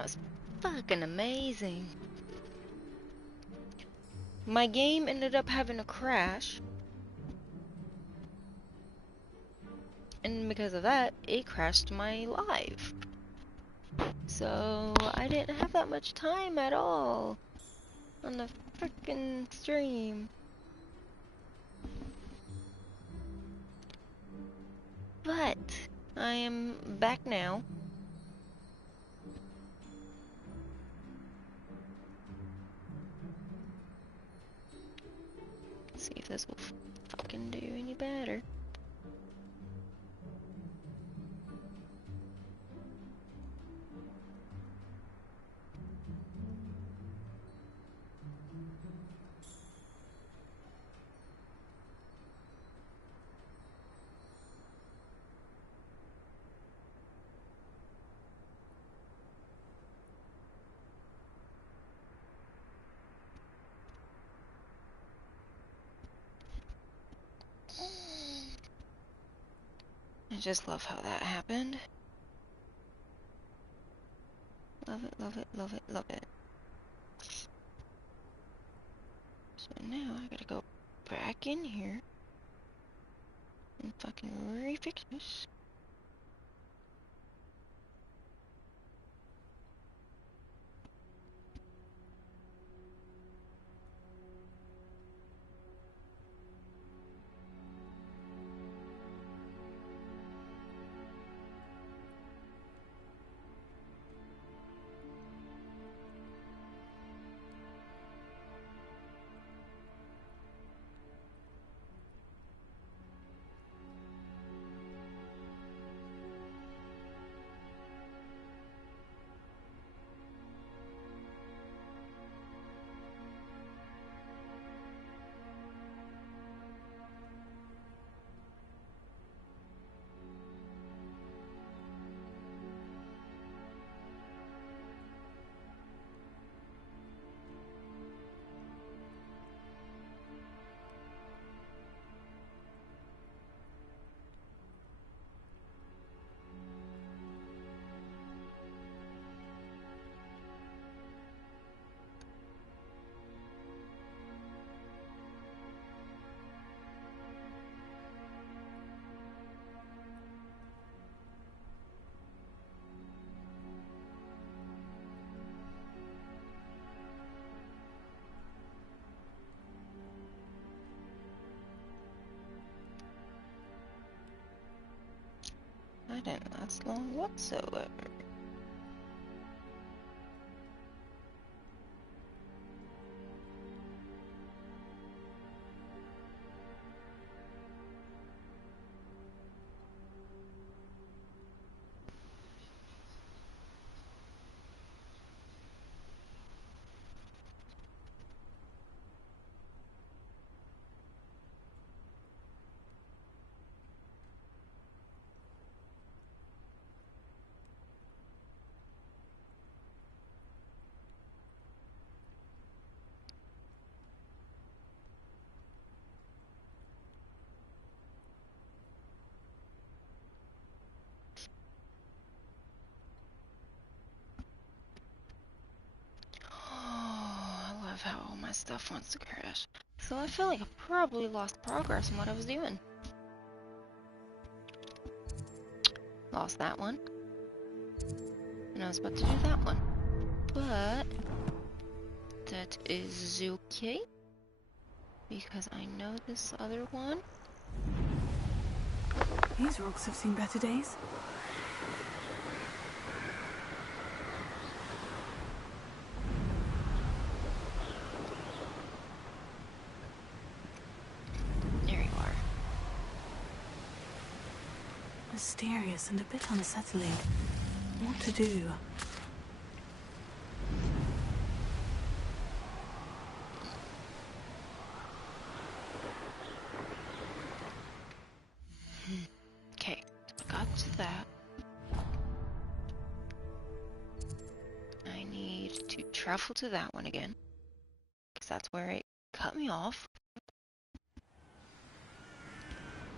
That was fucking amazing. My game ended up having a crash. And because of that, it crashed my live. So I didn't have that much time at all on the frickin' stream. But I am back now. Let's see if this will fucking do any better. I just love how that happened. Love it, love it, love it, love it. So now I gotta go back in here and fucking refix this. That didn't last long whatsoever. Oh, I love how all my stuff wants to crash. So I feel like I probably lost progress in what I was doing. Lost that one. And I was about to do that one. But that is okay. Because I know this other one. These rocks have seen better days. There you are. Mysterious and a bit unsettling. What to do? Okay, I got to that. I need to travel to that one again. Because that's where it cut me off.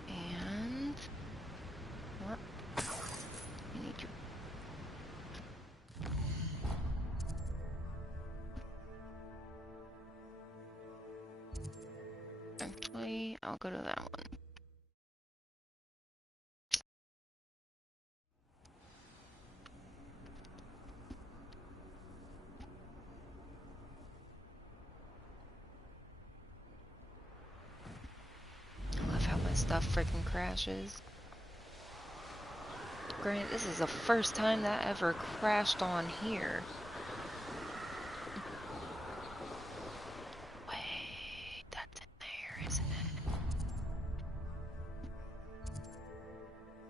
And I need you. I'll go to that one. I love how my stuff freaking crashes. Granted, this is the first time that ever crashed on here. Wait, that's in there, isn't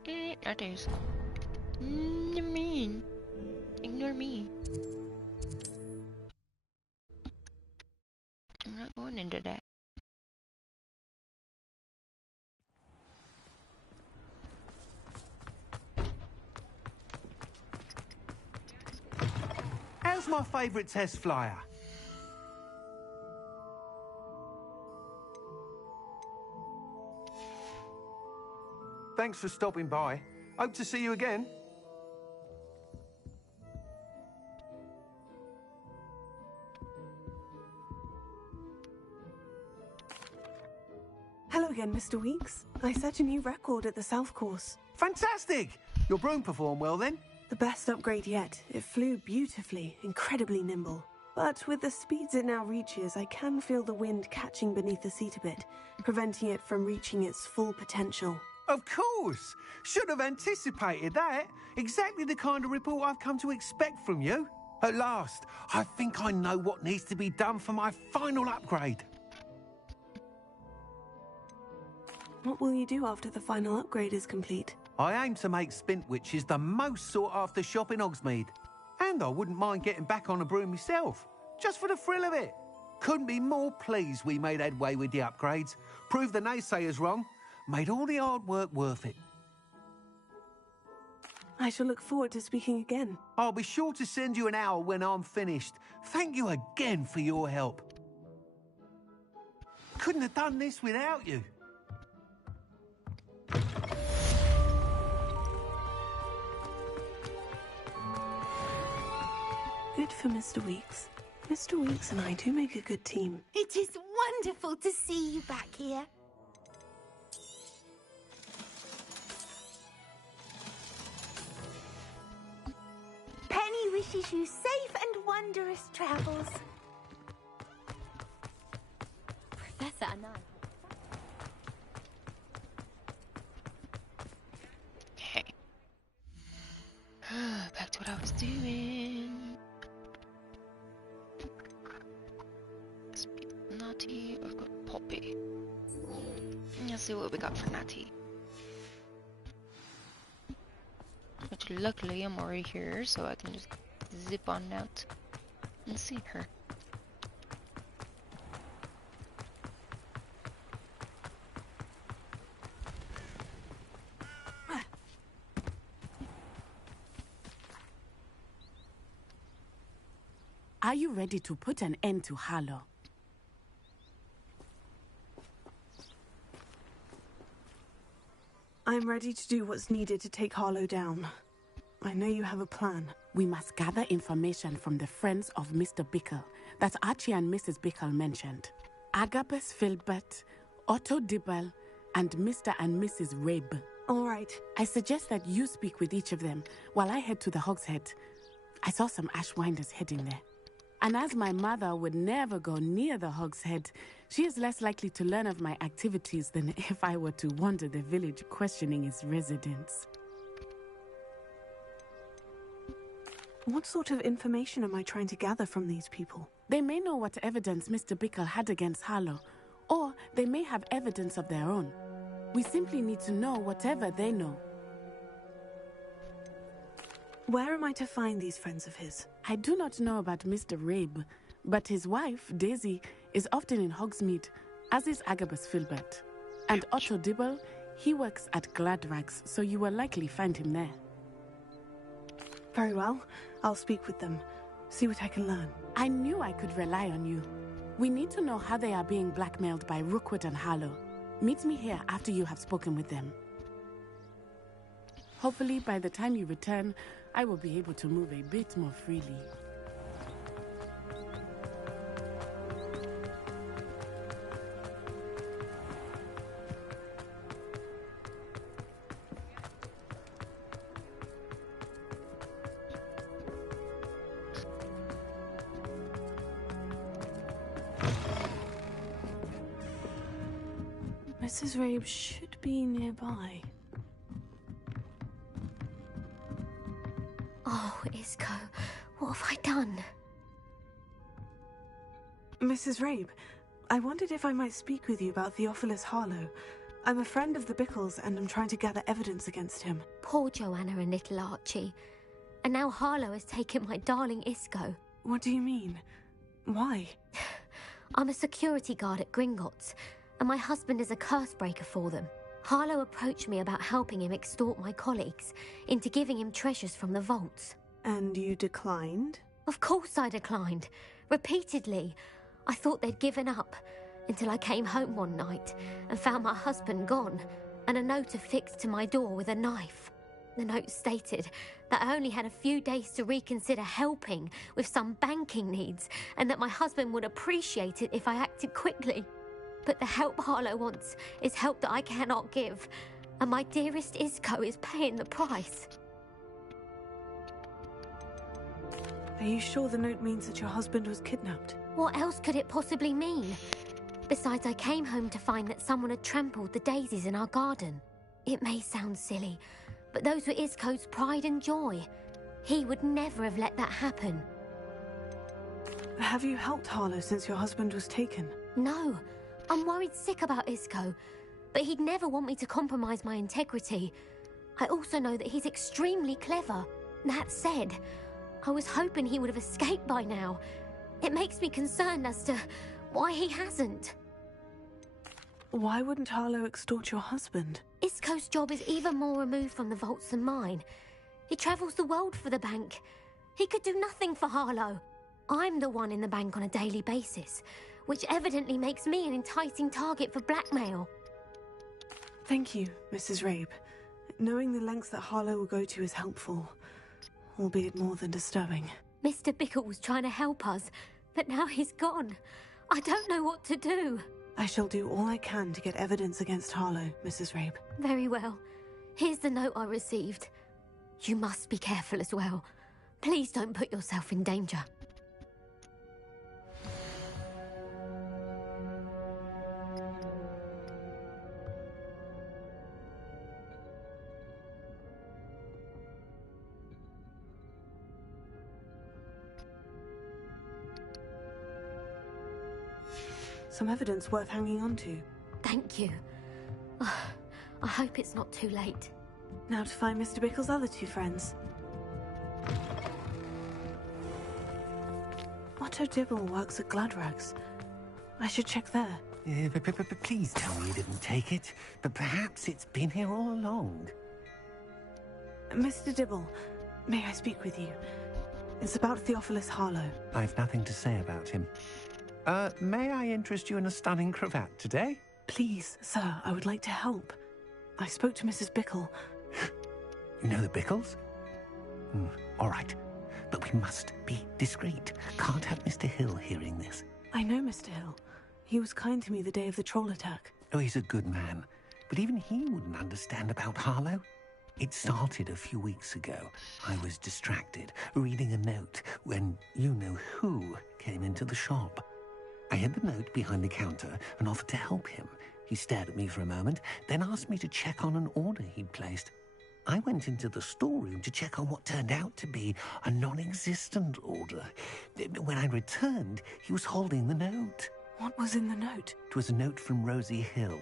it? That is. Mean. Ignore me. I'm not going into that. How's my favourite test flyer? Thanks for stopping by. Hope to see you again. Hello again, Mr. Weeks. I set a new record at the South Course. Fantastic! Your broom performed well then? The best upgrade yet. It flew beautifully, incredibly nimble. But with the speeds it now reaches, I can feel the wind catching beneath the seat a bit, preventing it from reaching its full potential. Of course! Should have anticipated that. Exactly the kind of report I've come to expect from you. At last, I think I know what needs to be done for my final upgrade. What will you do after the final upgrade is complete? I aim to make Spintwitches the most sought-after shop in Hogsmeade. And I wouldn't mind getting back on a broom myself, just for the thrill of it. Couldn't be more pleased we made headway with the upgrades, proved the naysayers wrong, made all the hard work worth it. I shall look forward to speaking again. I'll be sure to send you an hour when I'm finished. Thank you again for your help. Couldn't have done this without you. Good for Mr. Weeks. Mr. Weeks and I do make a good team. It is wonderful to see you back here. Penny wishes you safe and wondrous travels. Professor Anand. Okay. Back to what I was doing. Natty, I've got Poppy. Let's see what we got for Natty. Which luckily I'm already here, so I can just zip on out and see her. Are you ready to put an end to Harlow? I'm ready to do what's needed to take Harlow down. I know you have a plan. We must gather information from the friends of Mr. Bickle that Archie and Mrs. Bickle mentioned. Agabus Filbert, Otto Dibble, and Mr. and Mrs. Rabe. All right. I suggest that you speak with each of them while I head to the Hogshead. I saw some Ashwinders heading there. And as my mother would never go near the Hogshead, she is less likely to learn of my activities than if I were to wander the village questioning its residents. What sort of information am I trying to gather from these people? They may know what evidence Mr. Bickle had against Harlow, or they may have evidence of their own. We simply need to know whatever they know. Where am I to find these friends of his? I do not know about Mr. Rabe, but his wife, Daisy, is often in Hogsmeade, as is Agabus Filbert. And Otto Dibble, he works at Gladrags, so you will likely find him there. Very well. I'll speak with them. See what I can learn. I knew I could rely on you. We need to know how they are being blackmailed by Rookwood and Harlow. Meet me here after you have spoken with them. Hopefully, by the time you return, I will be able to move a bit more freely. Mrs. Rabe should be nearby. Oh, Isco, what have I done? Mrs. Rabe, I wondered if I might speak with you about Theophilus Harlow. I'm a friend of the Bickles and I'm trying to gather evidence against him. Poor Joanna and little Archie. And now Harlow has taken my darling Isco. What do you mean? Why? I'm a security guard at Gringotts, and my husband is a curse breaker for them. Harlow approached me about helping him extort my colleagues into giving him treasures from the vaults. And you declined? Of course I declined. Repeatedly. I thought they'd given up, until I came home one night and found my husband gone, and a note affixed to my door with a knife. The note stated that I only had a few days to reconsider helping with some banking needs, and that my husband would appreciate it if I acted quickly. But the help Harlow wants is help that I cannot give, and my dearest Isco is paying the price. Are you sure the note means that your husband was kidnapped? What else could it possibly mean? Besides, I came home to find that someone had trampled the daisies in our garden. It may sound silly, but those were Isco's pride and joy. He would never have let that happen. Have you helped Harlow since your husband was taken? No, I'm worried sick about Isco, but he'd never want me to compromise my integrity. I also know that he's extremely clever. That said, I was hoping he would have escaped by now. It makes me concerned as to why he hasn't. Why wouldn't Harlow extort your husband? Isco's job is even more removed from the vaults than mine. He travels the world for the bank. He could do nothing for Harlow. I'm the one in the bank on a daily basis, which evidently makes me an enticing target for blackmail. Thank you, Mrs. Rabe. Knowing the lengths that Harlow will go to is helpful, albeit more than disturbing. Mr. Bickle was trying to help us, but now he's gone. I don't know what to do. I shall do all I can to get evidence against Harlow, Mrs. Rabe. Very well. Here's the note I received. You must be careful as well. Please don't put yourself in danger. Some evidence worth hanging on to. Thank you. I hope it's not too late. Now to find Mr. Bickle's other two friends. Otto Dibble works at Gladrags. I should check there. But please tell me you didn't take it. But perhaps it's been here all along. Mr. Dibble, may I speak with you? It's about Theophilus Harlow. I've nothing to say about him. May I interest you in a stunning cravat today? Please, sir, I would like to help. I spoke to Mrs. Bickle. You know the Bickles? All right. But we must be discreet. Can't have Mr. Hill hearing this. I know Mr. Hill. He was kind to me the day of the troll attack. Oh, he's a good man. But even he wouldn't understand about Harlow. It started a few weeks ago. I was distracted, reading a note, when you-know-who came into the shop. I hid the note behind the counter and offered to help him. He stared at me for a moment, then asked me to check on an order he'd placed. I went into the storeroom to check on what turned out to be a non-existent order. When I returned, he was holding the note. What was in the note? It was a note from Rosie Hill,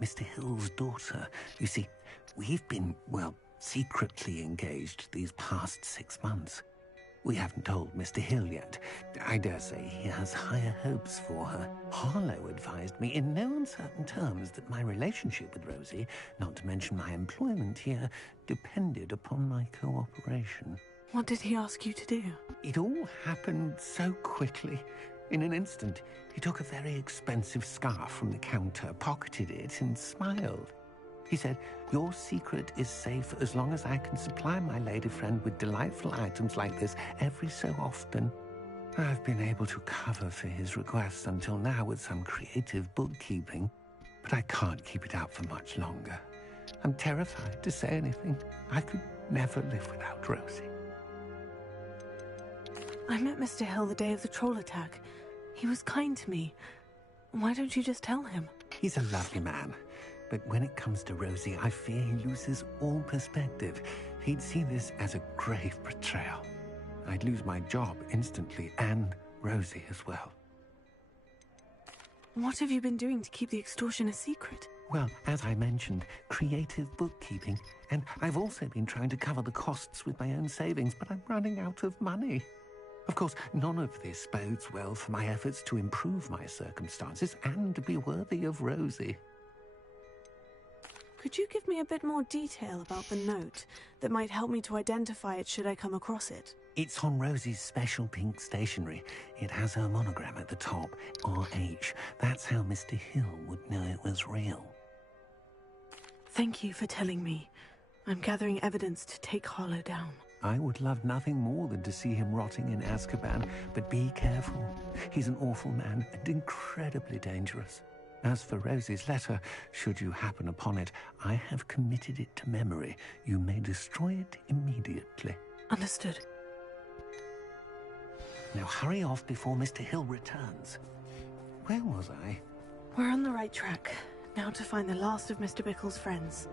Mr. Hill's daughter. You see, we've been, secretly engaged these past 6 months. We haven't told Mr. Hill yet. I dare say he has higher hopes for her. Harlow advised me in no uncertain terms that my relationship with Rosie, not to mention my employment here, depended upon my cooperation. What did he ask you to do? It all happened so quickly. In an instant, he took a very expensive scarf from the counter, pocketed it, and smiled. He said, "Your secret is safe as long as I can supply my lady friend with delightful items like this every so often." I've been able to cover for his requests until now with some creative bookkeeping, but I can't keep it up for much longer. I'm terrified to say anything. I could never live without Rosie. I met Mr. Hill the day of the troll attack. He was kind to me. Why don't you just tell him? He's a lovely man. But when it comes to Rosie, I fear he loses all perspective. He'd see this as a grave betrayal. I'd lose my job instantly, and Rosie as well. What have you been doing to keep the extortion a secret? Well, as I mentioned, creative bookkeeping. And I've also been trying to cover the costs with my own savings, but I'm running out of money. Of course, none of this bodes well for my efforts to improve my circumstances and to be worthy of Rosie. Could you give me a bit more detail about the note that might help me to identify it should I come across it? It's on Rosie's special pink stationery. It has her monogram at the top, RH. That's how Mr. Hill would know it was real. Thank you for telling me. I'm gathering evidence to take Harlow down. I would love nothing more than to see him rotting in Azkaban, but be careful. He's an awful man and incredibly dangerous. As for Rosie's letter, should you happen upon it, I have committed it to memory. You may destroy it immediately. Understood. Now hurry off before Mr. Hill returns. Where was I? We're on the right track. Now to find the last of Mr. Bickle's friends.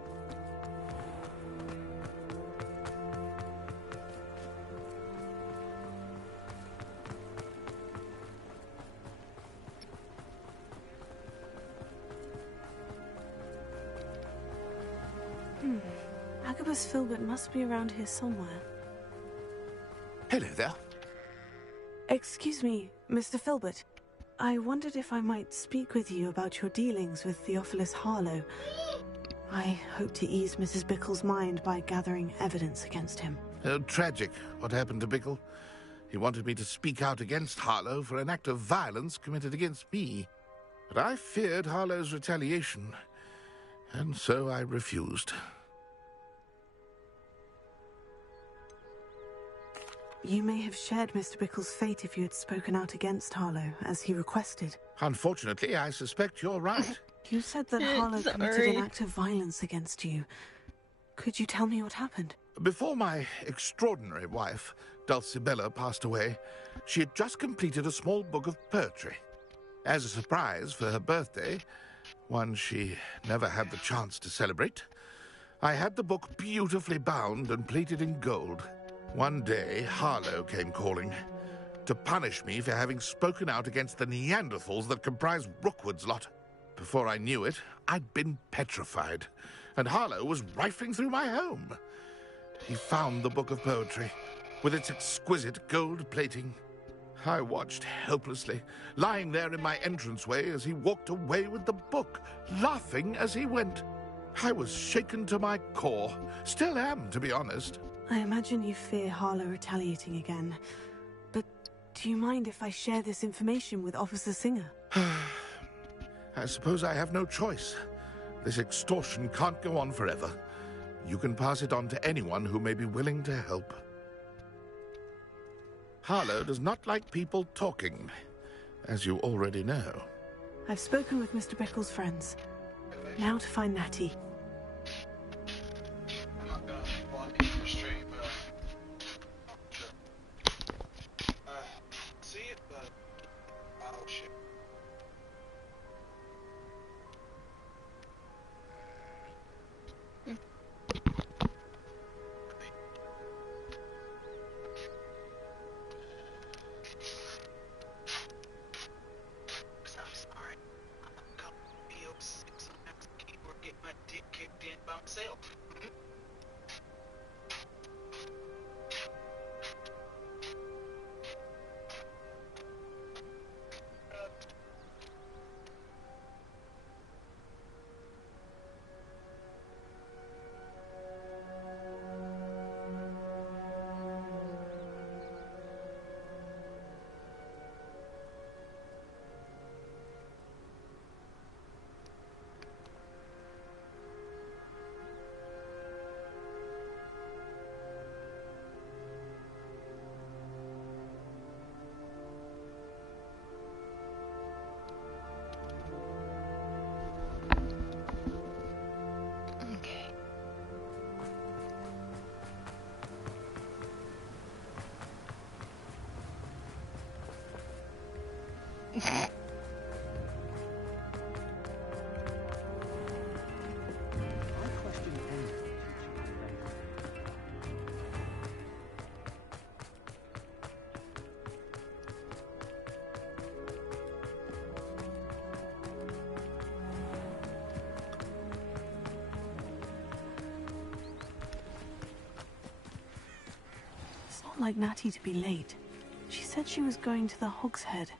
Agabus Filbert must be around here somewhere. Hello there. Excuse me, Mr. Filbert. I wondered if I might speak with you about your dealings with Theophilus Harlow. I hope to ease Mrs. Bickle's mind by gathering evidence against him. Tragic, what happened to Bickle. He wanted me to speak out against Harlow for an act of violence committed against me. But I feared Harlow's retaliation, and so I refused. You may have shared Mr. Bickle's fate if you had spoken out against Harlow, as he requested. Unfortunately, I suspect you're right. You said that Harlow committed an act of violence against you. Could you tell me what happened? Before my extraordinary wife, Dulcibella, passed away, she had just completed a small book of poetry. As a surprise for her birthday, one she never had the chance to celebrate, I had the book beautifully bound and plated in gold. One day, Harlow came calling to punish me for having spoken out against the Neanderthals that comprise Rookwood's lot. Before I knew it, I'd been petrified, and Harlow was rifling through my home. He found the book of poetry, with its exquisite gold plating. I watched helplessly, lying there in my entranceway as he walked away with the book, laughing as he went. I was shaken to my core. Still am, to be honest. I imagine you fear Harlow retaliating again. But do you mind if I share this information with Officer Singer? I suppose I have no choice. This extortion can't go on forever. You can pass it on to anyone who may be willing to help. Harlow does not like people talking, as you already know. I've spoken with Mr. Bickle's friends. Now to find Natty. Get my dick not like Natty to be late. She said she was going to the Hog's Head.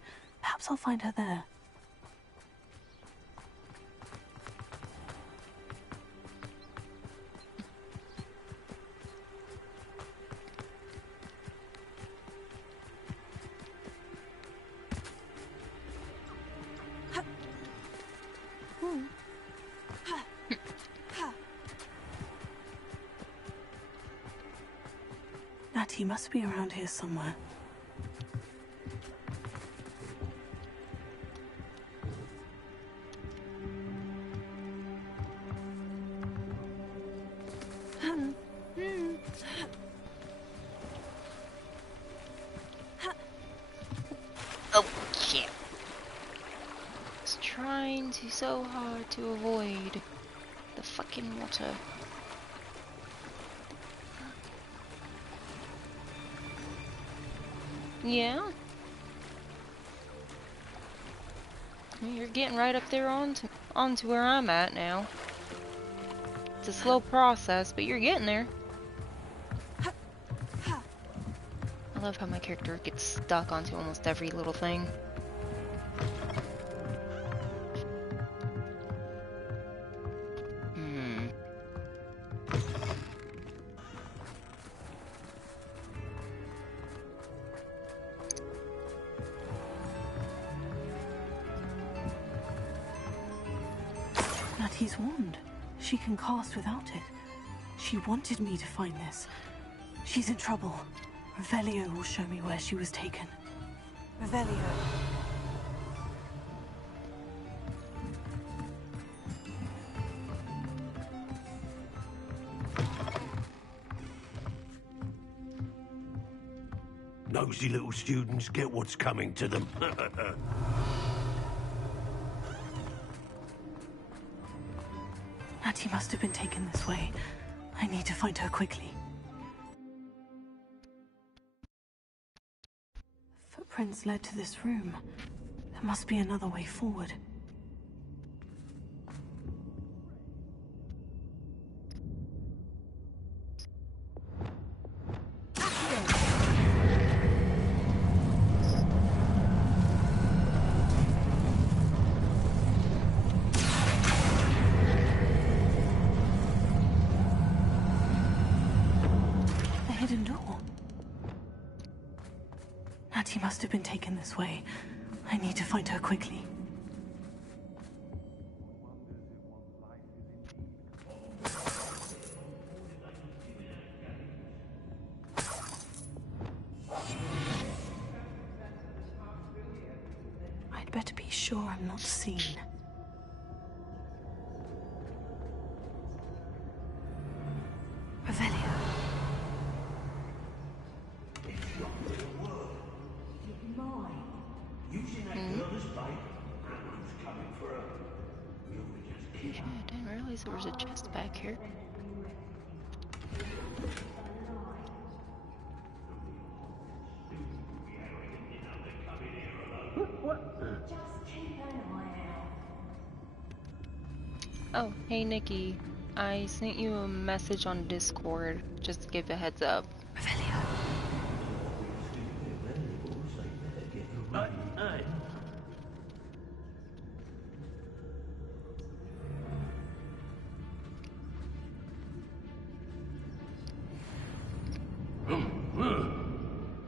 Perhaps I'll find her there. Natty must be around here somewhere. Oh, shit. I was trying so hard to avoid the fucking water. Yeah? You're getting right up there onto where I'm at now. It's a slow process, but you're getting there. I love how my character gets stuck onto almost every little thing. Natty's wand. She can cast without it. She wanted me to find this. She's in trouble. Revelio will show me where she was taken. Revelio. Nosy little students get what's coming to them. Natty must have been taken this way. I need to find her quickly. Footprints led to this room. There must be another way forward. Natty must have been taken this way. I need to find her quickly. I'd better be sure I'm not seen. Revelio. I didn't realize there was a chest back here. Oh, hey Nikki. I sent you a message on Discord just to give a heads up. Revelio.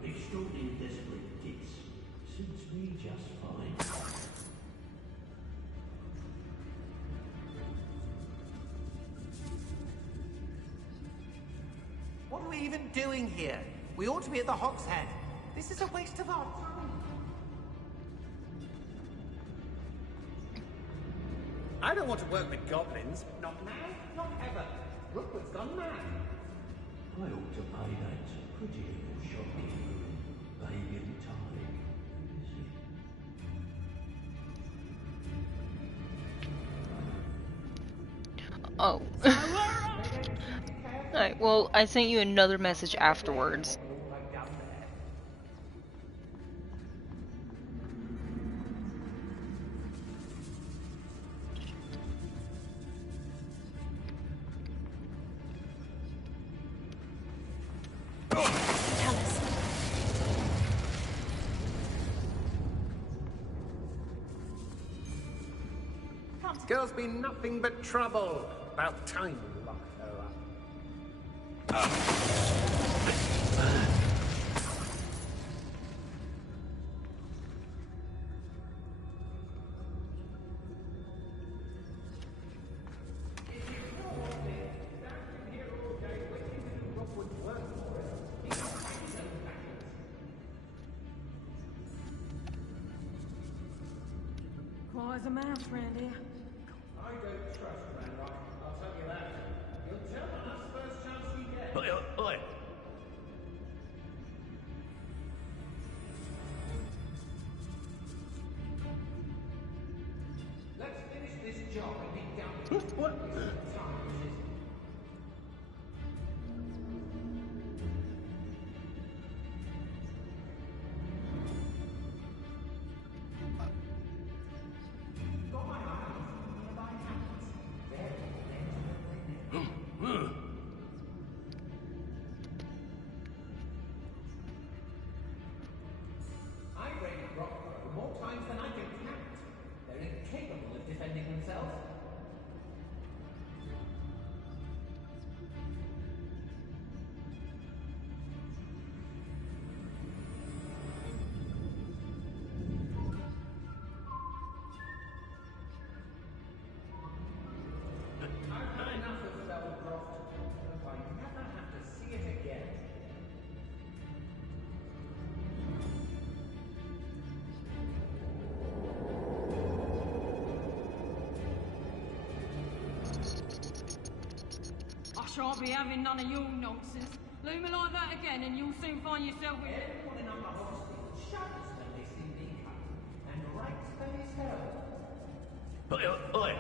They stood in desperate ditch. Suits me just fine. What are we even doing here? We ought to be at the Hog's Head. This is a waste of our time. I don't want to work with goblins. Not now, not ever. Rookwood's gone mad. I ought to pay that pretty little shopkeeper baby in time. Oh. Alright, well, I sent you another message afterwards. Tell us. Girl's been nothing but trouble. About time we locked her up. Quiet as a mouse round here. I don't trust Ranrock, I'll tell you that. He'll tell on us first chance we get. Oi. Let's finish this job and get down to What? I've raided Rockford more times than I can count. They're incapable of defending themselves. I've had enough of Spellcroft. Hope I never have to see it again. I shan't be having none of your nonsense. Leave me like that again and you'll soon find yourself in... Everyone in Upper Hogsfield shudders when they see me coming, and right they so. Oi.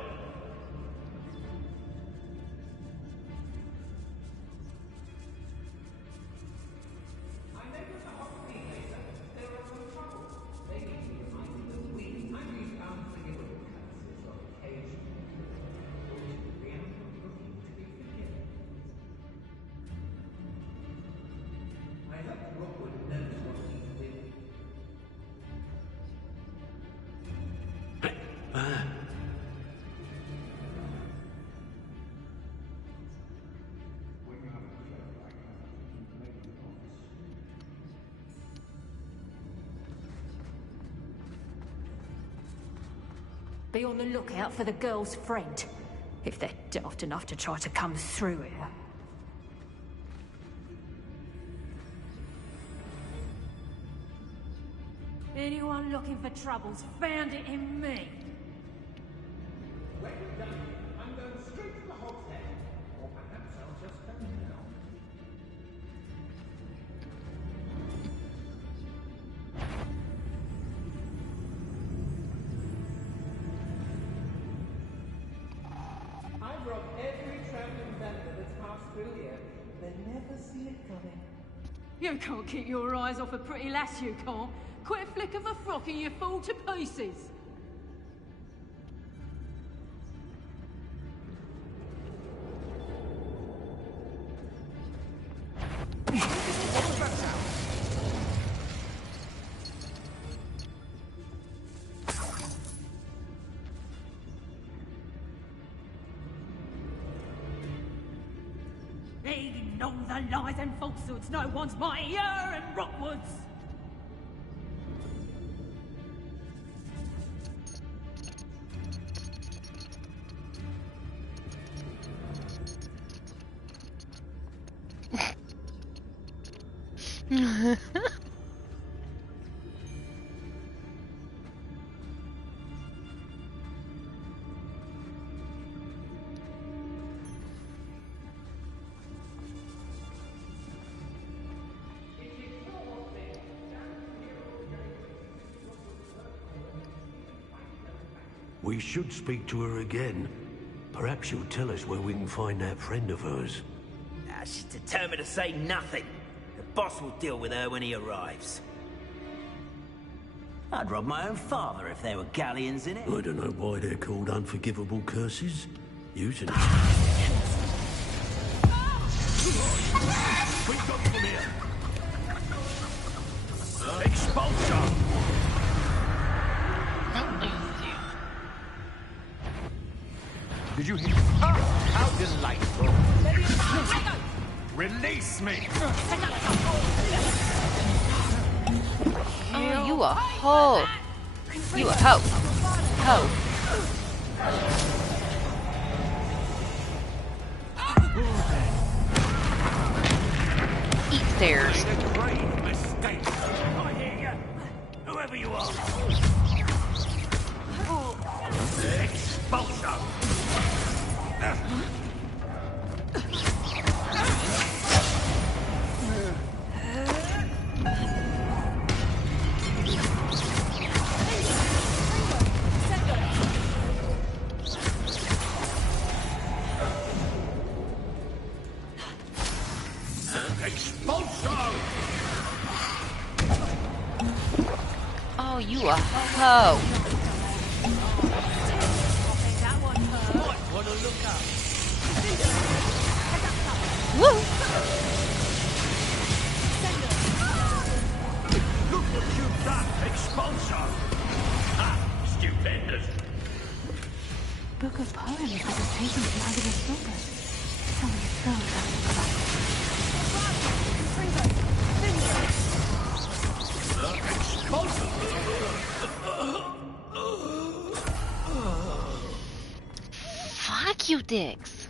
I know there's a Hogsfield later. There are some trouble. They need to be reminded that we, and these unforgivable curses on occasion, ultimately am looking to be forgiven. I hope Rookwood knows what he's doing. Be on the lookout for the girl's friend, if they're daft enough to try to come through here. Anyone looking for troubles found it in me. When we're done here, I'm going straight to the Hog's Head. Or perhaps I'll just go now. I've robbed every traveling vendor that's passed through here. They never see it coming. You can't keep your eyes off a pretty lass, you can't. Quit a flick of a frock and you fall to pieces. Eating all the lies and falsehoods no one's mightier and Rockwoods. We should speak to her again. Perhaps she'll tell us where we can find that friend of hers. She's determined to say nothing. The boss will deal with her when he arrives. I'd rob my own father if there were galleons in it. I don't know why they're called unforgivable curses. Using it. We've got from here. Expulsion! Did you hear? Oh, how delightful! Release me! Oh, you a hoe. You a hoe. Hoe. Eat stairs. Whoever you are. Expulsion! Oh, you a hoe. Woo! Look what you've done! Expulsion! Ah, stupendous! Book of poems that was taken from Agnes Silver. Somebody throws that in the Fuck you, dicks.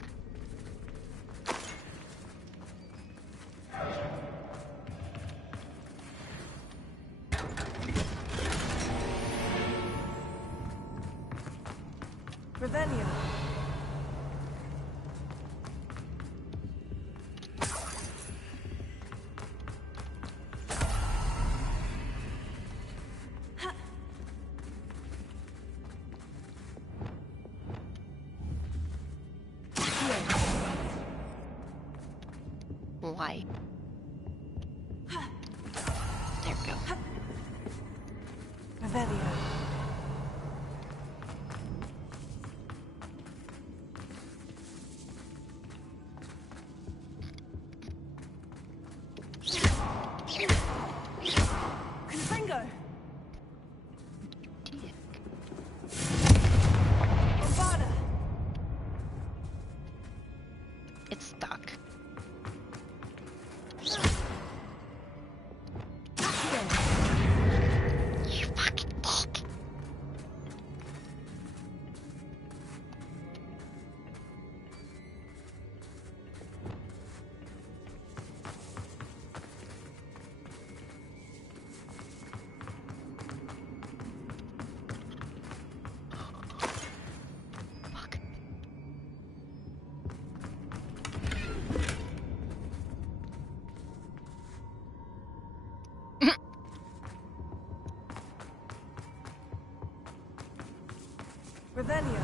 Revelio. Why? There we go. Revelio. Confringo. Bombada. It's stuck. You fucking dick. Fuck. Revelio.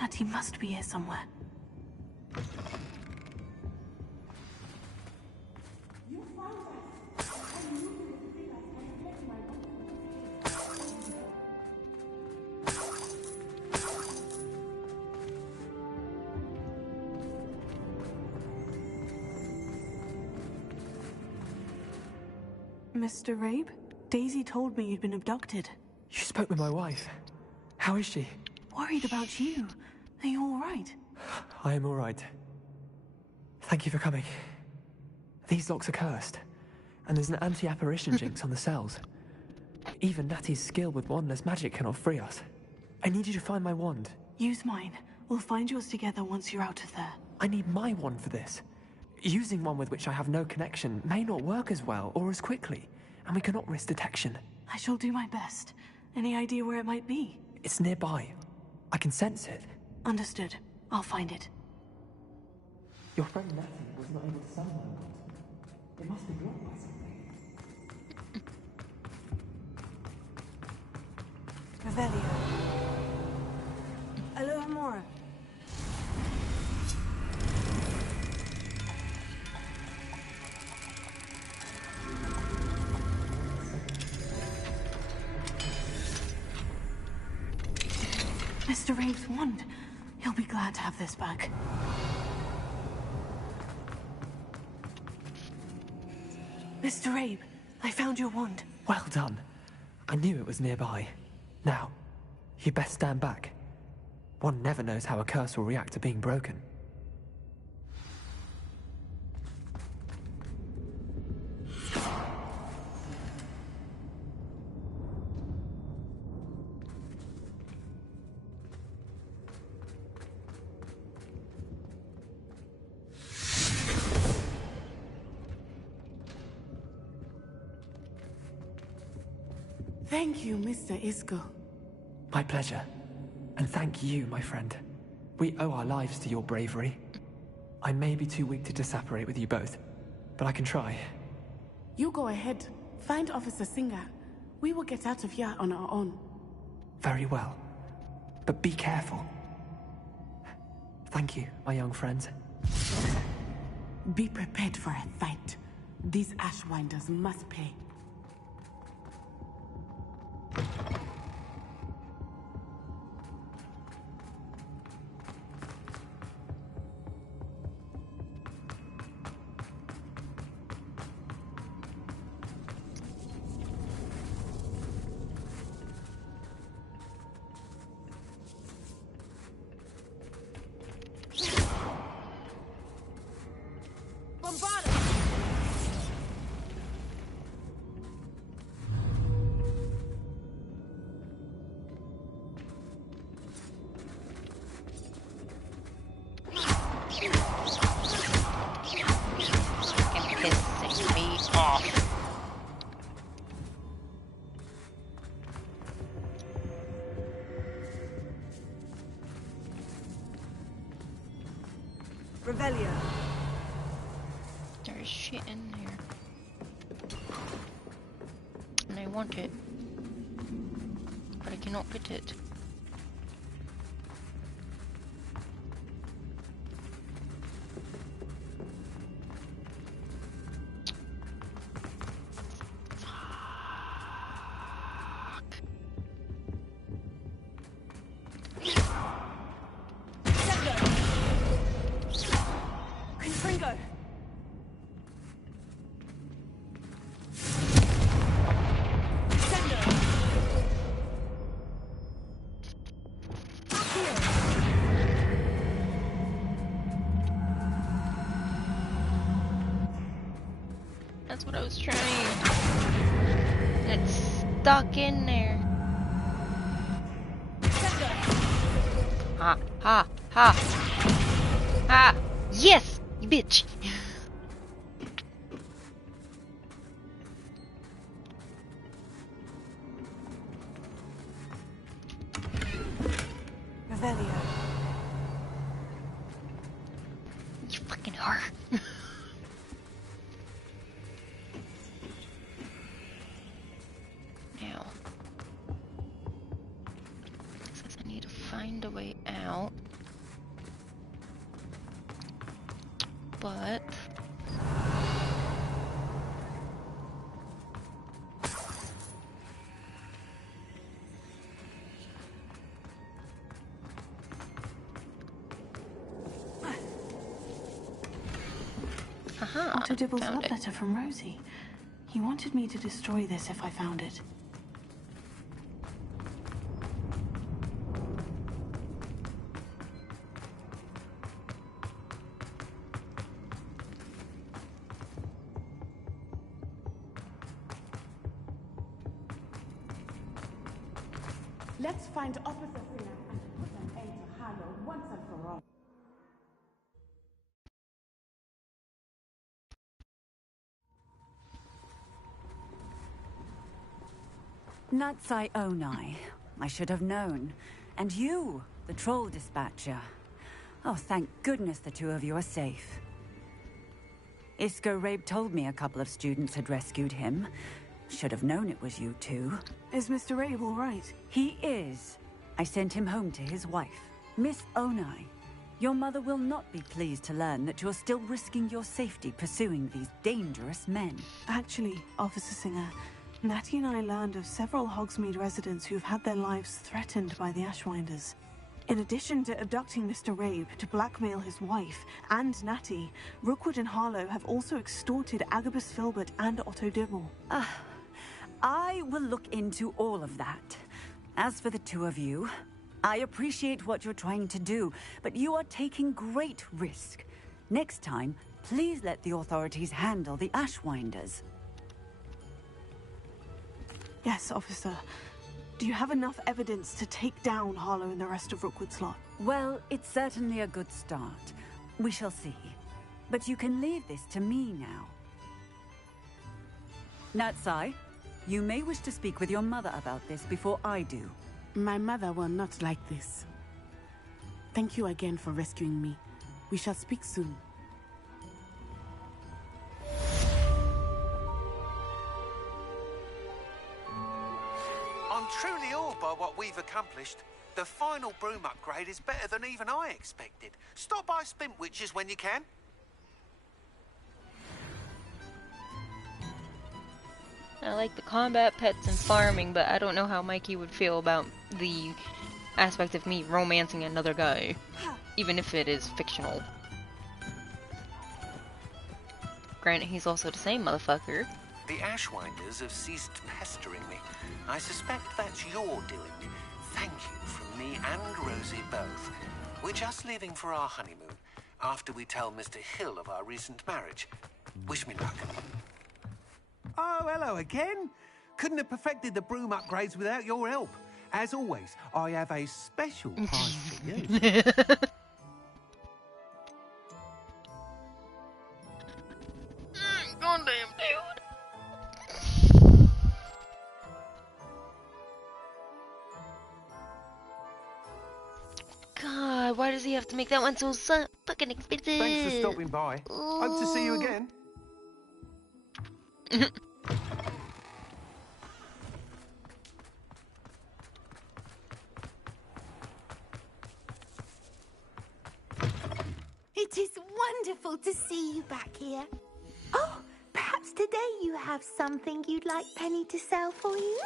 Natty must be here somewhere. Mr. Rabe? Daisy told me you'd been abducted. You spoke with my wife. How is she? Worried about you. Are you all right? I am all right. Thank you for coming. These locks are cursed, and there's an anti-apparition jinx on the cells. Even Natty's skill with wandless magic cannot free us. I need you to find my wand. Use mine. We'll find yours together once you're out of there. I need my wand for this. Using one with which I have no connection may not work as well or as quickly, and we cannot risk detection. I shall do my best. Any idea where it might be? It's nearby. I can sense it. Understood. I'll find it. Your friend Natty was not able to summon my wand. It must be blocked by something. Revelio. Alohomora. Mr. Rabe's wand. He'll be glad to have this back. Mr. Rabe, I found your wand. Well done. I knew it was nearby. Now, you best stand back. One never knows how a curse will react to being broken. Thank you, Mr. Isco. My pleasure. And thank you, my friend. We owe our lives to your bravery. I may be too weak to disapparate with you both, but I can try. You go ahead. Find Officer Singer. We will get out of here on our own. Very well. But be careful. Thank you, my young friends. Be prepared for a fight. These Ashwinders must pay. Revelio. There's shit in here. And I want it. But I cannot get it. That's what I was trying. It's stuck in there. Ha, ha, ha. Ha! Yes! You bitch! Revelio. You fucking whore. Now. Says I need to find a way out. But Otto Dibble's love letter from Rosie. He wanted me to destroy this if I found it. Let's find Officer Singer and put an end to Harlow once and for all. Natsai Onai. I should have known. And you, the troll dispatcher. Oh, thank goodness the two of you are safe. Isco Rabe told me a couple of students had rescued him. Should have known it was you two. Is Mr. Rabe all right? He is. I sent him home to his wife. Miss Onai, your mother will not be pleased to learn that you're still risking your safety pursuing these dangerous men. Actually, Officer Singer, Natty and I learned of several Hogsmeade residents who've had their lives threatened by the Ashwinders. In addition to abducting Mr. Rabe to blackmail his wife and Natty, Rookwood and Harlow have also extorted Agabus Filbert and Otto Dibble. I will look into all of that. As for the two of you, I appreciate what you're trying to do, but you are taking great risk. Next time, please let the authorities handle the Ashwinders. Yes, officer. Do you have enough evidence to take down Harlow and the rest of Rookwood Slot? Well, it's certainly a good start. We shall see. But you can leave this to me now. Natsai, you may wish to speak with your mother about this before I do. My mother will not like this. Thank you again for rescuing me. We shall speak soon. I'm truly awed by what we've accomplished. The final broom upgrade is better than even I expected. Stop by Spintwitches when you can. I like the combat, pets, and farming, but I don't know how Mikey would feel about the aspect of me romancing another guy, even if it is fictional. Granted, he's also the same motherfucker. The Ashwinders have ceased pestering me. I suspect that's your doing. Thank you from me and Rosie both. We're just leaving for our honeymoon, after we tell Mr. Hill of our recent marriage. Wish me luck. Oh, hello again. Couldn't have perfected the broom upgrades without your help. As always, I have a special prize for you. Goddamn, dude. God, why does he have to make that one so fucking expensive? Thanks for stopping by. Hope to see you again. It is wonderful to see you back here. Oh, perhaps today you have something you'd like Penny to sell for you?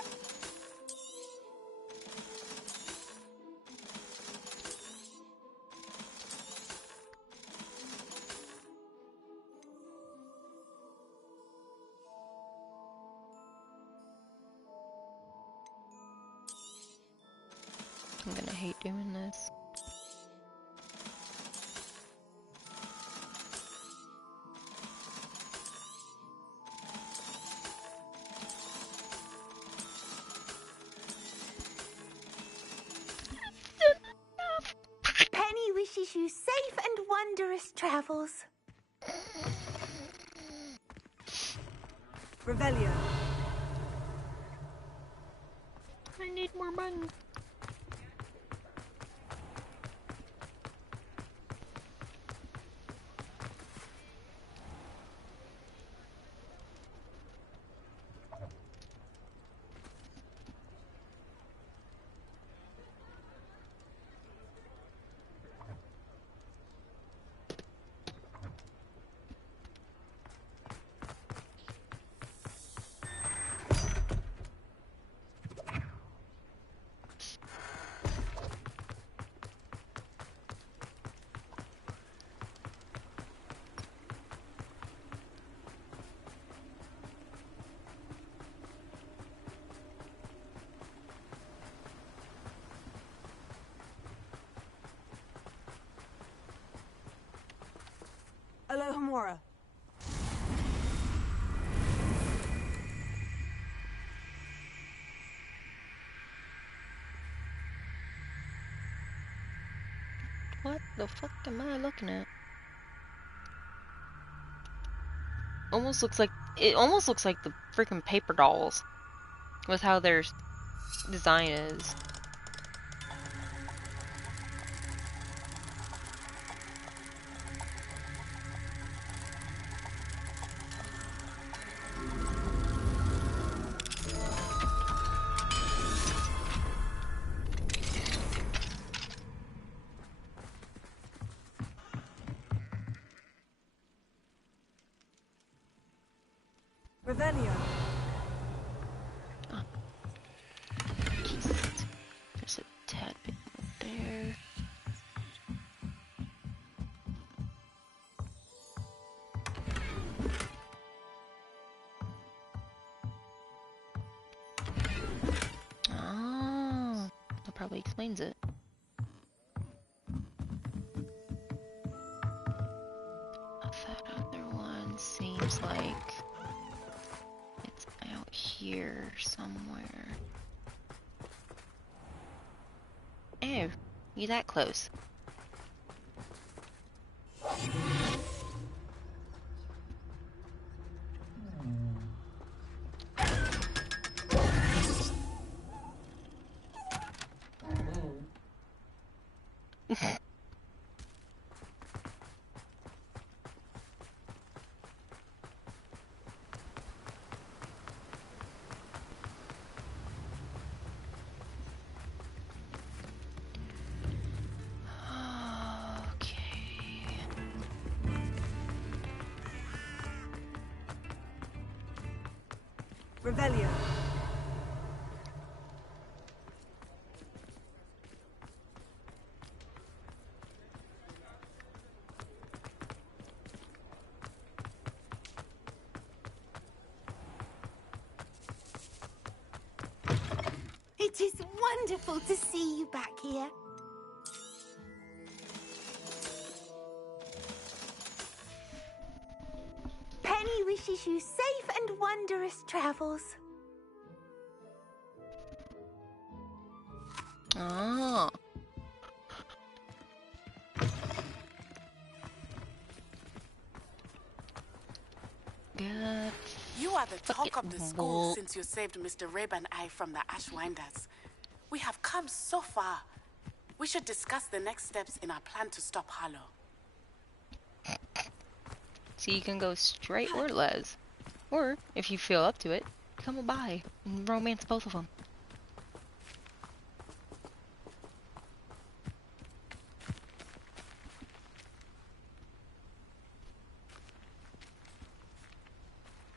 I'm gonna hate doing this. Penny wishes you safe and wondrous travels. Revelio. I need more money. Alohomora. What the fuck am I looking at? Almost looks like the freaking paper dolls with how their design is. Revelio. Oh. There's a tad bit more there. probably explains it. That other one seems like it's out here somewhere. Oh, you that close? Revelio. It is wonderful to see you back here. Penny wishes you safe and wondrous travels. Oh. Good. You are the talk of the school since you saved Mr. Rabe and I from the Ashwinders. We have come so far. We should discuss the next steps in our plan to stop Harlow. So you can go straight or les. Or, if you feel up to it, come by and romance both of them.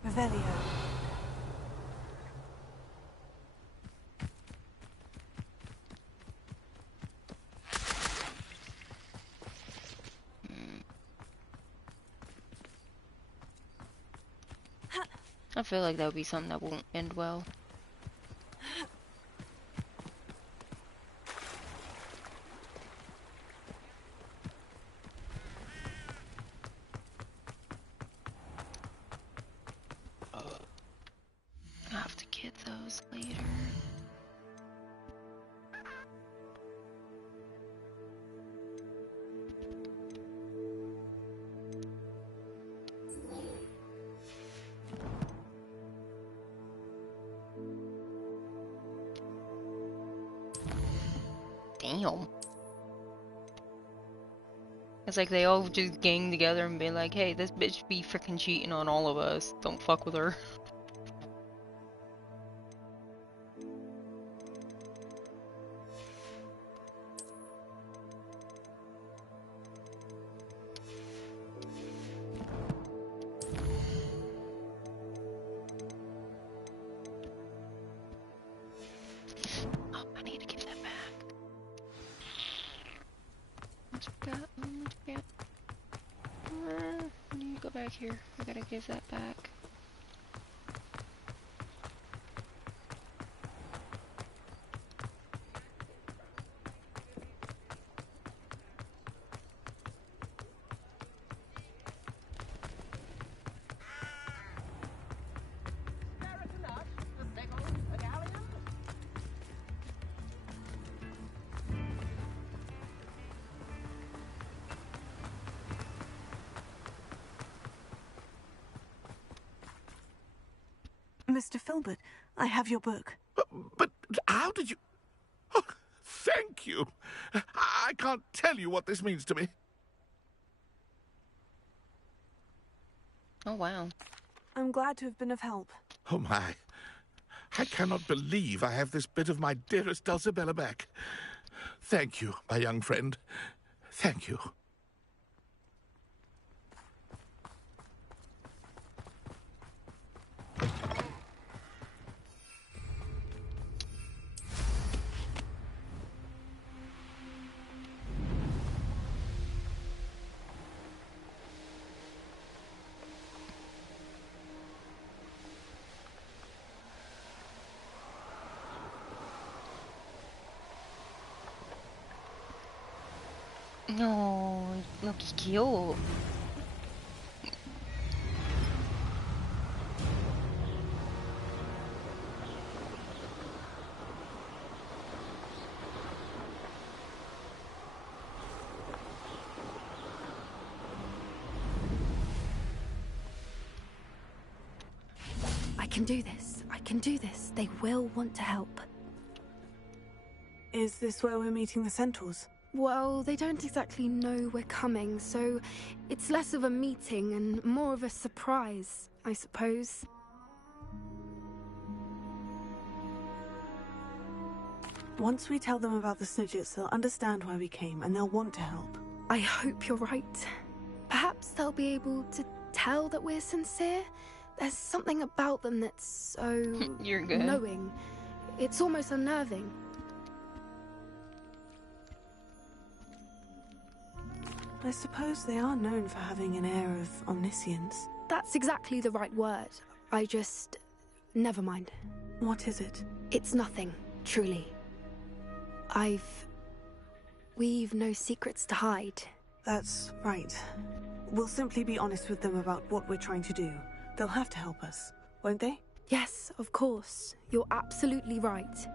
Revelio. I feel like that would be something that won't end well. I'll have to get those later. Damn. It's like they all just gang together and be like, hey, this bitch be freaking cheating on all of us. Don't fuck with her. Oh, I need to give that back. You go back here. I gotta give that back. Mr. Filbert, I have your book. But how did you... Oh, thank you. I can't tell you what this means to me. Oh, wow. I'm glad to have been of help. Oh, my. I cannot believe I have this bit of my dearest Dulcibella back. Thank you, my young friend. Thank you. No, no Kikyo. I can do this. I can do this. They will want to help. Is this where we're meeting the centaurs? Well, they don't exactly know we're coming, so it's less of a meeting and more of a surprise, I suppose. Once we tell them about the Snidgets, they'll understand why we came and they'll want to help. I hope you're right. Perhaps they'll be able to tell that we're sincere. There's something about them that's so You're good. knowing. It's almost unnerving. I suppose they are known for having an air of omniscience. That's exactly the right word. I just... never mind. What is it? It's nothing, truly. We've no secrets to hide. That's right. We'll simply be honest with them about what we're trying to do. They'll have to help us, won't they? Yes, of course. You're absolutely right.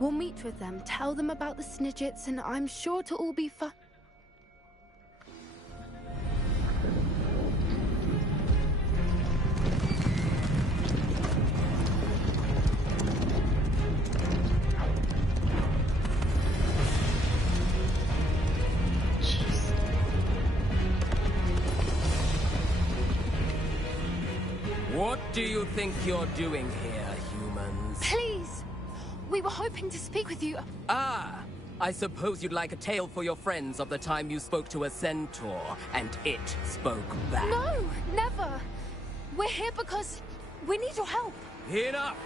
We'll meet with them, tell them about the Snidgets, and I'm sure to all be fun. What do you think you're doing here, humans? Please! We were hoping to speak with you. Ah! I suppose you'd like a tale for your friends of the time you spoke to a centaur, and it spoke back. No! Never! We're here because we need your help. Enough!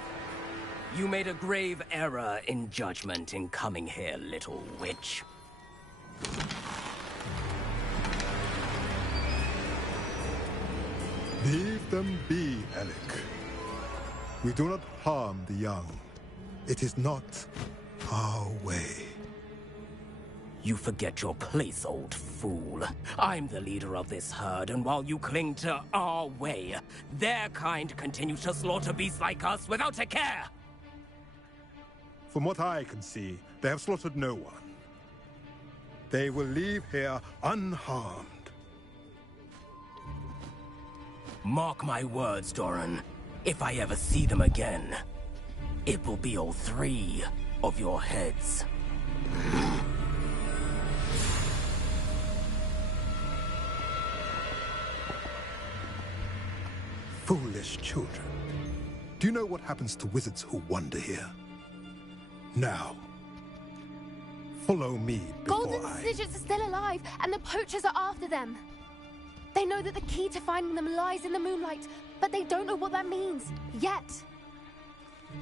You made a grave error in judgment in coming here, little witch. Leave them be, Alec. We do not harm the young. It is not our way. You forget your place, old fool. I'm the leader of this herd, and while you cling to our way, their kind continue to slaughter beasts like us without a care! From what I can see, they have slaughtered no one. They will leave here unharmed. Mark my words, Doran. If I ever see them again, it will be all 3 of your heads. Foolish children. Do you know what happens to wizards who wander here? Now, follow me before Golden Snidgets are still alive, and the poachers are after them. They know that the key to finding them lies in the moonlight, but they don't know what that means, yet.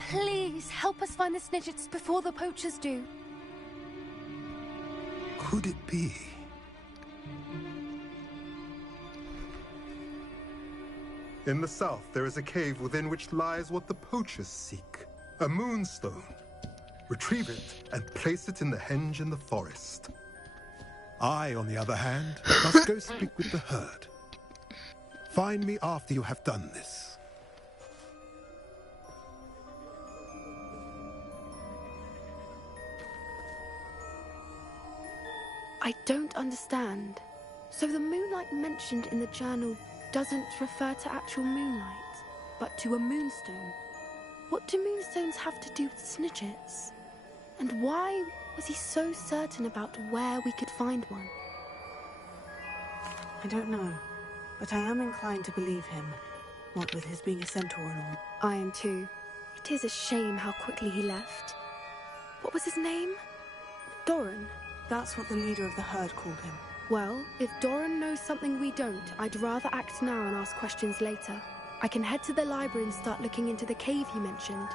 Please, help us find the Snidgets before the poachers do. Could it be? In the south, there is a cave within which lies what the poachers seek. A moonstone. Retrieve it and place it in the henge in the forest. I, on the other hand, must go speak with the herd. Find me after you have done this. I don't understand. So the moonlight mentioned in the journal doesn't refer to actual moonlight, but to a moonstone. What do moonstones have to do with Snidgets? And why was he so certain about where we could find one? I don't know, but I am inclined to believe him. What with his being a centaur and all. I am too. It is a shame how quickly he left. What was his name? Doran? That's what the leader of the herd called him. Well, if Doran knows something we don't, I'd rather act now and ask questions later. I can head to the library and start looking into the cave you mentioned.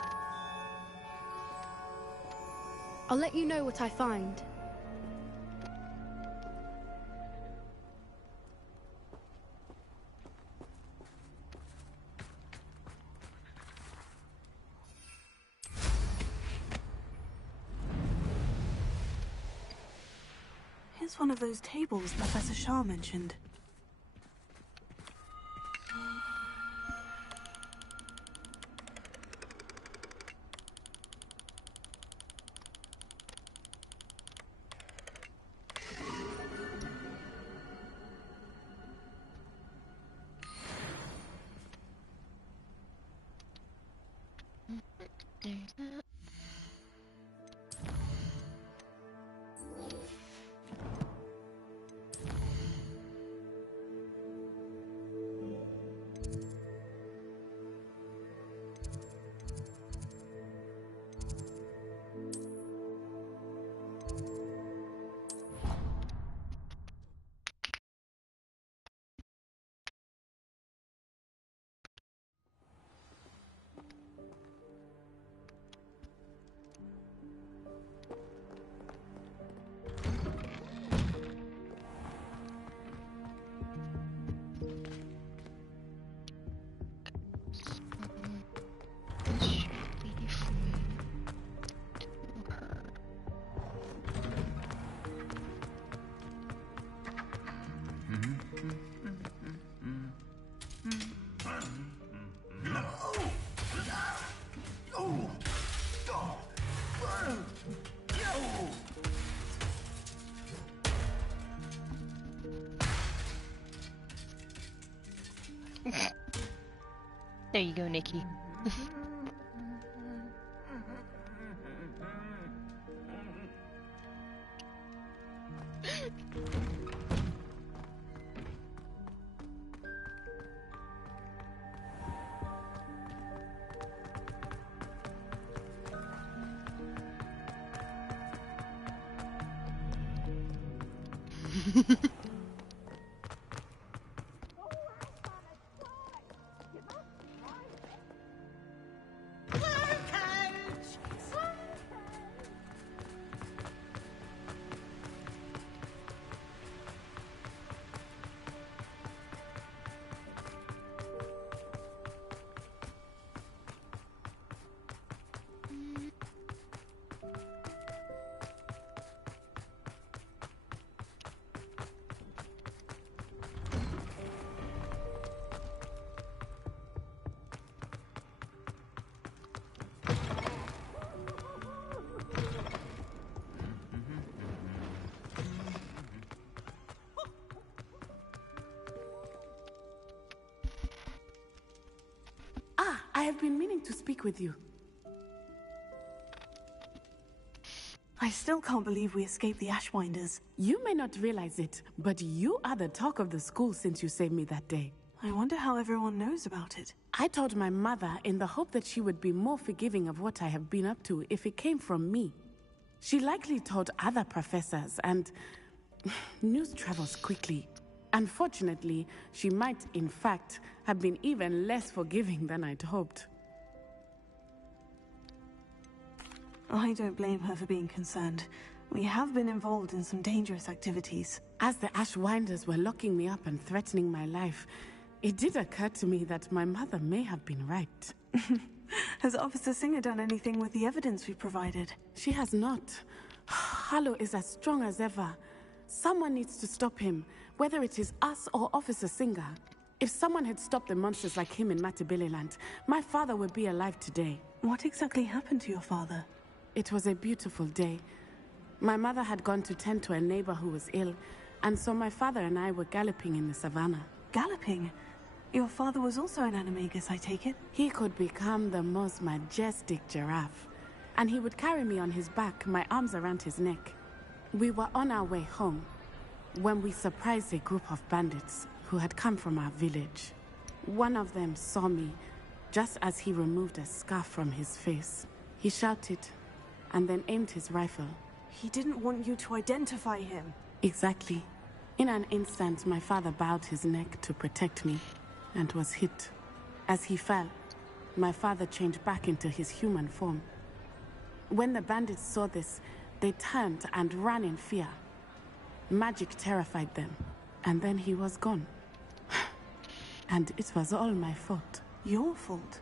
I'll let you know what I find. There's one of those tables Professor Shah mentioned. There's that. There you go, Nikki. I have been meaning to speak with you. I still can't believe we escaped the Ashwinders. You may not realize it, but you are the talk of the school since you saved me that day. I wonder how everyone knows about it. I told my mother in the hope that she would be more forgiving of what I have been up to if it came from me. She likely told other professors, and news travels quickly. Unfortunately, she might, in fact, have been even less forgiving than I'd hoped. I don't blame her for being concerned. We have been involved in some dangerous activities. As the Ashwinders were locking me up and threatening my life, it did occur to me that my mother may have been right. Has Officer Singer done anything with the evidence we provided? She has not. Harlow is as strong as ever. Someone needs to stop him, whether it is us or Officer Singer. If someone had stopped the monsters like him in Matabeleland, my father would be alive today. What exactly happened to your father? It was a beautiful day. My mother had gone to tend to a neighbor who was ill, and so my father and I were galloping in the savannah. Galloping? Your father was also an animagus, I take it? He could become the most majestic giraffe, and he would carry me on his back, my arms around his neck. We were on our way home when we surprised a group of bandits who had come from our village. One of them saw me just as he removed a scarf from his face. He shouted and then aimed his rifle. He didn't want you to identify him. Exactly. In an instant, my father bowed his neck to protect me and was hit. As he fell, my father changed back into his human form. When the bandits saw this, they turned and ran in fear. Magic terrified them, and then he was gone. And it was all my fault. Your fault?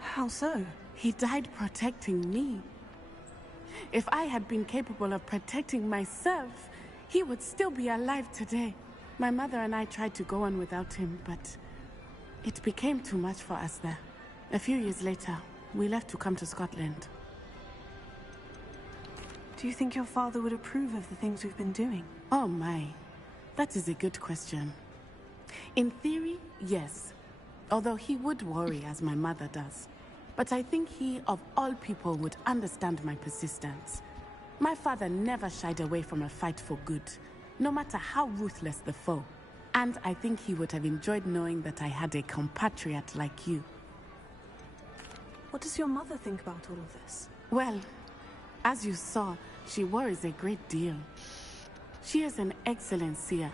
How so? He died protecting me. If I had been capable of protecting myself, he would still be alive today. My mother and I tried to go on without him, but it became too much for us there. A few years later, we left to come to Scotland. Do you think your father would approve of the things we've been doing? Oh my, that is a good question. In theory, yes. Although he would worry, as my mother does. But I think he, of all people, would understand my persistence. My father never shied away from a fight for good, no matter how ruthless the foe. And I think he would have enjoyed knowing that I had a compatriot like you. What does your mother think about all of this? Well, as you saw, she worries a great deal. She is an excellent seer,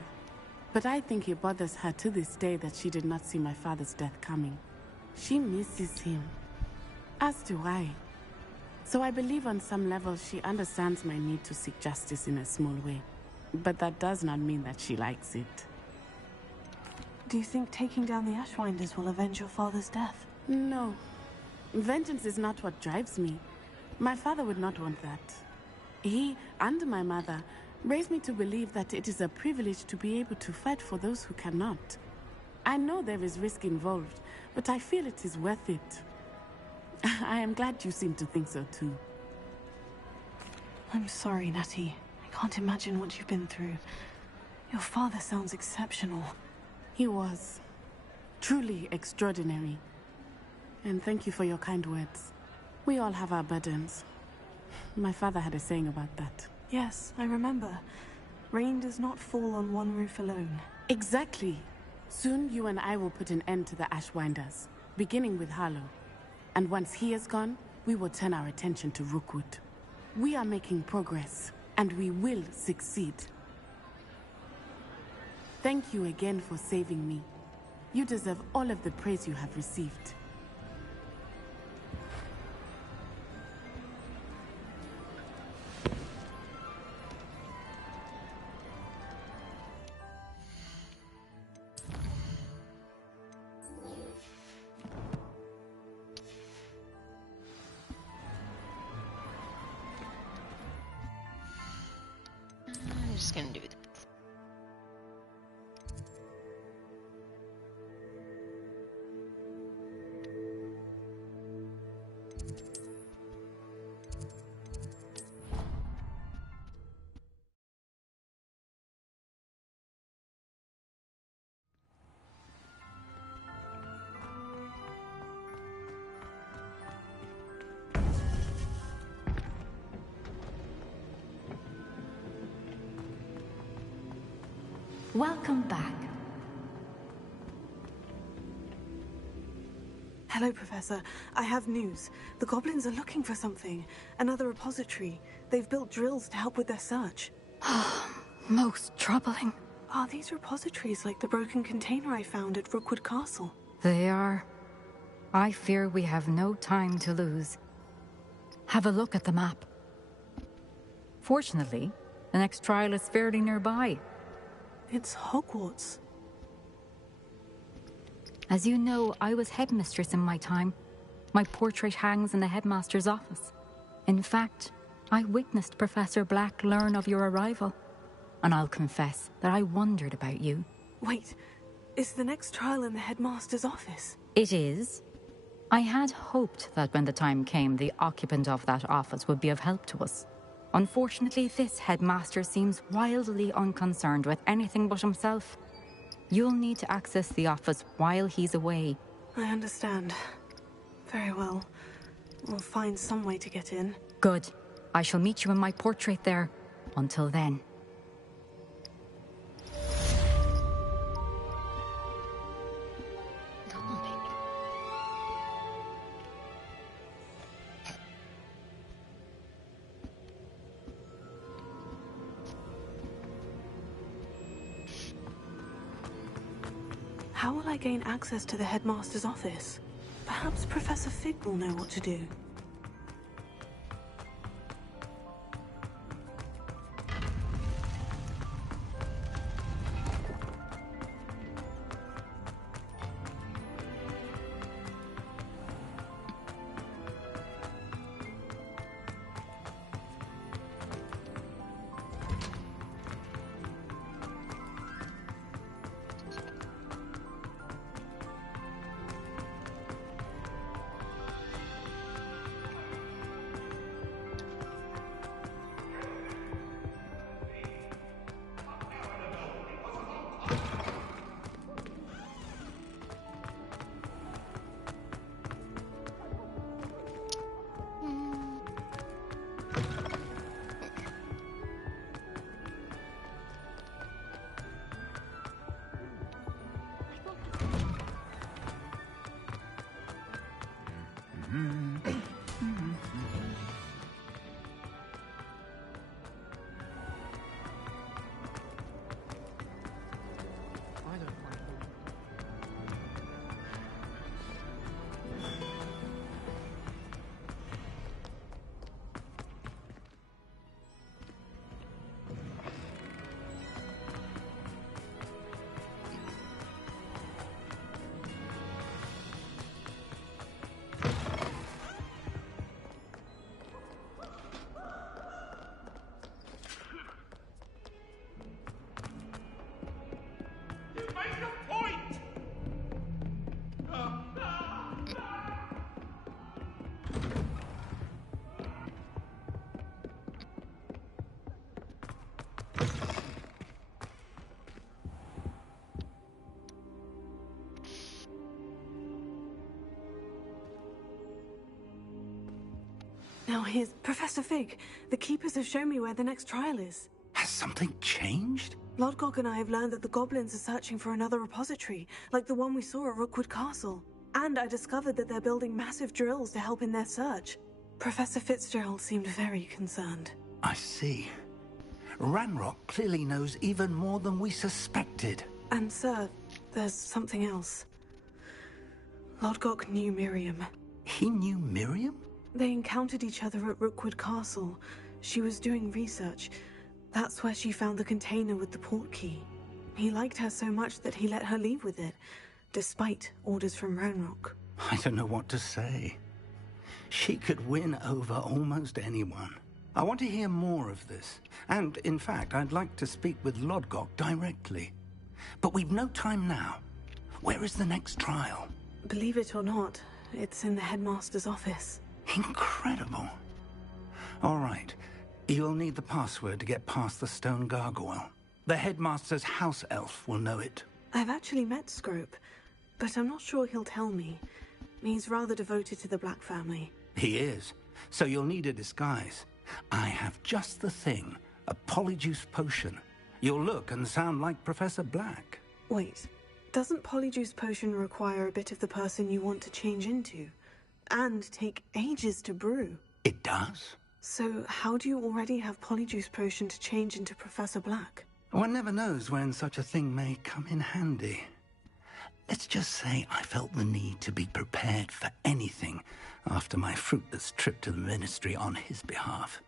but I think it bothers her to this day that she did not see my father's death coming. She misses him, as do I. So I believe on some level she understands my need to seek justice in a small way. But that does not mean that she likes it. Do you think taking down the Ashwinders will avenge your father's death? No. Vengeance is not what drives me. My father would not want that. He and my mother raised me to believe that it is a privilege to be able to fight for those who cannot. I know there is risk involved, but I feel it is worth it. I am glad you seem to think so too. I'm sorry, Natty. I can't imagine what you've been through. Your father sounds exceptional. He was. Truly extraordinary. And thank you for your kind words. We all have our burdens. My father had a saying about that. Yes, I remember. Rain does not fall on one roof alone. Exactly. Soon you and I will put an end to the Ashwinders, beginning with Harlow. And once he is gone, we will turn our attention to Rookwood. We are making progress, and we will succeed. Thank you again for saving me. You deserve all of the praise you have received. I'm just gonna do this. Welcome back. Hello, Professor. I have news. The goblins are looking for something. Another repository. They've built drills to help with their search. Most troubling. Are these repositories like the broken container I found at Rookwood Castle? They are. I fear we have no time to lose. Have a look at the map. Fortunately, the next trial is fairly nearby. It's Hogwarts. As you know, I was headmistress in my time. My portrait hangs in the headmaster's office. In fact, I witnessed Professor Black learn of your arrival. And I'll confess that I wondered about you. Wait, is the next trial in the headmaster's office? It is. I had hoped that when the time came, the occupant of that office would be of help to us. Unfortunately, this headmaster seems wildly unconcerned with anything but himself. You'll need to access the office while he's away. I understand. Very well. We'll find some way to get in. Good. I shall meet you in my portrait there. Until then. How will I gain access to the headmaster's office? Perhaps Professor Fig will know what to do. Now here's Professor Fig. The Keepers have shown me where the next trial is. Has something changed? Lodgok and I have learned that the goblins are searching for another repository, like the one we saw at Rookwood Castle. And I discovered that they're building massive drills to help in their search. Professor Fitzgerald seemed very concerned. I see. Ranrock clearly knows even more than we suspected. And sir, there's something else. Lodgok knew Miriam. He knew Miriam? They encountered each other at Rookwood Castle. She was doing research. That's where she found the container with the port key. He liked her so much that he let her leave with it, despite orders from Ranrock. I don't know what to say. She could win over almost anyone. I want to hear more of this. And, in fact, I'd like to speak with Lodgok directly. But we've no time now. Where is the next trial? Believe it or not, it's in the headmaster's office. Incredible. All right. You'll need the password to get past the stone gargoyle. The headmaster's house elf will know it. I've actually met Scrope, but I'm not sure he'll tell me. He's rather devoted to the Black family. He is. So you'll need a disguise. I have just the thing. A polyjuice potion. You'll look and sound like Professor Black. Wait. Doesn't polyjuice potion require a bit of the person you want to change into? And take ages to brew? It does. So how do you already have polyjuice potion to change into Professor Black? One never knows when such a thing may come in handy. Let's just say I felt the need to be prepared for anything after my fruitless trip to the Ministry on his behalf.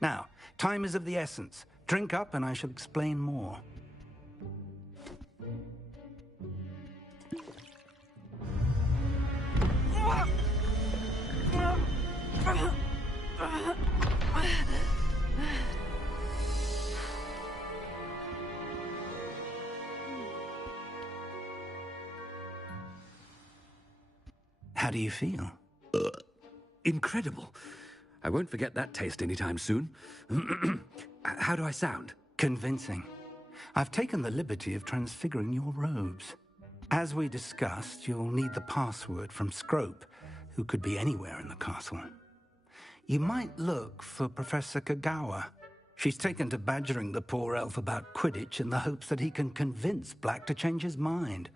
Now, time is of the essence. Drink up and I shall explain more. How do you feel? Incredible. I won't forget that taste anytime soon. How do I sound? Convincing. I've taken the liberty of transfiguring your robes. As we discussed, you'll need the password from Scrope, who could be anywhere in the castle. You might look for Professor Kagawa. She's taken to badgering the poor elf about Quidditch in the hopes that he can convince Black to change his mind.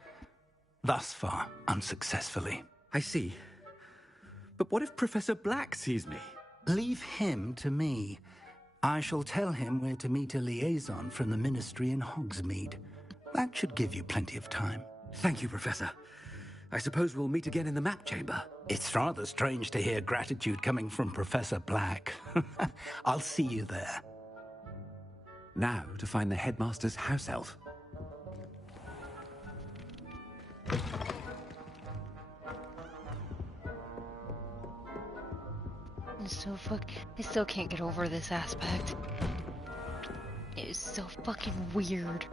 Thus far, unsuccessfully. I see. But what if Professor Black sees me? Leave him to me. I shall tell him where to meet a liaison from the Ministry in Hogsmeade. That should give you plenty of time. Thank you, Professor. I suppose we'll meet again in the map chamber. It's rather strange to hear gratitude coming from Professor Black. I'll see you there. Now to find the headmaster's house elf. I still can't get over this aspect. It is so fucking weird.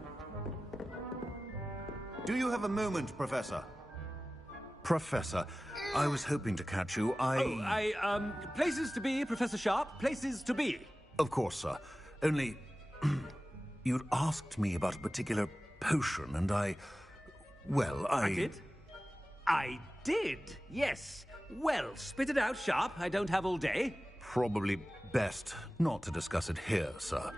Do you have a moment, Professor? Professor, I was hoping to catch you. Places to be, Professor Sharp. Places to be. Of course, sir. Only, you'd asked me about a particular potion, and I did? I did, yes. Well, spit it out, Sharp. I don't have all day. Probably best not to discuss it here, sir.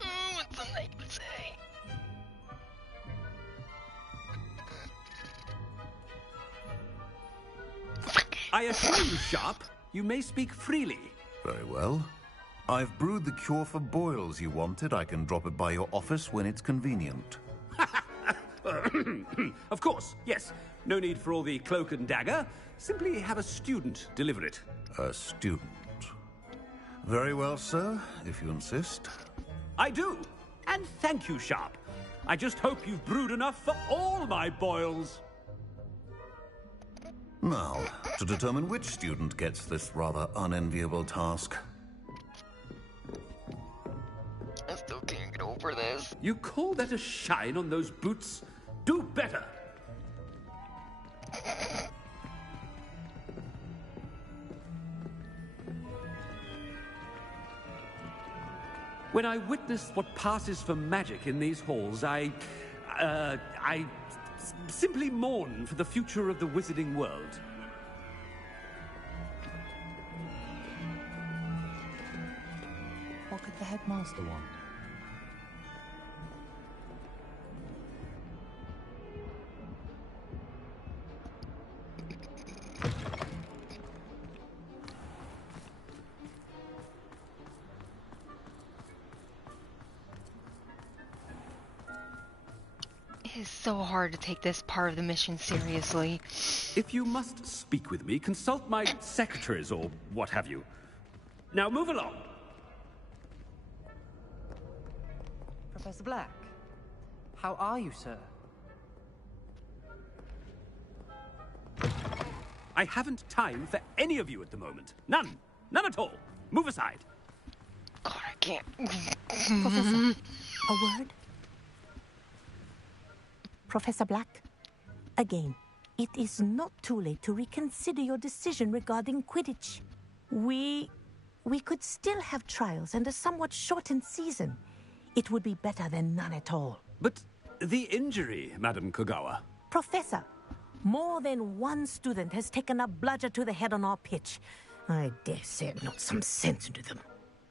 What's the name say? I assure you, Sharp, you may speak freely. Very well. I've brewed the cure for boils you wanted. I can drop it by your office when it's convenient. Of course, yes. No need for all the cloak and dagger. Simply have a student deliver it. A student? Very well, sir, if you insist. I do. And thank you, Sharp. I just hope you've brewed enough for all my boils. Now, to determine which student gets this rather unenviable task. I still can't get over this. You call that a shine on those boots? Do better! When I witness what passes for magic in these halls, I simply mourn for the future of the wizarding world. What could the headmaster want? It is so hard to take this part of the mission seriously. If you must speak with me, consult my secretaries or what have you. Now move along. Professor Black, how are you, sir? I haven't time for any of you at the moment. None. None at all. Move aside. God, I can't. Professor, a word? Professor Black, again, it is not too late to reconsider your decision regarding Quidditch. We could still have trials and a somewhat shortened season. It would be better than none at all. But the injury, Madam Kogawa. Professor, more than one student has taken a bludger to the head on our pitch. I dare say it knocked some sense into them.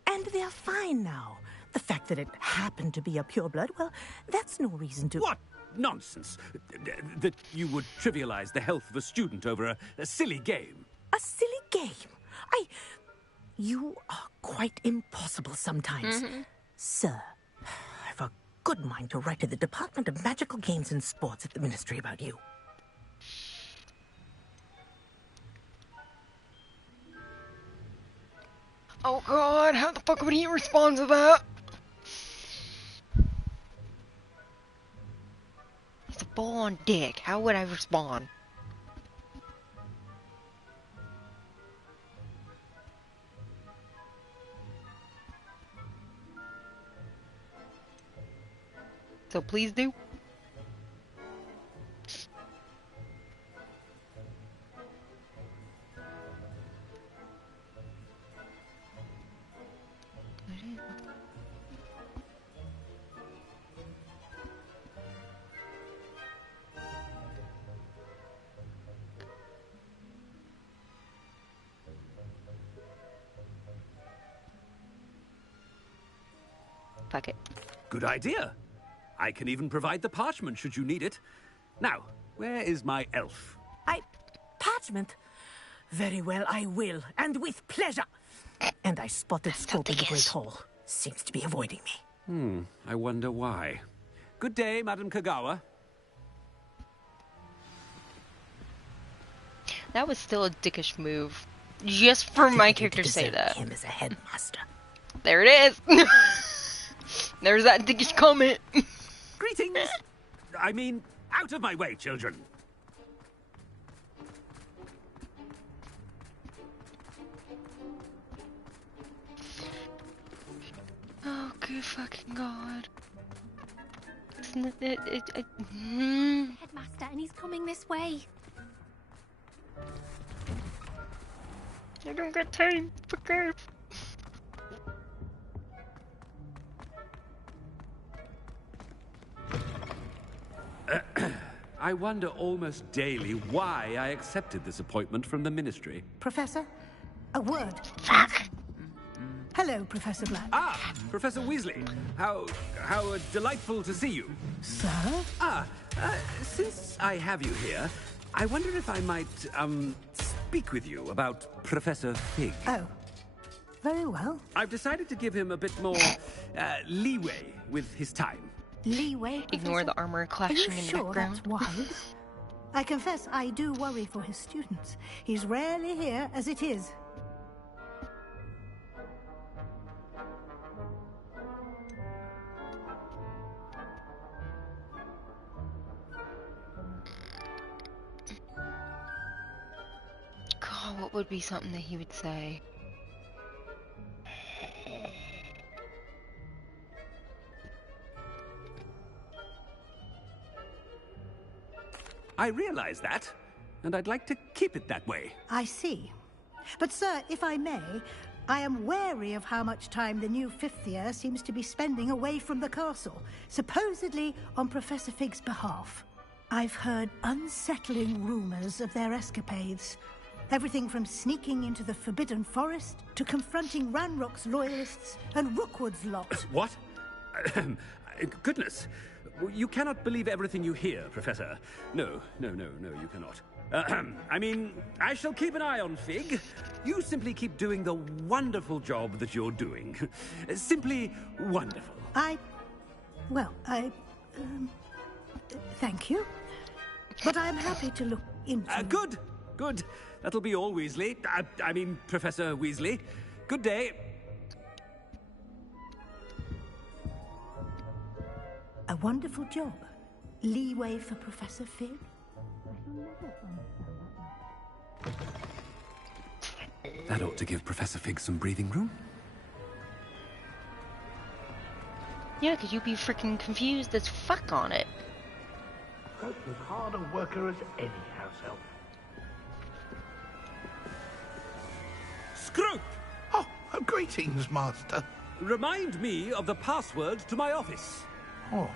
And they're fine now. The fact that it happened to be a pureblood, well, that's no reason to... What nonsense! That you would trivialize the health of a student over a silly game. A silly game? You are quite impossible sometimes. Sir, I've a good mind to write to the Department of Magical Games and Sports at the Ministry about you. Oh god, how the fuck would he respond to that? It's a full-on dick. How would I respond? So please do. Fuck it. Good idea. I can even provide the parchment should you need it. Now, where is my elf? Parchment? Very well, I will, and with pleasure. And I spotted Scope in the Great Hall. Seems to be avoiding me. I wonder why. Good day, Madam Kogawa. That was still a dickish move. Just for my character to say that. Him as a headmaster. There it is! There's that dickish comment. Greetings! I mean, out of my way, children. Oh, good fucking god. Isn't it, Headmaster, and he's coming this way. I don't got time. Fuck off. I wonder almost daily why I accepted this appointment from the Ministry. Professor, a word. Hello, Professor Black. Ah, Professor Weasley. How delightful to see you. Sir? Since I have you here, I wonder if I might, speak with you about Professor Fig. Oh, very well. I've decided to give him a bit more, leeway with his time. Leeway, Ignore the armor clashing in the background. That's wise? I confess I do worry for his students. He's rarely here as it is. God, what would be something that he would say? I realize that, and I'd like to keep it that way. I see. But, sir, if I may, I am wary of how much time the new fifth year seems to be spending away from the castle, supposedly on Professor Fig's behalf. I've heard unsettling rumors of their escapades. Everything from sneaking into the Forbidden Forest to confronting Ranrock's loyalists and Rookwood's lot. What? Goodness. You cannot believe everything you hear, Professor. No, you cannot. I mean, I shall keep an eye on Fig. You simply keep doing the wonderful job that you're doing. Simply wonderful. Thank you. But I'm happy to look into... Good. That'll be all, Weasley. I mean, Professor Weasley. Good day. A wonderful job. Leeway for Professor Fig? That ought to give Professor Fig some breathing room. Yeah, because you'd be freaking confused as fuck on it. Scrope's as hard a worker as any house elf. Scrope! Oh, greetings, Master. Remind me of the password to my office. Oh,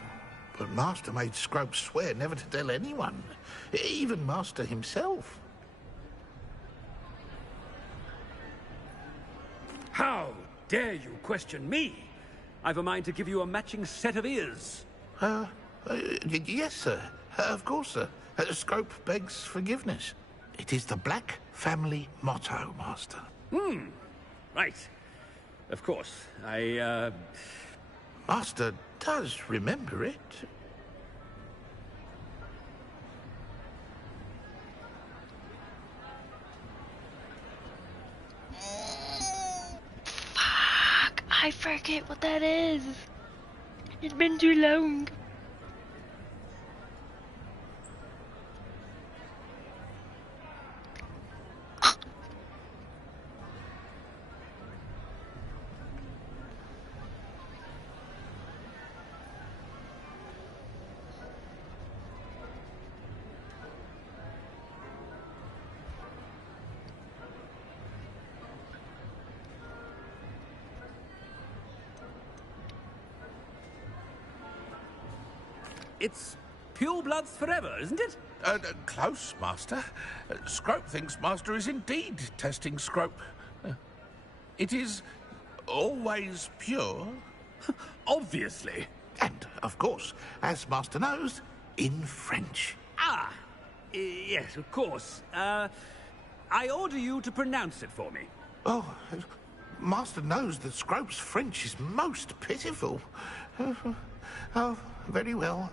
but Master made Scrope swear never to tell anyone, even Master himself. How dare you question me? I've a mind to give you a matching set of ears. Yes, sir. Of course, sir. Scrope begs forgiveness. It is the Black family motto, Master. Right. Of course. Master does remember it. Fuck! I forget what that is. It's been too long. It's pure bloods forever, isn't it? Close, Master. Scrope thinks Master is indeed testing Scrope. It is always pure. Obviously. And, of course, as Master knows, in French. Yes, of course. I order you to pronounce it for me. Oh, Master knows that Scrope's French is most pitiful. Oh, very well.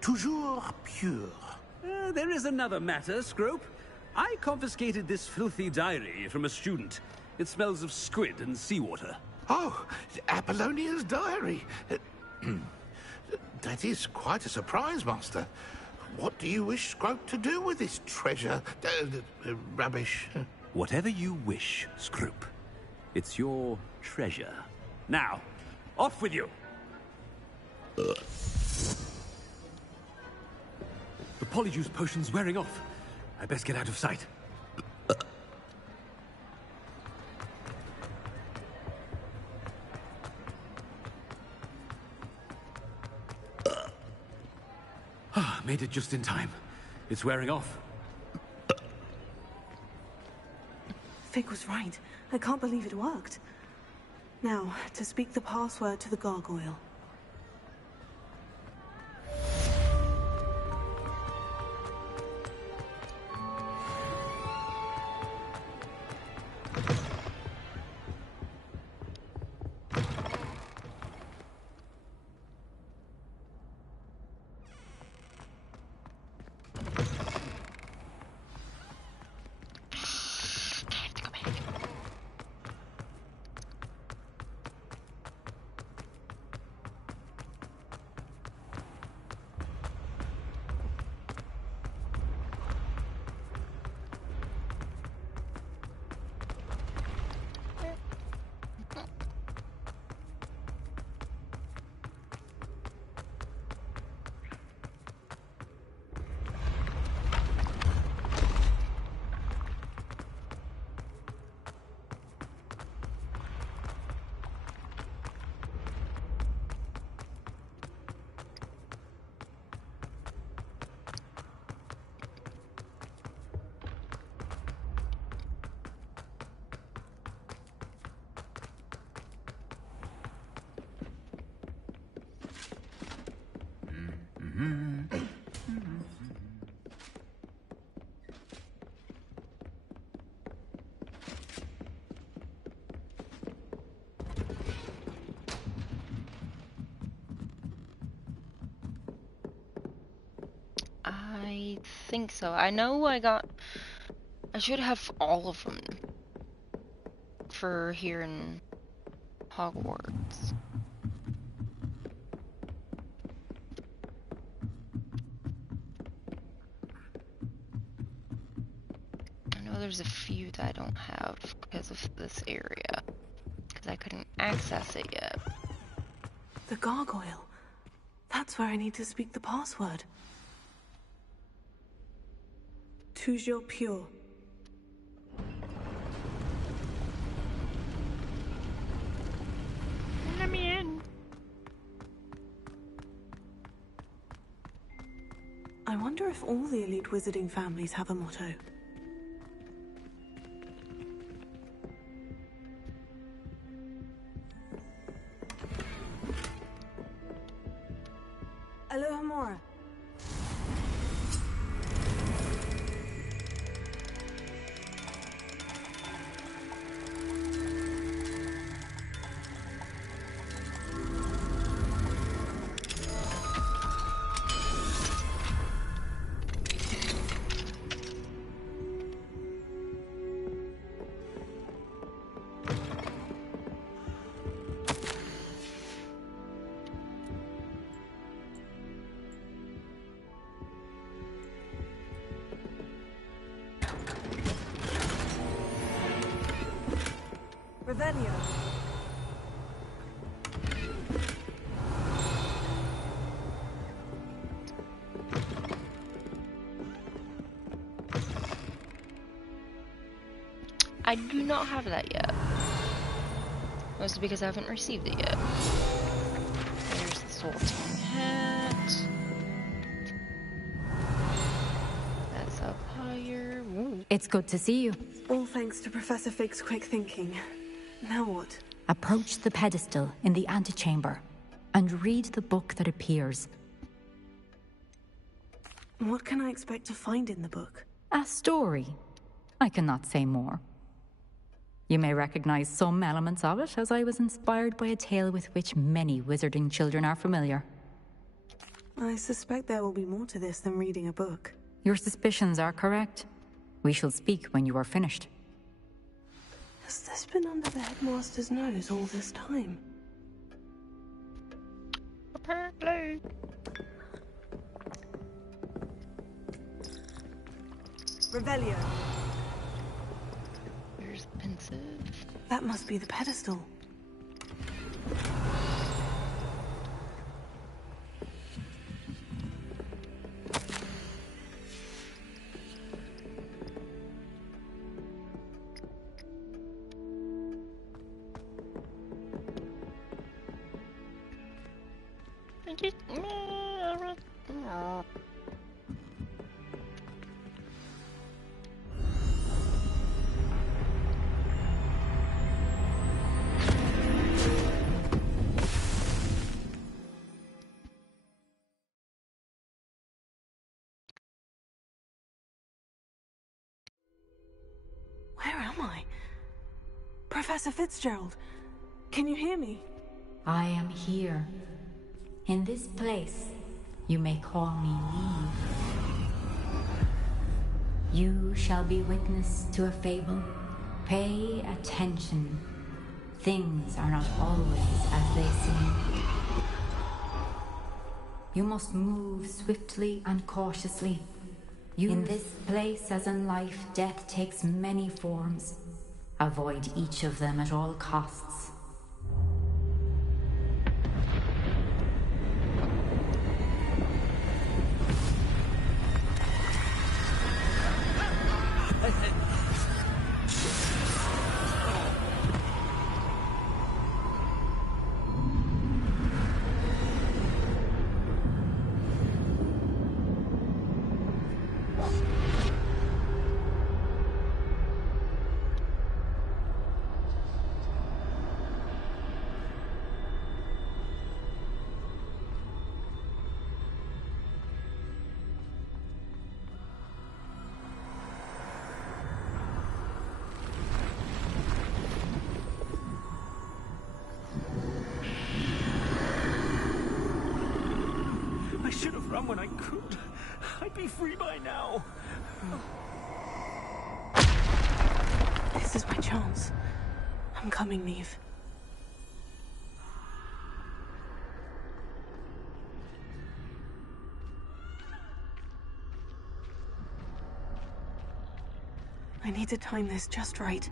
Toujours pure. There is another matter, Scrope. I confiscated this filthy diary from a student. It smells of squid and seawater. Oh, Apollonia's diary. That is quite a surprise, Master. What do you wish Scrope to do with this treasure? Rubbish. Whatever you wish, Scrope. It's your treasure. Now, off with you. The polyjuice potion's wearing off. I best get out of sight. Made it just in time. It's wearing off. Fig was right. I can't believe it worked. Now, to speak the password to the gargoyle. I think so. I know I should have all of them for here in Hogwarts. I know there's a few that I don't have because of this area, because I couldn't access it yet. The gargoyle. That's where I need to speak the password. Toujours pure. Let me in. I wonder if all the elite wizarding families have a motto. Alohomora. Revelio. I do not have that yet. Mostly because I haven't received it yet. There's the sorting hat. That's up higher. Ooh. It's good to see you. All thanks to Professor Fig's quick thinking. Now what? Approach the pedestal in the antechamber and read the book that appears. What can I expect to find in the book? A story. I cannot say more. You may recognize some elements of it, as I was inspired by a tale with which many wizarding children are familiar. I suspect there will be more to this than reading a book. Your suspicions are correct. We shall speak when you are finished. Has this been under the headmaster's nose all this time? Apparently. Revelio. Here's the pensive. That must be the pedestal. Where am I? Professor Fitzgerald, can you hear me? I am here. In this place, you may call me Eve. You shall be witness to a fable. Pay attention. Things are not always as they seem. You must move swiftly and cautiously. In this place, as in life, death takes many forms. Avoid each of them at all costs. come when I could. I'd be free by now. This is my chance. I'm coming, Neve. I need to time this just right.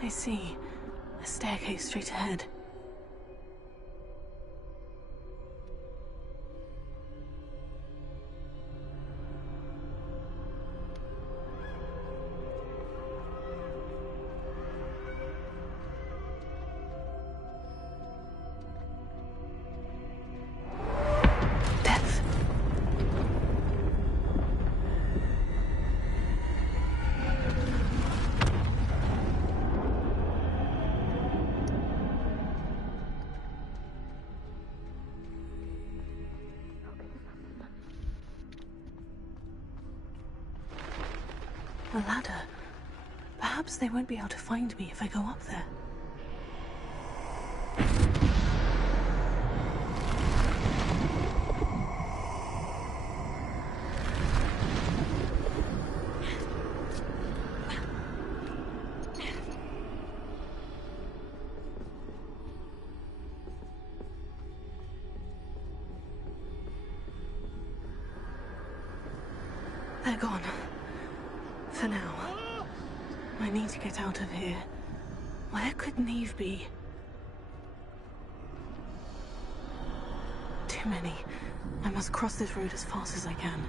I see. A staircase straight ahead. Death. A ladder. Perhaps they won't be able to find me if I go up there. They're gone. For now. I need to get out of here. Where could Neve be? Too many. I must cross this road as fast as I can.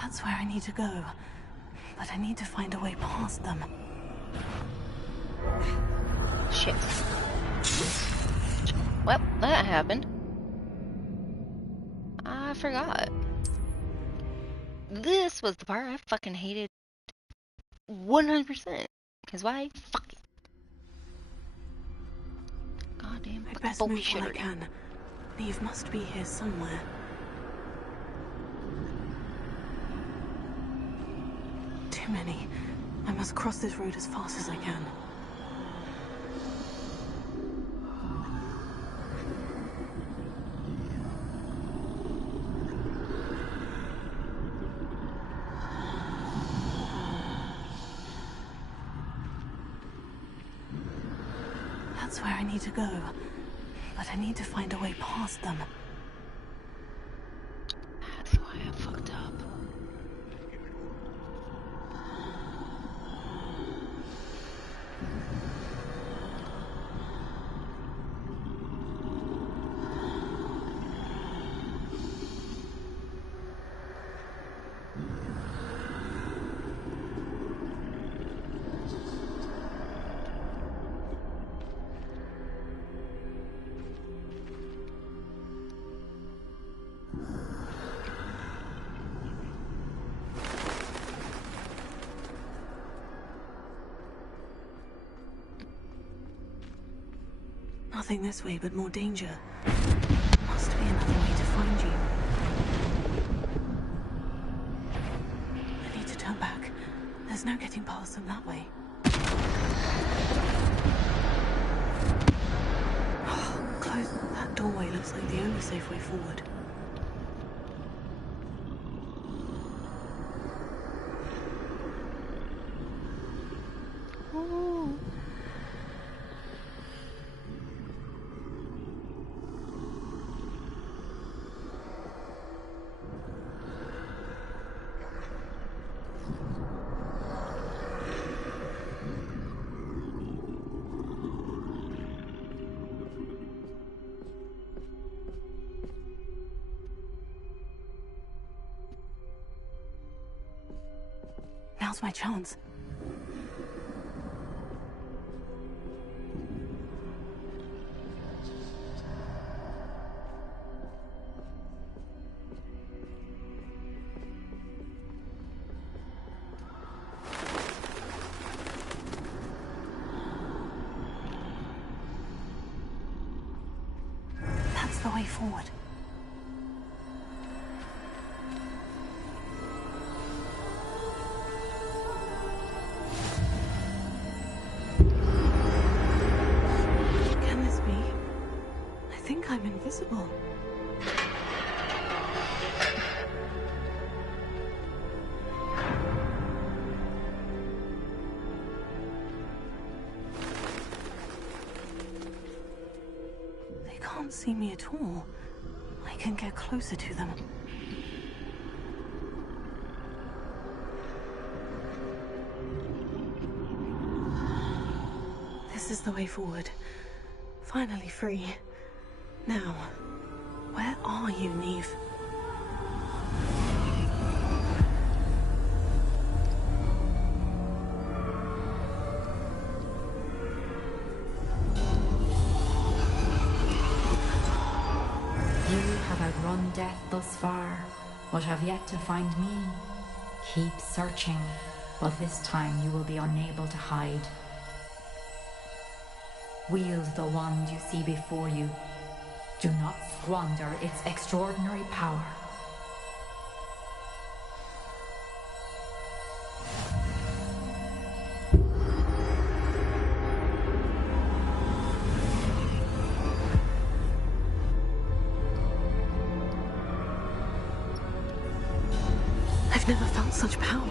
That's where I need to go. But I need to find a way past them. Shit. Well, that happened. I forgot. This was the part I fucking hated 100%. Because why? Fuck it. Goddamn I'd best move while I can. Neve must be here somewhere. Too many. I must cross this road as fast as I can. That's where I need to go. But I need to find a way past them. That's why I fucked up. Nothing this way, but more danger. Must be another way to find you. I need to turn back. There's no getting past them that way. Close. That doorway looks like the only safe way forward. Ooh. Now's my chance. That's the way forward. Can this be? I think I'm invisible. They can't see me at all. I can get closer to them. This is the way forward. Finally free. Now, where are you, Neve? You have outrun death thus far, but have yet to find me. Keep searching, but this time you will be unable to hide. Wield the wand you see before you. Do not squander its extraordinary power. I've never felt such power.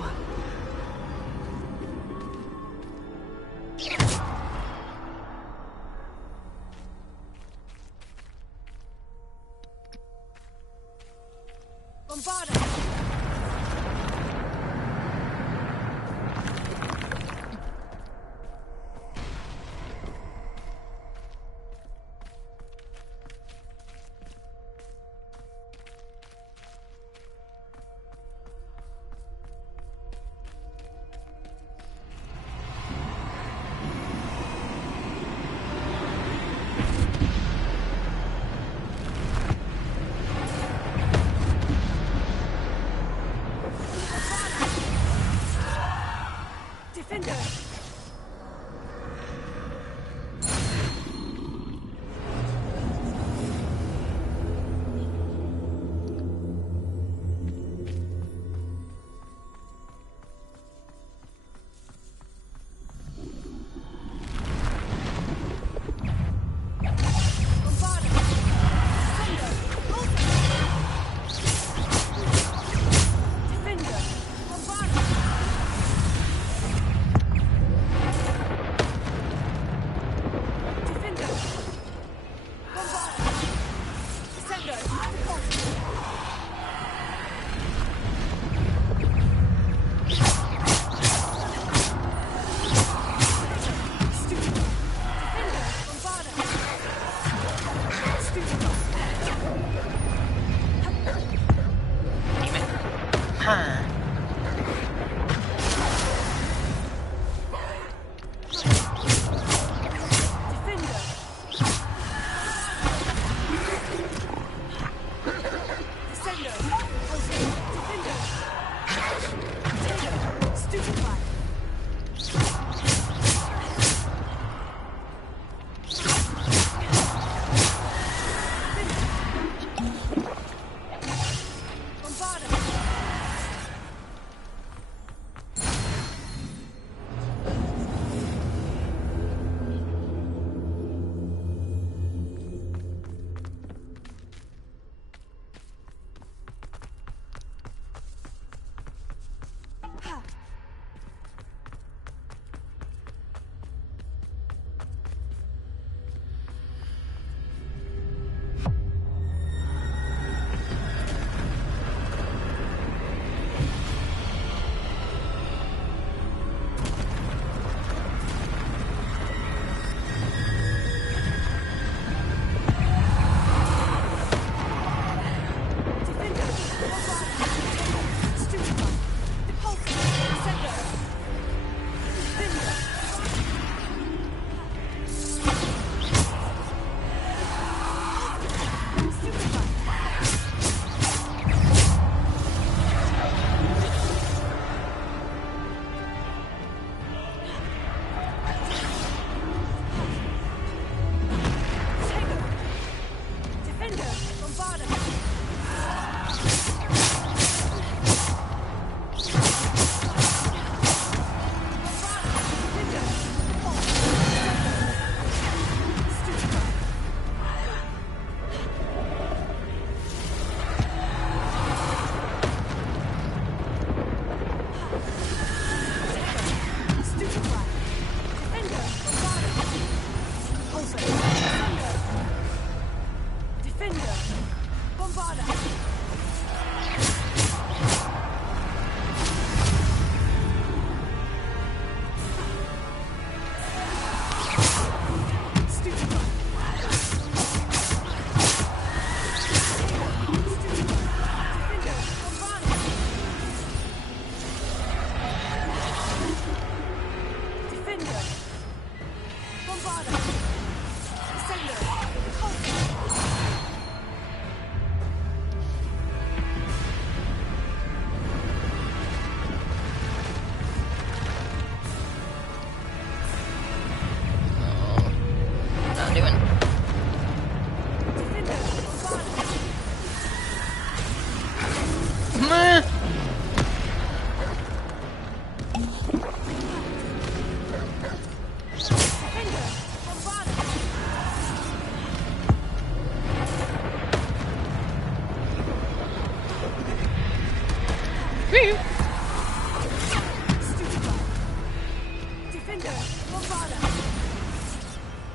Defender, Bombarda.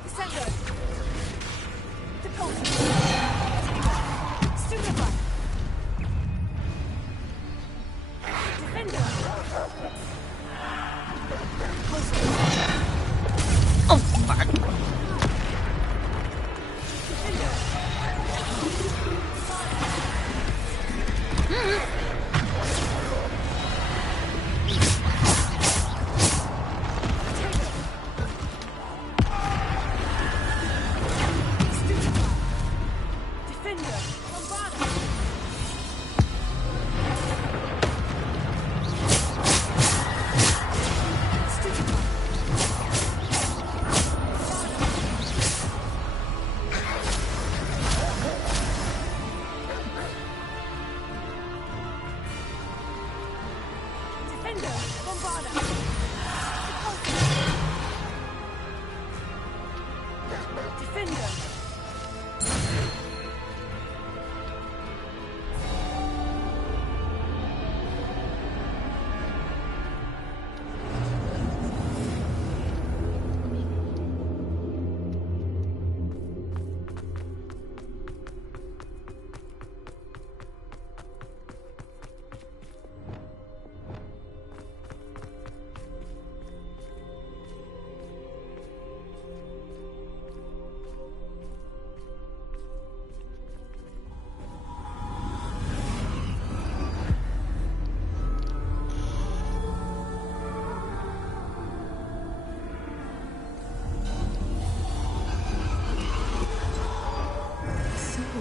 Descender. Deposit. Stupefy. Defender. Oh, fuck.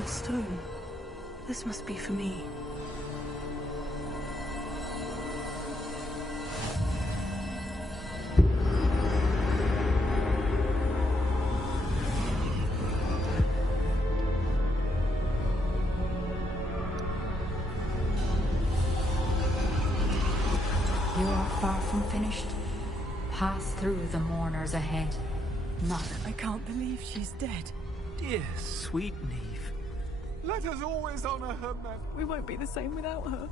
Stone. This must be for me. You are far from finished. Pass through the mourners ahead. Not. I can't believe she's dead. Dear, sweet Neve. Let us always honor her memory. We won't be the same without her.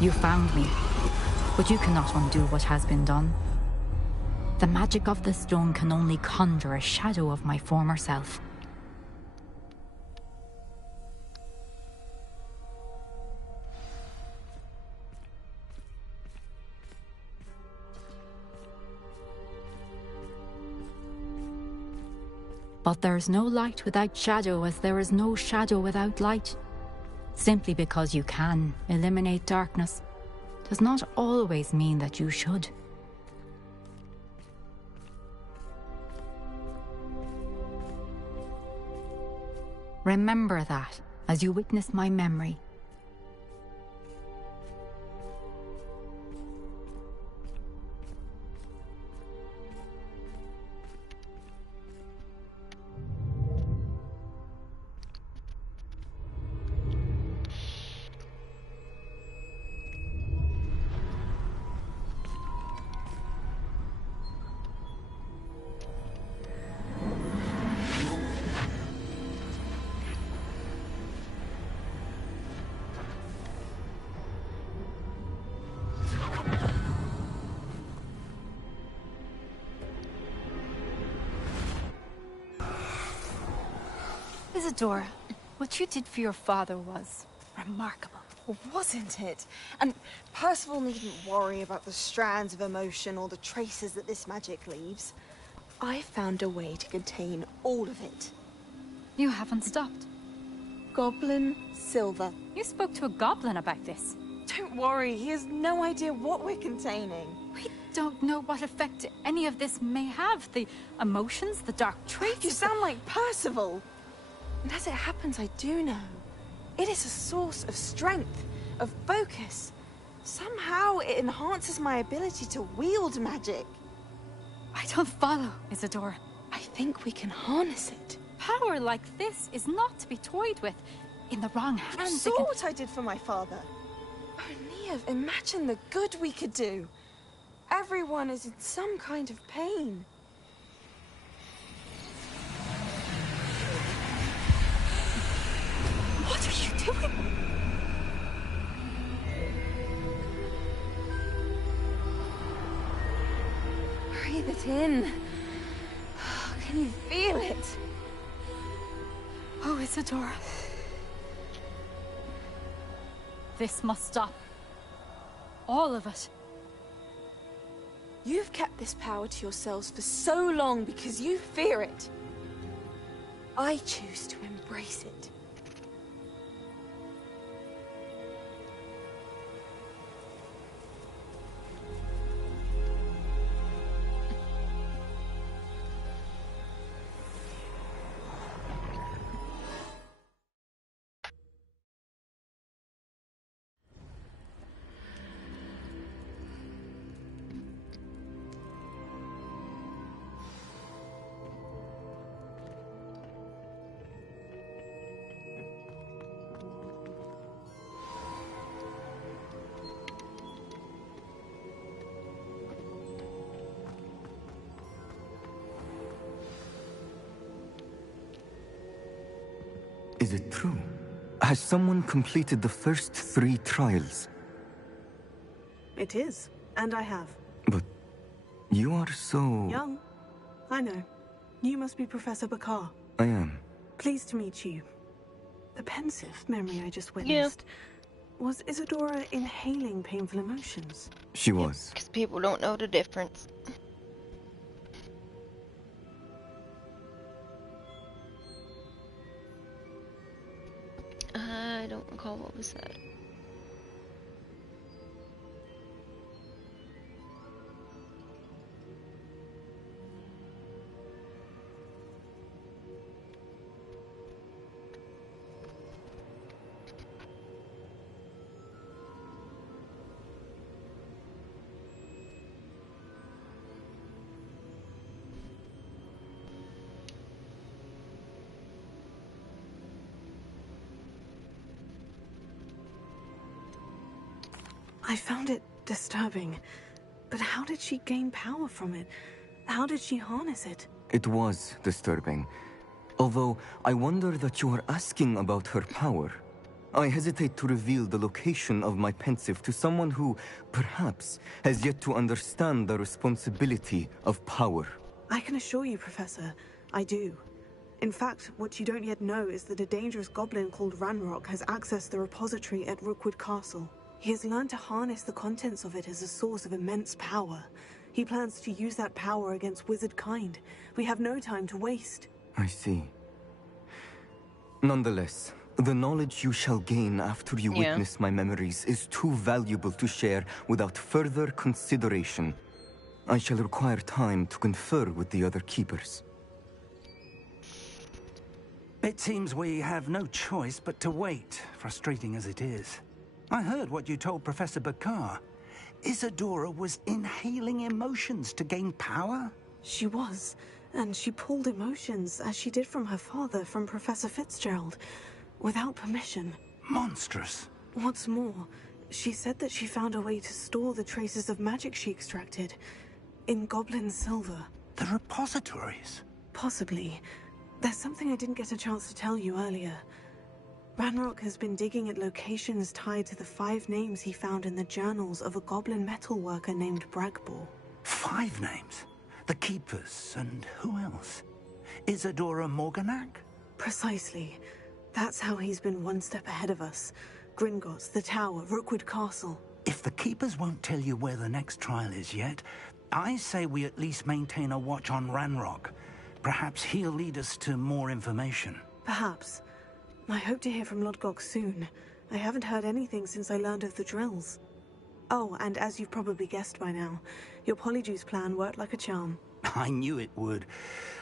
You found me, but you cannot undo what has been done. The magic of the stone can only conjure a shadow of my former self. But there is no light without shadow, as there is no shadow without light. Simply because you can eliminate darkness does not always mean that you should. Remember that as you witness my memory. Isadora, what you did for your father was remarkable. Wasn't it? And Percival needn't worry about the strands of emotion or the traces that this magic leaves. I found a way to contain all of it. You haven't stopped. Goblin Silver. You spoke to a goblin about this. Don't worry, he has no idea what we're containing. We don't know what effect any of this may have. The emotions, the dark traits. You sound like Percival. And as it happens, I do know. It is a source of strength, of focus. Somehow it enhances my ability to wield magic. I don't follow, Isadora. I think we can harness it. Power like this is not to be toyed with. In the wrong hands. You saw what I did for my father. Neve, imagine the good we could do. Everyone is in some kind of pain. What are you doing? Breathe it in. Can you feel it? Oh, Isadora. This must stop. All of it. You've kept this power to yourselves for so long because you fear it. I choose to embrace it. Is it true? Has someone completed the first 3 trials? It is, and I have. But you are so... Young. I know. You must be Professor Bakar. I am. Pleased to meet you. The pensive memory I just witnessed. Was Isadora inhaling painful emotions? She was. Because people don't know the difference. I don't recall what was said. I found it disturbing. But how did she gain power from it? How did she harness it? It was disturbing. Although, I wonder that you are asking about her power. I hesitate to reveal the location of my pensive to someone who, perhaps, has yet to understand the responsibility of power. I can assure you, Professor, I do. In fact, what you don't yet know is that a dangerous goblin called Ranrock has accessed the repository at Rookwood Castle. He has learned to harness the contents of it as a source of immense power. He plans to use that power against wizard kind. We have no time to waste. I see. Nonetheless, the knowledge you shall gain after you witness my memories is too valuable to share without further consideration. I shall require time to confer with the other keepers. It seems we have no choice but to wait, frustrating as it is. I heard what you told Professor Bakar. Isadora was inhaling emotions to gain power? She was, and she pulled emotions, as she did from her father, from Professor Fitzgerald, without permission. Monstrous. What's more, she said that she found a way to store the traces of magic she extracted in goblin silver. The repositories? Possibly. There's something I didn't get a chance to tell you earlier. Ranrock has been digging at locations tied to the 5 names he found in the journals of a goblin metalworker named Bragbor. 5 names? The Keepers, and who else? Isadora Morganac? Precisely. That's how he's been one step ahead of us. Gringotts, the Tower, Rookwood Castle. If the Keepers won't tell you where the next trial is yet, I say we at least maintain a watch on Ranrock. Perhaps he'll lead us to more information. Perhaps. I hope to hear from Lodgok soon. I haven't heard anything since I learned of the drills. Oh, and as you've probably guessed by now, your Polyjuice plan worked like a charm. I knew it would.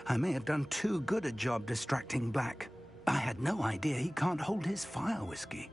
I may have done too good a job distracting Black. I had no idea he can't hold his fire whiskey.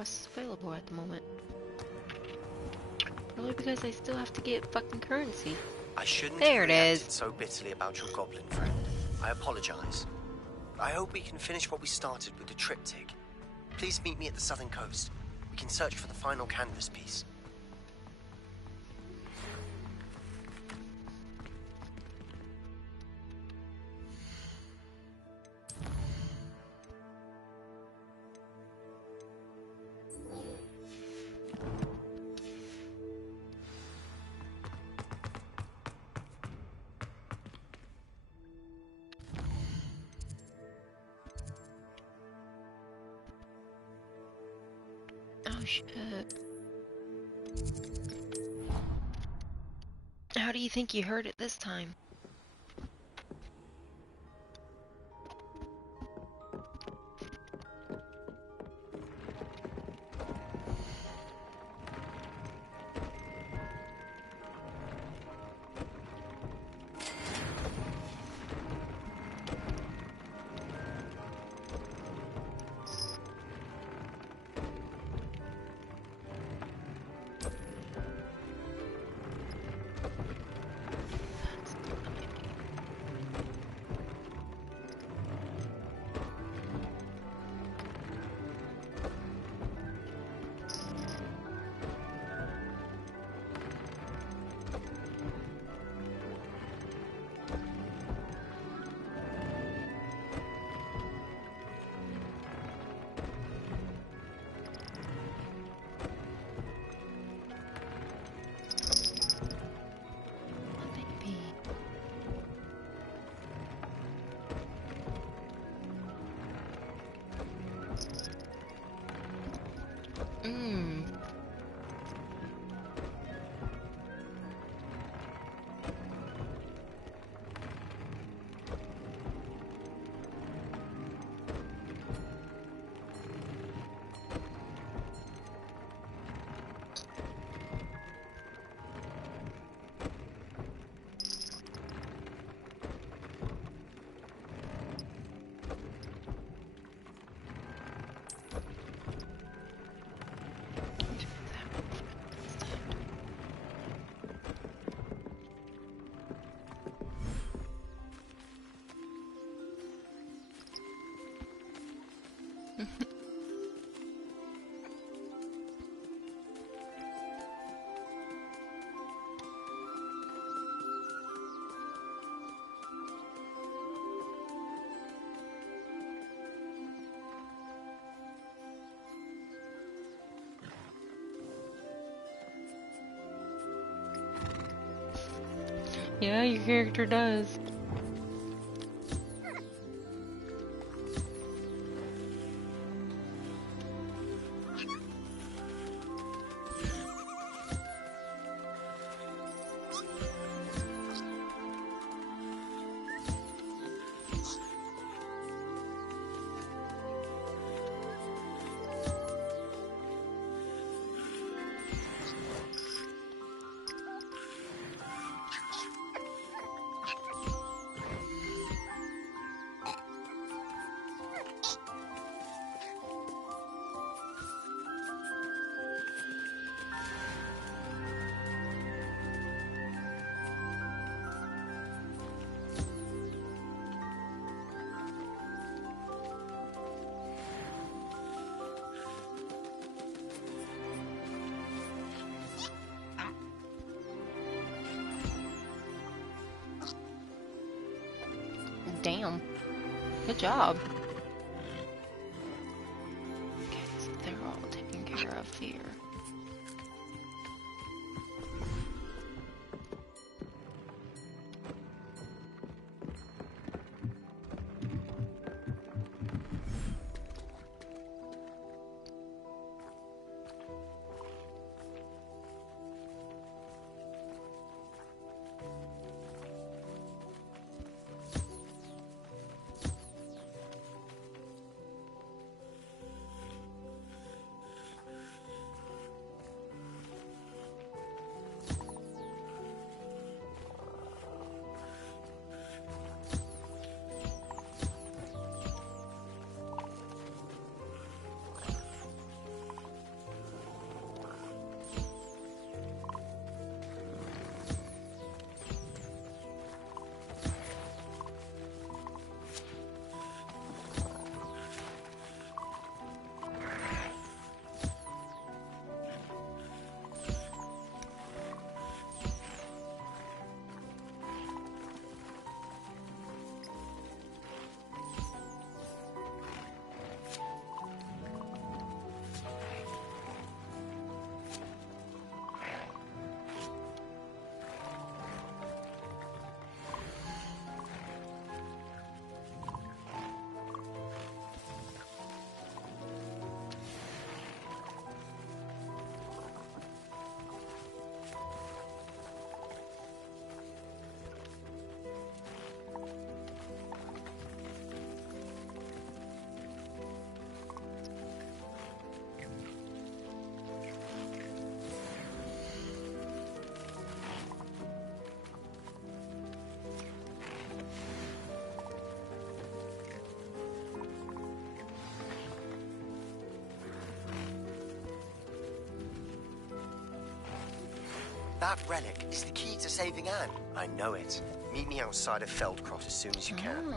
quests available at the moment. Probably because I still have to get fucking currency. I shouldn't There have it reacted is. so bitterly about your goblin friend. I apologize. I hope we can finish what we started with the triptych. Please meet me at the southern coast. We can search for the final canvas piece. Oh shit. How do you think you heard it this time? Yeah, your character does. Damn. Good job. Okay, so they're all taken care of here. That relic is the key to saving Anne. I know it. Meet me outside of Feldcroft as soon as you can.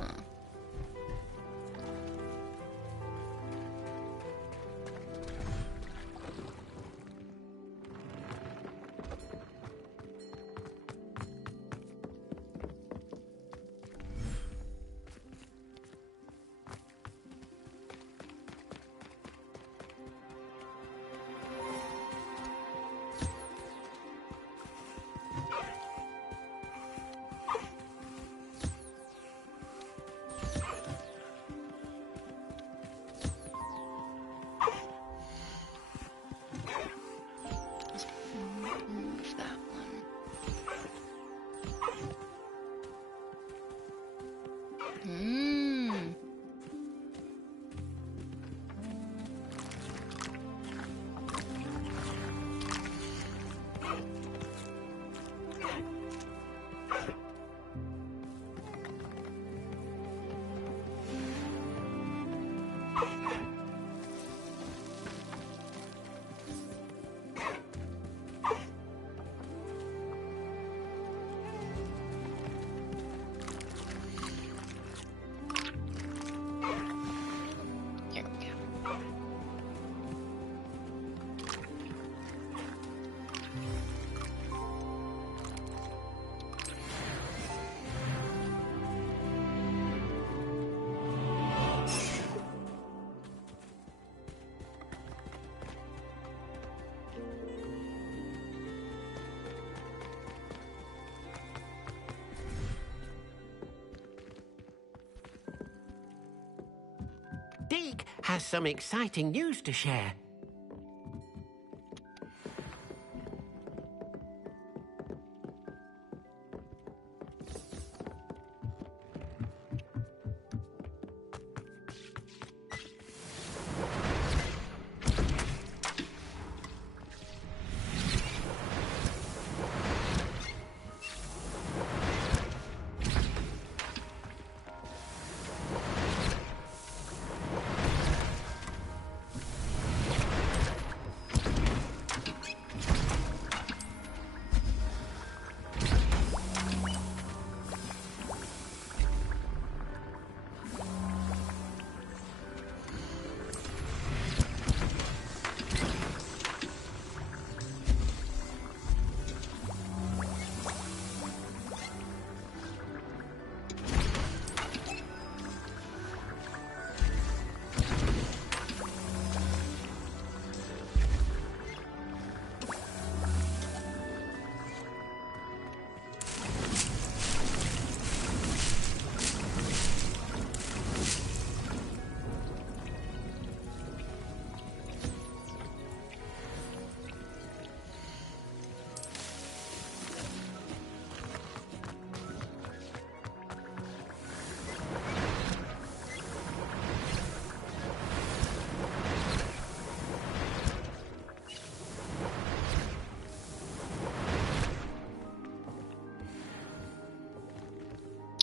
Deke has some exciting news to share.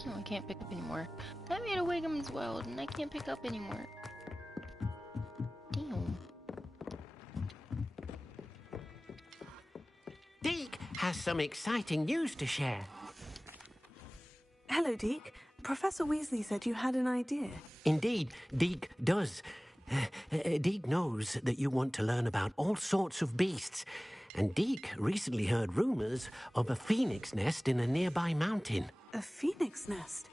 Oh, I can't pick up anymore. I made a Wiggum's World and I can't pick up anymore. Damn. Deke has some exciting news to share. Hello, Deke. Professor Weasley said you had an idea. Indeed, Deke does. Deke knows that you want to learn about all sorts of beasts, and Deke recently heard rumors of a phoenix nest in a nearby mountain. A phoenix nest?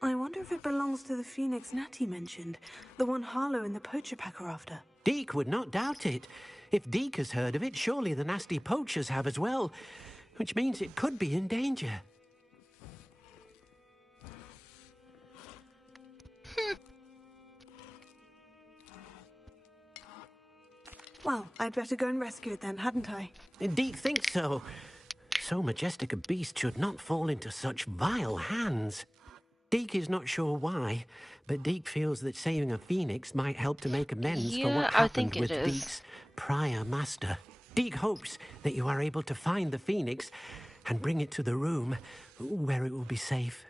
I wonder if it belongs to the phoenix Natty mentioned, the one Harlow and the poacher pack are after. Deke would not doubt it. If Deke has heard of it, surely the nasty poachers have as well, which means it could be in danger. Well, I'd better go and rescue it then, hadn't I? Deke thinks so. So majestic a beast should not fall into such vile hands. Deke is not sure why, but Deke feels that saving a phoenix might help to make amends for what happened with Deke's prior master. Deke hopes that you are able to find the phoenix and bring it to the room where it will be safe.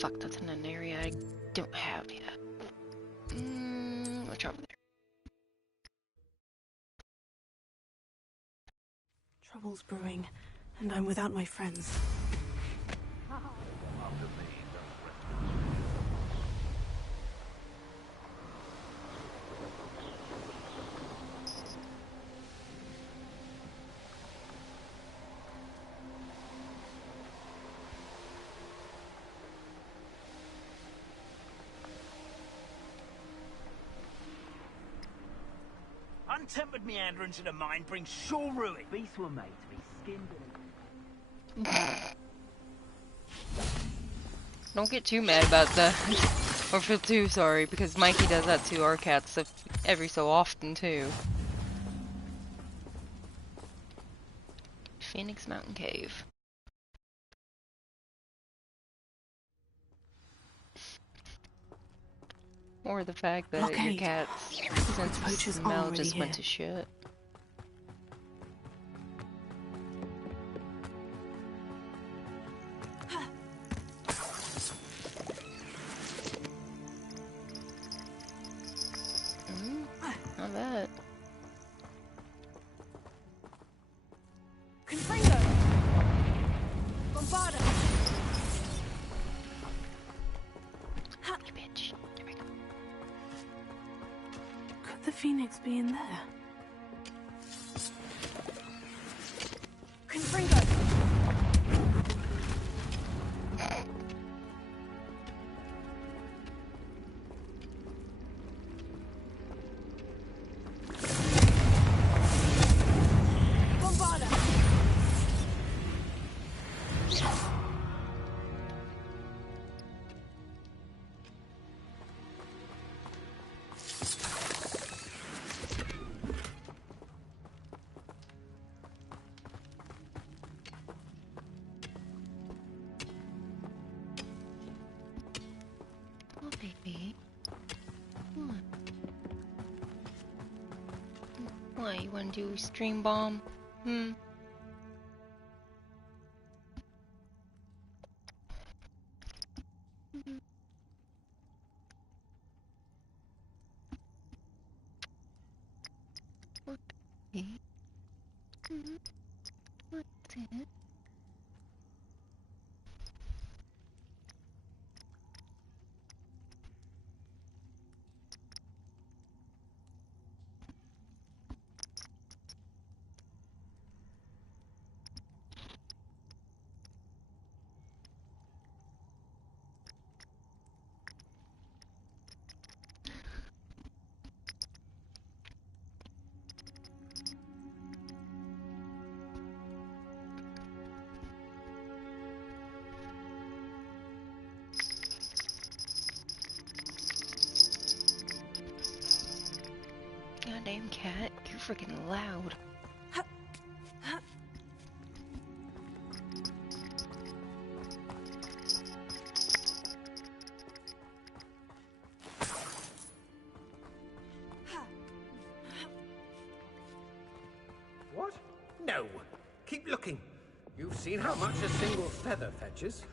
fuck, that's in an area I don't have yet. What's over there? Trouble's brewing, and I'm without my friends. Untempered meanderings in the mine bring sure ruin. Beasts were made to be skinned. Don't get too mad about that. Or feel too sorry, because Mikey does that to our cats every so often, too. Phoenix Mountain Cave. Or the fact that your cat's sense of smell just went to shit. Not bad. Confringo! Bombarda! You bitch. There we go. Could the Phoenix be in there? Confringo! Baby. What? Why, you wanna do stream bomb? What's it? Goddamn cat, you're freaking loud. What? No. Keep looking. You've seen how much a single feather fetches.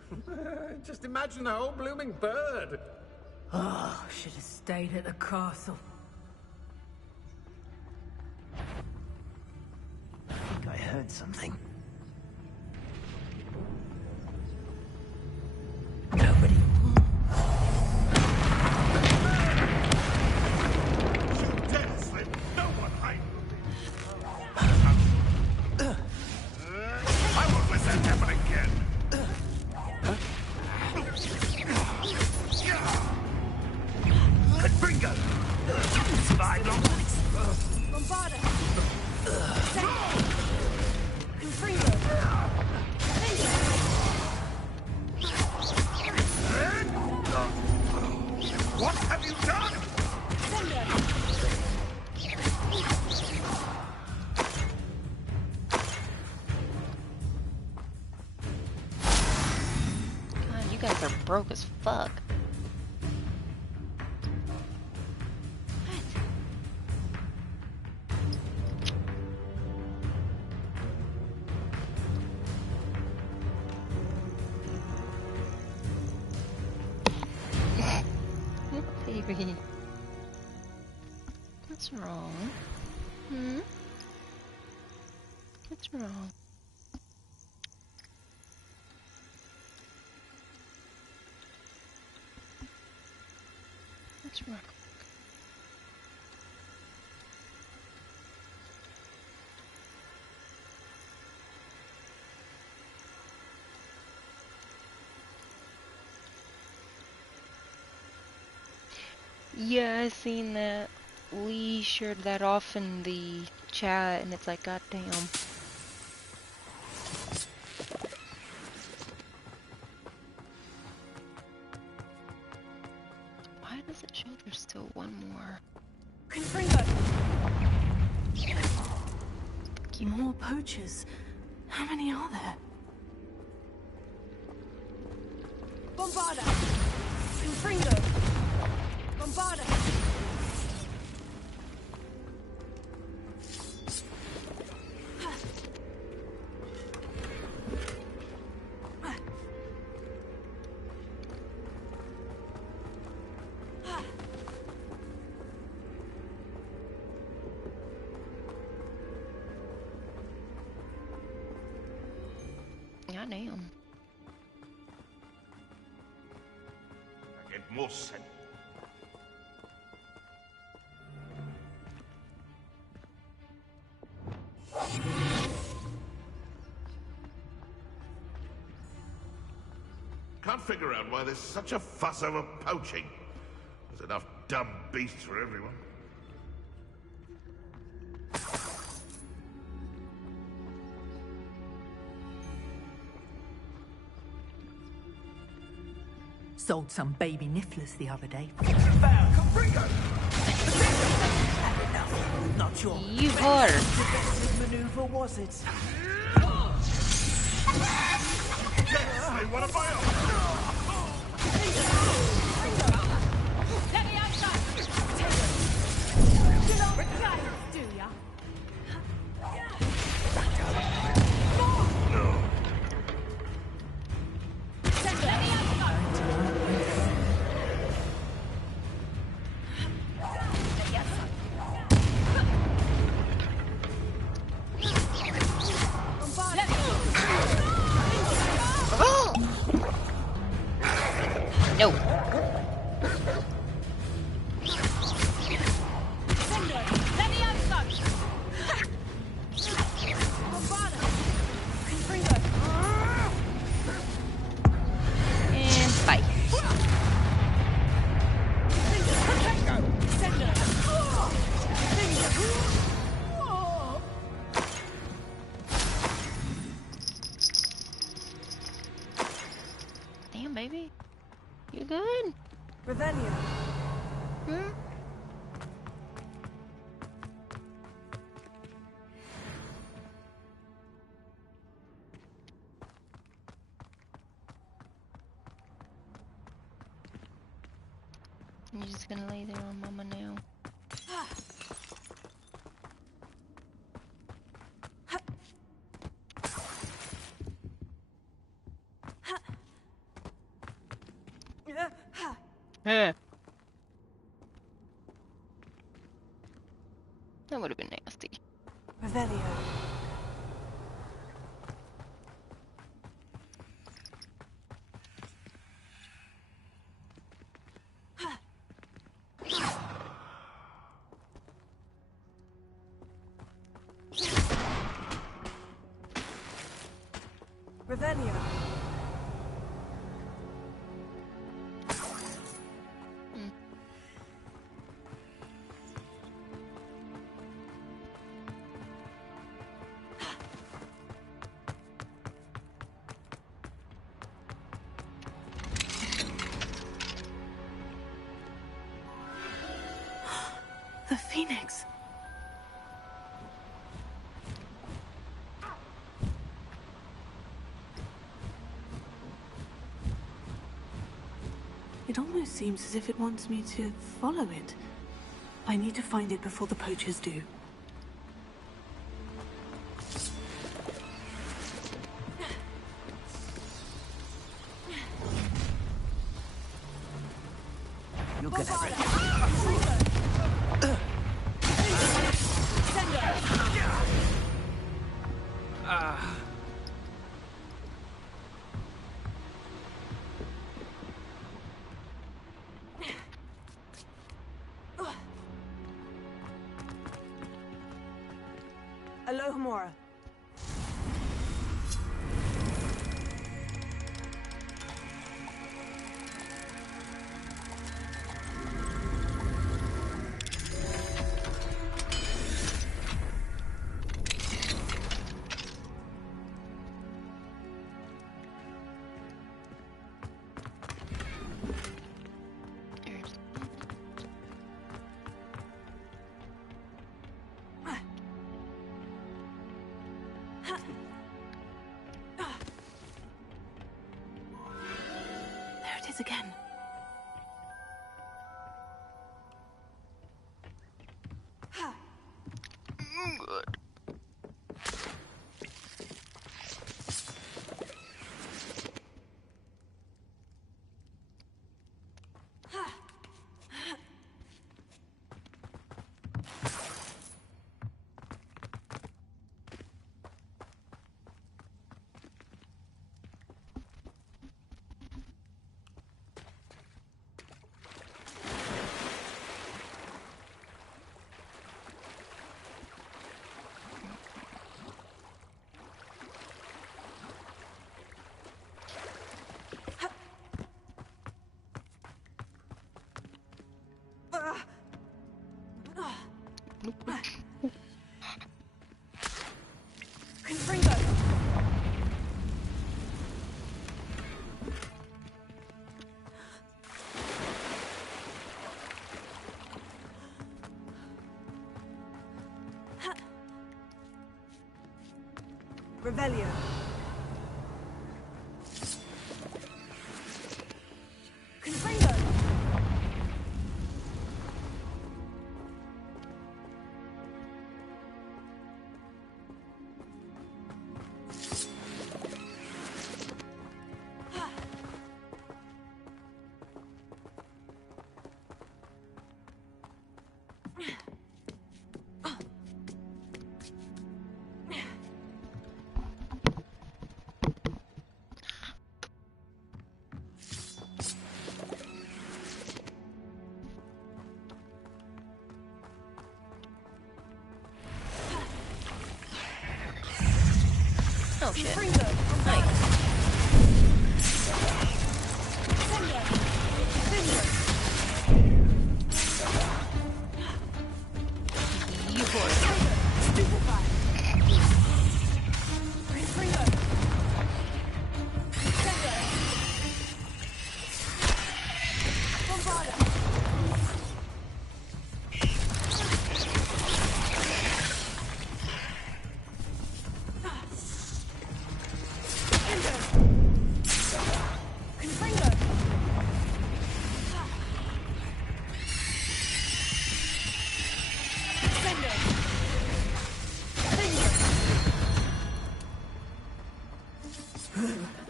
Just imagine a whole blooming bird. Oh, should have stayed at the castle. I think I heard something. Nobody. You dare slip! No one hide I won't let that happen again! Confringo! Survive long Bombarda! Confringo! What have you done? God, you guys are broke as fuck. baby. What's wrong? Hmm? What's wrong? What's wrong? Yeah, I seen that. Lee shared that off in the chat, and it's like, goddamn. Why does it show there's still one more? More poachers. How many are there? Bombarda! Confringo! Bombarda! Goddamn. Get more sense. Can't figure out why there's such a fuss over poaching. There's enough dumb beasts for everyone. Sold some baby nifflers the other day. Not sure. You are. Maneuver was it? Yes, I want to buy off. Let me outside! You know what guys do, ya? No. Let me outside! No. Let me outside! Bombarda! Confringo! And bye. Damn, baby. You good? Revelio. Hmm? You're just gonna lay there on Mama now. Huh. That would have been nasty. Revelio. Revelio. The Phoenix. It almost seems as if it wants me to follow it. I need to find it before the poachers do. You're gonna regret Alohomora. There it is again. Revelio. Confringo. Oh shit. Nice. You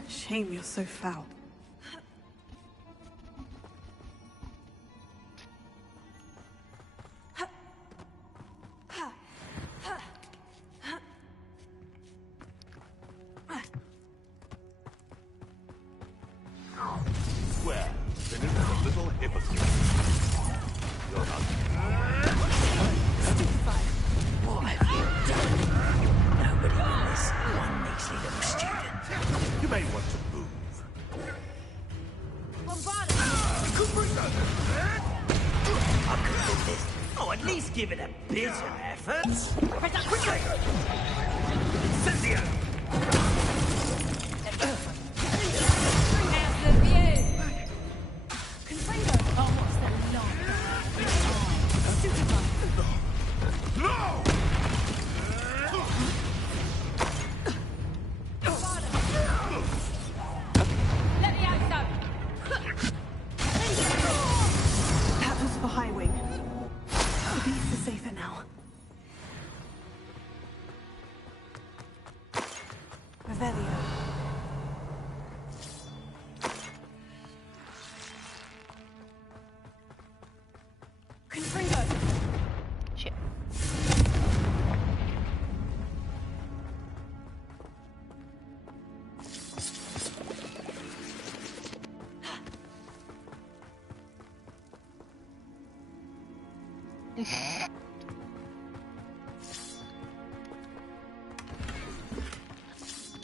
Shame you're so foul. Swear, then it's a little hypocrite. You're not. What have you done? Nobody on this one measly little student. You may want to move. I could do this. Oh, at least give it a bit of effort. Press quickly! Incendio! How's the view? Confringo. Oh, what's the long? No! That was for High Wing. The beast is safer now. Confringo! Shit.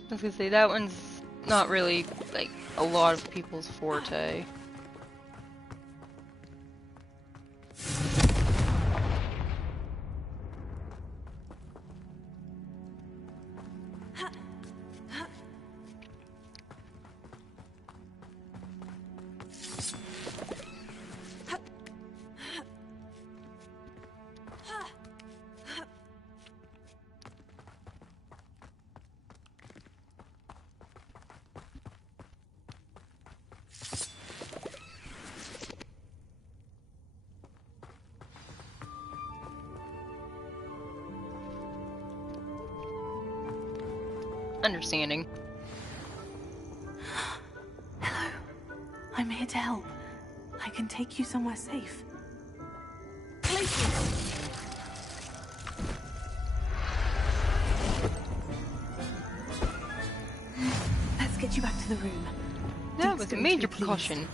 I was gonna say, that one's not really, like, a lot of people's forte. Understanding. Hello. I'm here to help. I can take you somewhere safe. Let's get you back to the room. That was a major precaution.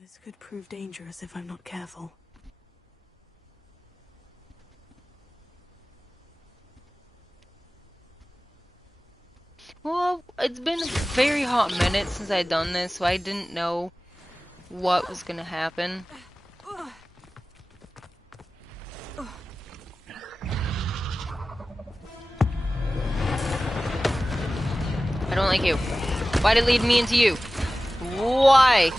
This could prove dangerous if I'm not careful. Well, it's been a very hot minute since I'd done this, so I didn't know what was gonna happen. I don't like you. Why'd it lead me into you? Why?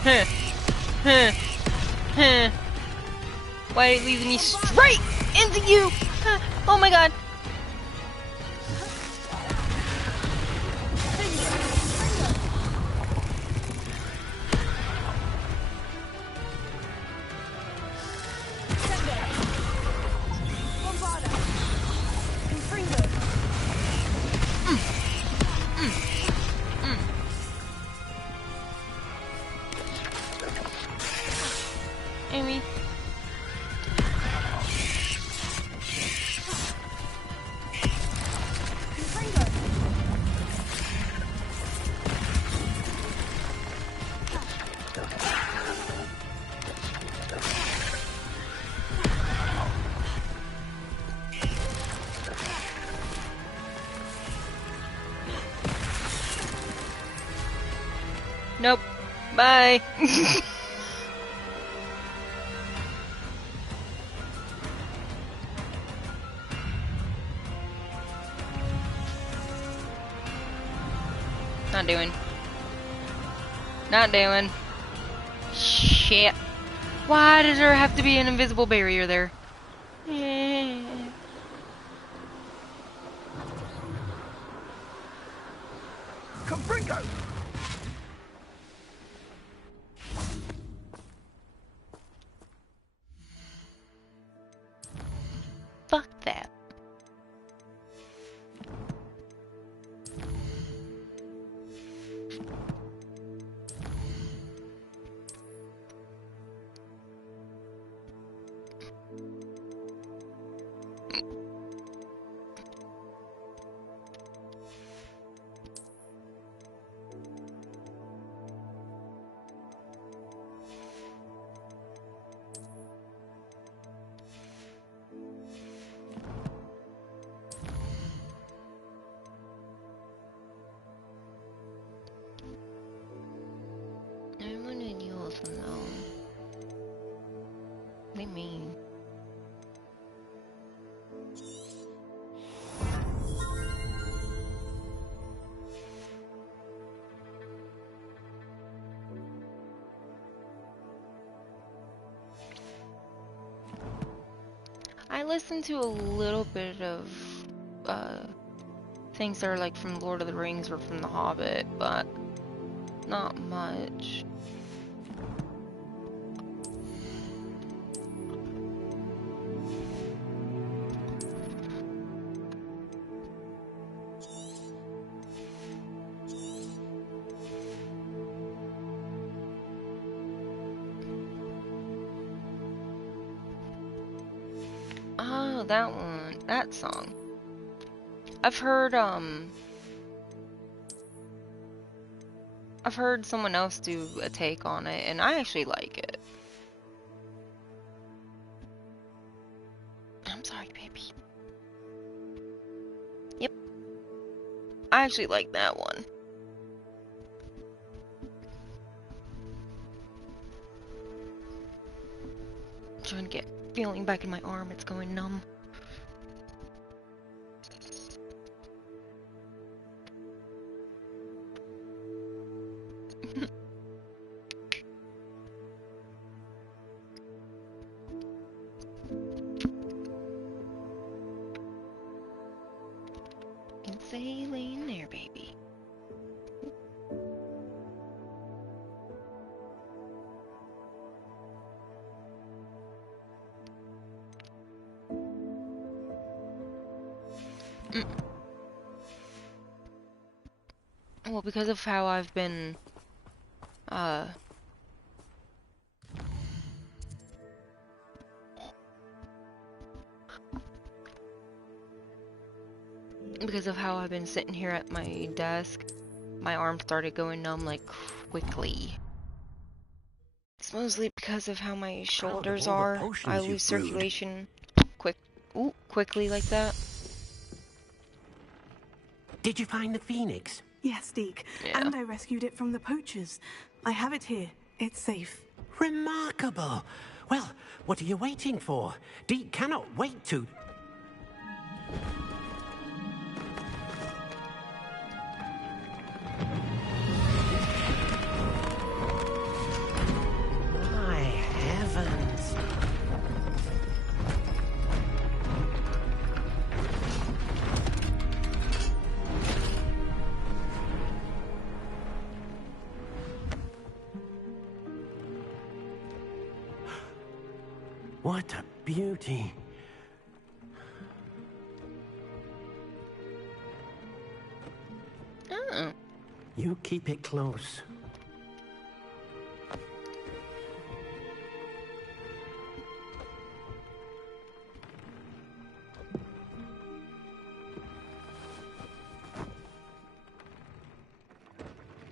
Huh. Huh. Huh. Why did it lead me straight into you? Huh. Oh my god. Amy. Nope. Bye. Not doing. Not doing. Shit. Why does there have to be an invisible barrier there? Confringo! Fuck that. I wanted you all to know. What do you mean? I listened to a little bit of things that are like from Lord of the Rings or from The Hobbit, but not much. Oh, that one. That song. I've heard someone else do a take on it, and I actually like it. I'm sorry, baby. Yep. I actually like that one. I'm trying to get feeling back in my arm. It's going numb. Sailing there, baby. Well, because of how I've been, because of how I've been sitting here at my desk, my arm started going numb like quickly. It's mostly because of how my shoulders are. I lose circulation quickly like that. Did you find the phoenix? Yes, Deke. Yeah. And I rescued it from the poachers. I have it here. It's safe. Remarkable. Well, what are you waiting for? Deke cannot wait to... My heavens. What a beauty. Oh. You keep it close.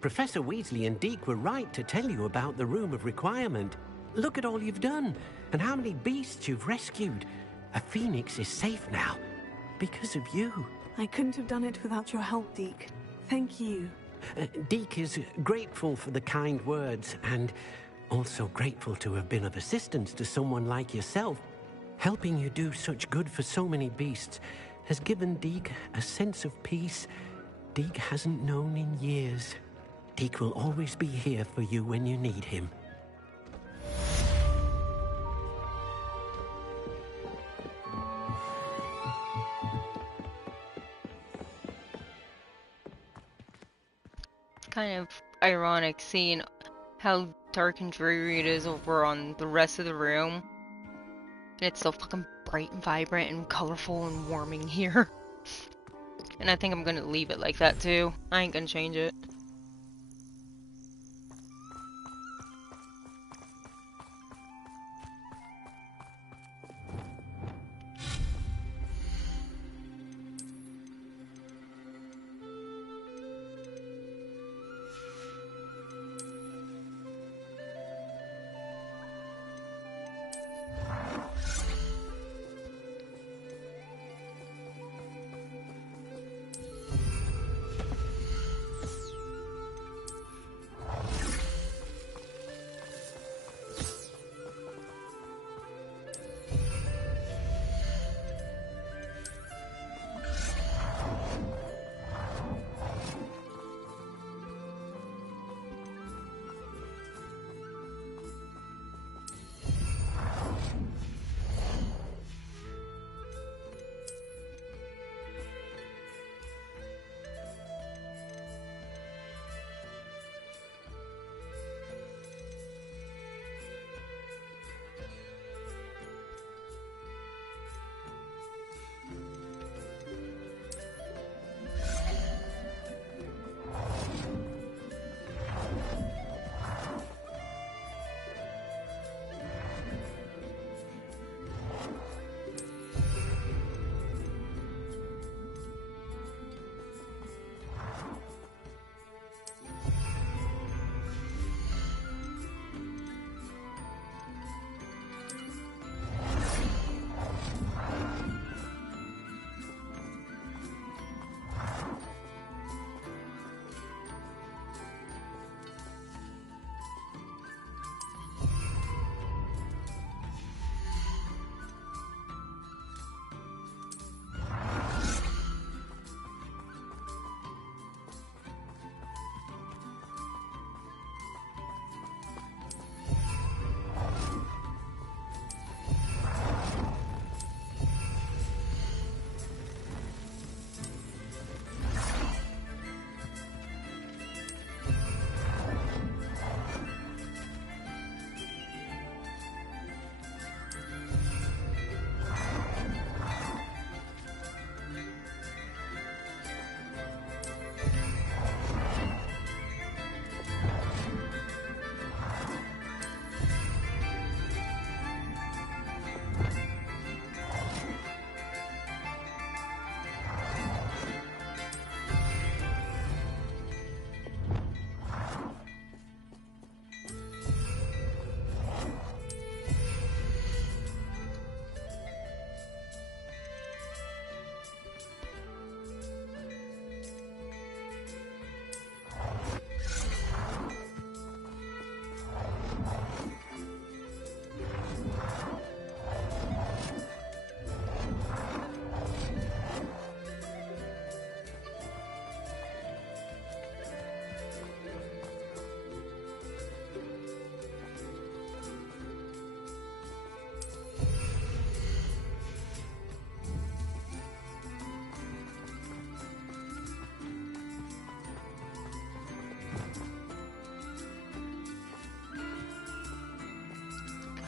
Professor Weasley and Deke were right to tell you about the Room of Requirement. Look at all you've done, and how many beasts you've rescued. A phoenix is safe now, because of you. I couldn't have done it without your help, Deke. Thank you. Deke is grateful for the kind words, and also grateful to have been of assistance to someone like yourself. Helping you do such good for so many beasts has given Deke a sense of peace Deke hasn't known in years. Deke will always be here for you when you need him. Kind of ironic seeing how dark and dreary it is over on the rest of the room. And it's so fucking bright and vibrant and colorful and warming here. And I think I'm gonna leave it like that too. I ain't gonna change it.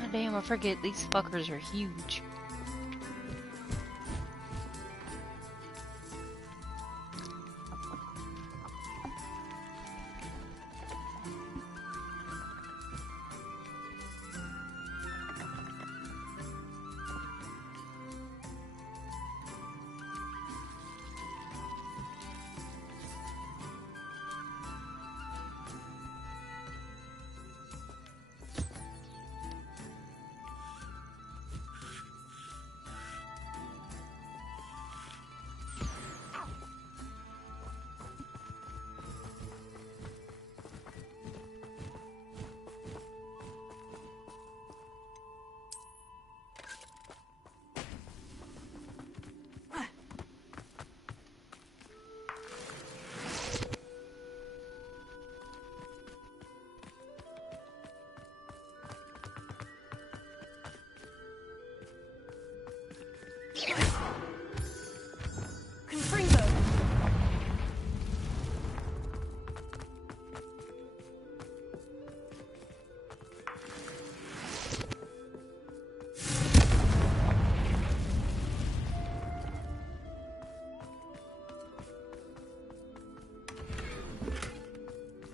God damn, I forget these fuckers are huge.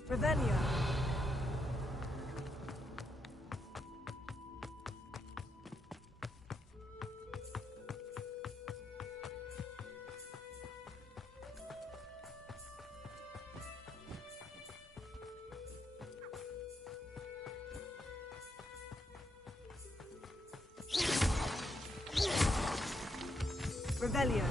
Revelio. Revelio.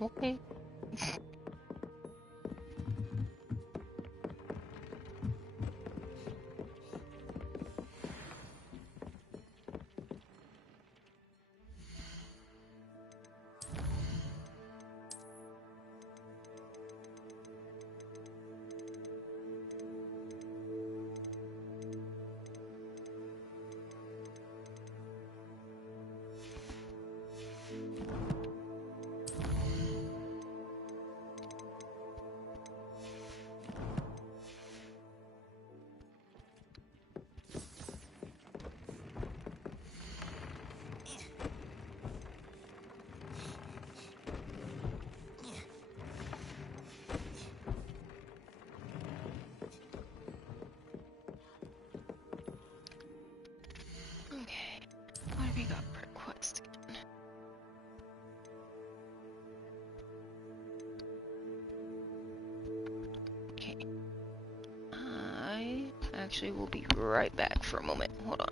Okay. Okay, what have we got per quest again? Okay, I actually will be right back for a moment. Hold on.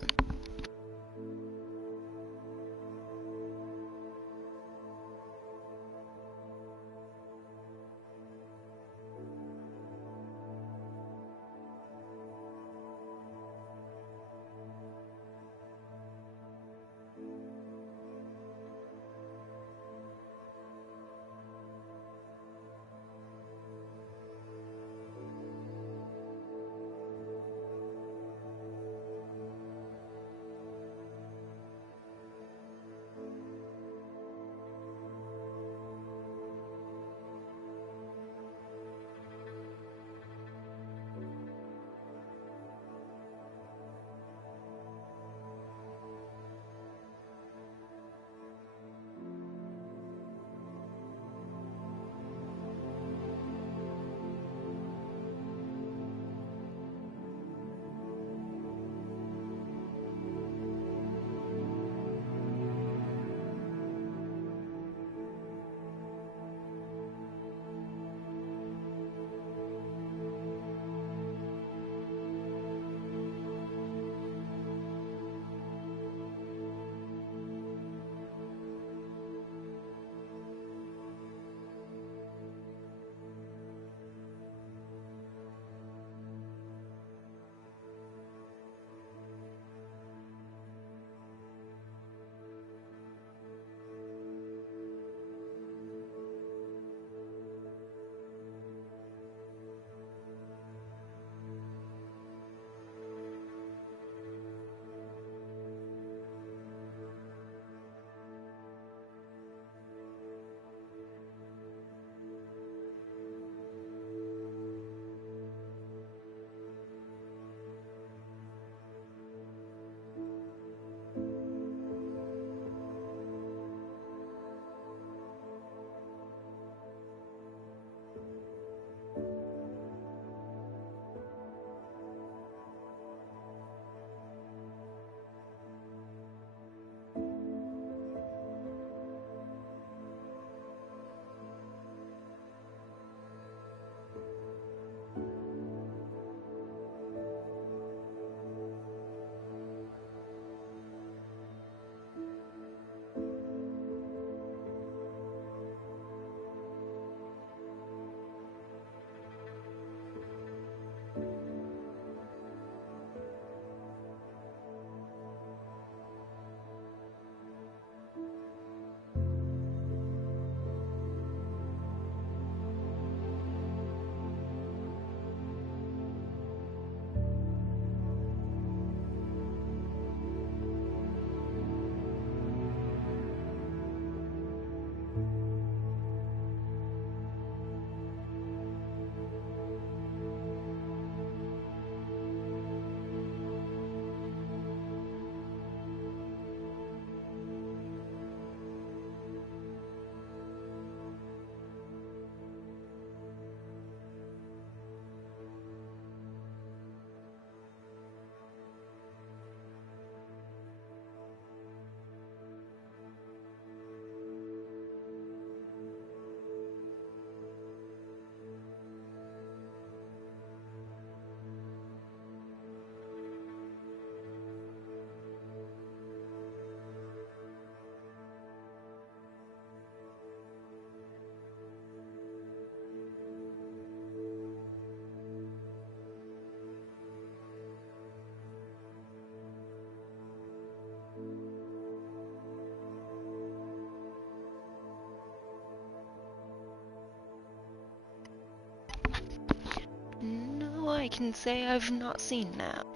can say I've not seen that.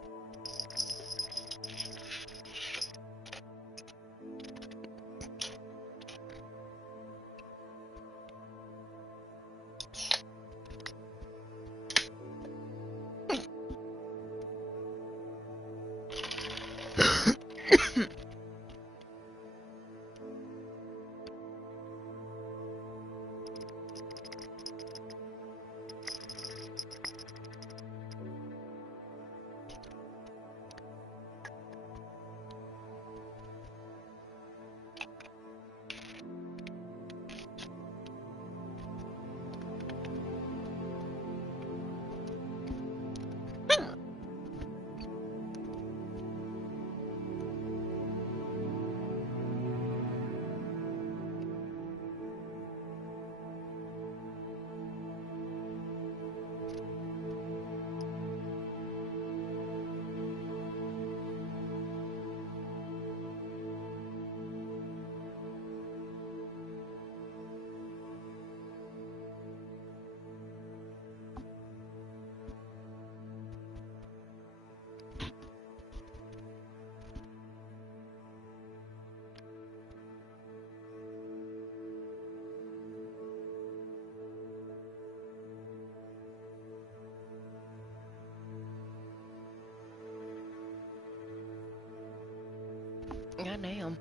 God damn.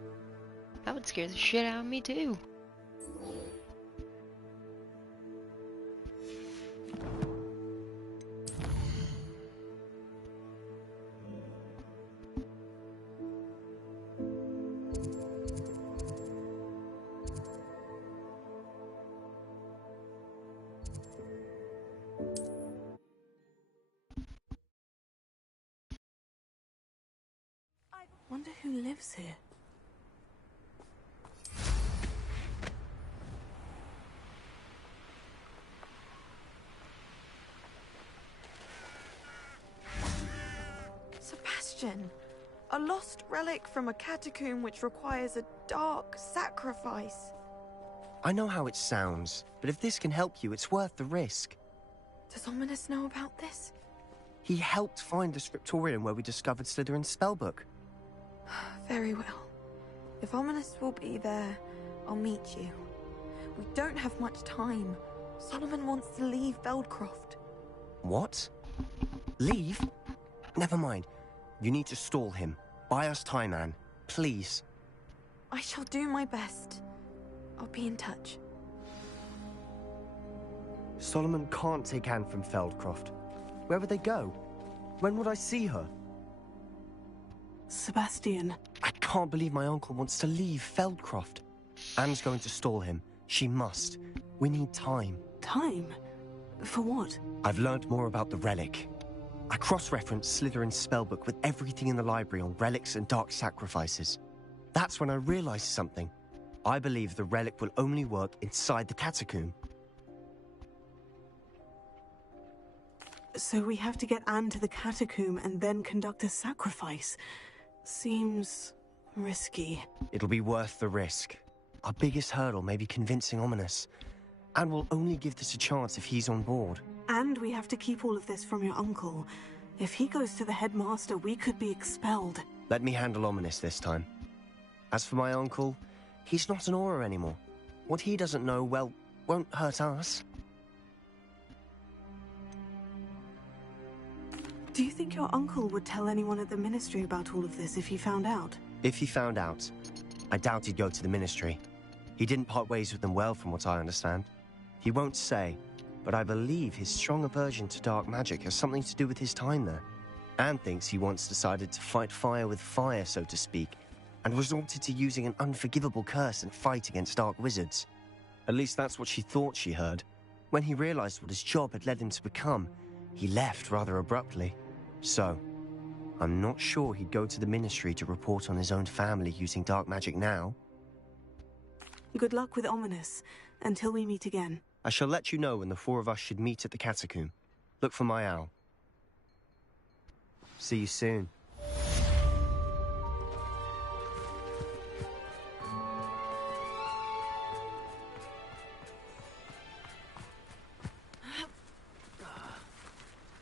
That would scare the shit out of me too. Wonder who lives here. Sebastian, a lost relic from a catacomb which requires a dark sacrifice. I know how it sounds, but if this can help you, it's worth the risk. Does Ominous know about this? He helped find the scriptorium where we discovered Slytherin's spellbook. Very well. If Ominous will be there, I'll meet you. We don't have much time. Solomon wants to leave Feldcroft. What? Leave? Never mind. You need to stall him. Buy us time, Anne. Please. I shall do my best. I'll be in touch. Solomon can't take Anne from Feldcroft. Where would they go? When would I see her? Sebastian. I can't believe my uncle wants to leave Feldcroft. Anne's going to stall him. She must. We need time. Time? For what? I've learned more about the relic. I cross-referenced Slytherin's spellbook with everything in the library on relics and dark sacrifices. That's when I realized something. I believe the relic will only work inside the catacomb. So we have to get Anne to the catacomb and then conduct a sacrifice. Seems risky. It'll be worth the risk. Our biggest hurdle may be convincing Ominous. And we'll only give this a chance if he's on board. And we have to keep all of this from your uncle. If he goes to the headmaster, we could be expelled. Let me handle Ominous this time. As for my uncle, he's not an Auror anymore. What he doesn't know, well, won't hurt us. Do you think your uncle would tell anyone at the Ministry about all of this if he found out? If he found out, I doubt he'd go to the Ministry. He didn't part ways with them well, from what I understand. He won't say, but I believe his strong aversion to dark magic has something to do with his time there. Anne thinks he once decided to fight fire with fire, so to speak, and resorted to using an unforgivable curse and fight against dark wizards. At least that's what she thought she heard. When he realized what his job had led him to become, he left rather abruptly. So, I'm not sure he'd go to the Ministry to report on his own family using dark magic now. Good luck with Ominous, until we meet again. I shall let you know when the four of us should meet at the catacomb. Look for my owl. See you soon.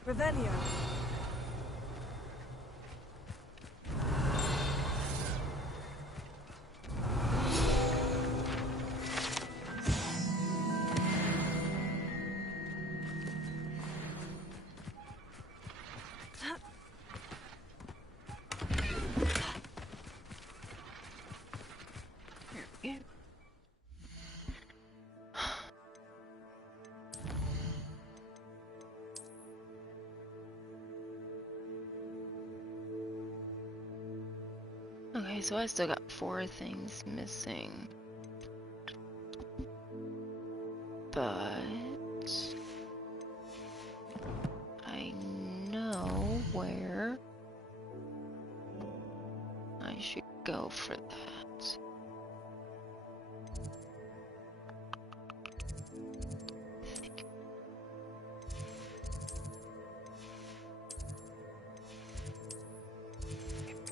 Revelio. Okay, so I still got 4 things missing. But I know where I should go for that.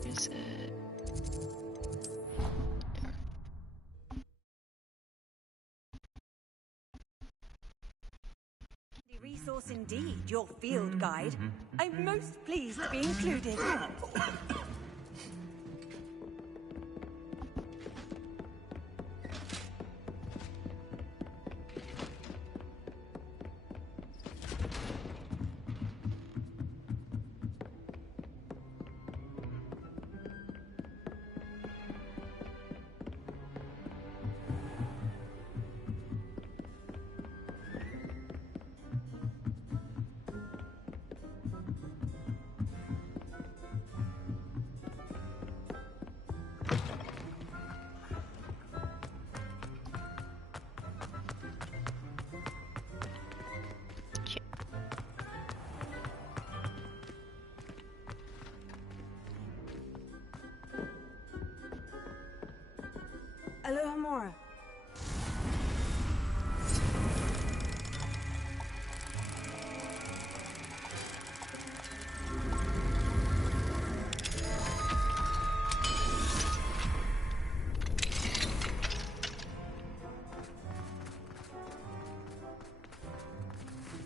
Where is it? Resource indeed, your field guide. I'm most pleased to be included. Alohomora.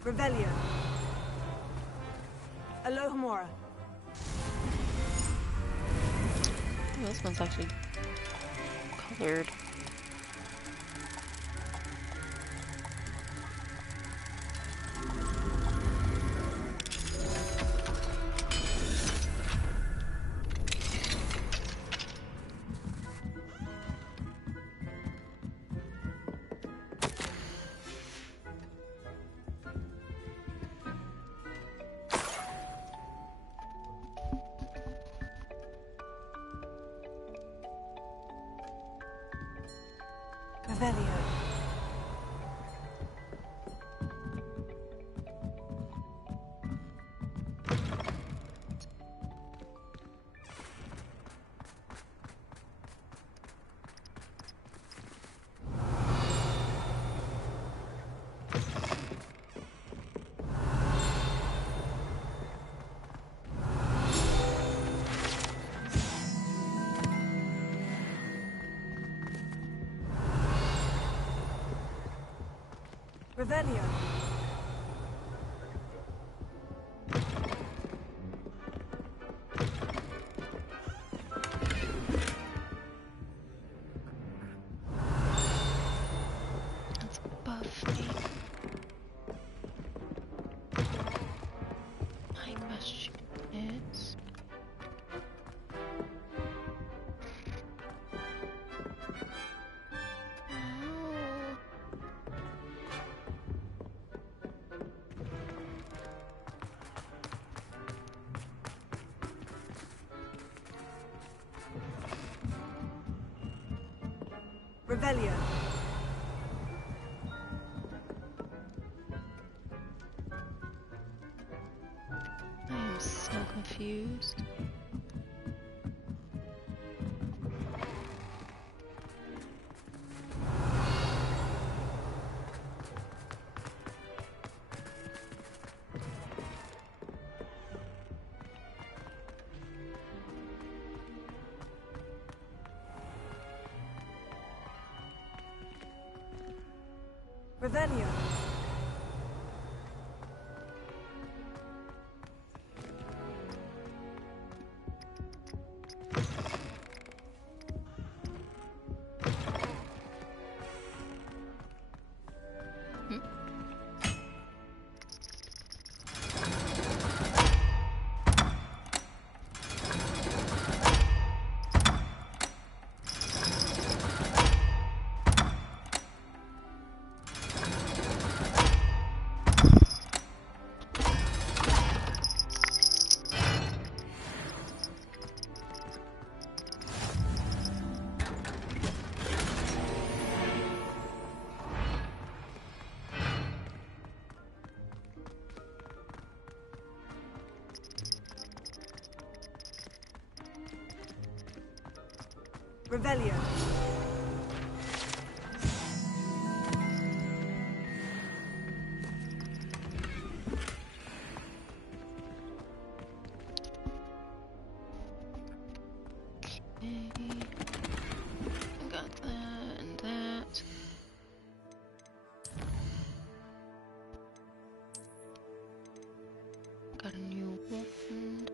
Revelio. Alohomora. Oh, this one's actually colored. Revelio. Revelio. That's Buffy. My question is... Revelio. I am so confused. Revelio. Revelio. Got that and that. Got a new weapon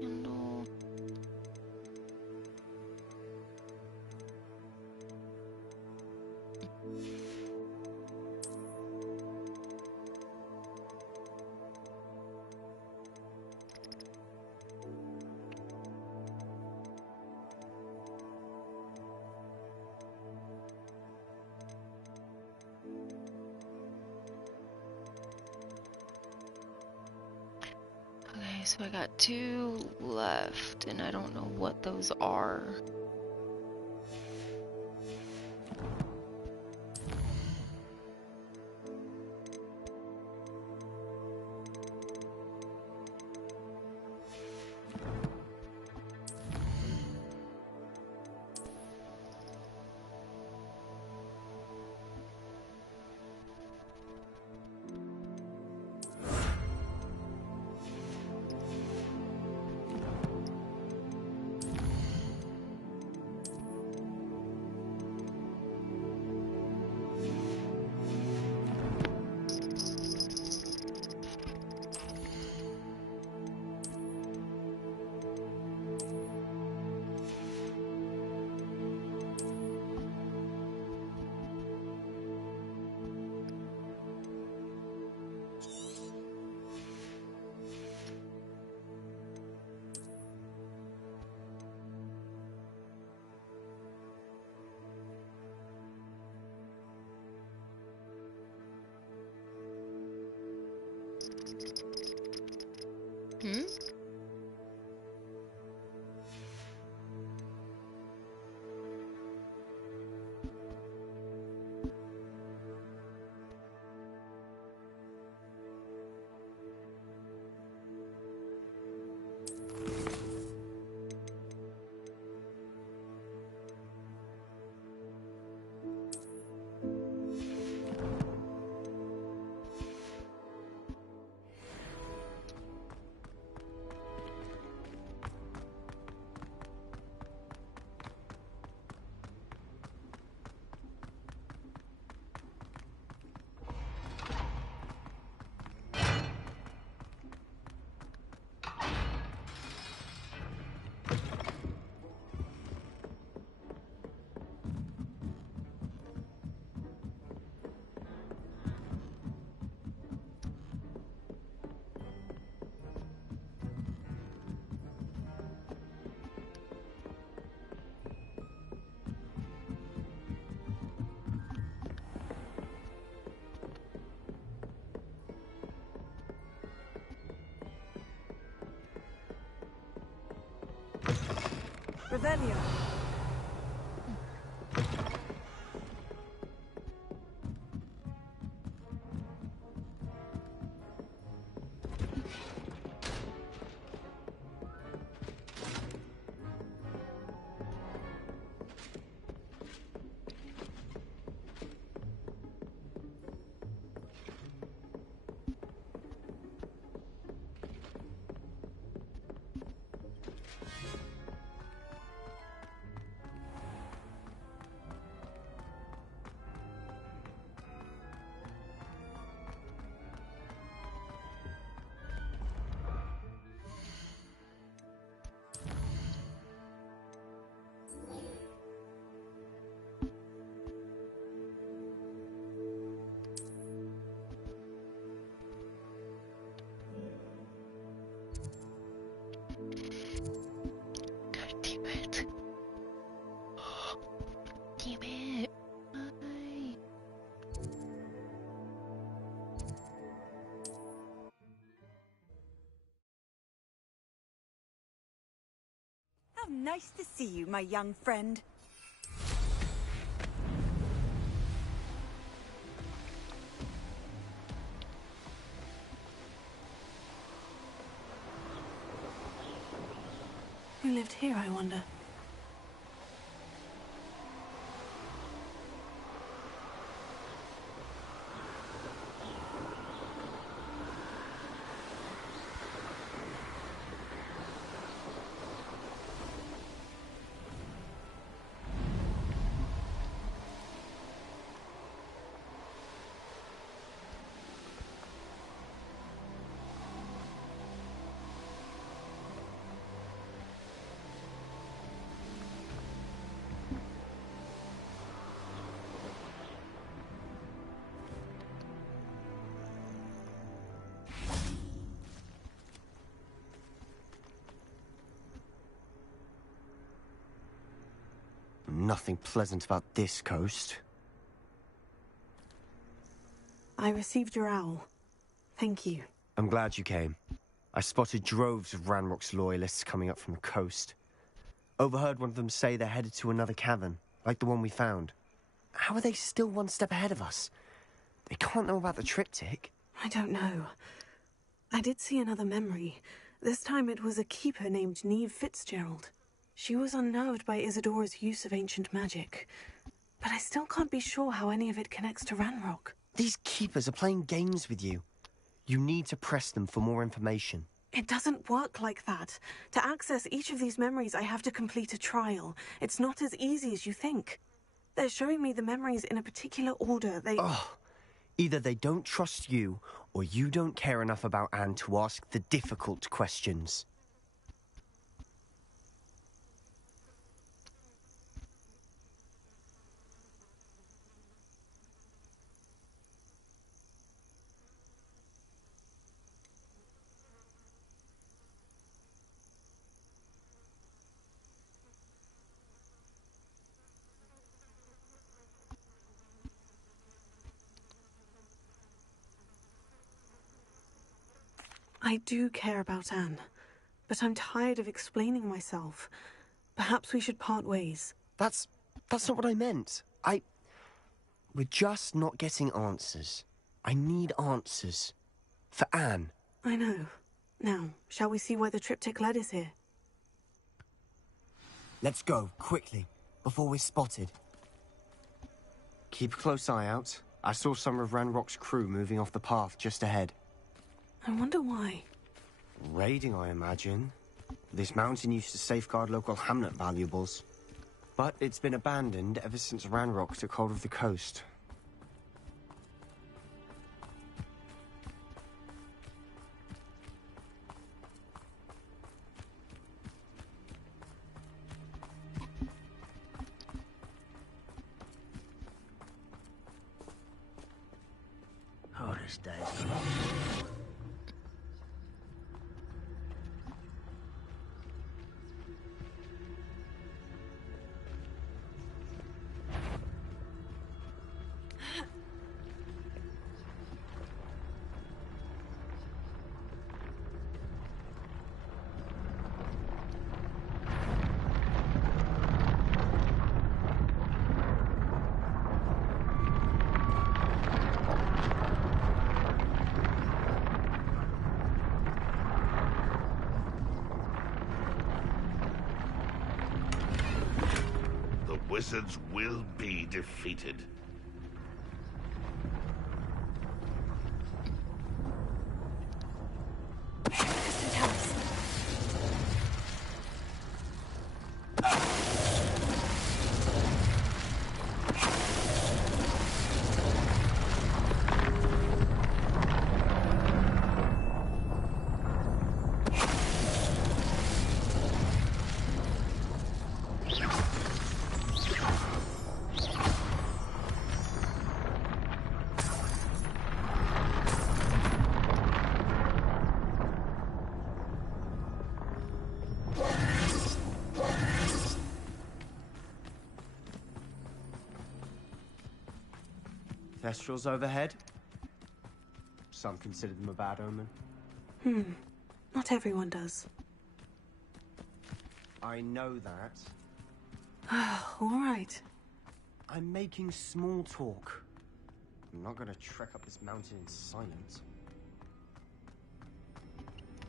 handle. Okay, so I got 2 left, and I don't know what those are. Hmm? Revelio. God damn it. Damn it. Why? How nice to see you, my young friend. Who lived here, I wonder? Nothing pleasant about this coast. I received your owl. Thank you. I'm glad you came. I spotted droves of Ranrock's loyalists coming up from the coast. Overheard one of them say they're headed to another cavern, like the one we found. How are they still one step ahead of us? They can't know about the triptych. I don't know. I did see another memory. This time it was a keeper named Neve Fitzgerald. She was unnerved by Isadora's use of ancient magic. But I still can't be sure how any of it connects to Ranrock. These keepers are playing games with you. You need to press them for more information. It doesn't work like that. To access each of these memories, I have to complete a trial. It's not as easy as you think. They're showing me the memories in a particular order. Either they don't trust you, or you don't care enough about Anne to ask the difficult questions. I do care about Anne, but I'm tired of explaining myself. Perhaps we should part ways. That's not what I meant. We're just not getting answers. I need answers. For Anne. I know. Now, shall we see where the triptych led us here? Let's go, quickly, before we're spotted. Keep a close eye out. I saw some of Ranrock's crew moving off the path just ahead. I wonder why. Raiding, I imagine. This mountain used to safeguard local hamlet valuables. But it's been abandoned ever since Ranrock took hold of the coast. Oh, this day's long. Wizards will be defeated. Thestrals overhead. Some consider them a bad omen. Not everyone does. I know that. All right. I'm making small talk. I'm not gonna trek up this mountain in silence.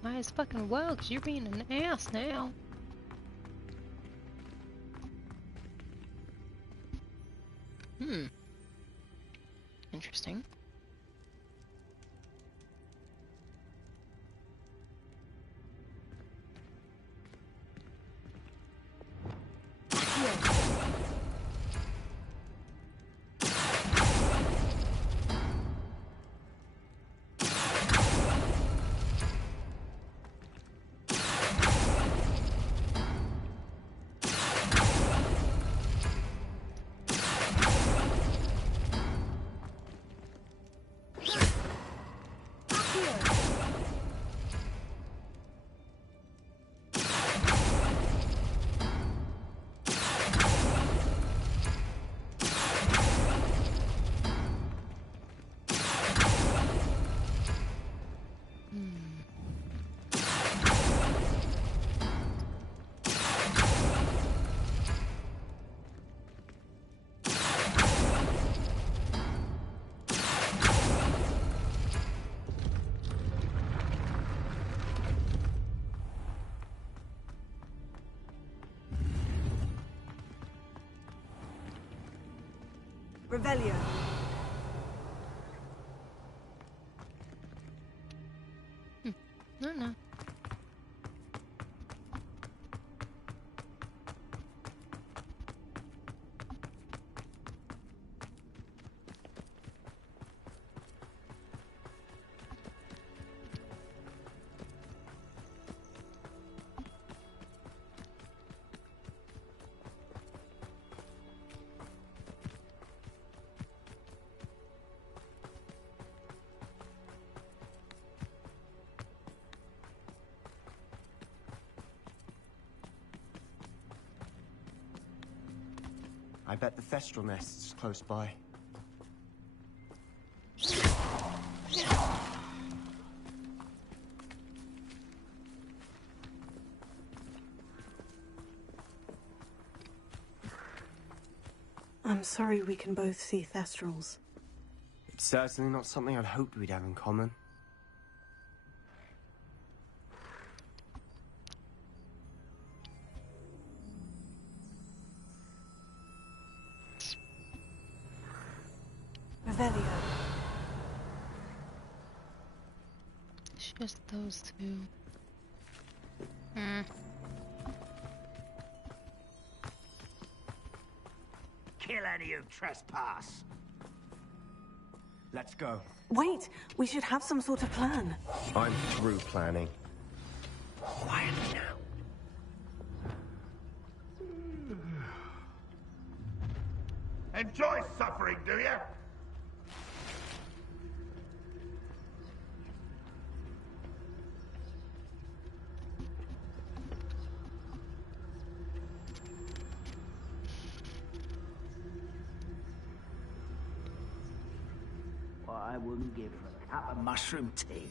Might as fucking well, 'cause you're being an ass now. Interesting. Revelio. No. I bet the Thestral nest's close by. I'm sorry we can both see Thestrals. It's certainly not something I'd hoped we'd have in common. Revelio. It's just those two. Kill any who trespass. Let's go. Wait, we should have some sort of plan. I'm through planning. Quiet now. Enjoy suffering, do you? What I wouldn't give for a cup of mushroom tea.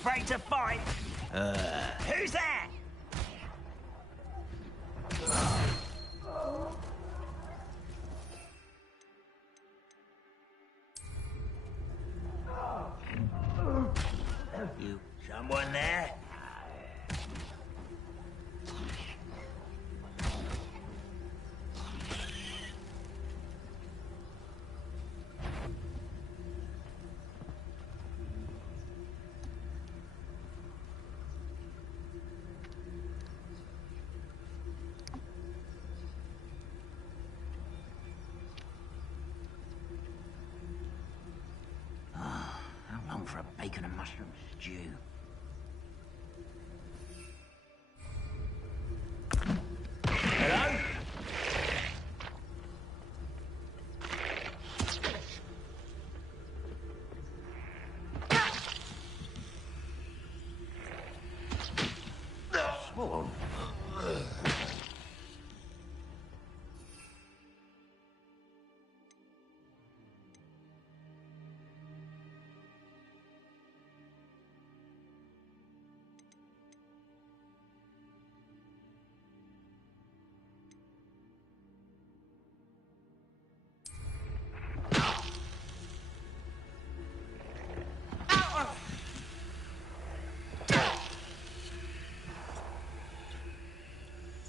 Afraid to fight? Who's that? You, someone there? How long for a bacon and mushroom stew? Hello? Swallow.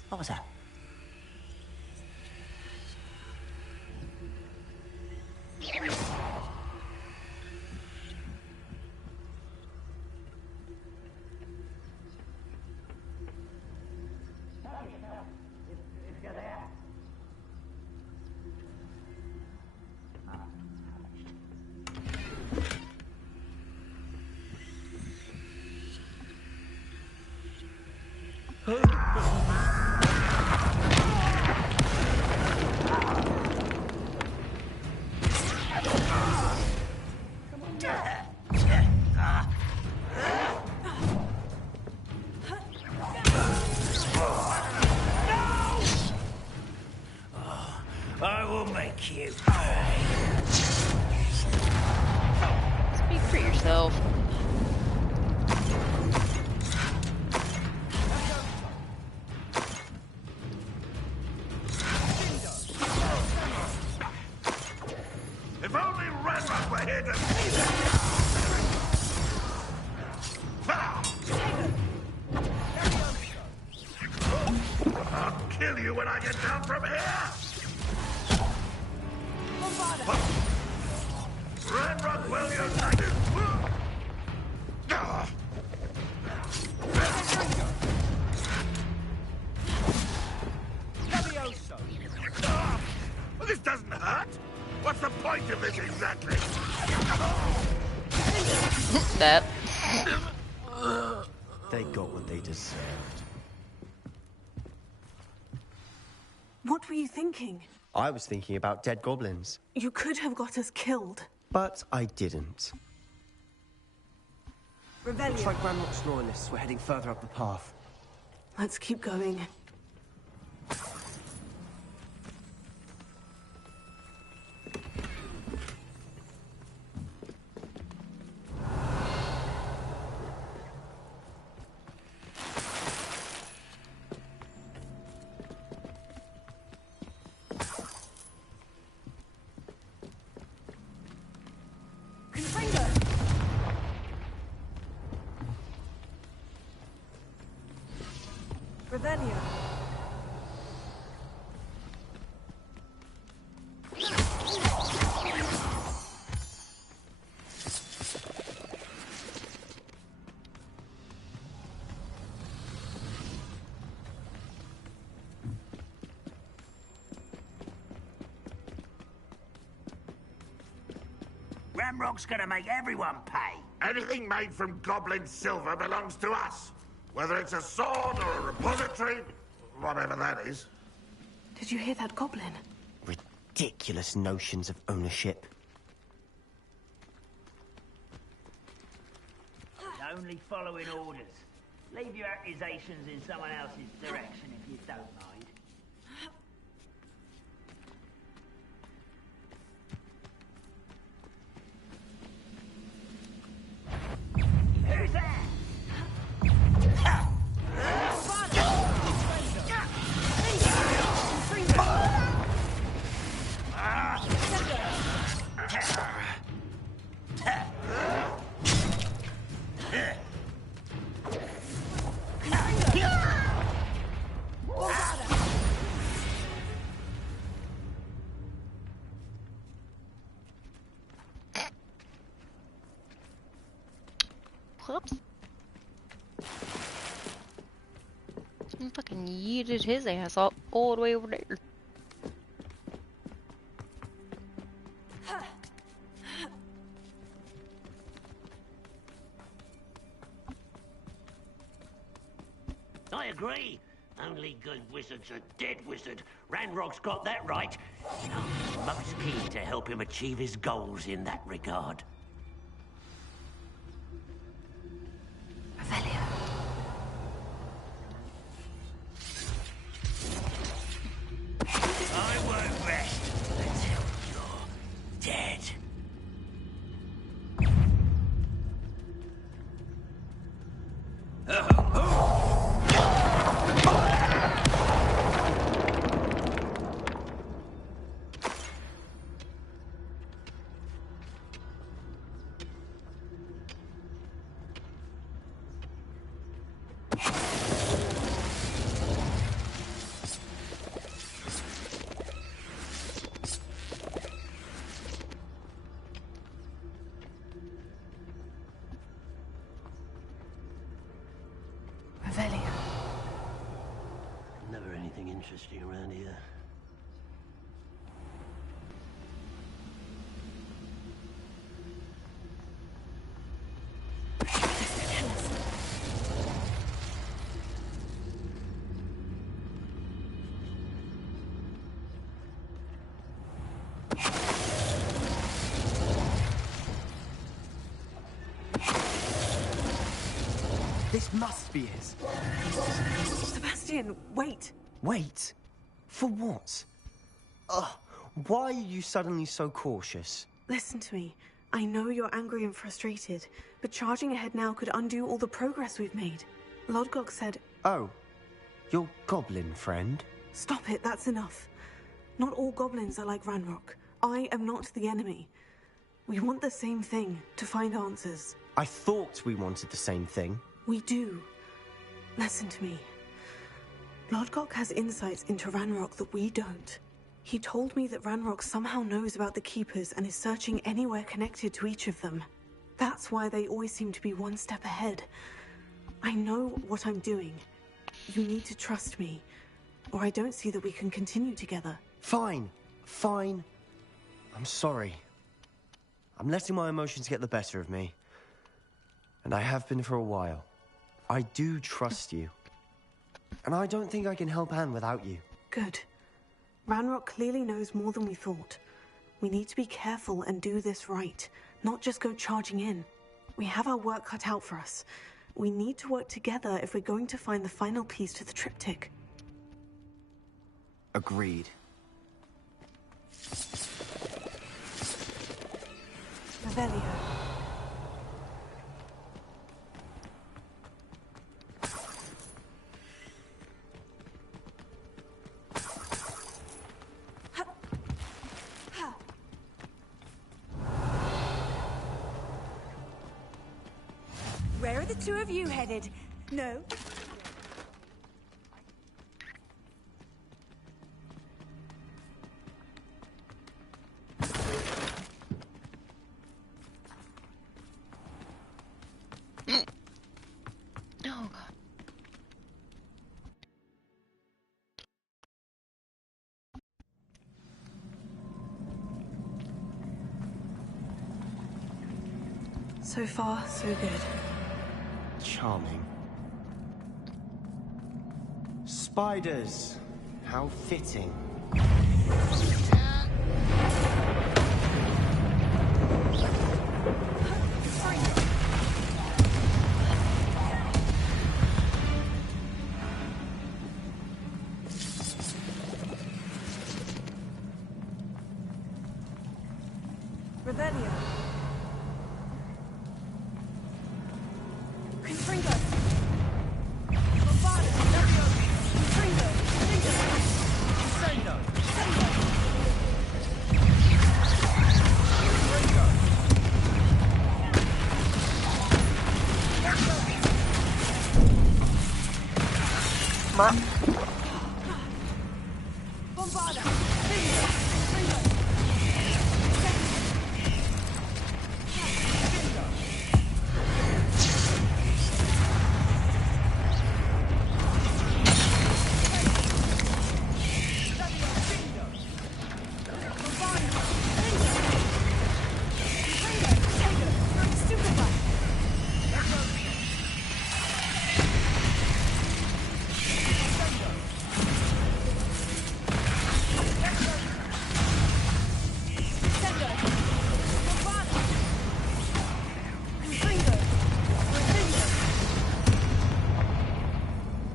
What was that? I will make you pay. Speak for yourself. If only Ranrock were here to see that! Well, this doesn't hurt. What's the point of this exactly? That. They got what they deserved. What were you thinking? I was thinking about dead goblins. You could have got us killed. But I didn't. Rebellion. Looks like Ranrock's loyalists were heading further up the path. Let's keep going. Rebellion. Ranrock's gonna make everyone pay. Anything made from goblin silver belongs to us. Whether it's a sword or a repository, whatever that is. Did you hear that goblin? Ridiculous notions of ownership. Only following orders. Leave your accusations in someone else's direction if you don't mind. Who's there? Whoops. Someone fucking yeeted his ass all the way over there. I agree. Only good wizards are dead wizard. Ranrock's got that right. I'm most keen to help him achieve his goals in that regard. I won't rest until you're dead. Never anything interesting around here. This must be it. Sebastian, wait. Wait? For what? Ugh, why are you suddenly so cautious? Listen to me. I know you're angry and frustrated, but charging ahead now could undo all the progress we've made. Lodgok said... Oh, your goblin friend? Stop it, that's enough. Not all goblins are like Ranrock. I am not the enemy. We want the same thing, to find answers. I thought we wanted the same thing. We do. Listen to me. Lodgok has insights into Ranrock that we don't. He told me that Ranrock somehow knows about the Keepers and is searching anywhere connected to each of them. That's why they always seem to be one step ahead. I know what I'm doing. You need to trust me, or I don't see that we can continue together. Fine. Fine. I'm sorry. I'm letting my emotions get the better of me. And I have been for a while. I do trust you. And I don't think I can help Anne without you. Good. Ranrock clearly knows more than we thought. We need to be careful and do this right, not just go charging in. We have our work cut out for us. We need to work together if we're going to find the final piece to the triptych. Agreed. Revelio. Where are the two of you headed? No? Oh, God. So far, so good. Charming. Spiders! How fitting.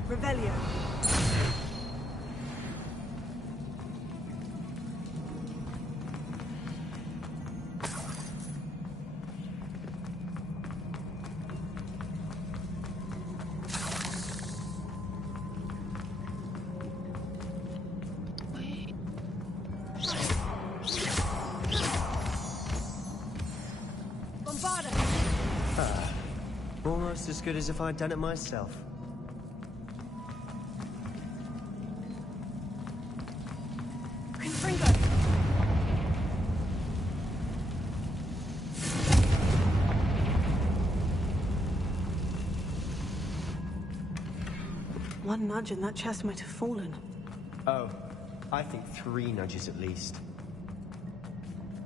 Revelio. Almost as good as if I'd done it myself. One nudge and that chest might have fallen. Oh, I think 3 nudges at least.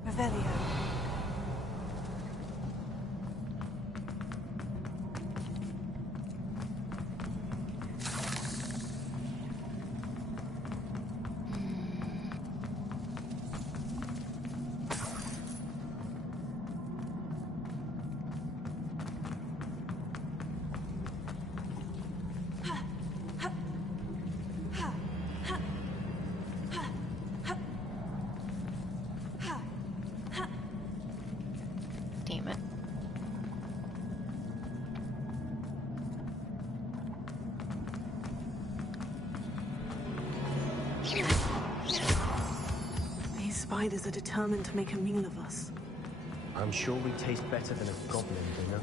Revelio. Damn it. These spiders are determined to make a meal of us. I'm sure we taste better than a goblin dinner.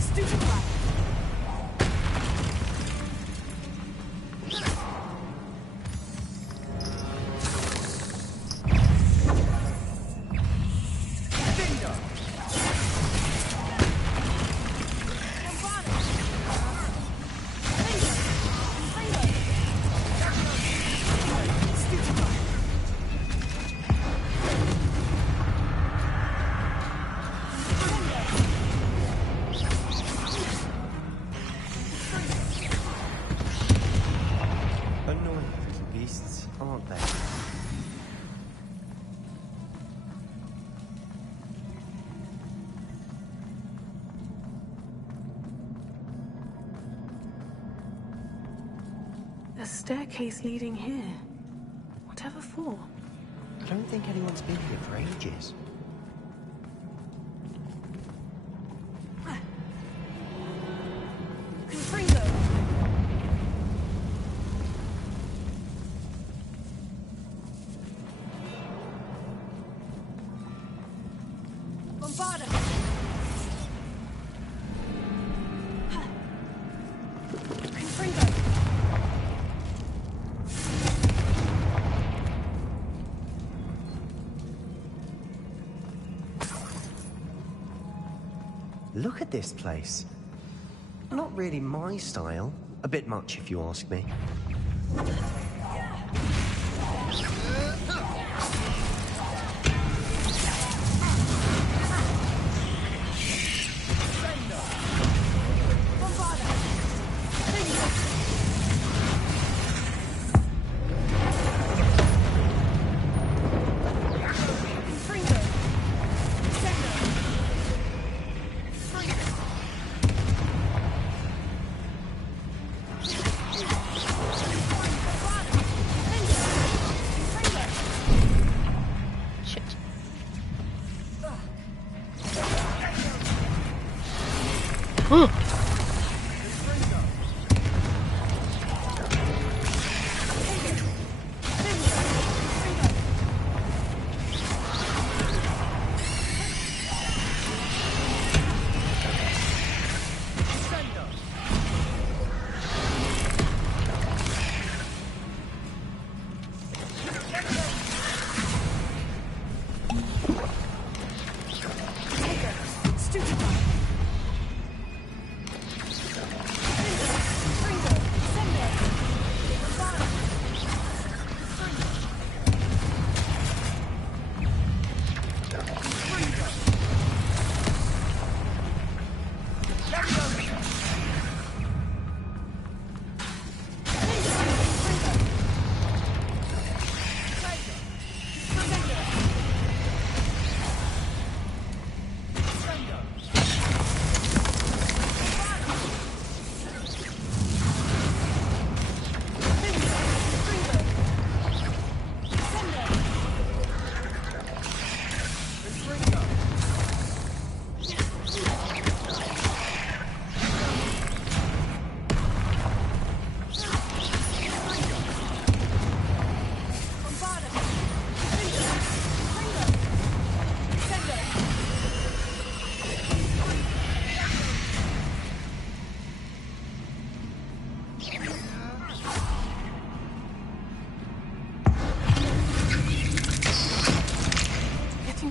Stupefy! beasts, aren't they? A staircase leading here. Whatever for? I don't think anyone's been here for ages. Look at this place. Not really my style. A bit much, if you ask me.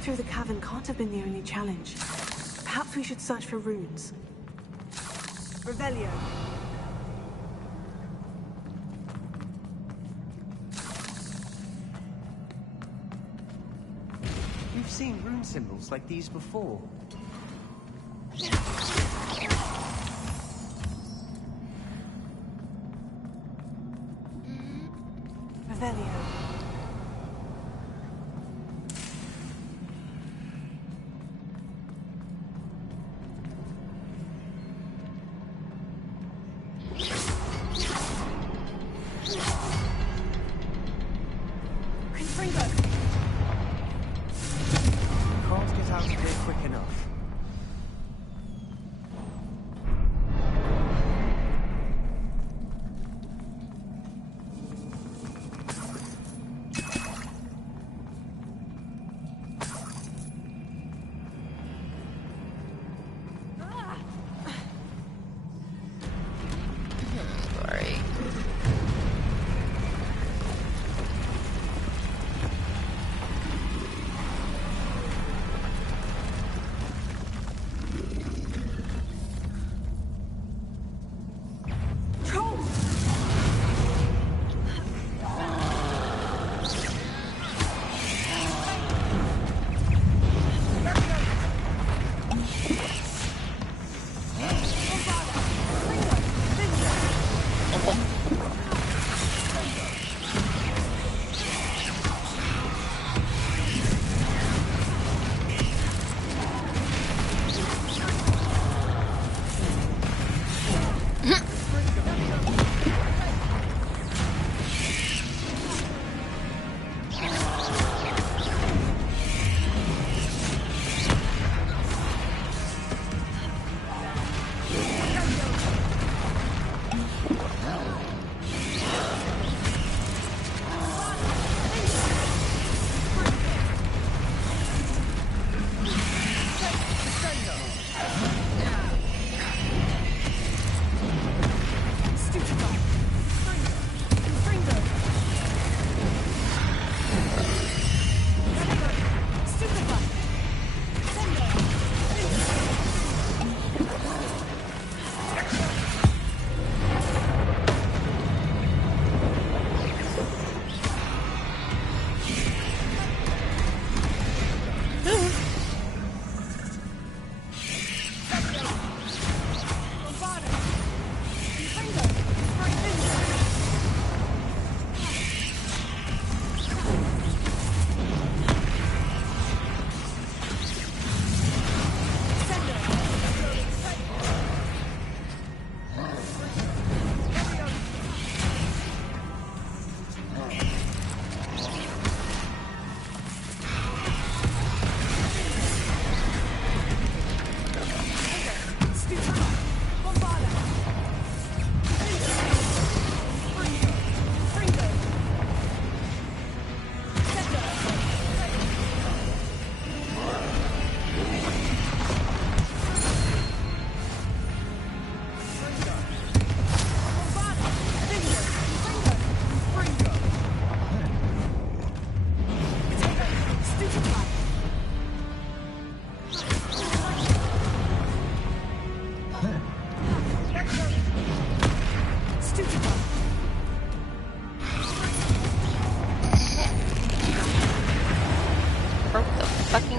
Through the cavern can't have been the only challenge. Perhaps we should search for runes. Revelio. You've seen rune symbols like these before. Revelio.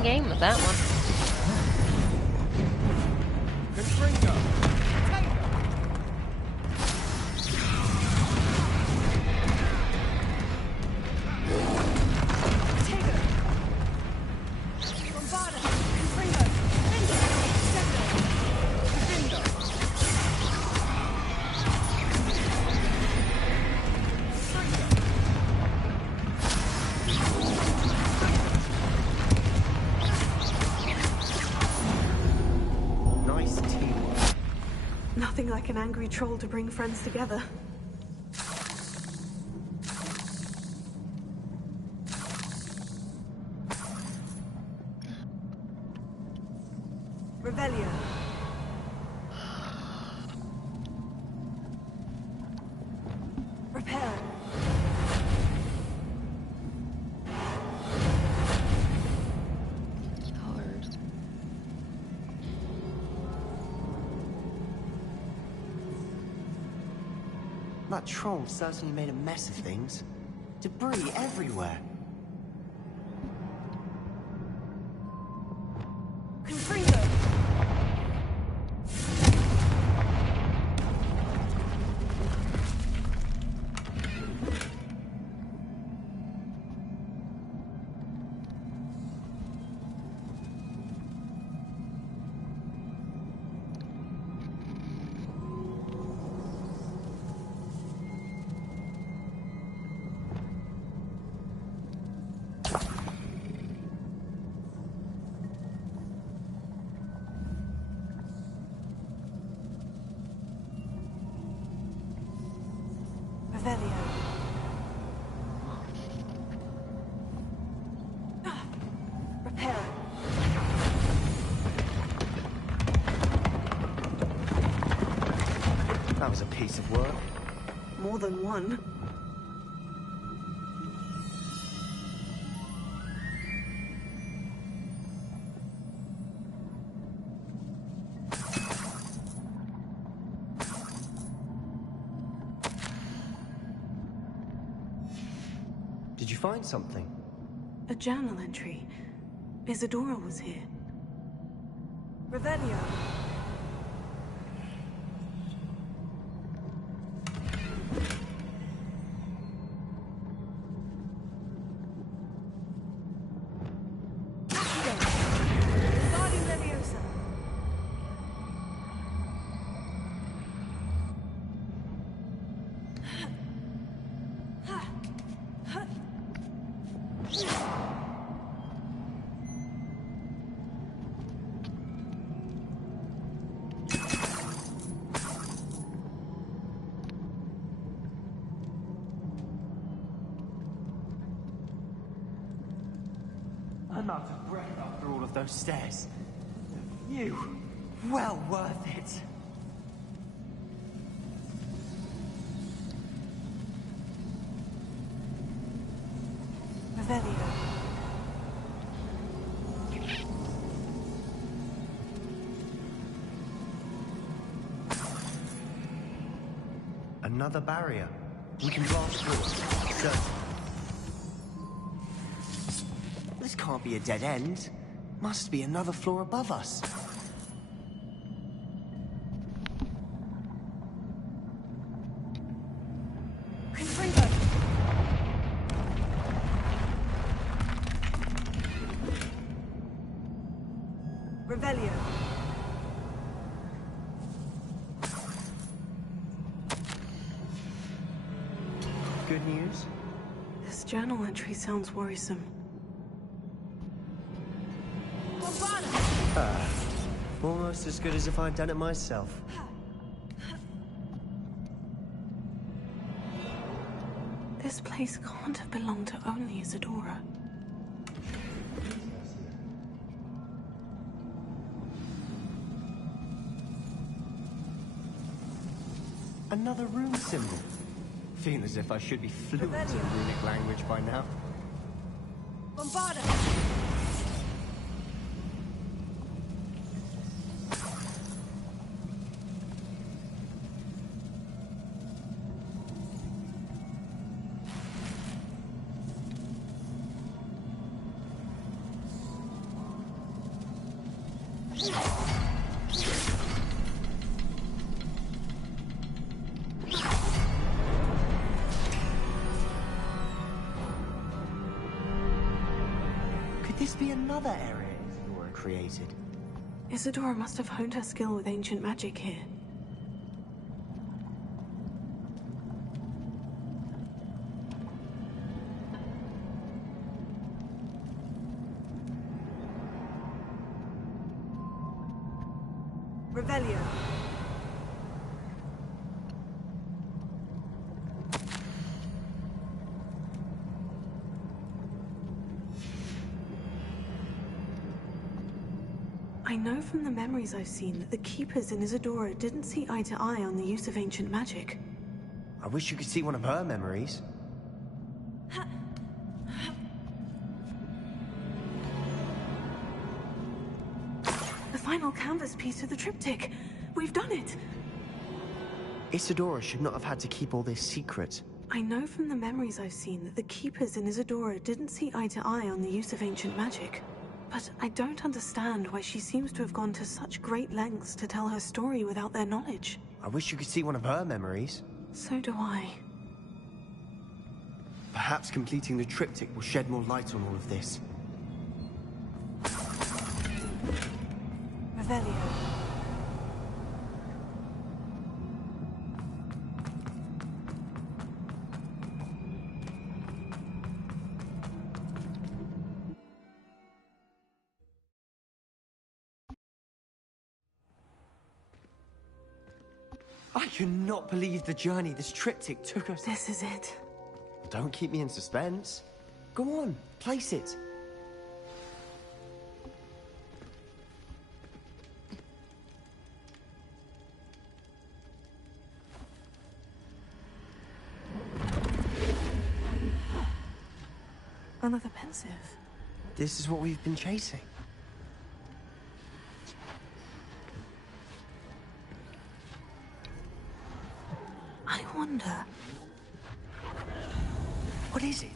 fun game with that one. Nothing like an angry troll to bring friends together. Revelio. Repair. That troll certainly made a mess of things. Debris everywhere. Confringo. That was a piece of work. More than one. Did you find something? A journal entry. Isadora was here. Revelio. I'm out of breath after all of those stairs. The view, well worth it. Revelio. Another barrier. We can blast through it. Certain. This can't be a dead end. Must be another floor above us. Confringo. Revelio. Good news? This journal entry sounds worrisome. Almost as good as if I'd done it myself. This place can't have belonged to only Isadora. Another rune symbol. Feel as if I should be fluent in runic language by now. Bombarda. this be another area Isadora created? Isadora must have honed her skill with ancient magic here. Revelio. I know from the memories I've seen that the Keepers in Isadora didn't see eye to eye on the use of ancient magic. I wish you could see one of her memories. The final canvas piece of the triptych. We've done it! Isadora should not have had to keep all this secret. I know from the memories I've seen that the Keepers in Isadora didn't see eye to eye on the use of ancient magic. But I don't understand why she seems to have gone to such great lengths to tell her story without their knowledge. I wish you could see one of her memories. So do I. Perhaps completing the triptych will shed more light on all of this. Revelio. I cannot believe the journey this triptych took us. This is it. Don't keep me in suspense. Go on, place it. Another pensive. This is what we've been chasing. I wonder... What is it?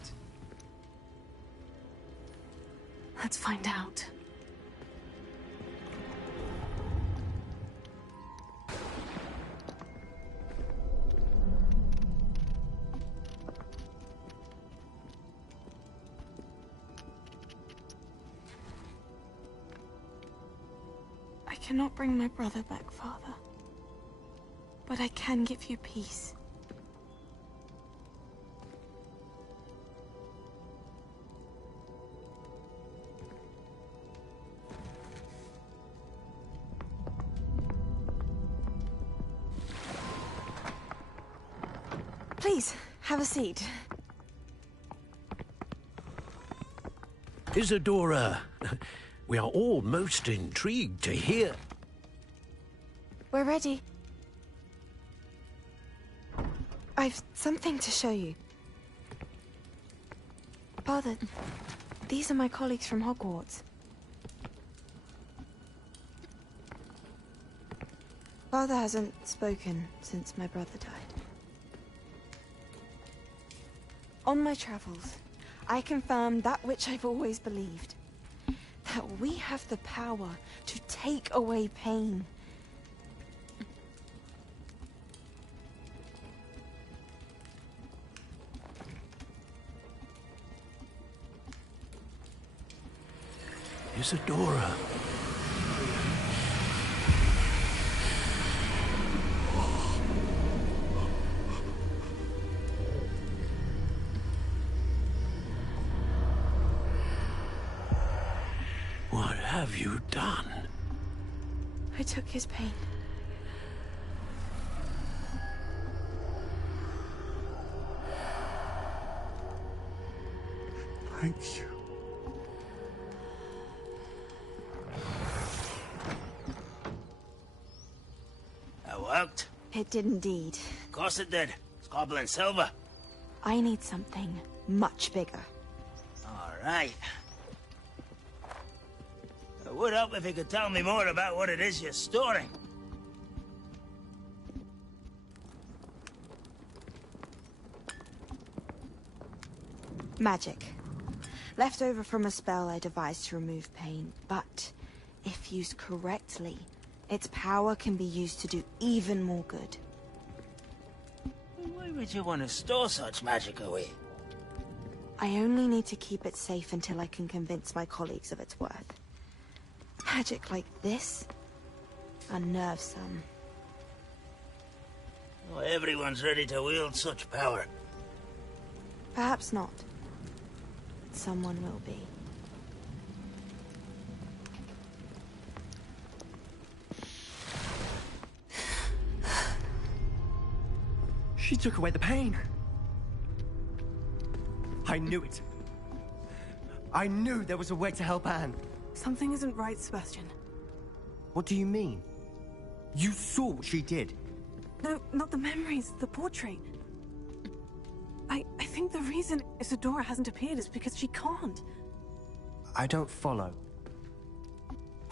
Let's find out. I cannot bring my brother back, Father. But I can give you peace. Please, have a seat. Isadora, we are all most intrigued to hear. We're ready. I've something to show you. Father, these are my colleagues from Hogwarts. Father hasn't spoken since my brother died. On my travels, I confirmed that which I've always believed. That we have the power to take away pain. Isadora. What have you done? I took his pain. Thank you. That worked? It did indeed. Of course it did. It's goblin silver. I need something much bigger. All right. It would help if you could tell me more about what it is you're storing. Magic. Left over from a spell I devised to remove pain, but if used correctly, its power can be used to do even more good. Why would you want to store such magic away? I only need to keep it safe until I can convince my colleagues of its worth. Magic like this unnerves some. Not everyone's ready to wield such power. Perhaps not. But someone will be. She took away the pain. I knew it. I knew there was a way to help Anne. Something isn't right, Sebastian. What do you mean? You saw what she did. No, not the memories, the portrait. I think the reason Isadora hasn't appeared is because she can't. I don't follow.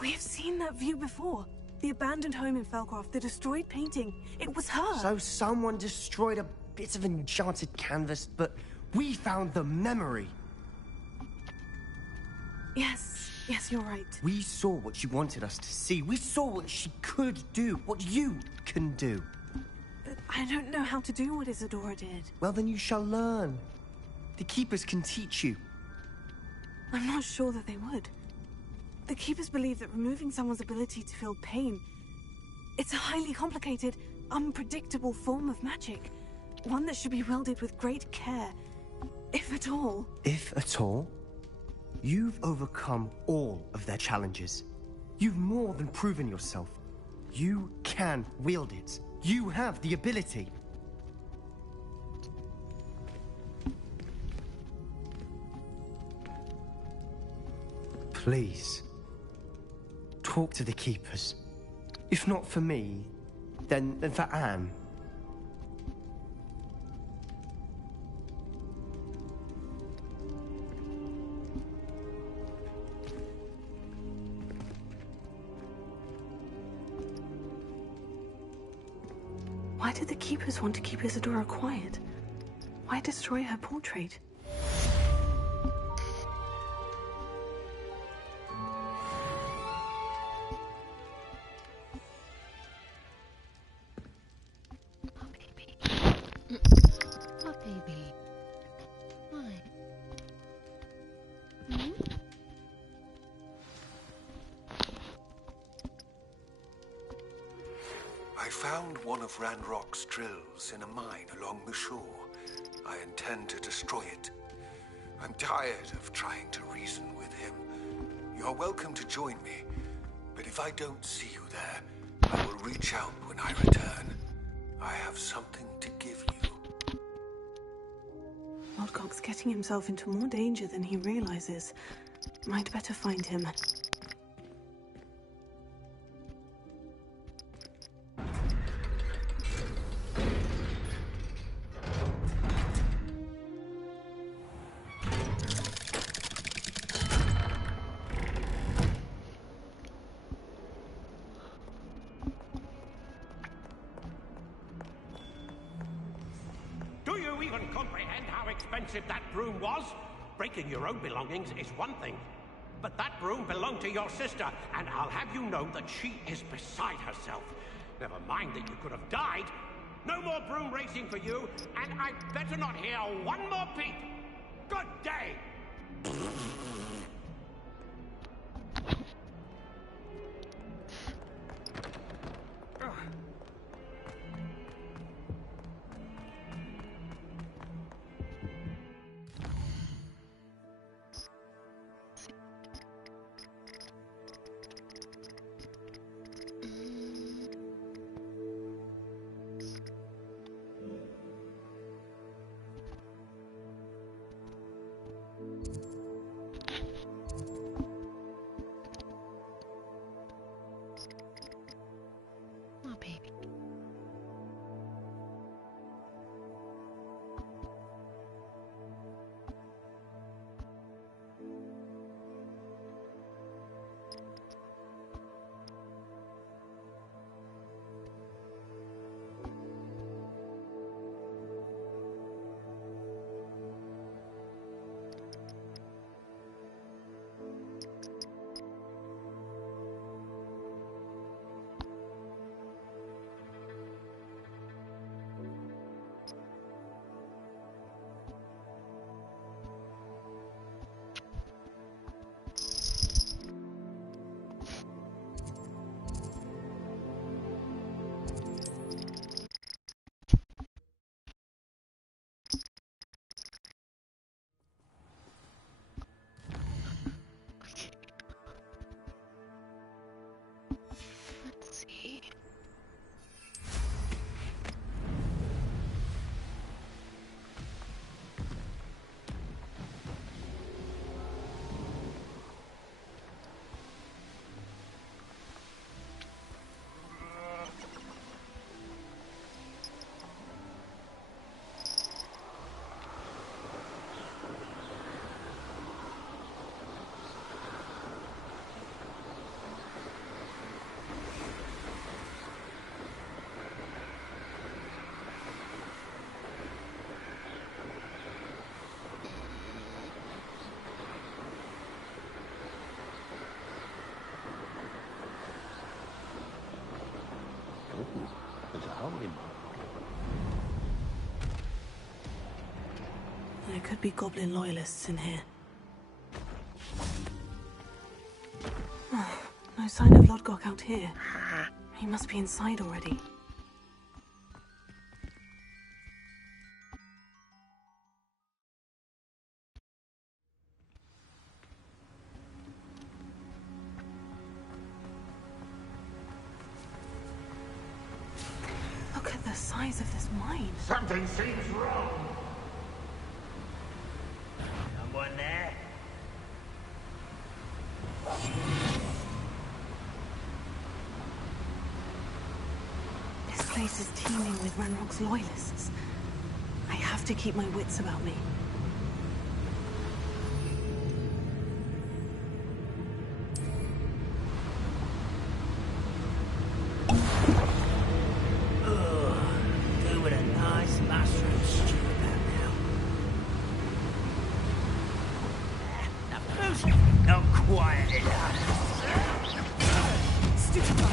We have seen that view before. The abandoned home in Felcroft, the destroyed painting. It was her. So someone destroyed a bit of enchanted canvas, but we found the memory. Yes, you're right. We saw what she wanted us to see. We saw what she could do, what you can do. But I don't know how to do what Isadora did. Well, then you shall learn. The Keepers can teach you. I'm not sure that they would. The Keepers believe that removing someone's ability to feel pain, it's a highly complicated, unpredictable form of magic. One that should be wielded with great care, if at all. If at all? You've overcome all of their challenges. You've more than proven yourself. You can wield it. You have the ability. Please, talk to the Keepers. If not for me, then for Anne. Why did the Keepers want to keep Isadora quiet? Why destroy her portrait? Oh, baby. Why? I found one of Ranrock's drills in a mine along the shore. I intend to destroy it. I'm tired of trying to reason with him. You're welcome to join me, but if I don't see you there, I will reach out when I return. I have something to give you. Lodgok's getting himself into more danger than he realizes. Might better find him. Do you even comprehend how expensive that broom was? Breaking your own belongings is one thing, but that broom belonged to your sister, and I'll have you know that she is beside herself. Never mind that you could have died. No more broom racing for you, and I'd better not hear one more peep. Good day! could be goblin loyalists in here. No sign of Lodgok out here. He must be inside already. Look at the size of this mine. Something seems wrong. Someone there? This place is teeming with Ranrock's loyalists. I have to keep my wits about me. Doing a nice mushroom stew about now. Now who's not quiet enough? Stupefy.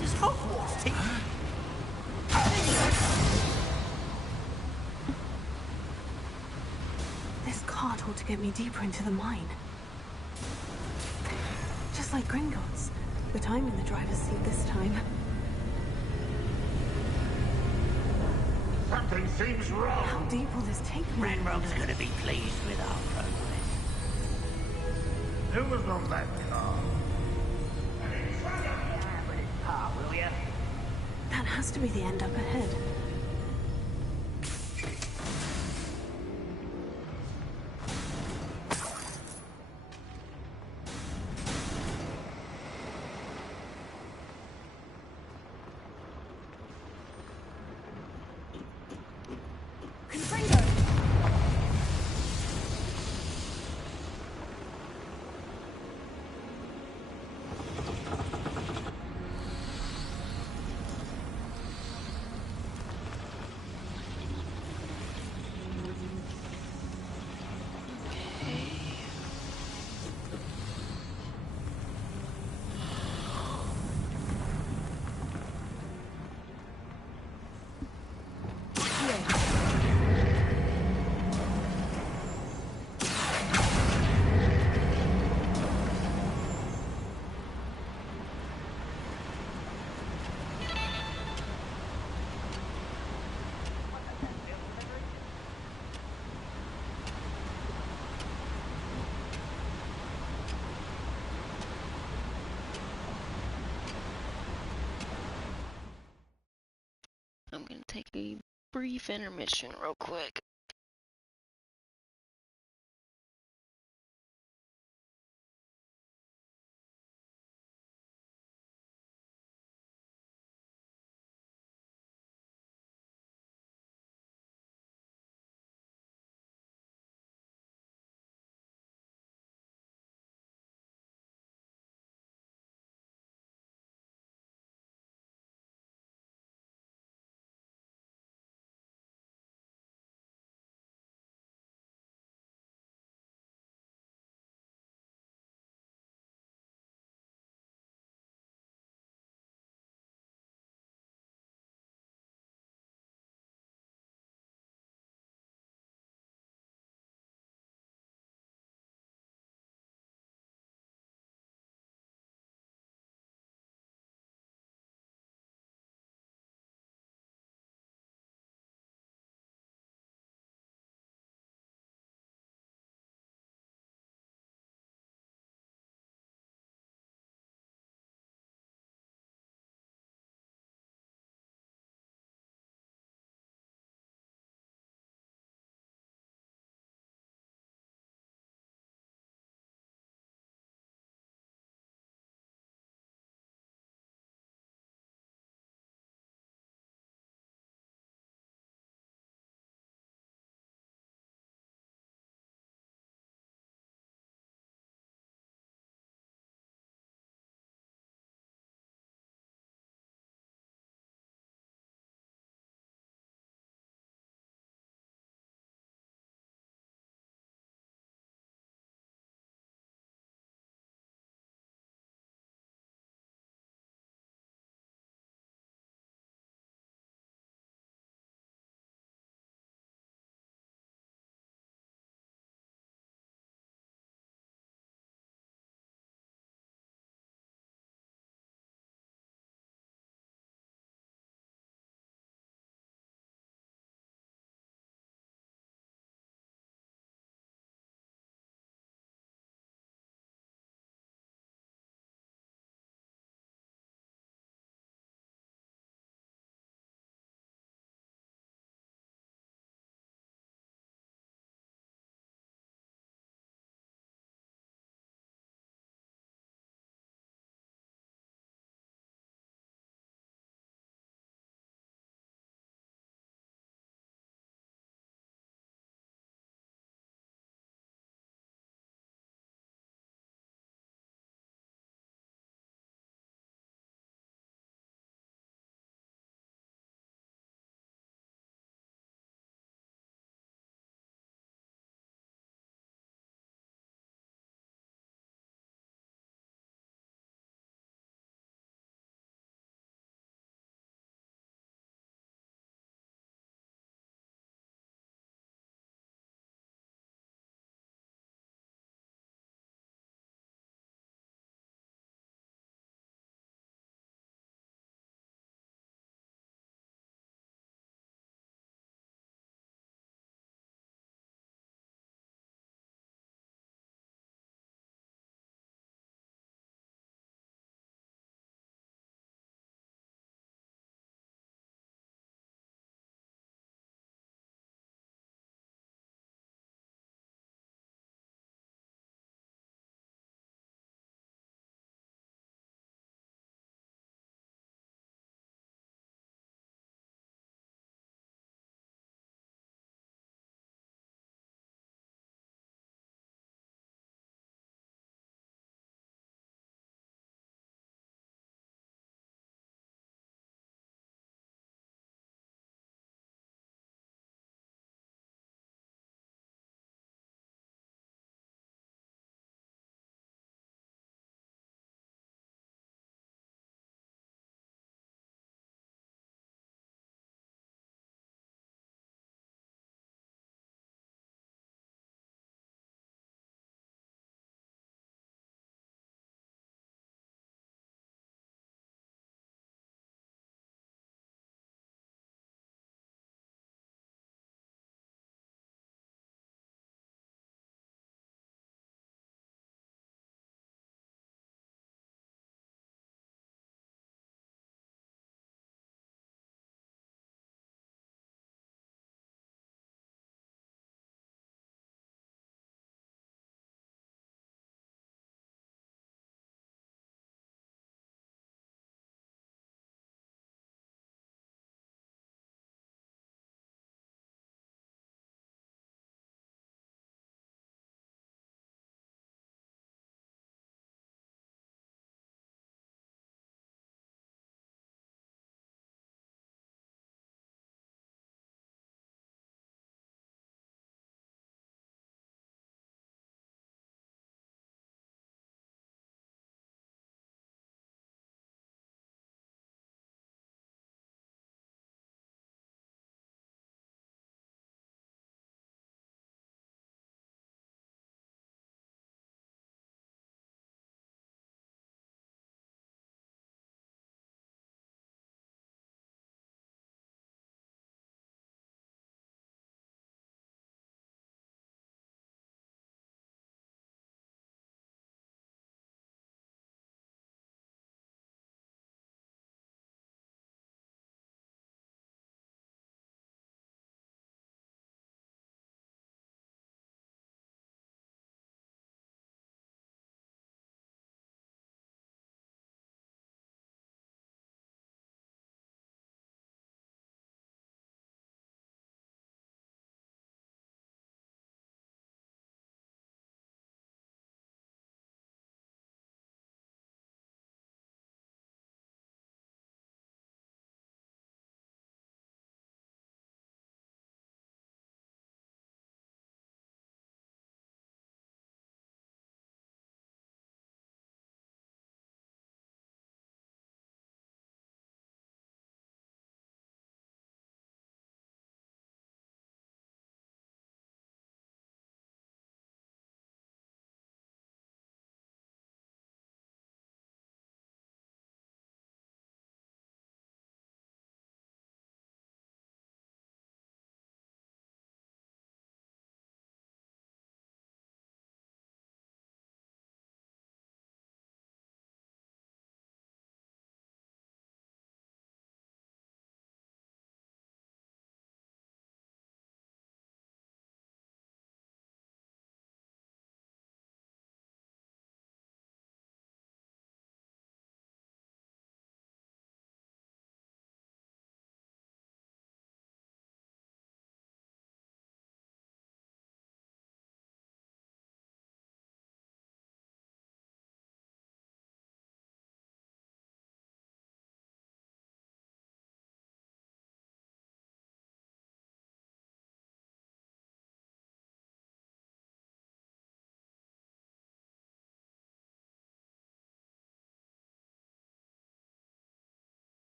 Does Hogwarts teach? This cart ought to get me deeper into the mine. Just like Gringotts, but I'm in the driver's seat this time. Something seems wrong. How deep will this take me? Ranrock's gonna be pleased with our progress. Who was on that car? Will ya? That has to be the end up ahead. I'm gonna take a brief intermission real quick.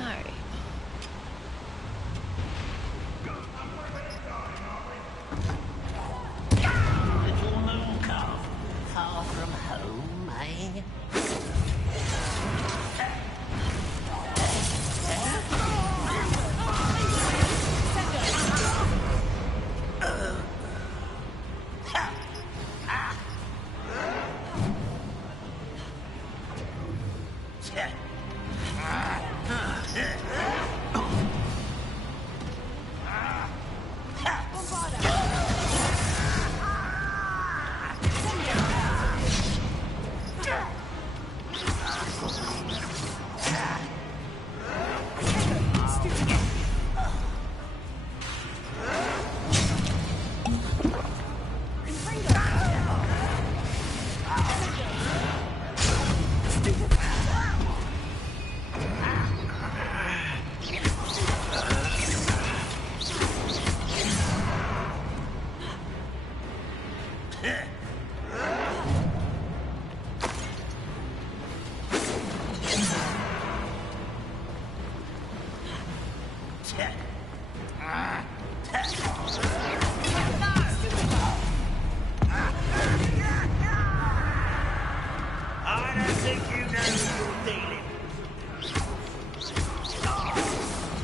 Alright. Little moon calf, far from home, eh? I don't think you know who you're dealing with.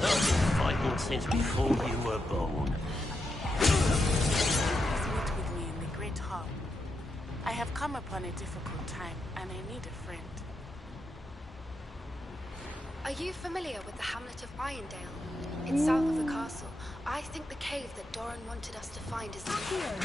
I've been fighting since before you were born. Meet with me in the Great Hall. I have come upon a difficult time, and I need a friend. Are you familiar with the hamlet of Irondale? It's south of the castle. I think the cave that Doran wanted us to find is here.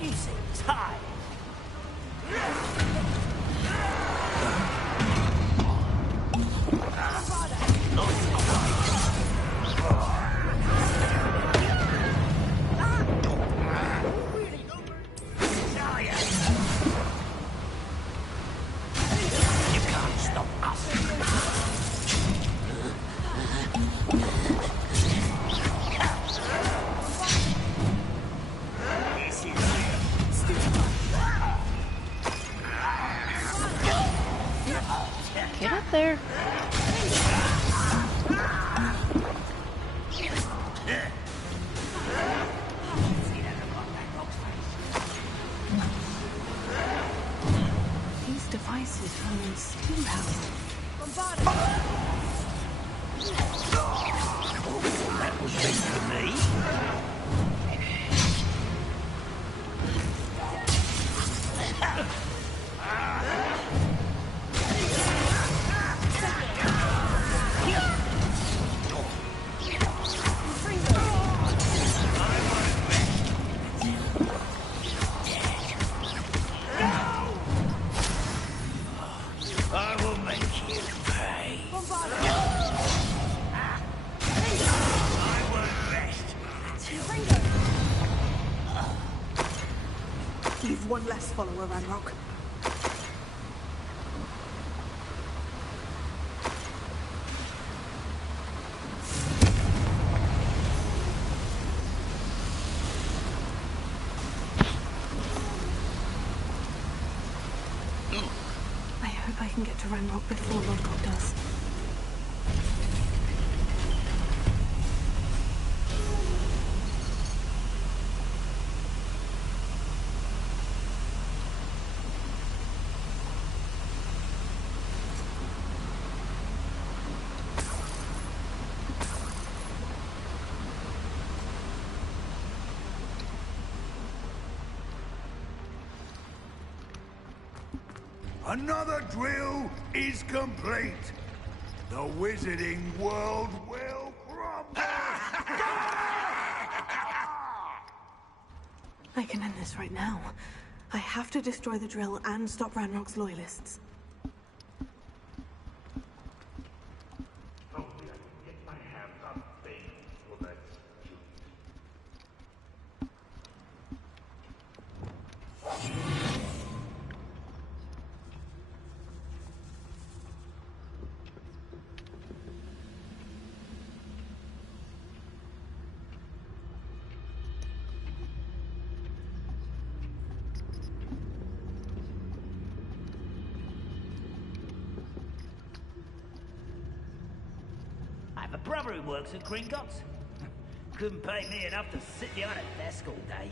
You seem tired. You can't stop us. Get up there. These devices run on steam power. That was meant for me. I will make you pay. I won't rest until... You've one less follower, Ranrock. I hope I can get to Ranrock before Lodgok does. Another drill is complete. The wizarding world will crumble. I can end this right now. I have to destroy the drill and stop Ranrock's loyalists. I have a brother who works at Gringotts. Couldn't pay me enough to sit behind a desk all day.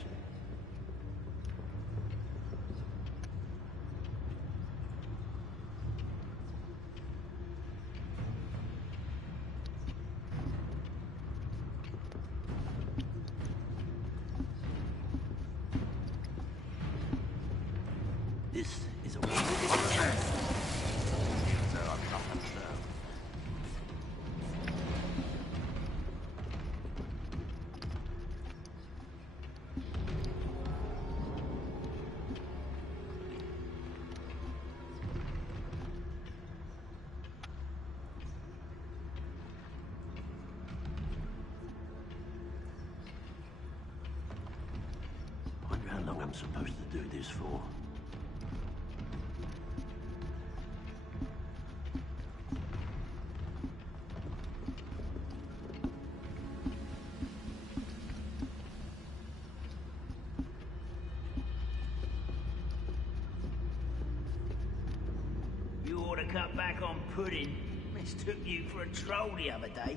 This is a wonder how long I'm supposed to do this for. You ought to cut back on pudding. Mistook you for a troll the other day.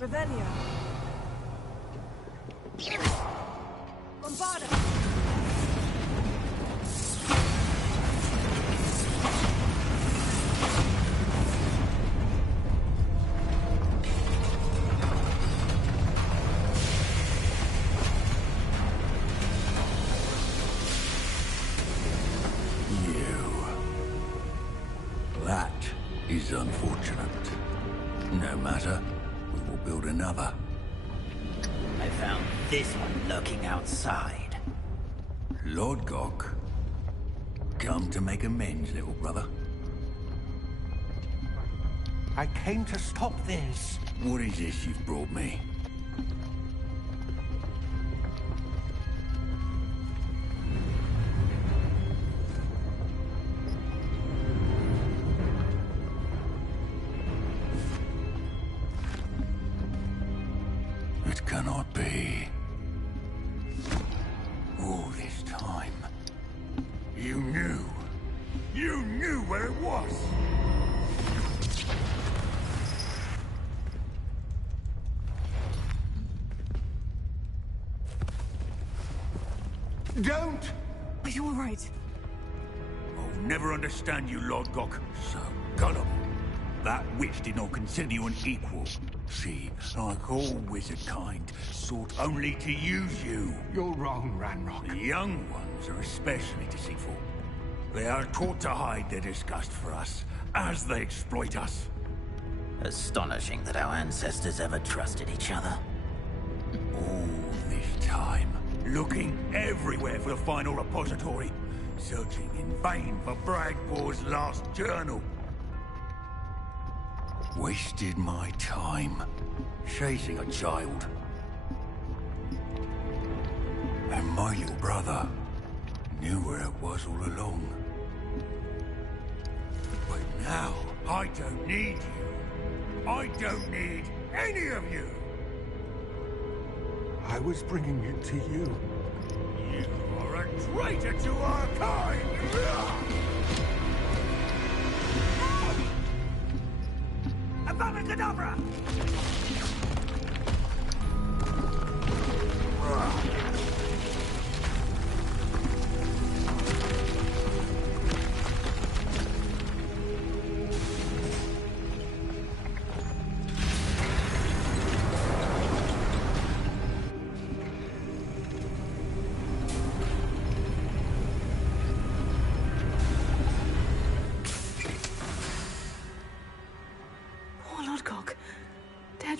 Revelio. Bombarda. That is unfortunate. No matter, we will build another. I found this one lurking outside. Lord Gok, come to make amends, little brother. I came to stop this. What is this you've brought me? It cannot be. All this time, you knew. You knew where it was. Don't! Are you all right? I'll never understand you, Lord Gok. So gullible. That witch did not consider you an equal. She, like all wizard kind, sought only to use you. You're wrong, Ranrock. The young ones are especially deceitful. They are taught to hide their disgust for us, as they exploit us. Astonishing that our ancestors ever trusted each other. All this time, looking everywhere for the final repository, searching in vain for Bragbor's last journal. Wasted my time, chasing a child. And my little brother knew where it was all along. But now, I don't need you. I don't need any of you. I was bringing it to you. You are a traitor to our kind! Abracadabra!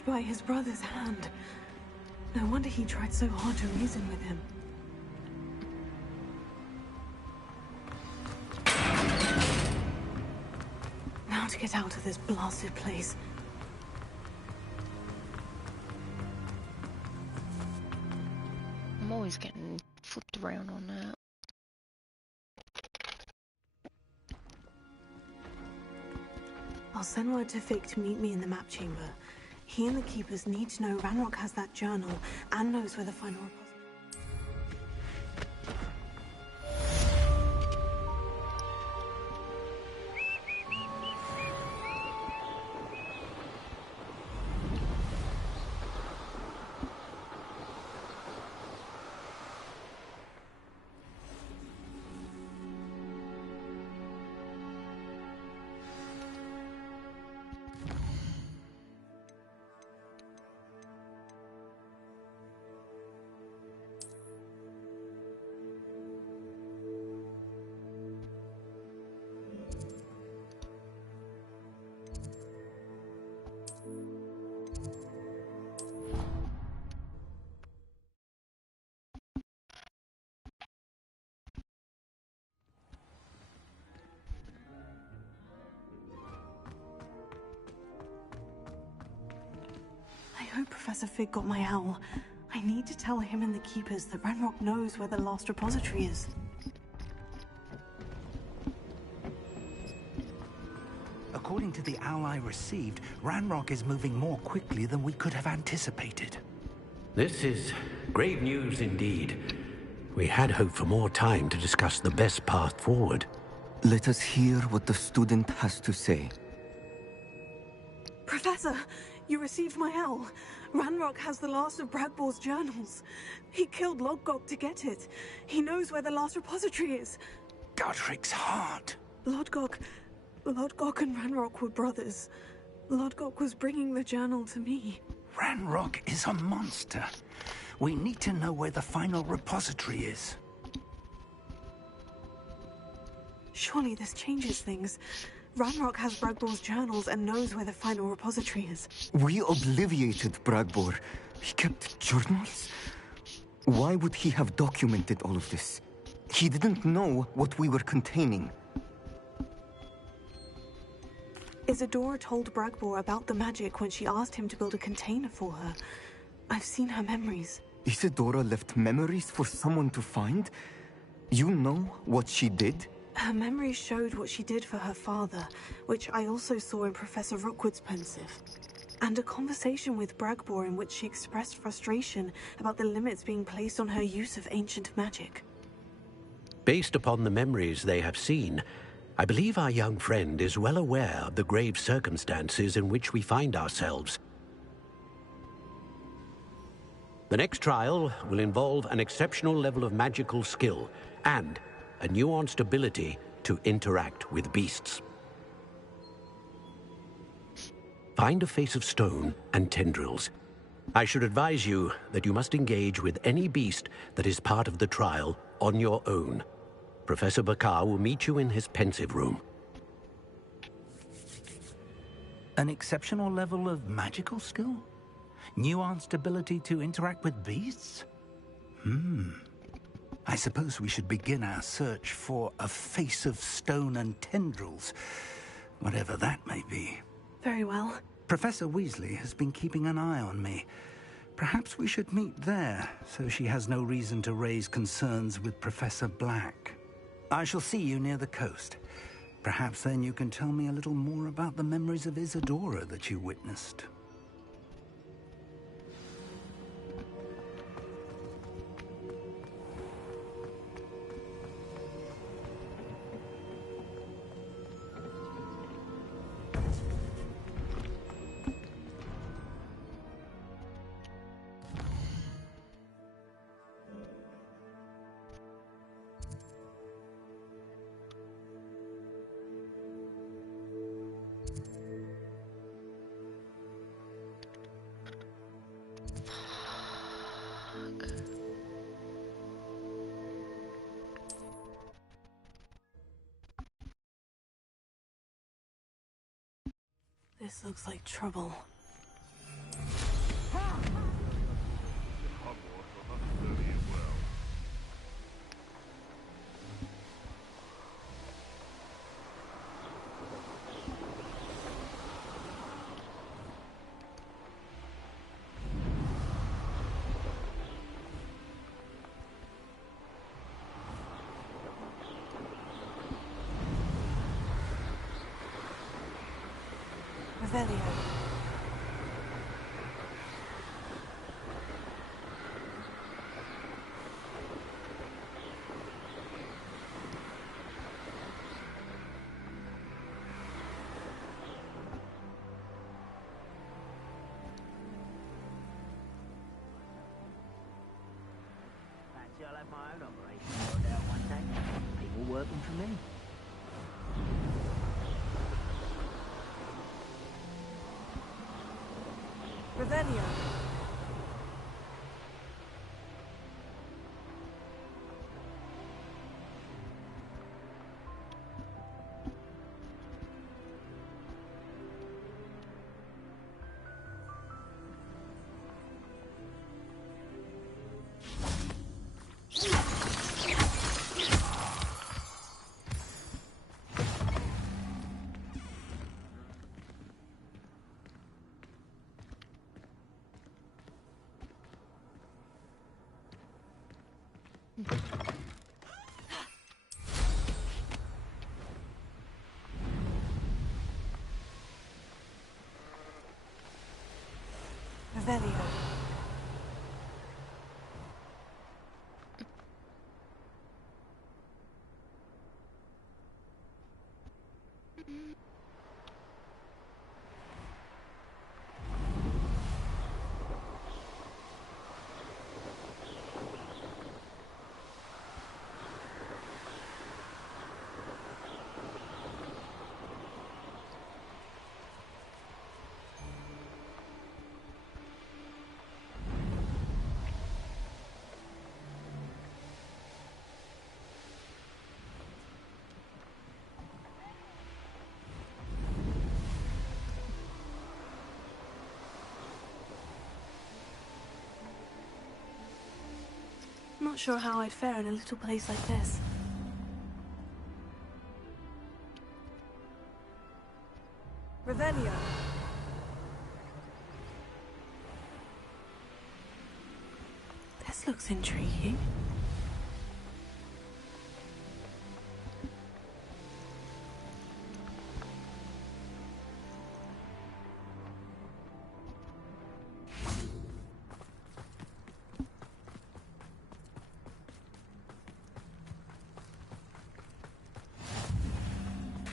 By his brother's hand. No wonder he tried so hard to reason with him. Now to get out of this blasted place. I'm always getting flipped around on that. I'll send word to Fick to meet me in the map chamber. He and the Keepers need to know Ranrock has that journal and knows where the final repository. I hope Professor Fig got my owl. I need to tell him and the Keepers that Ranrock knows where the last repository is. According to the owl I received, Ranrock is moving more quickly than we could have anticipated. This is grave news indeed. We had hoped for more time to discuss the best path forward. Let us hear what the student has to say. Professor, you received my owl. Ranrock has the last of Bragbor's journals. He killed Lodgok to get it. He knows where the last repository is. Godric's heart. Lodgok and Ranrock were brothers. Lodgok was bringing the journal to me. Ranrock is a monster. We need to know where the final repository is. Surely this changes things. Ranrock has Bragbor's journals and knows where the final repository is. We obliviated Bragbor. He kept journals? Why would he have documented all of this? He didn't know what we were containing. Isadora told Bragbor about the magic when she asked him to build a container for her. I've seen her memories. Isadora left memories for someone to find? You know what she did? Her memories showed what she did for her father, which I also saw in Professor Rookwood's pensive. And a conversation with Bragbor in which she expressed frustration about the limits being placed on her use of ancient magic. Based upon the memories they have seen, I believe our young friend is well aware of the grave circumstances in which we find ourselves. The next trial will involve an exceptional level of magical skill and a nuanced ability to interact with beasts. Find a face of stone and tendrils. I should advise you that you must engage with any beast that is part of the trial on your own. Professor Bakar will meet you in his pensive room. An exceptional level of magical skill? Nuanced ability to interact with beasts? I suppose we should begin our search for a face of stone and tendrils, whatever that may be. Very well. Professor Weasley has been keeping an eye on me. Perhaps we should meet there, so she has no reason to raise concerns with Professor Black. I shall see you near the coast. Perhaps then you can tell me a little more about the memories of Isadora that you witnessed. This looks like trouble. Revelio. Fancy I'll have my own operation sorted out one day. People working for me. Revelio. Revelio. not sure how I'd fare in a little place like this. Revelio. This looks intriguing.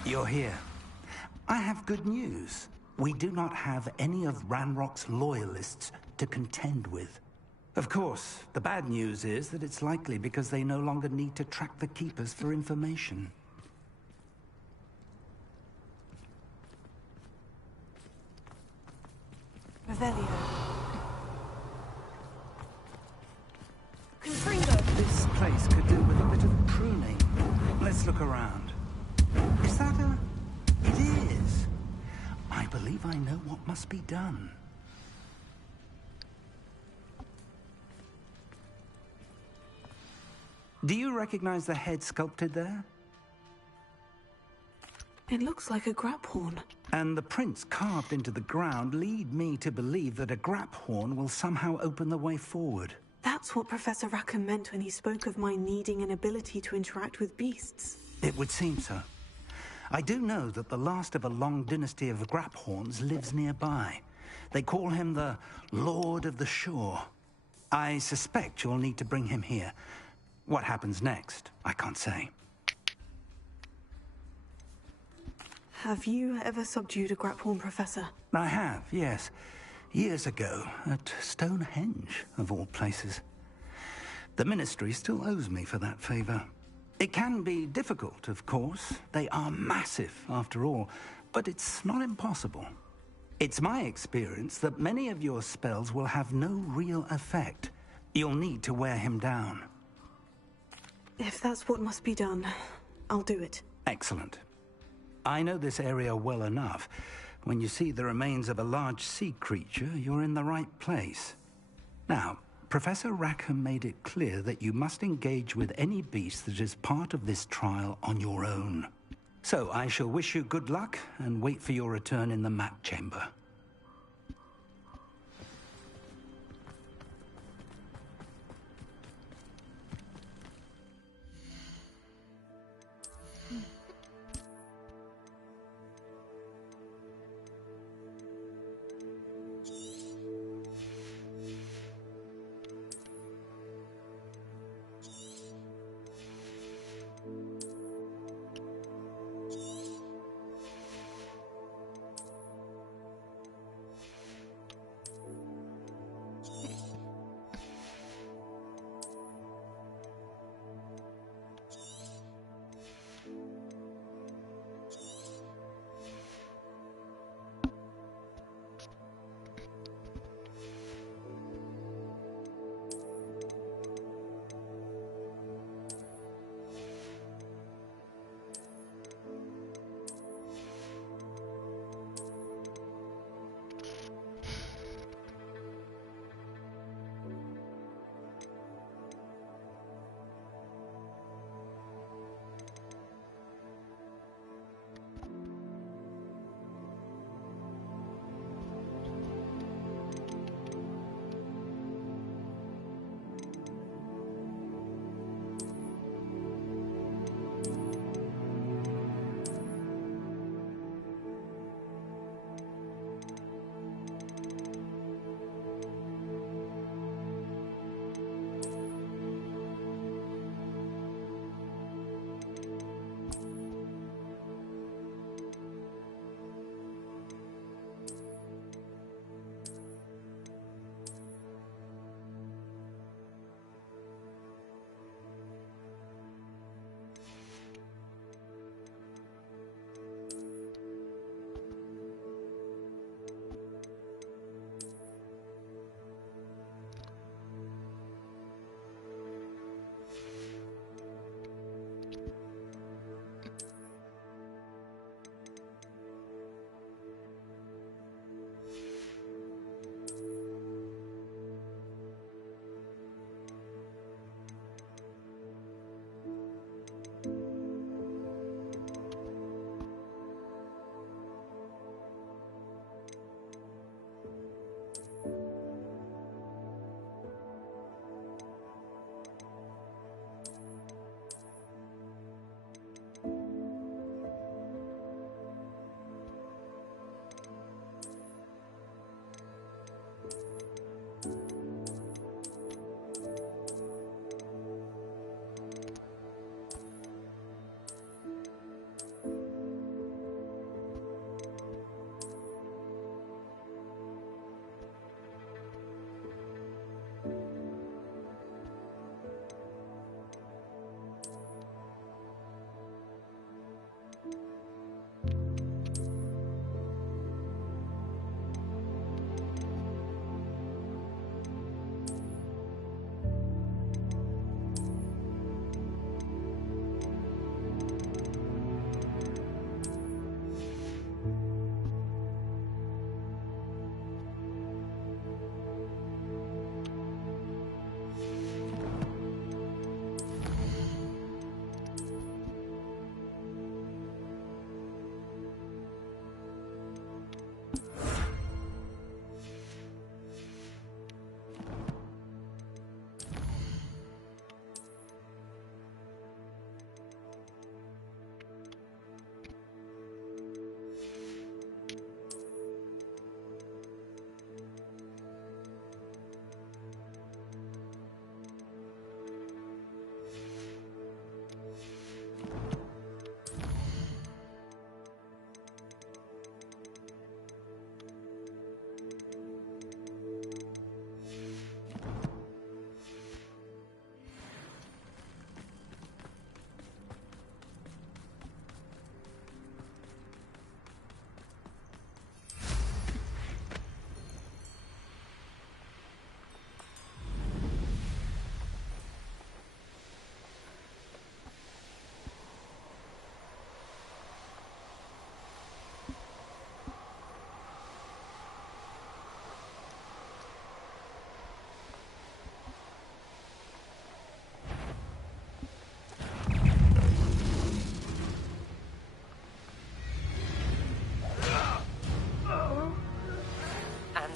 You're here. I have good news. We do not have any of Ranrock's loyalists to contend with. Of course, the bad news is that it's likely because they no longer need to track the Keepers for information. Revelio. This place could do with a bit of pruning. Let's look around. Is that a... It is. I believe I know what must be done. Do you recognize the head sculpted there? It looks like a grap horn. And the prints carved into the ground lead me to believe that a grap horn will somehow open the way forward. That's what Professor Rackham meant when he spoke of my needing an ability to interact with beasts. It would seem so. I do know that the last of a long dynasty of Graphorns lives nearby. They call him the Lord of the Shore. I suspect you'll need to bring him here. What happens next, I can't say. Have you ever subdued a Graphorn, Professor? I have, yes. Years ago, at Stonehenge, of all places. The Ministry still owes me for that favor. It can be difficult, of course. They are massive, after all, but it's not impossible. It's my experience that many of your spells will have no real effect. You'll need to wear him down. If that's what must be done, I'll do it. Excellent. I know this area well enough. When you see the remains of a large sea creature, you're in the right place. Now, Professor Rackham made it clear that you must engage with any beast that is part of this trial on your own. So I shall wish you good luck and wait for your return in the map chamber.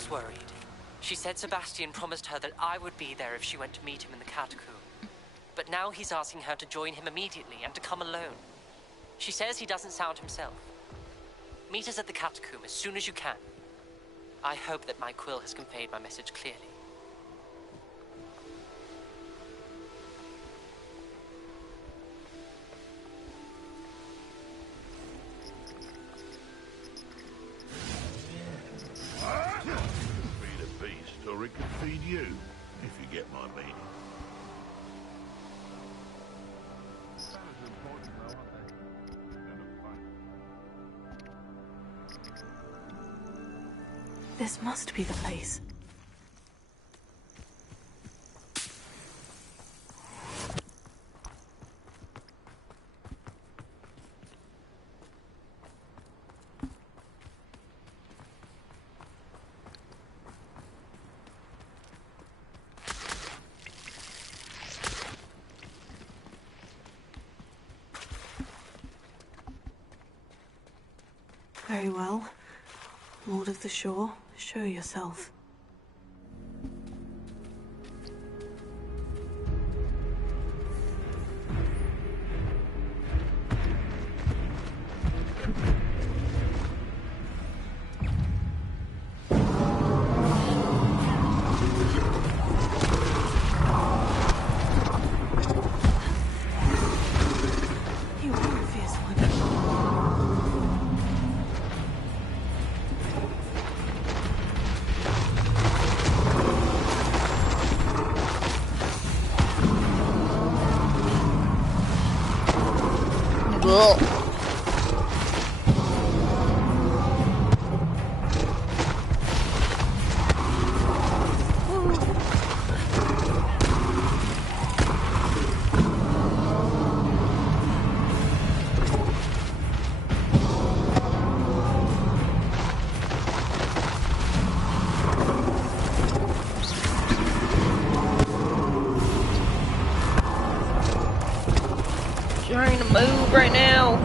looks worried. She said Sebastian promised her that I would be there if she went to meet him in the catacomb. But now he's asking her to join him immediately and to come alone. She says he doesn't sound himself. Meet us at the catacomb as soon as you can. I hope that my quill has conveyed my message clearly. Feed a beast, or it could feed you, if you get my meaning. This must be the place. Very well. Lord of the Shore, show yourself. You are a fierce one. Ghoul. Trying to move right now.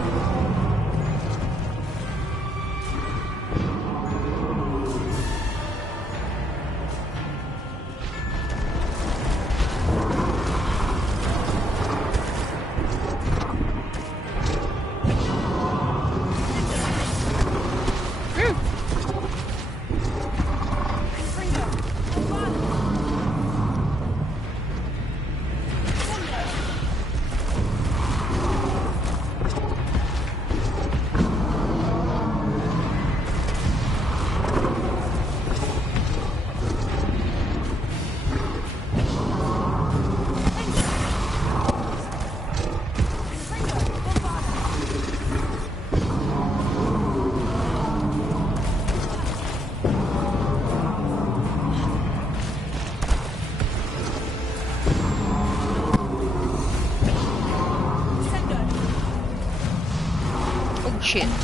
Shit. Can't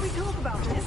we talk about this?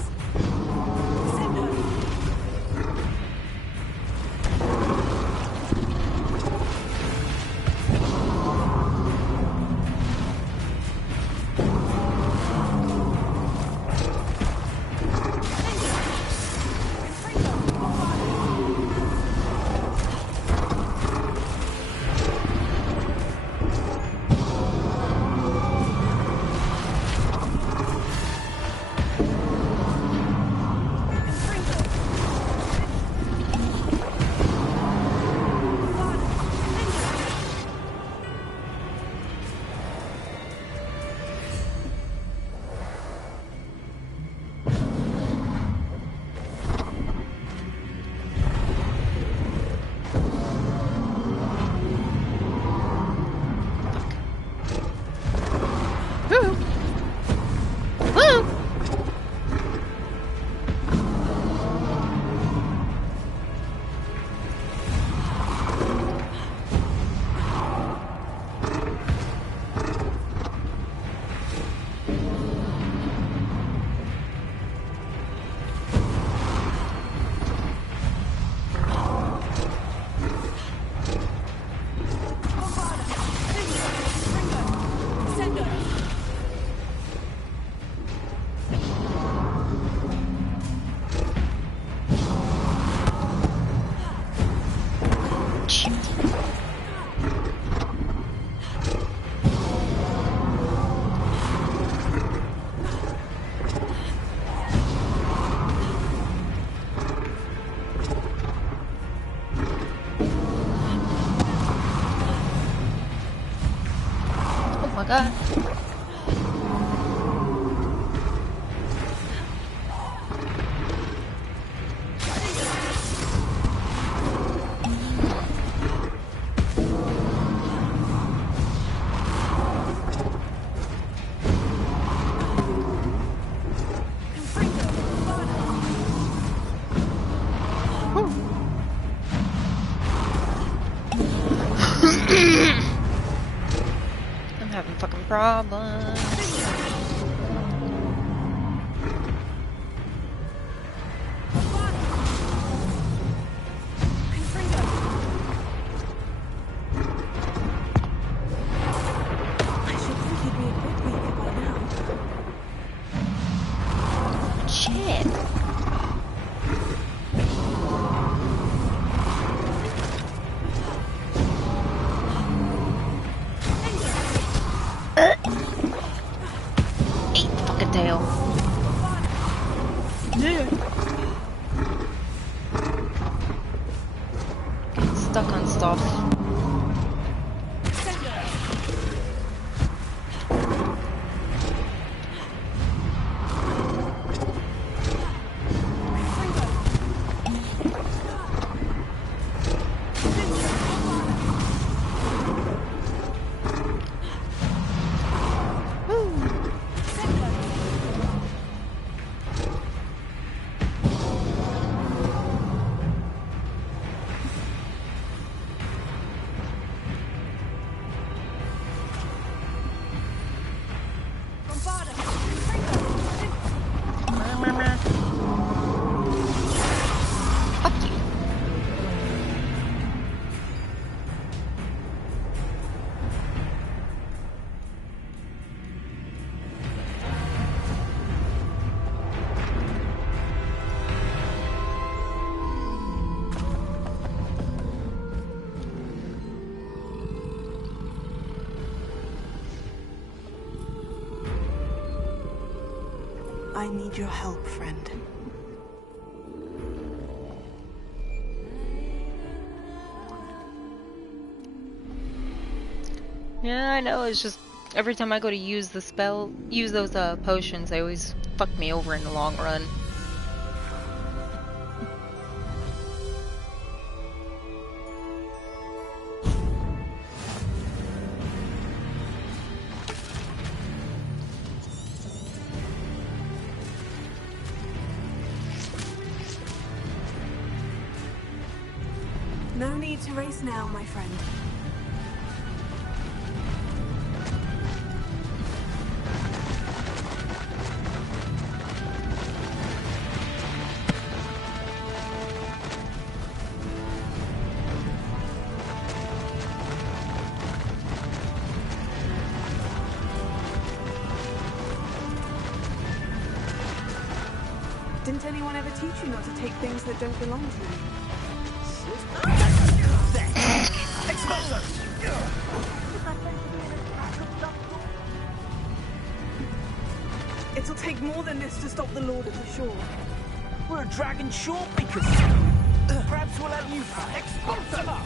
god. I'm having fucking problems. Shit. Eat the fucking tail. Yeah. Getting stuck on stuff. I need your help, friend. Yeah, I know, it's just every time I go to use the spell, use those potions, they always fuck me over in the long run. No need to race now, my friend. Didn't anyone ever teach you not to take things that don't belong to you? It'll take more than this to stop the Lord of the Shore. We're a dragon short because perhaps we'll have you expose them up.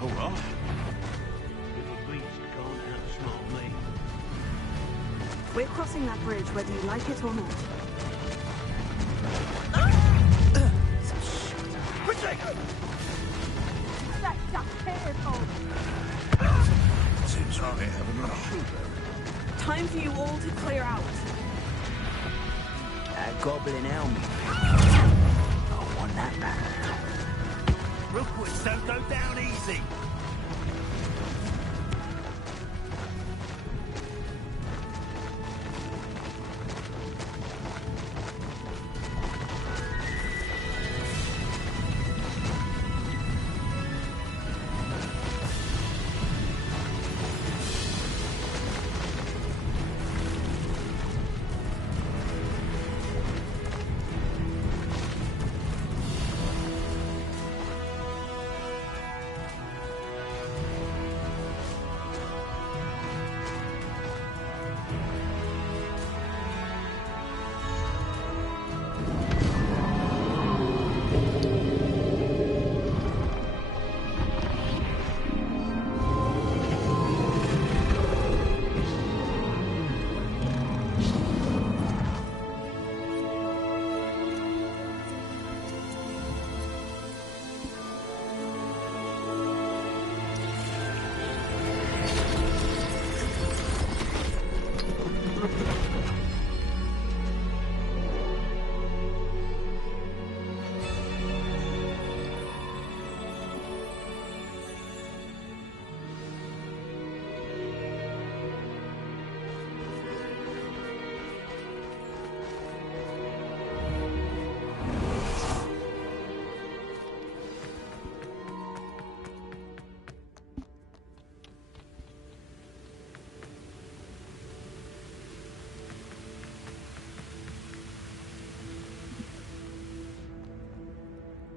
All right. Little beast can't outsmart me. We're crossing that bridge whether you like it or not. Seems like we have enough. Time for you all to clear out. That goblin helmet. I want that back. Rookwoods don't go down easy.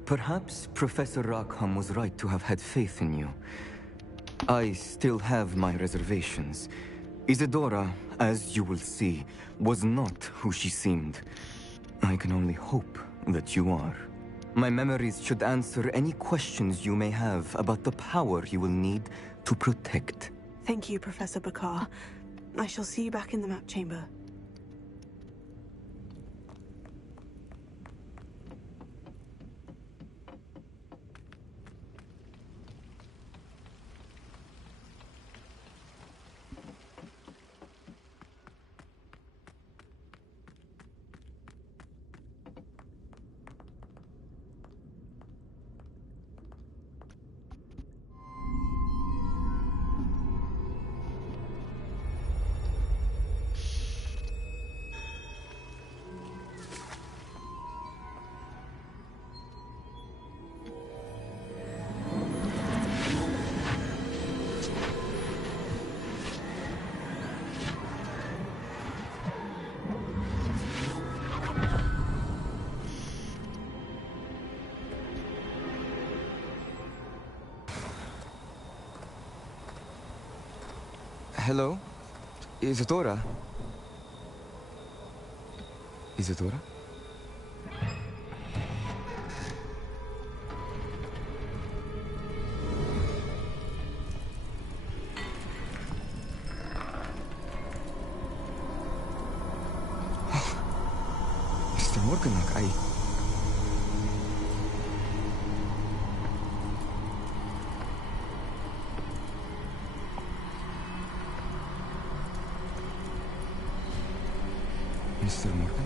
Perhaps Professor Rackham was right to have had faith in you. I still have my reservations. Isadora, as you will see, was not who she seemed. I can only hope that you are. My memories should answer any questions you may have about the power you will need to protect. Thank you, Professor Bakar. I shall see you back in the map chamber. Hello? Isadora? Isadora? Mr. Morganach, Mr. Morgan?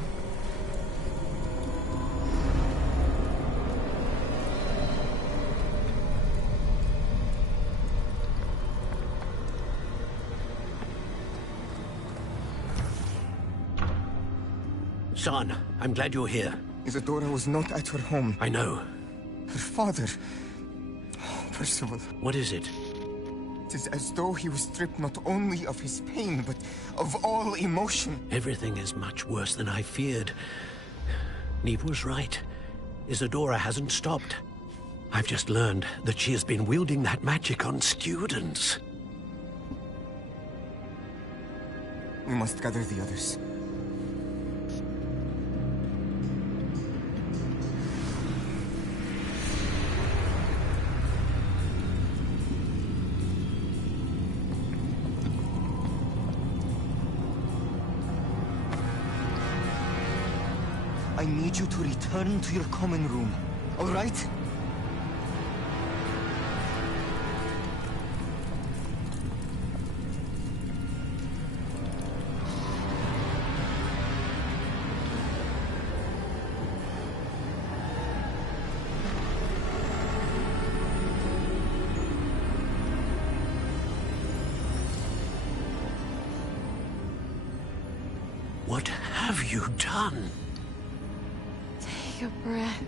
Son, I'm glad you're here. Isadora was not at her home. I know. Her father... Oh, Percival. What is it? It is as though he was stripped not only of his pain, but of all emotion. Everything is much worse than I feared. Neve was right. Isadora hasn't stopped. I've just learned that she has been wielding that magic on students. We must gather the others. I need you to return to your common room, all right? What have you done? Take a breath.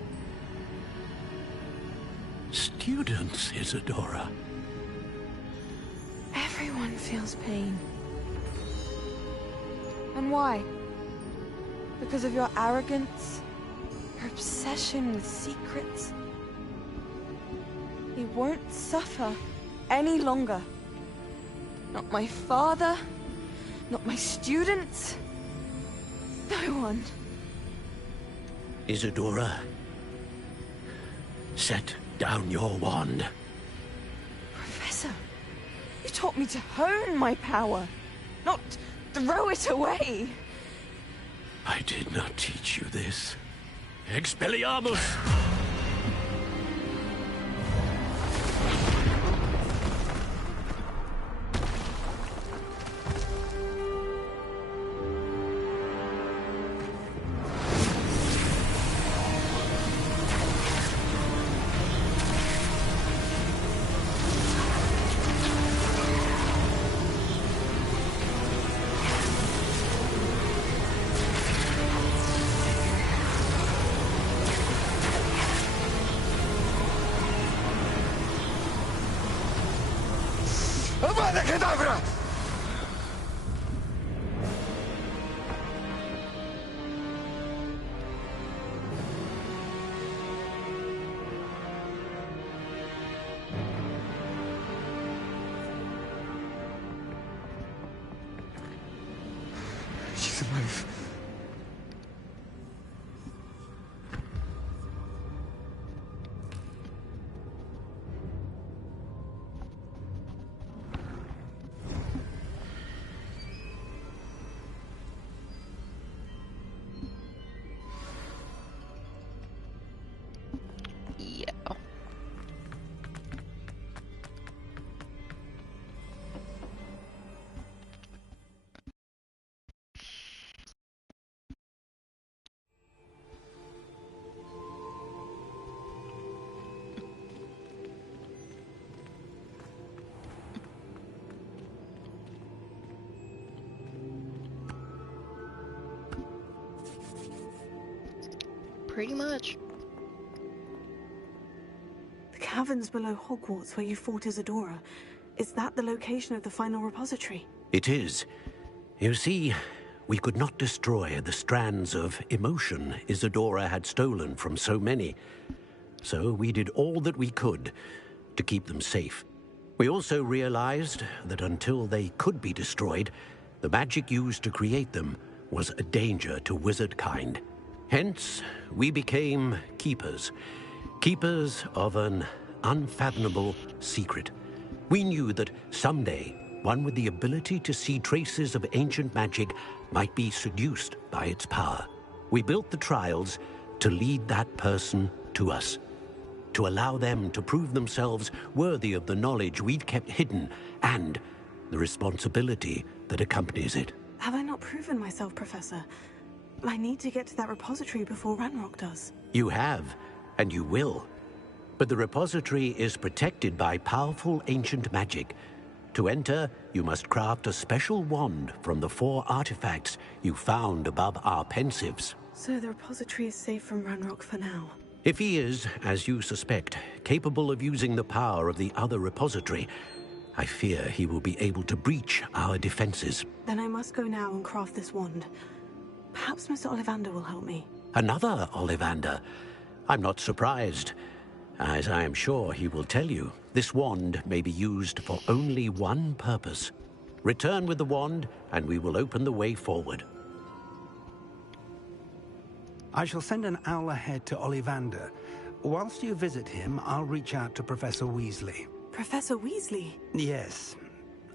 Students, Isadora. Everyone feels pain. And why? Because of your arrogance? Your obsession with secrets? He won't suffer any longer. Not my father, not my students, no one. Isadora, set down your wand. Professor, you taught me to hone my power, not throw it away. I did not teach you this. Expelliarmus! Avada Kedavra! Pretty much. The caverns below Hogwarts where you fought Isadora. Is that the location of the final repository? It is. You see, we could not destroy the strands of emotion Isadora had stolen from so many. So we did all that we could to keep them safe. We also realized that until they could be destroyed, the magic used to create them was a danger to wizard kind. Hence, we became keepers. Keepers of an unfathomable secret. We knew that someday, one with the ability to see traces of ancient magic might be seduced by its power. We built the trials to lead that person to us, to allow them to prove themselves worthy of the knowledge we'd kept hidden and the responsibility that accompanies it. Have I not proven myself, Professor? I need to get to that repository before Ranrock does. You have, and you will. But the repository is protected by powerful ancient magic. To enter, you must craft a special wand from the 4 artifacts you found above our pensives. So the repository is safe from Ranrock for now. If he is, as you suspect, capable of using the power of the other repository, I fear he will be able to breach our defenses. Then I must go now and craft this wand. Perhaps Mr. Ollivander will help me. Another Ollivander? I'm not surprised. As I am sure he will tell you, this wand may be used for only one purpose. Return with the wand, and we will open the way forward. I shall send an owl ahead to Ollivander. Whilst you visit him, I'll reach out to Professor Weasley. Professor Weasley? Yes.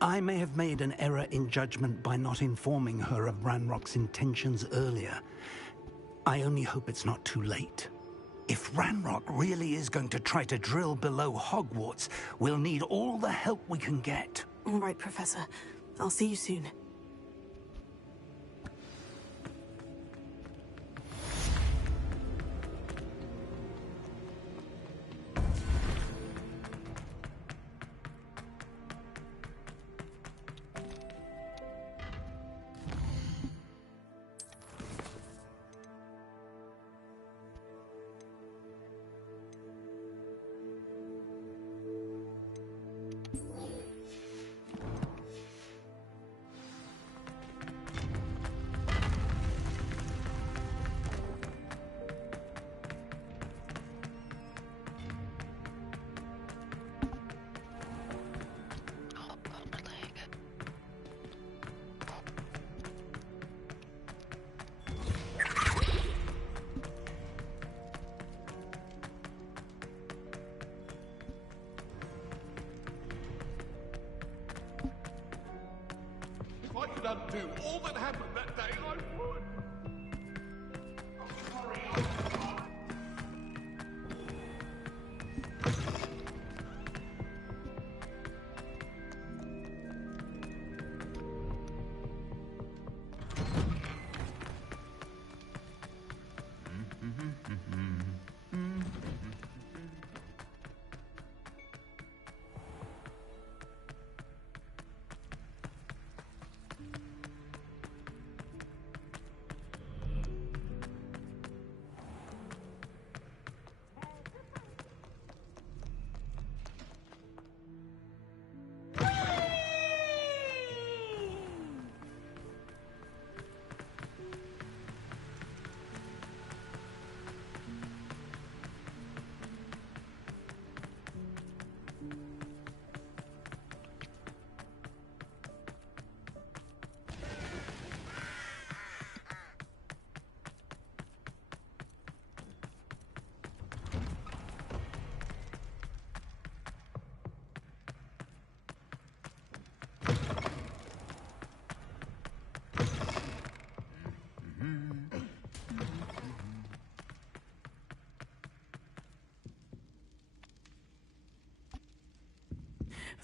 I may have made an error in judgment by not informing her of Ranrock's intentions earlier. I only hope it's not too late. If Ranrock really is going to try to drill below Hogwarts, we'll need all the help we can get. All right, Professor. I'll see you soon. If I could undo all that happened that day, I would. I'm sorry,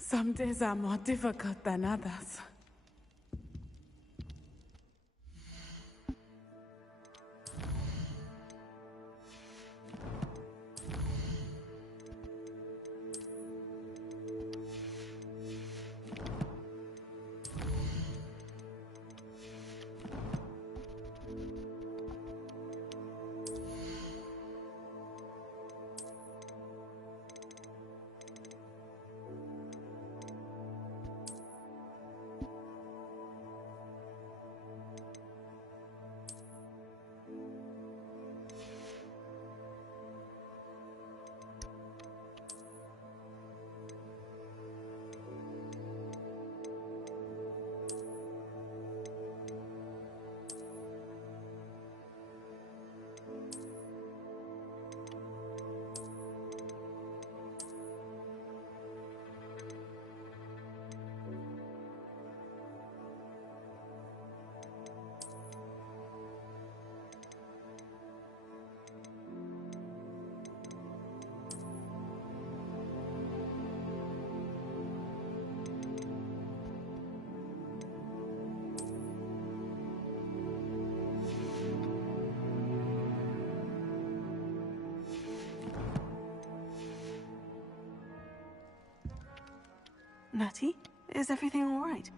Some days are more difficult than others. Natty, is everything all right?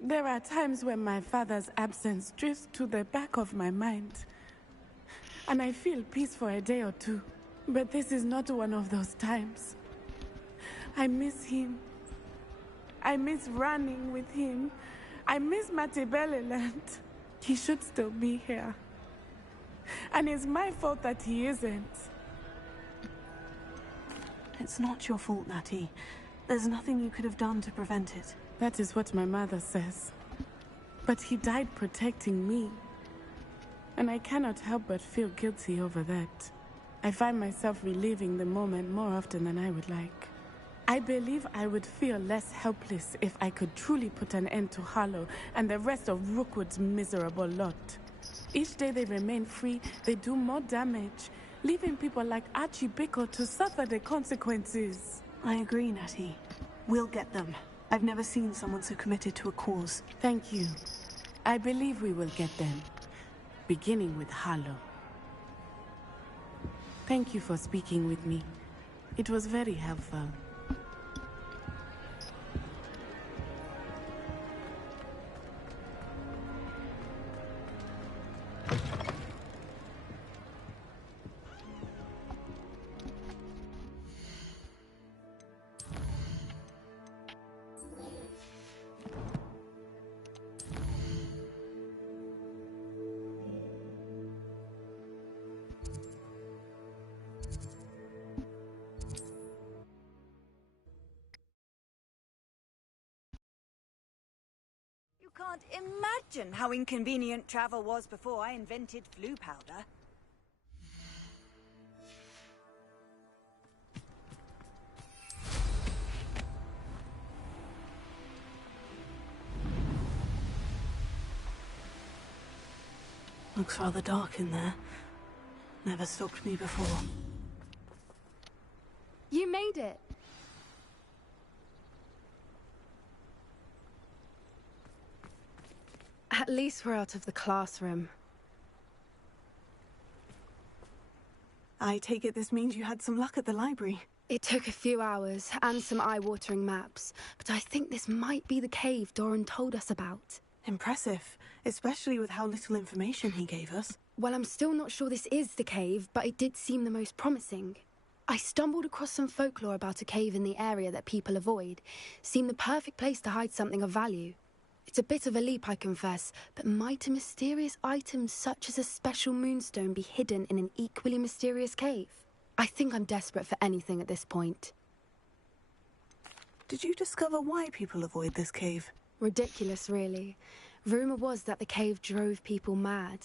There are times when my father's absence drifts to the back of my mind, and I feel peace for a day or two. But this is not one of those times. I miss him. I miss running with him. I miss Matibeleland. He should still be here. And it's my fault that he isn't. It's not your fault, Natty. There's nothing you could have done to prevent it. That is what my mother says. But he died protecting me. And I cannot help but feel guilty over that. I find myself reliving the moment more often than I would like. I believe I would feel less helpless if I could truly put an end to Harlow and the rest of Rookwood's miserable lot. Each day they remain free, they do more damage, leaving people like Archie Bickle to suffer the consequences. I agree, Natty. We'll get them. I've never seen someone so committed to a cause. Thank you. I believe we will get them. Beginning with Harlow. Thank you for speaking with me. It was very helpful. Can't imagine how inconvenient travel was before I invented flu powder. Looks rather dark in there. Never stopped me before. You made it. At least we're out of the classroom. I take it this means you had some luck at the library. It took a few hours and some eye-watering maps, but I think this might be the cave Doran told us about. Impressive, especially with how little information he gave us. Well, I'm still not sure this is the cave, but it did seem the most promising. I stumbled across some folklore about a cave in the area that people avoid. Seemed the perfect place to hide something of value. It's a bit of a leap, I confess, but might a mysterious item such as a special moonstone be hidden in an equally mysterious cave? I think I'm desperate for anything at this point. Did you discover why people avoid this cave? Ridiculous, really. Rumour was that the cave drove people mad.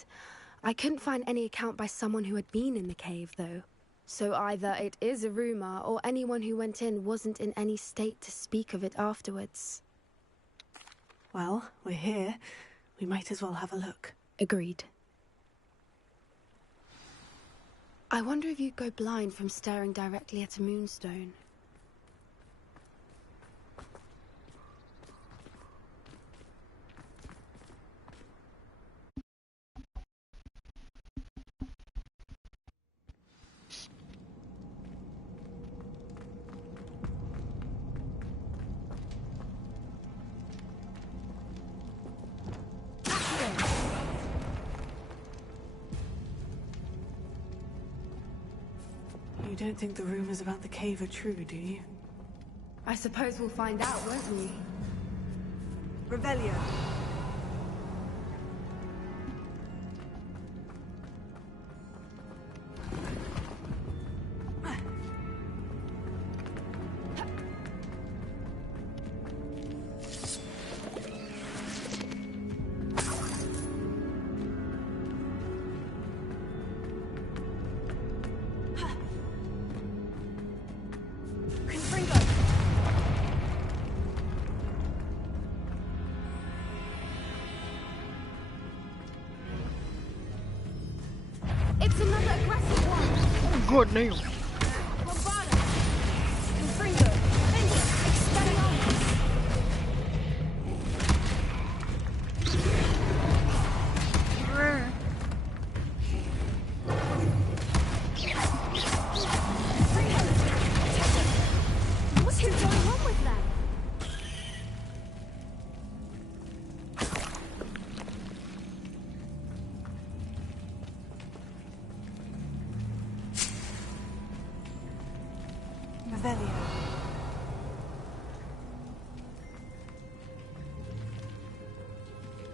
I couldn't find any account by someone who had been in the cave, though. So either it is a rumour, or anyone who went in wasn't in any state to speak of it afterwards. Well, we're here. We might as well have a look. Agreed. I wonder if you'd go blind from staring directly at a moonstone. You don't think the rumors about the cave are true, do you? I suppose we'll find out, won't we? Revelio. It's another aggressive one! Oh, good name. Bombada! Confringo! Fender! Expelliarmus! Revelio.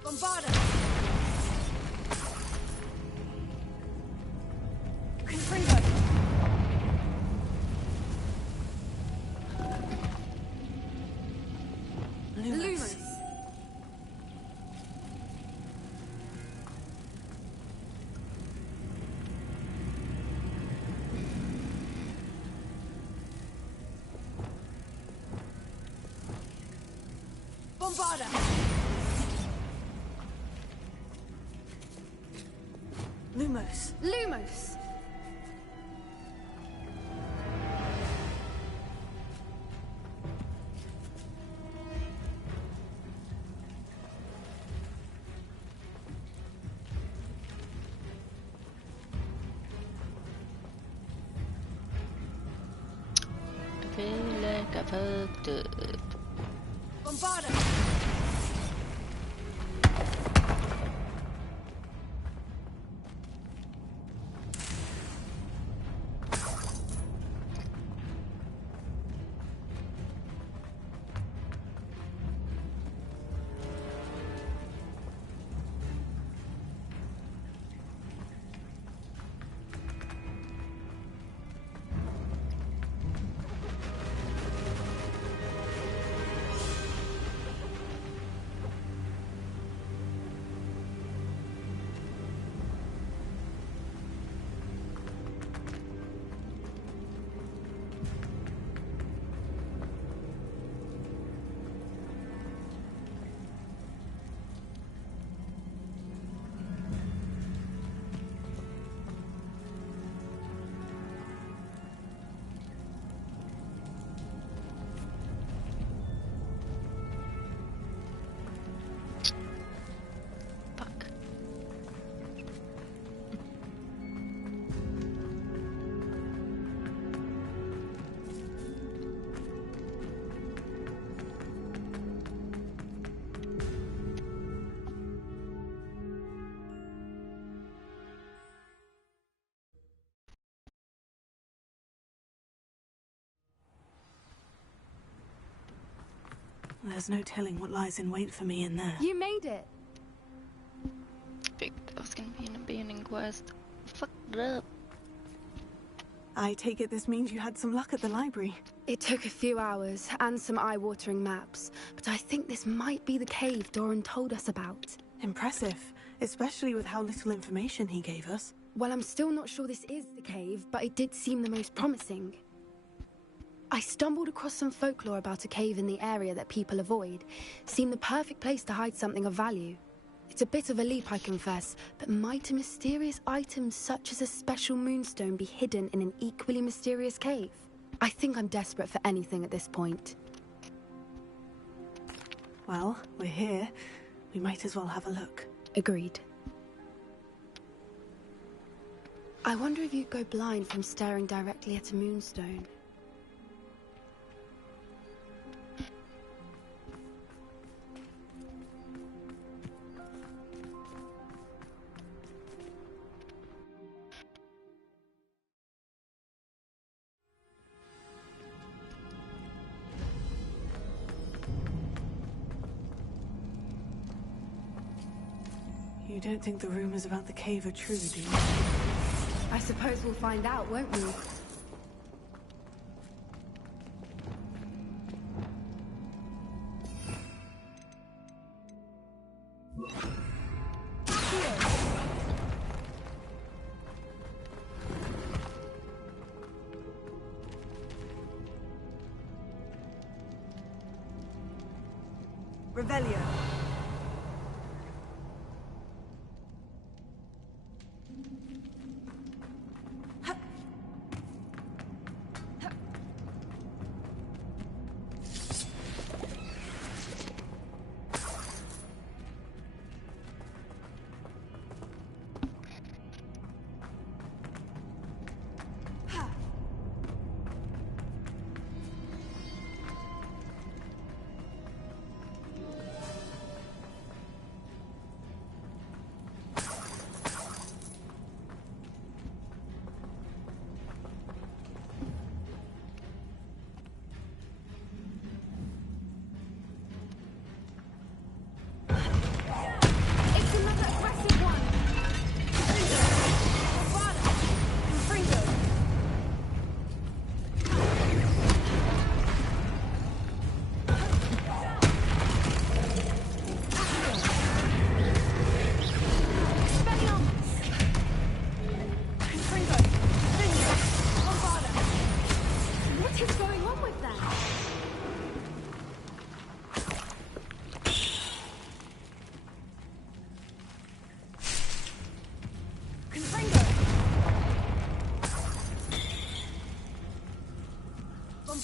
Bombarda! Confringo! Lumos. Bombarda! Lumos. Lumos! I feel like I fucked up. Bombarda! There's no telling what lies in wait for me in there. You made it! Figured that was gonna be an abandoned quest. Fucked it up. I take it this means you had some luck at the library. It took a few hours and some eye-watering maps, but I think this might be the cave Doran told us about. Impressive, especially with how little information he gave us. Well, I'm still not sure this is the cave, but it did seem the most promising. I stumbled across some folklore about a cave in the area that people avoid. Seemed the perfect place to hide something of value. It's a bit of a leap, I confess, but might a mysterious item such as a special moonstone be hidden in an equally mysterious cave? I think I'm desperate for anything at this point. Well, we're here. We might as well have a look. Agreed. I wonder if you'd go blind from staring directly at a moonstone. You don't think the rumors about the cave are true, do you? I suppose we'll find out, won't we? Revelio.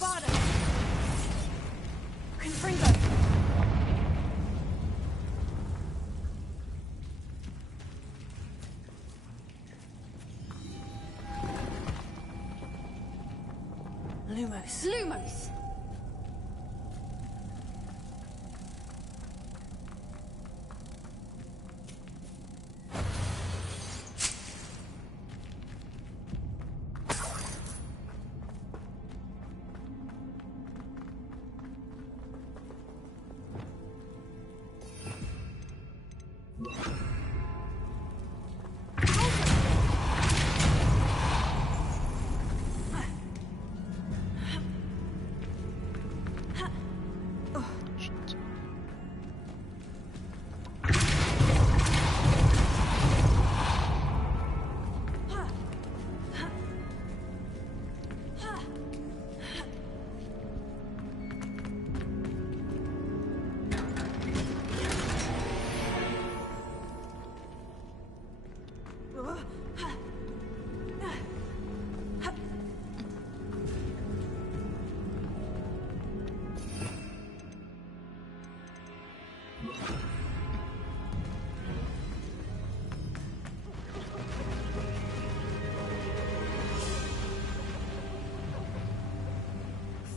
Bombarda! Confringo! Lumos. Lumos!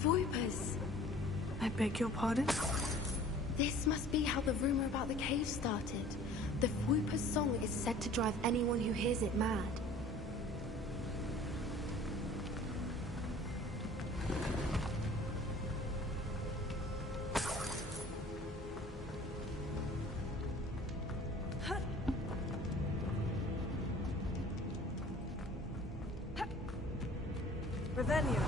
Voipers! I beg your pardon? This must be how the rumor about the cave started. The Voipers' song is said to drive anyone who hears it mad. Revelio.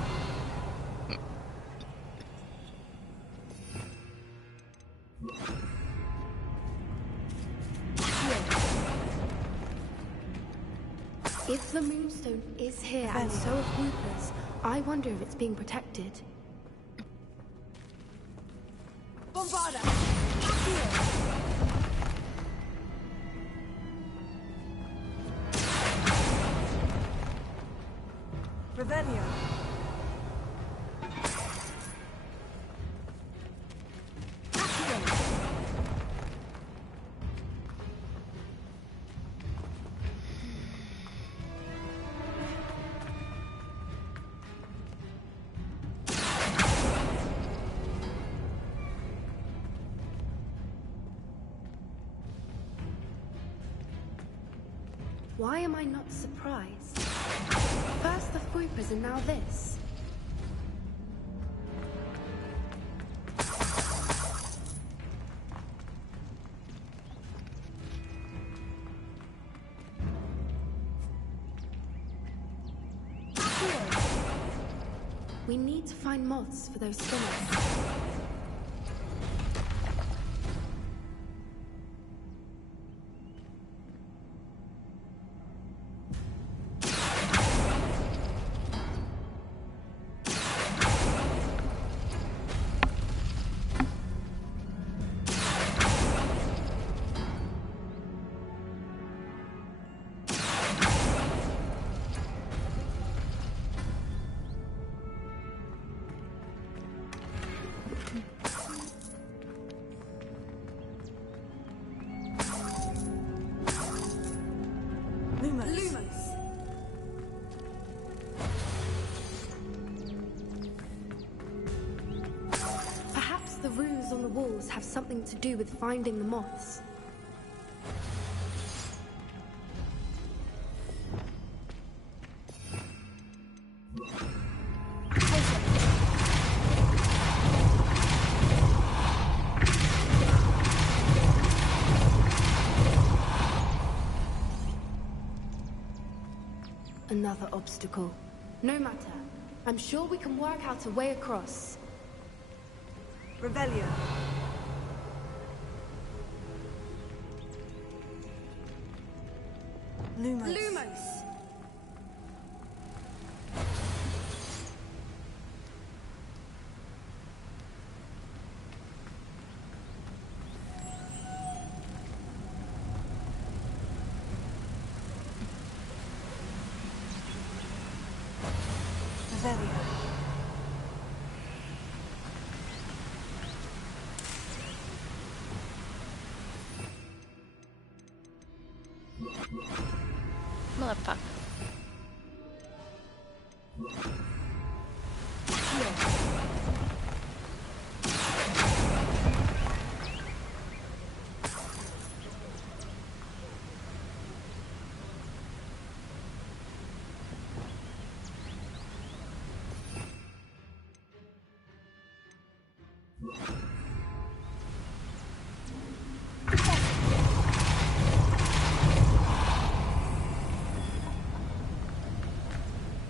If the Moonstone is here and so are Voipers, I wonder if it's being protected. Bombarda! Revelio. Why am I not surprised? First the Voipers and now this. We need to find moths for those spinners. Perhaps the runes on the walls have something to do with finding the moths. Another obstacle. No matter. I'm sure we can work out a way across. Revelio. Lumos. Lumos! Revelio. Motherfucker.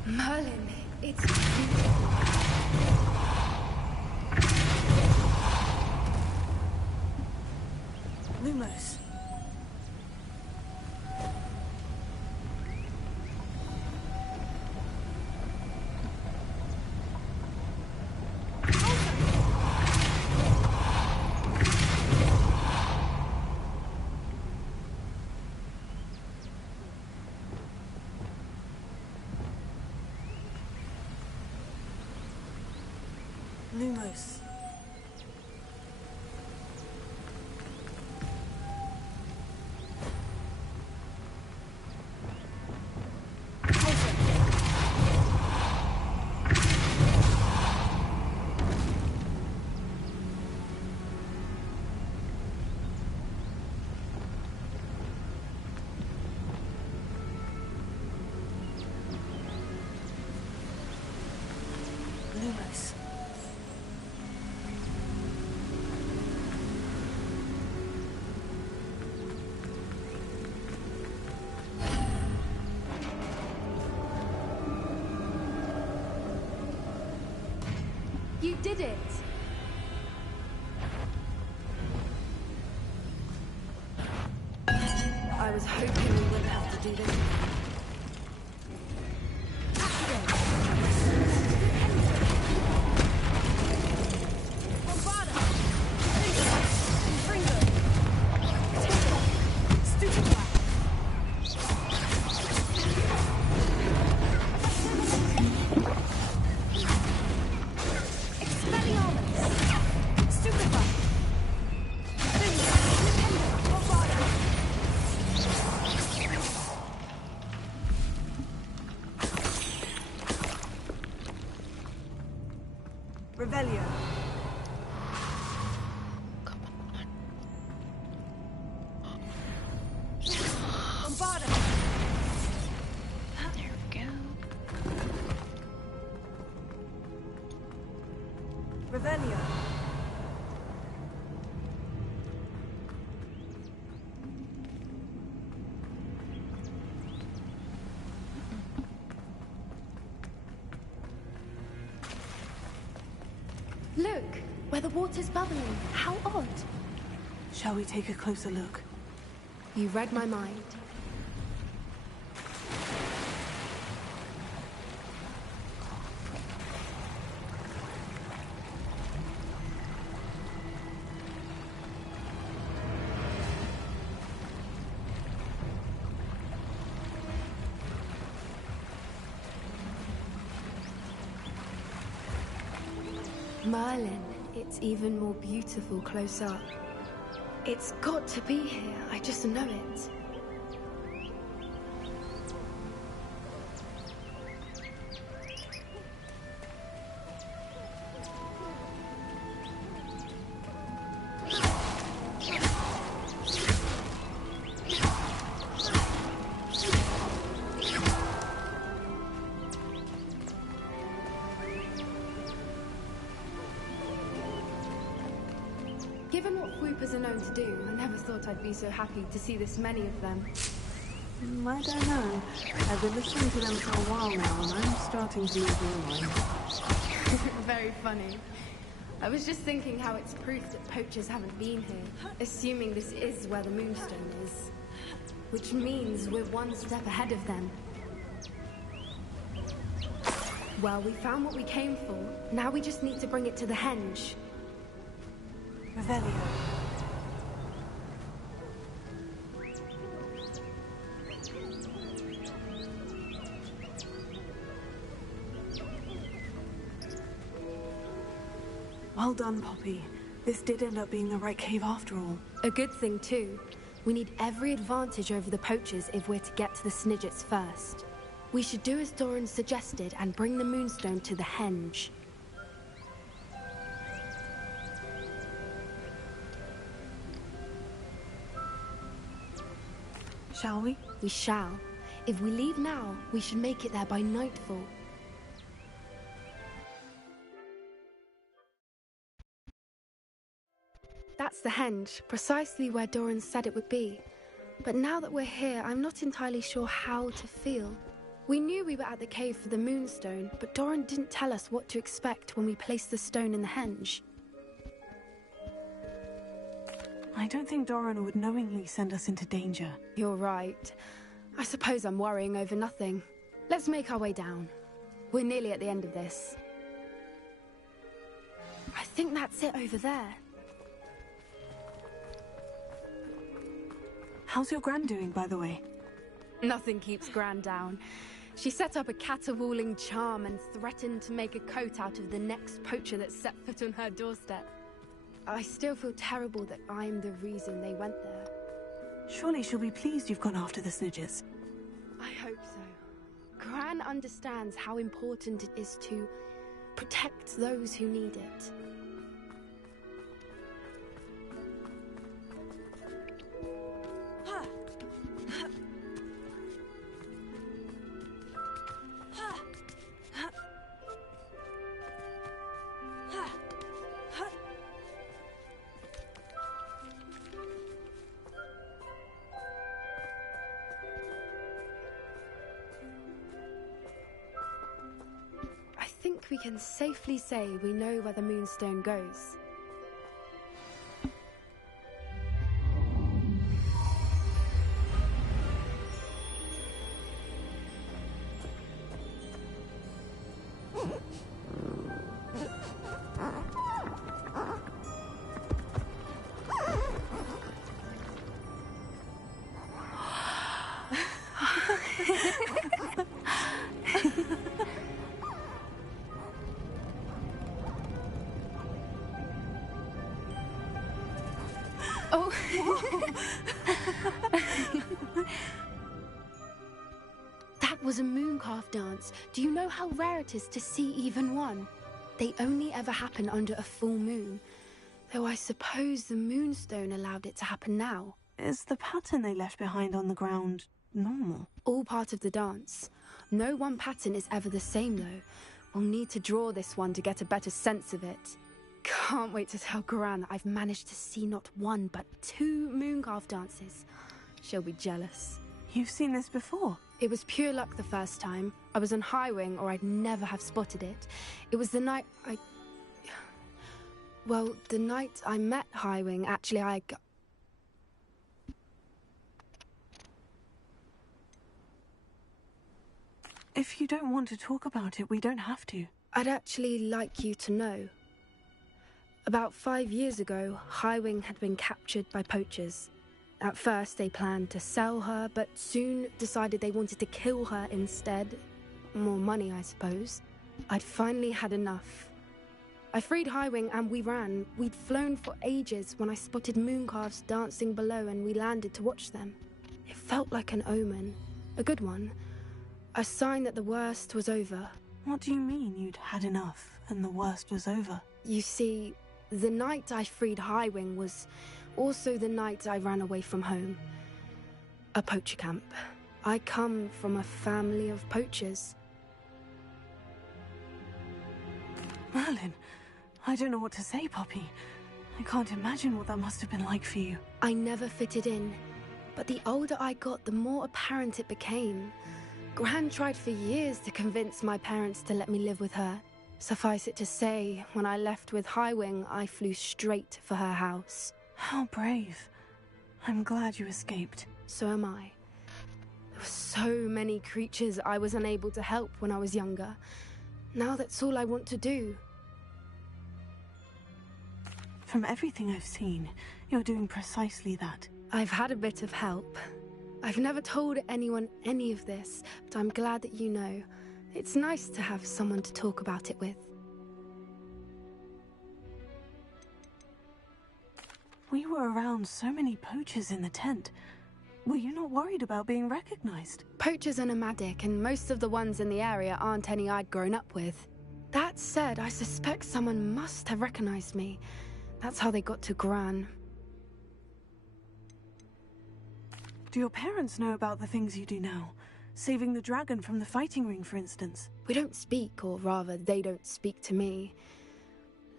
Merlin, it's Lumos. Lumos. Lumos. You did it! I was hoping we wouldn't have to do this. Revelio. Bombarda! There we go. Revelio. Look, where the water's bubbling. How odd. Shall we take a closer look? You read my mind. Merlin, it's even more beautiful close up. It's got to be here, I just know it. Given what Whoopers are known to do, I never thought I'd be so happy to see this many of them. I don't know. I've been listening to them for a while now, and I'm starting to lose my mind. Very funny. I was just thinking how it's proof that poachers haven't been here, assuming this is where the Moonstone is. Which means we're one step ahead of them. Well, we found what we came for. Now we just need to bring it to the henge. Revelio. Well done, Poppy. This did end up being the right cave after all. A good thing, too. We need every advantage over the poachers if we're to get to the Snidgets first. We should do as Doran suggested and bring the Moonstone to the Henge. Shall we? We shall. If we leave now, we should make it there by nightfall. That's the Henge, precisely where Doran said it would be. But now that we're here, I'm not entirely sure how to feel. We knew we were at the cave for the Moonstone, but Doran didn't tell us what to expect when we placed the stone in the Henge. I don't think Doran would knowingly send us into danger. You're right. I suppose I'm worrying over nothing. Let's make our way down. We're nearly at the end of this. I think that's it over there. How's your Gran doing, by the way? Nothing keeps Gran down. She set up a caterwauling charm and threatened to make a coat out of the next poacher that set foot on her doorstep. I still feel terrible that I'm the reason they went there. Surely she'll be pleased you've gone after the Snidgets. I hope so. Gran understands how important it is to protect those who need it. I think we can safely say we know where the Moonstone goes. Oh. That was a mooncalf dance. Do you know how rare it is to see even one? They only ever happen under a full moon. Though I suppose the Moonstone allowed it to happen now. Is the pattern they left behind on the ground normal? All part of the dance. No one pattern is ever the same, though. We'll need to draw this one to get a better sense of it. Can't wait to tell Gran that I've managed to see not one, but 2 mooncalf dances. She'll be jealous. You've seen this before? It was pure luck the first time. I was on Highwing, or I'd never have spotted it. It was the night Well, the night I met Highwing, actually, If you don't want to talk about it, we don't have to. I'd actually like you to know. About 5 years ago, Highwing had been captured by poachers. At first, they planned to sell her, but soon decided they wanted to kill her instead. More money, I suppose. I'd finally had enough. I freed Highwing and we ran. We'd flown for ages when I spotted mooncalves dancing below and we landed to watch them. It felt like an omen. A good one. A sign that the worst was over. What do you mean you'd had enough and the worst was over? You see, the night I freed Highwing was also the night I ran away from home. A poacher camp. I come from a family of poachers. Merlin, I don't know what to say, Poppy. I can't imagine what that must have been like for you. I never fitted in, but the older I got, the more apparent it became. Gran tried for years to convince my parents to let me live with her. Suffice it to say, when I left with Highwing, I flew straight for her house. How brave. I'm glad you escaped. So am I. There were so many creatures I was unable to help when I was younger. Now that's all I want to do. From everything I've seen, you're doing precisely that. I've had a bit of help. I've never told anyone any of this, but I'm glad that you know. It's nice to have someone to talk about it with. we were around so many poachers in the tent, were you not worried about being recognized? Poachers are nomadic, and most of the ones in the area aren't any I'd grown up with. That said, I suspect someone must have recognized me. That's how they got to Gran. Do your parents know about the things you do now? Saving the dragon from the fighting ring, for instance? We don't speak, or rather, they don't speak to me.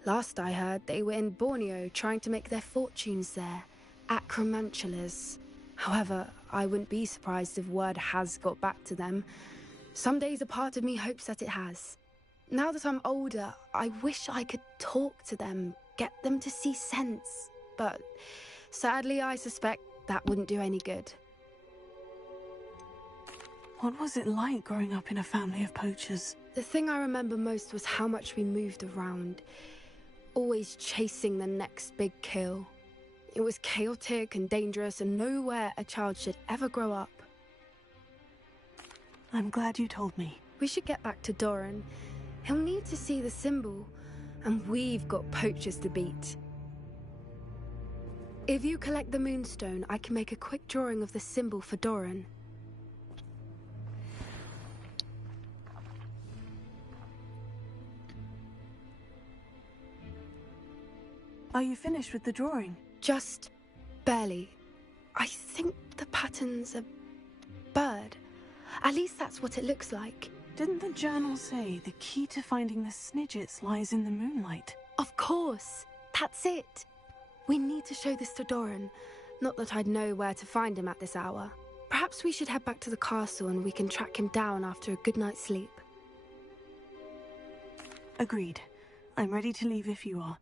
Last I heard, they were in Borneo trying to make their fortunes there, at Cromantulas. However, I wouldn't be surprised if word has got back to them. Some days a part of me hopes that it has. Now that I'm older, I wish I could talk to them, get them to see sense. But sadly, I suspect that wouldn't do any good. What was it like growing up in a family of poachers? The thing I remember most was how much we moved around, always chasing the next big kill. It was chaotic and dangerous, and nowhere a child should ever grow up. I'm glad you told me. We should get back to Doran. He'll need to see the symbol, and we've got poachers to beat. If you collect the moonstone, I can make a quick drawing of the symbol for Doran. Are you finished with the drawing? Just barely. I think the pattern's a bird. At least that's what it looks like. Didn't the journal say the key to finding the Snidgets lies in the moonlight? Of course. That's it. We need to show this to Doran. Not that I'd know where to find him at this hour. Perhaps we should head back to the castle and we can track him down after a good night's sleep. Agreed. I'm ready to leave if you are.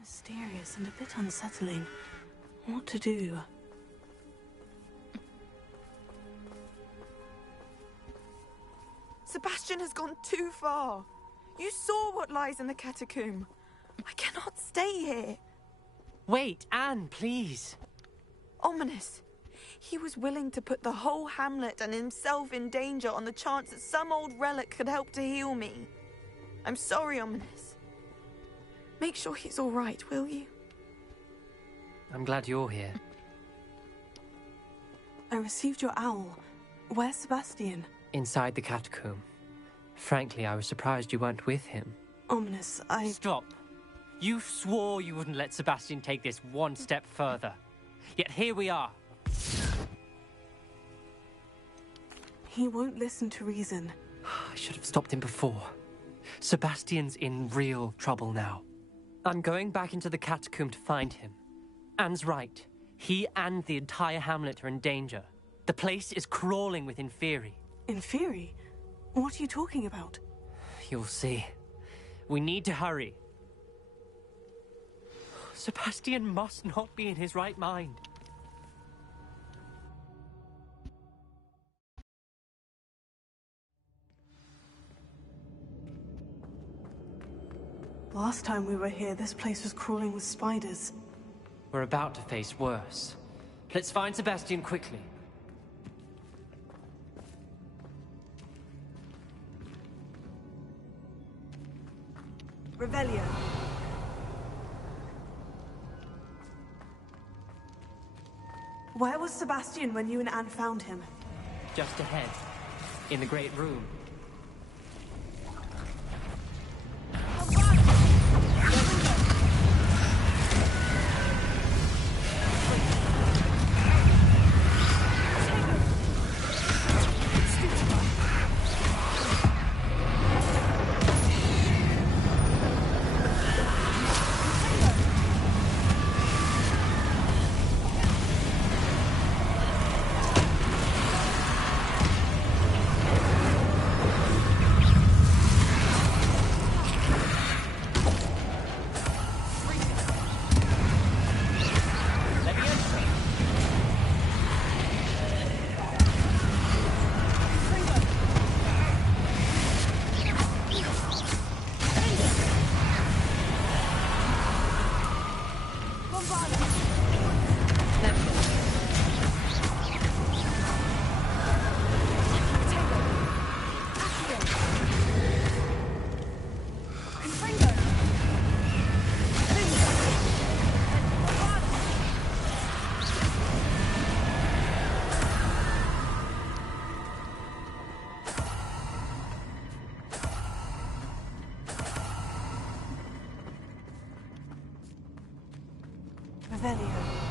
Mysterious and a bit unsettling. What to do? Sebastian has gone too far. You saw what lies in the catacomb. I cannot stay here. Wait, Anne, please. Ominous. He was willing to put the whole hamlet and himself in danger on the chance that some old relic could help to heal me. I'm sorry, Ominous. Make sure he's all right, will you? I'm glad you're here. I received your owl. Where's Sebastian? Inside the catacomb. Frankly, I was surprised you weren't with him. Ominous, Stop. You swore you wouldn't let Sebastian take this one step further. Yet here we are. He won't listen to reason. I should have stopped him before. Sebastian's in real trouble now. I'm going back into the catacomb to find him. Anne's right. He and the entire hamlet are in danger. The place is crawling with Inferi. Inferi? What are you talking about? You'll see. We need to hurry. Sebastian must not be in his right mind. Last time we were here, this place was crawling with spiders. We're about to face worse. Let's find Sebastian quickly. Revelio. Where was Sebastian when you and Anne found him? Just ahead, in the Great Room. Revelio.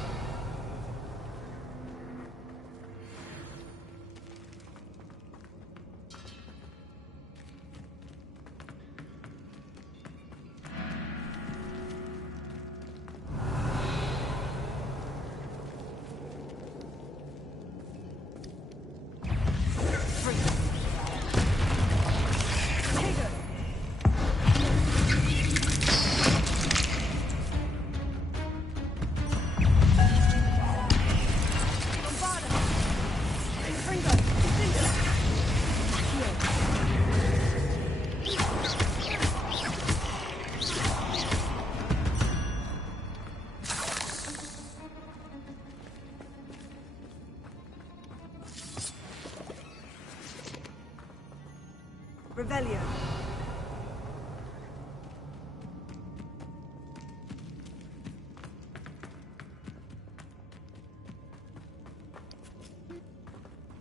Revelio.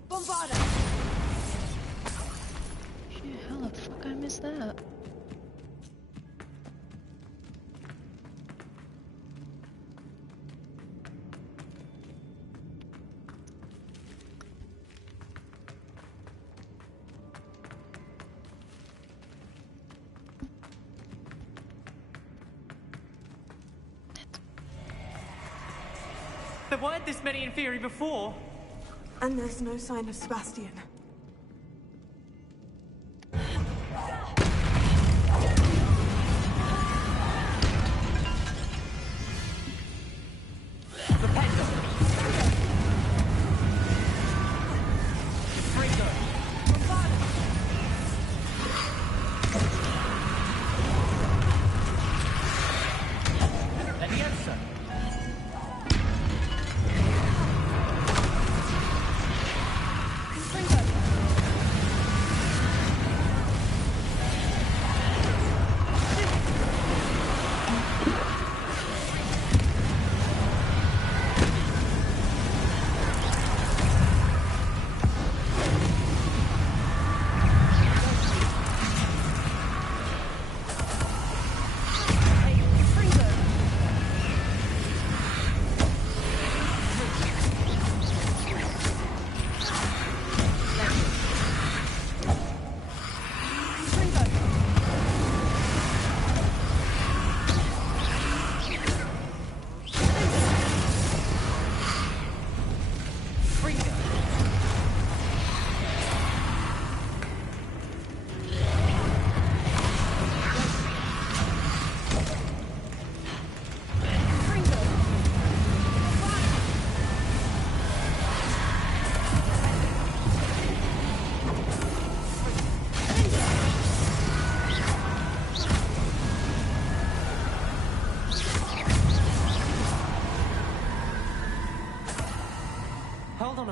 Bombarda. Shit, how the fuck I missed that? There weren't this many in theory before. And there's no sign of Sebastian. Confringo.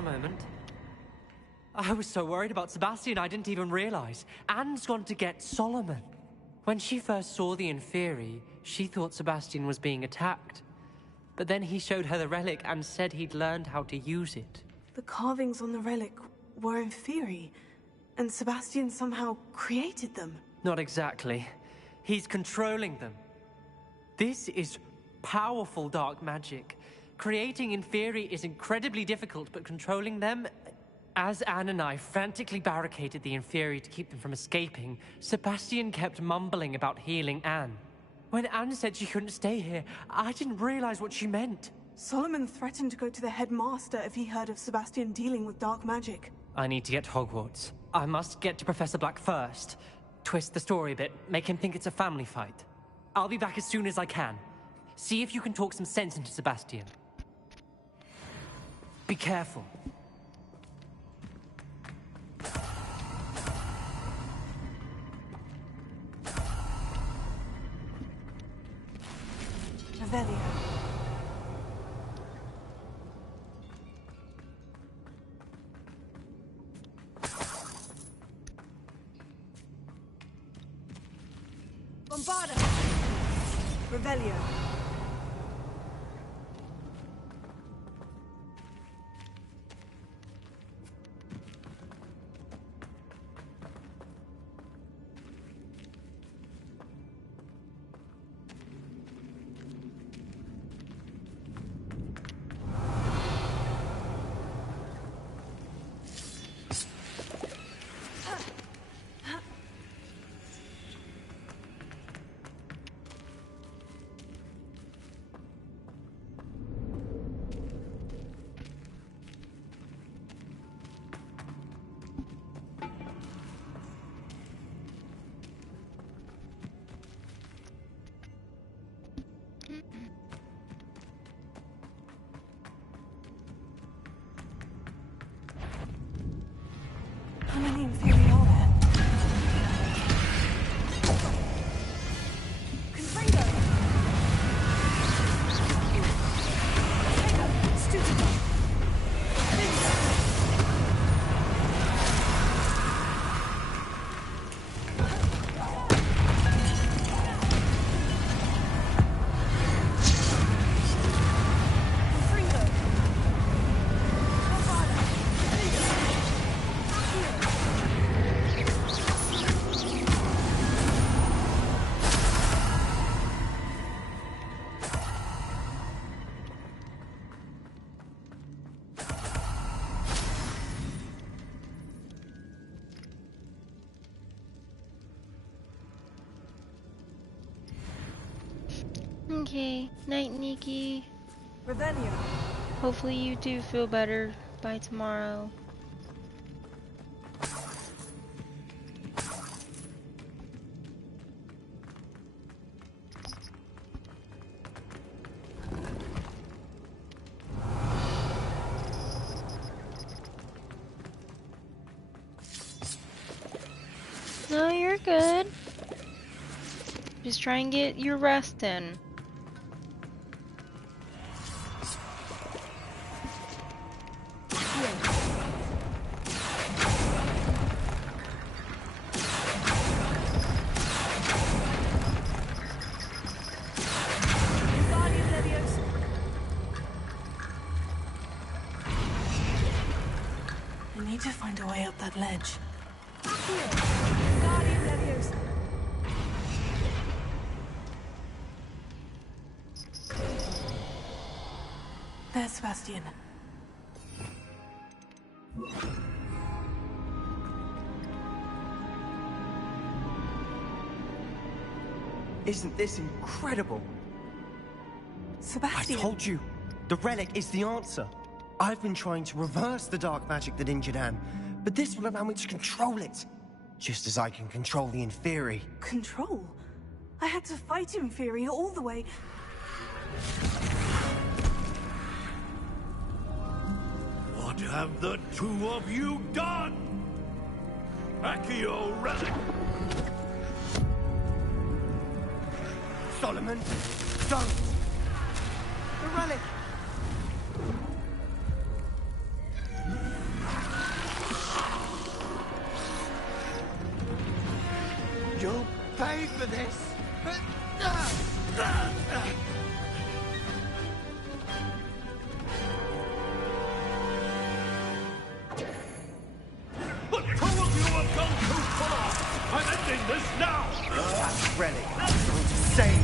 moment. I was so worried about Sebastian I didn't even realize. Anne's gone to get Solomon. When she first saw the Inferi, she thought Sebastian was being attacked. But then he showed her the relic and said he'd learned how to use it. The carvings on the relic were Inferi, and Sebastian somehow created them. Not exactly. He's controlling them. This is powerful dark magic. Creating Inferi is incredibly difficult, but controlling them... As Anne and I frantically barricaded the Inferi to keep them from escaping, Sebastian kept mumbling about healing Anne. When Anne said she couldn't stay here, I didn't realize what she meant. Solomon threatened to go to the headmaster if he heard of Sebastian dealing with dark magic. I need to get to Hogwarts. I must get to Professor Black first. Twist the story a bit, make him think it's a family fight. I'll be back as soon as I can. See if you can talk some sense into Sebastian. Be careful. Revelio. Bombarda! Revelio. How many Inferi are there? Confringo! Studico! Okay, night, Nikki. Revelio. Hopefully you do feel better by tomorrow. No, you're good. Just try and get your rest in. I need to find a way up that ledge. There's Sebastian. Isn't this incredible? Sebastian! I told you, the relic is the answer. I've been trying to reverse the dark magic that injured Anne, but this will allow me to control it. Just as I can control the Inferi. Control? I had to fight Inferi all the way... What have the two of you done? Accio relic! Solomon, don't! The relic! You'll pay for this. But two of you have gone too far! I'm ending this now! That relic is going to save.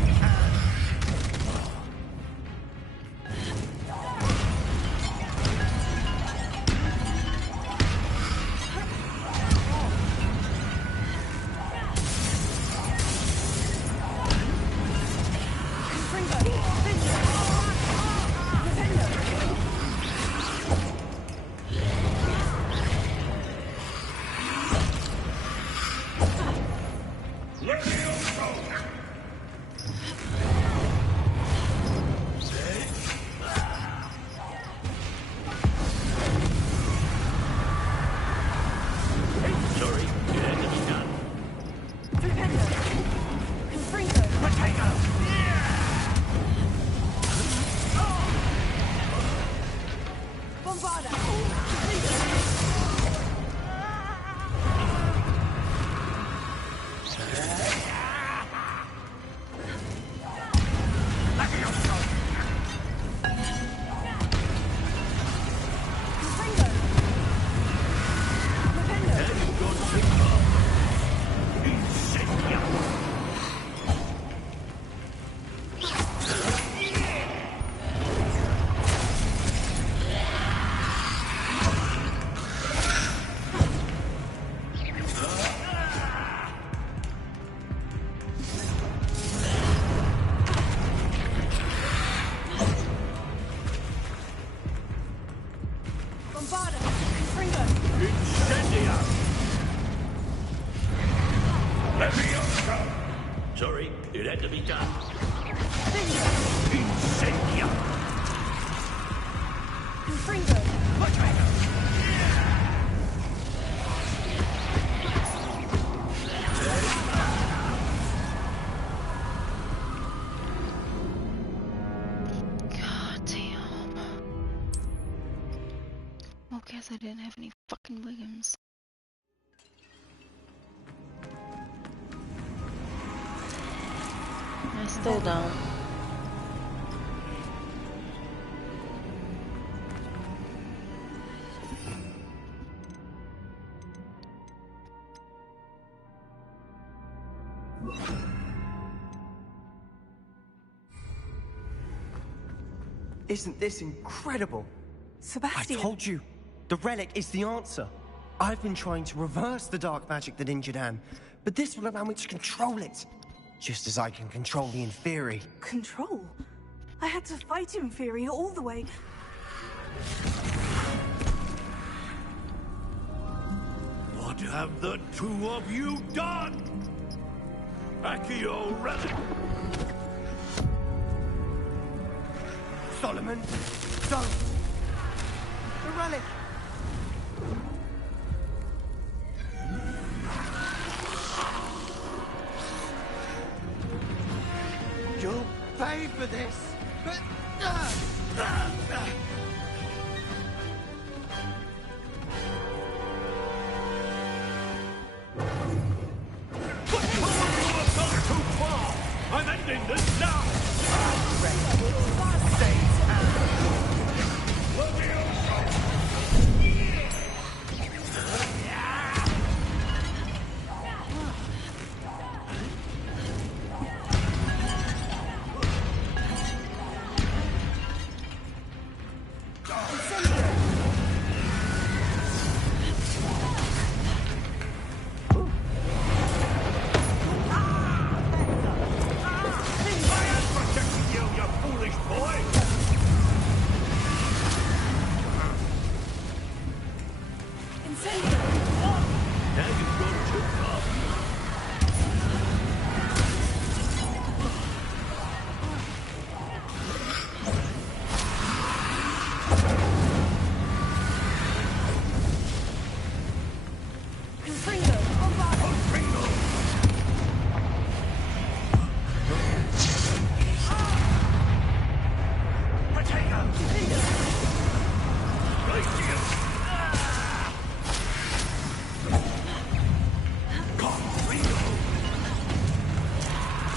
Sorry, it had to be done. Incendia! Confringo! God damn. Well, guess I didn't have any fucking Williams. I still don't. Isn't this incredible? Sebastian! I told you, the relic is the answer. I've been trying to reverse the dark magic that injured Anne, but this will allow me to control it. Just as I can control the Inferi. Control? I had to fight Inferi all the way. What have the two of you done? Accio relic! Solomon, don't! The relic! You'll pay for this. I'm ending this now!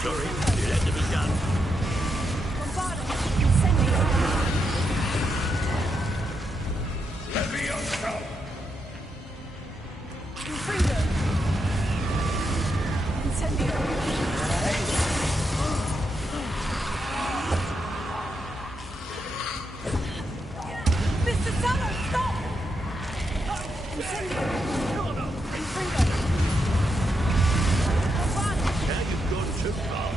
Sorry, it had to be done. Levioso! Mr. Sallow, stop! Incendio! Infringo! Now you've gone too far.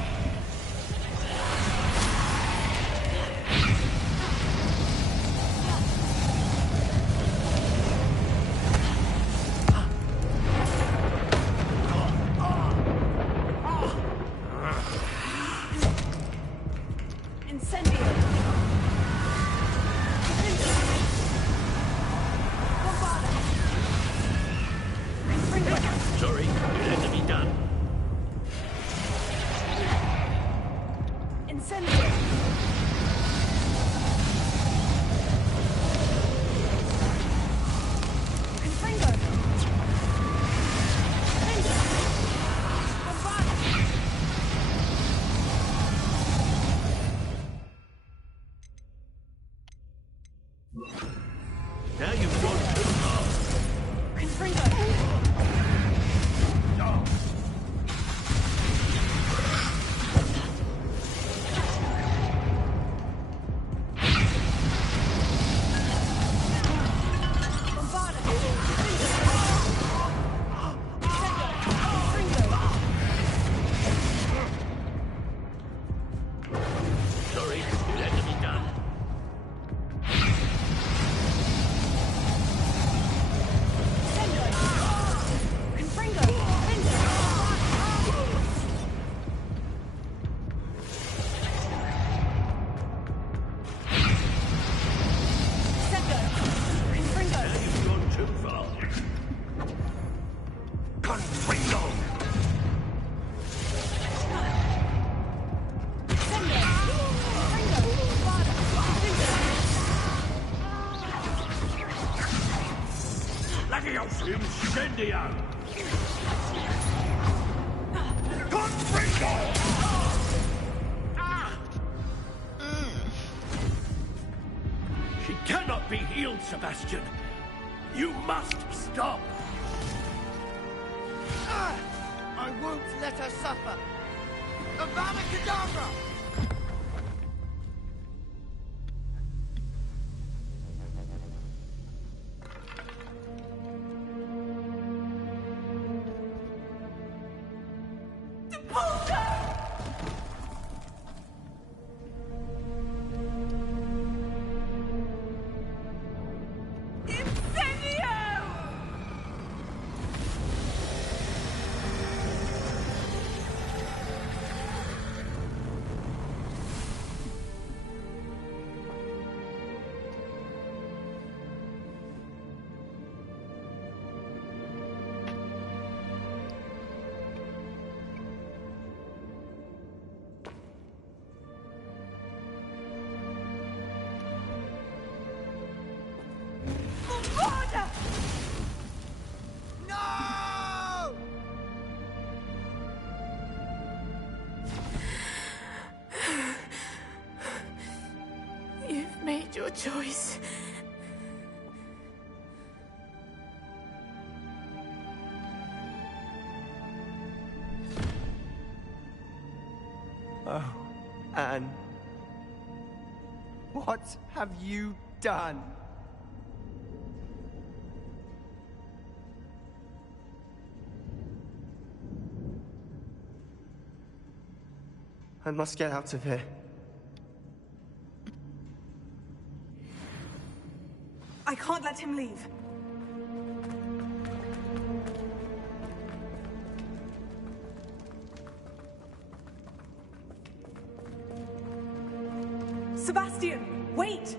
Incendio! Sorry, it had to be done. Incendio! Infringo! Now you've gone too far. Sorry, it had to be done. Now you've gone too far. Confringo! Levioso! Incendio! Confringo! She cannot be healed, Sebastian. You must stop. I won't let her suffer. Avada Kedavra! No! You've made your choice. Oh, Anne. What have you done? I must get out of here. I can't let him leave. Sebastian, wait!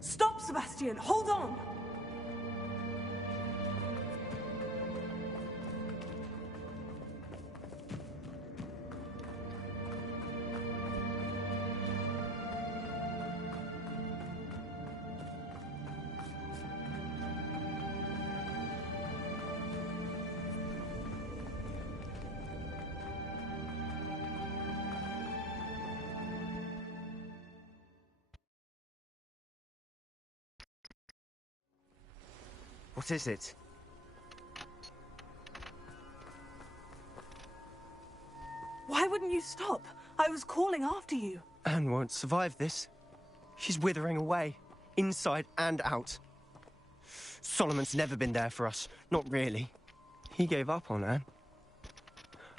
Stop, Sebastian! Hold on! What is it? Why wouldn't you stop? I was calling after you. Anne won't survive this. She's withering away, inside and out. Solomon's never been there for us. Not really. He gave up on Anne.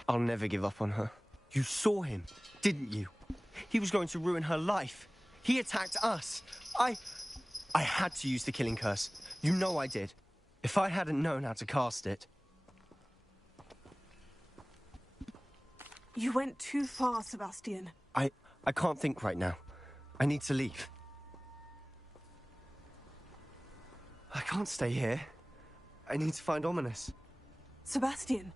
I'll never give up on her. You saw him, didn't you? He was going to ruin her life. He attacked us. I had to use the killing curse. You know I did. If I hadn't known how to cast it... You went too far, Sebastian. I can't think right now. I need to leave. I can't stay here. I need to find Ominous. Sebastian.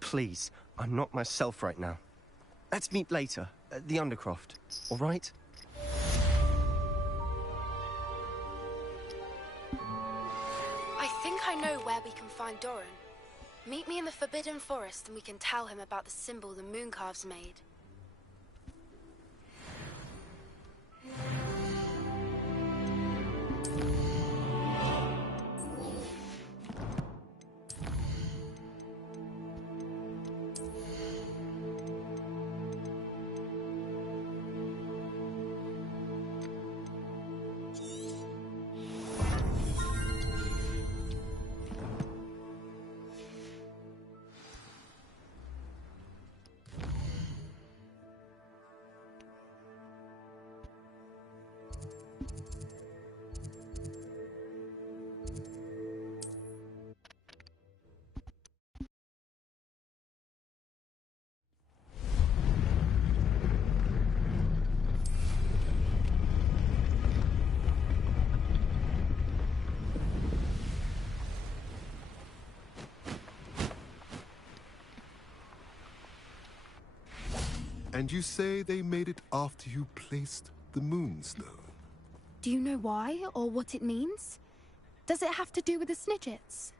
Please, I'm not myself right now. Let's meet later, at the Undercroft, all right? I think I know where we can find Doran. Meet me in the Forbidden Forest and we can tell him about the symbol the Mooncalves made. And you say they made it after you placed the Moonstone? Do you know why, or what it means? Does it have to do with the Snidgets?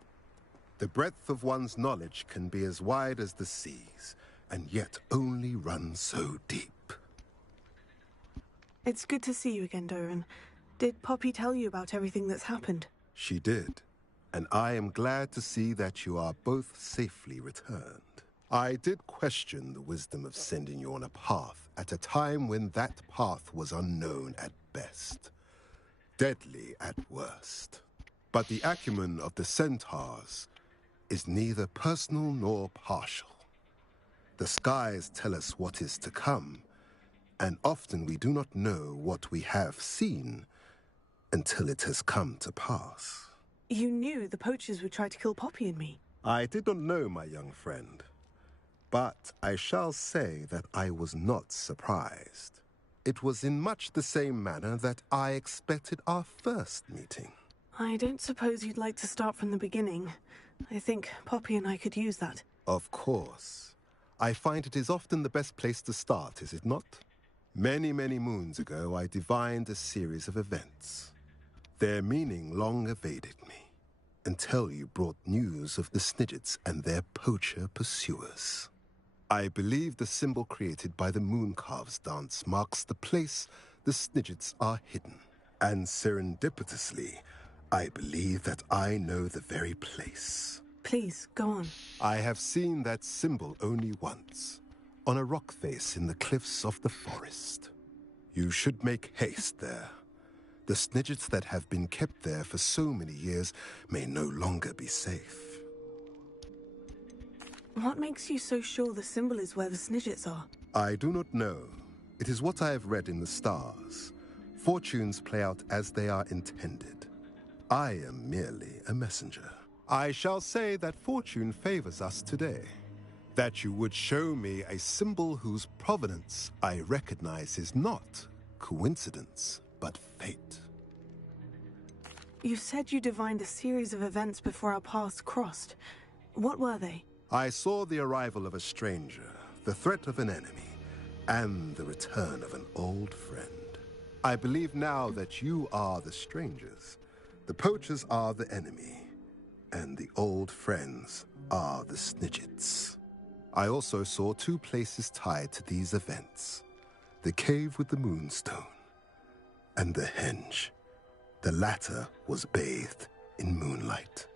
The breadth of one's knowledge can be as wide as the seas, and yet only run so deep. It's good to see you again, Doran. Did Poppy tell you about everything that's happened? She did, and I am glad to see that you are both safely returned. I did question the wisdom of sending you on a path at a time when that path was unknown at best, deadly at worst. But the acumen of the centaurs is neither personal nor partial. The skies tell us what is to come, and often we do not know what we have seen until it has come to pass. You knew the poachers would try to kill Poppy and me. I did not know, my young friend. But I shall say that I was not surprised. It was in much the same manner that I expected our first meeting. I don't suppose you'd like to start from the beginning. I think Poppy and I could use that. Of course. I find it is often the best place to start, is it not? Many, many moons ago, I divined a series of events. Their meaning long evaded me, until you brought news of the Snidgets and their poacher pursuers. I believe the symbol created by the Mooncalves dance marks the place the Snidgets are hidden. And serendipitously, I believe that I know the very place. Please, go on. I have seen that symbol only once, on a rock face in the cliffs of the forest. You should make haste there. The Snidgets that have been kept there for so many years may no longer be safe. What makes you so sure the symbol is where the Snidgets are? I do not know. It is what I have read in the stars. Fortunes play out as they are intended. I am merely a messenger. I shall say that fortune favors us today. That you would show me a symbol whose provenance I recognize is not coincidence, but fate. You said you divined a series of events before our paths crossed. What were they? I saw the arrival of a stranger, the threat of an enemy, and the return of an old friend. I believe now that you are the strangers, the poachers are the enemy, and the old friends are the Snidgets. I also saw two places tied to these events: the cave with the moonstone and the henge. The latter was bathed in moonlight.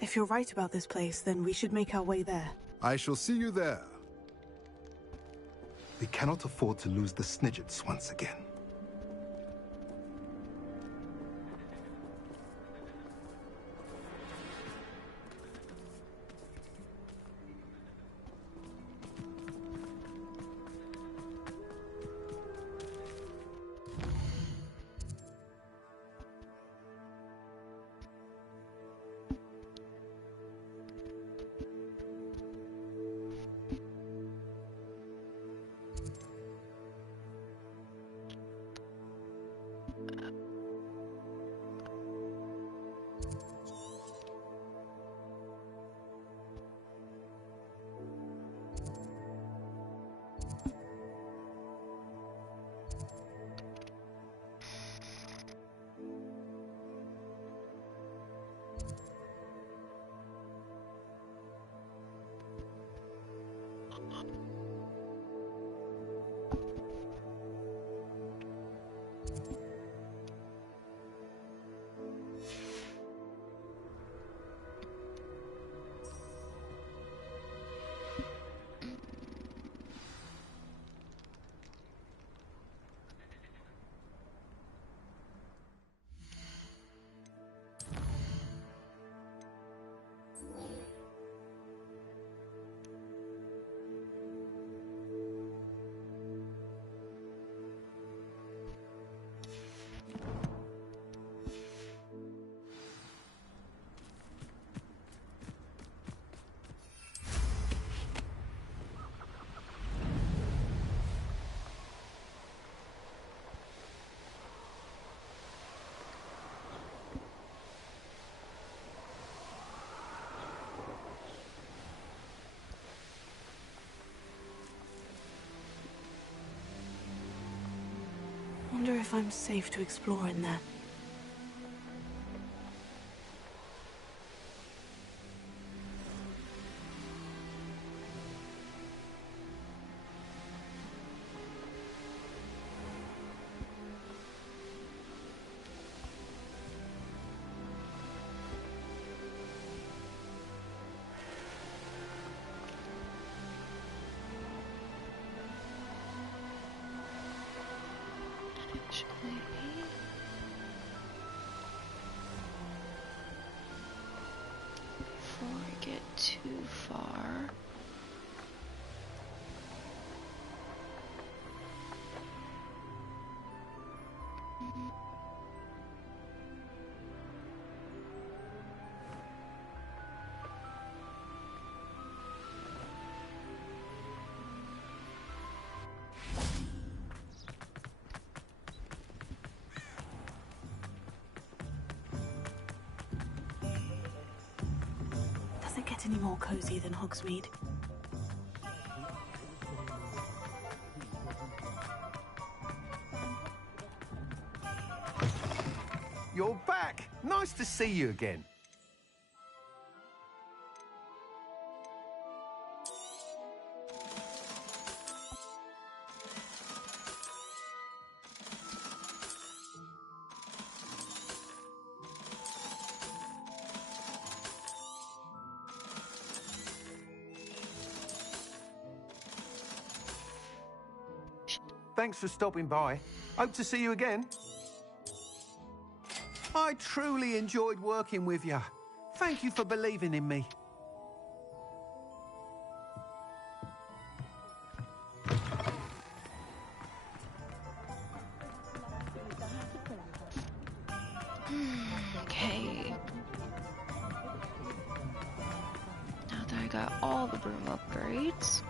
If you're right about this place, then we should make our way there. I shall see you there. We cannot afford to lose the Snidgets once again. Wonder if I'm safe to explore in there. Before I get too far. Doesn't get any more cozy than Hogsmeade. You're back! Nice to see you again. Thanks for stopping by. Hope to see you again. I truly enjoyed working with you. Thank you for believing in me. Okay. Now that I got all the broom upgrades,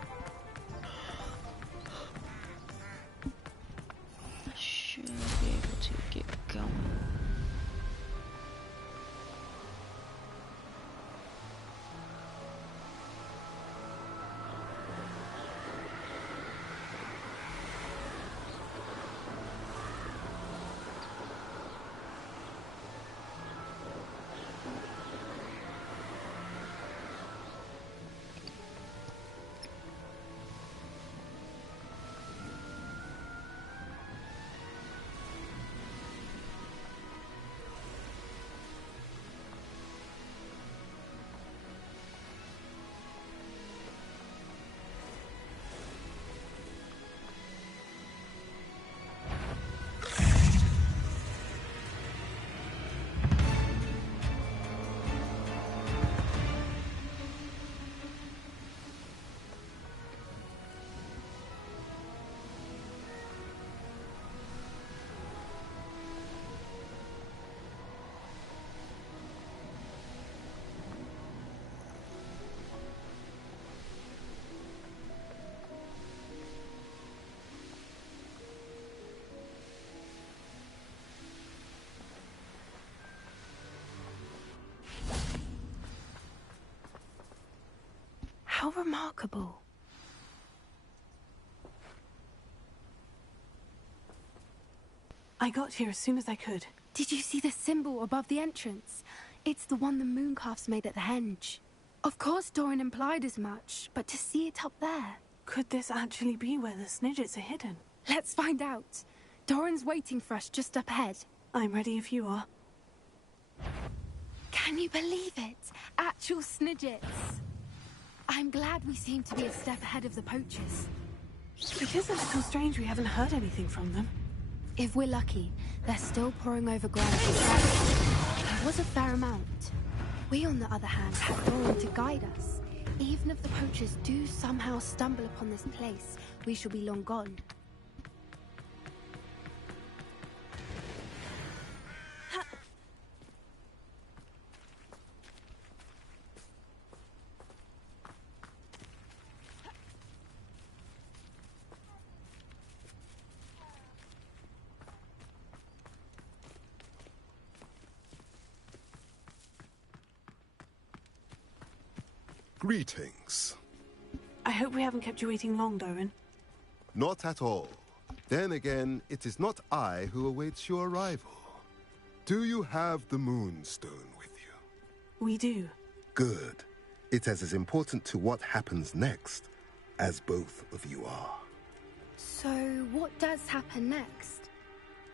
I should be able to get going. remarkable. I got here as soon as I could. Did you see the symbol above the entrance? It's the one the mooncalfs made at the henge. Of course Doran implied as much, but to see it up there... Could this actually be where the Snidgets are hidden? Let's find out. Doran's waiting for us just up ahead. I'm ready if you are. Can you believe it? Actual Snidgets. I'm glad we seem to be a step ahead of the poachers. It is a little strange we haven't heard anything from them. If we're lucky, they're still poring over ground for scraps. There was a fair amount. We, on the other hand, had Doran to guide us. Even if the poachers do somehow stumble upon this place, we shall be long gone. Greetings. I hope we haven't kept you waiting long, Doran. Not at all. Then again, it is not I who awaits your arrival. Do you have the Moonstone with you? We do. Good. It is as important to what happens next as both of you are. So, what does happen next?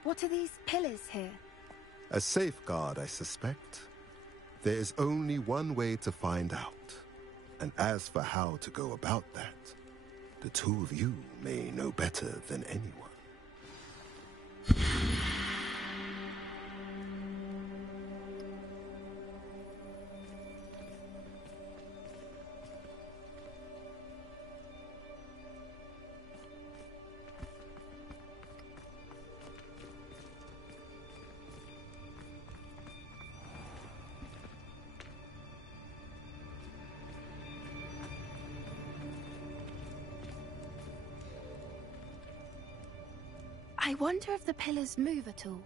What are these pillars here? A safeguard, I suspect. There is only one way to find out. And as for how to go about that, the two of you may know better than anyone. I wonder if the pillars move at all.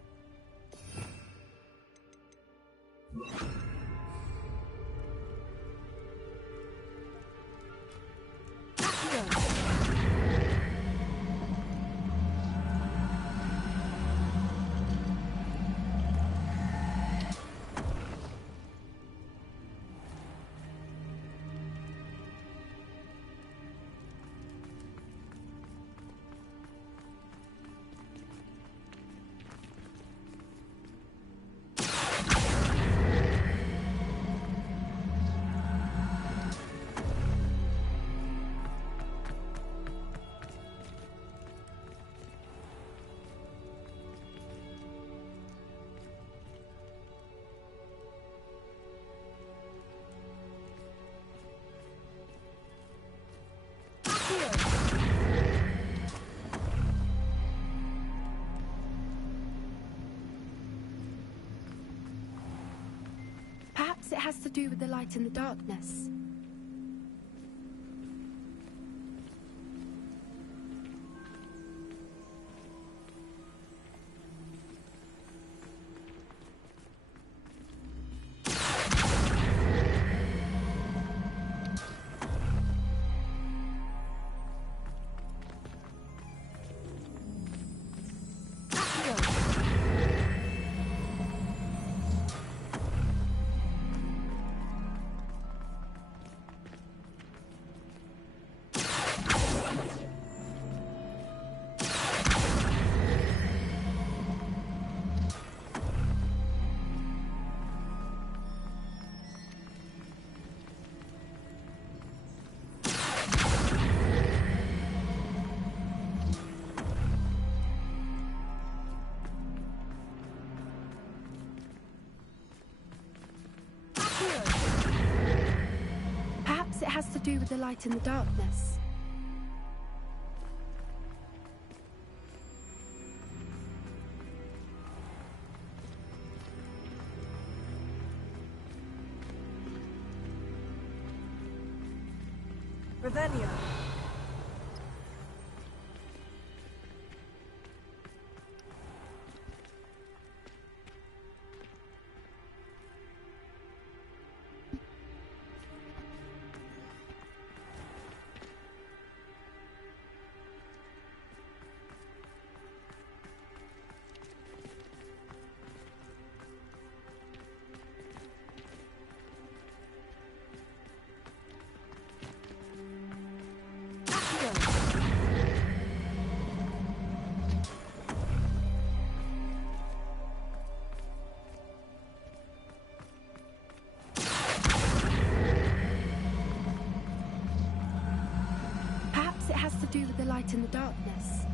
Perhaps it has to do with the light in the darkness. Perhaps it has to do with the light in the darkness. Revelio. do with the light in the darkness.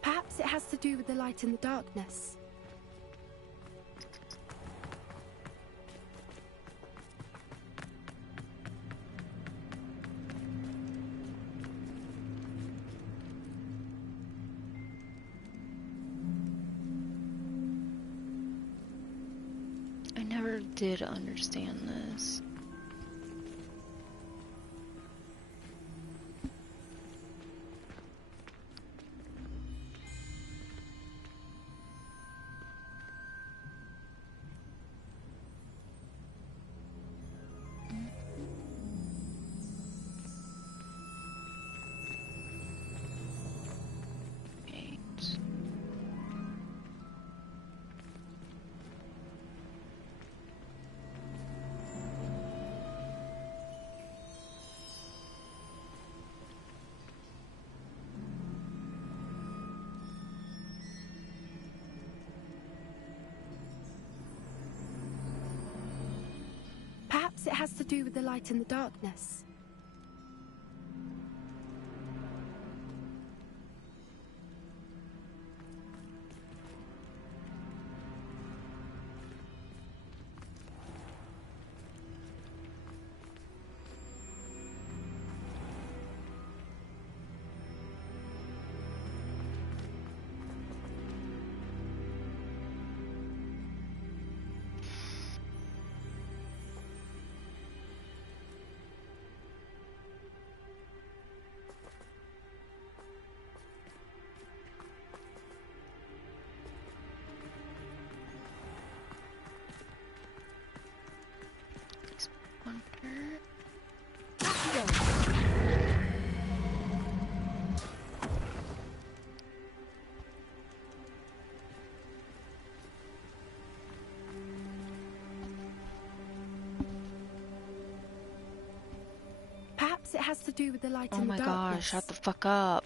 Perhaps it has to do with the light in the darkness. I never did understand this. Perhaps it has to do with the light in the darkness. Perhaps it has to do with the light in the darkness. Oh my gosh, shut the fuck up.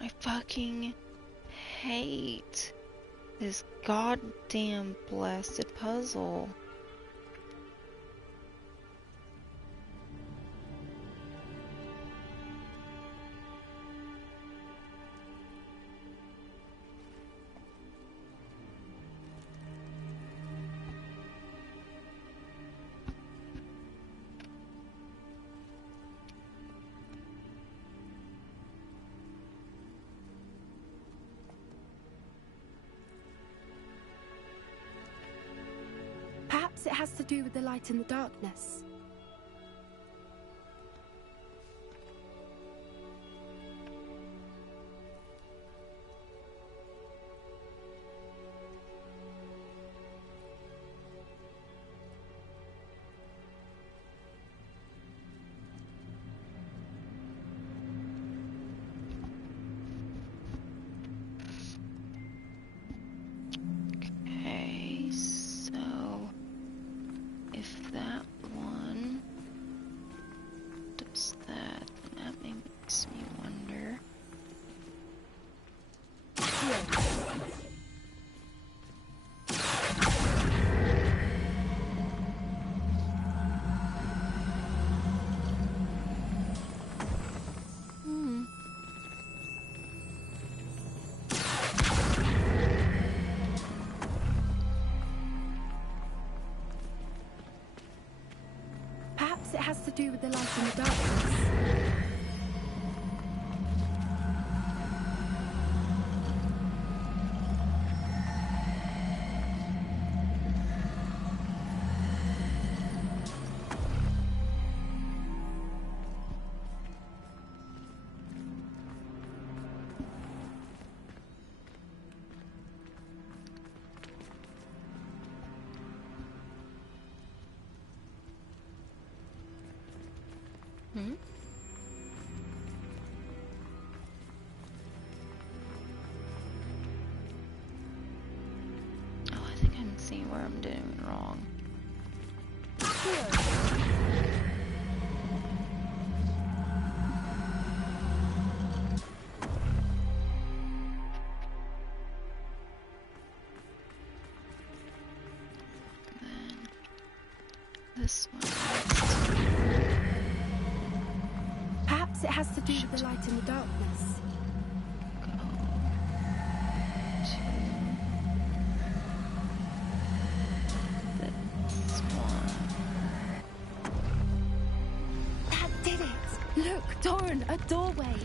I fucking hate this goddamn blasted puzzle. Perhaps it has to do with the light in the darkness. Okay, so if that one does that, then that makes me wonder. the light in the darkness. Hmm? Oh, I think I can see where I'm doing it wrong. This one. Perhaps it has to do with the light in the darkness. This one. That did it! Look, Doran, a doorway.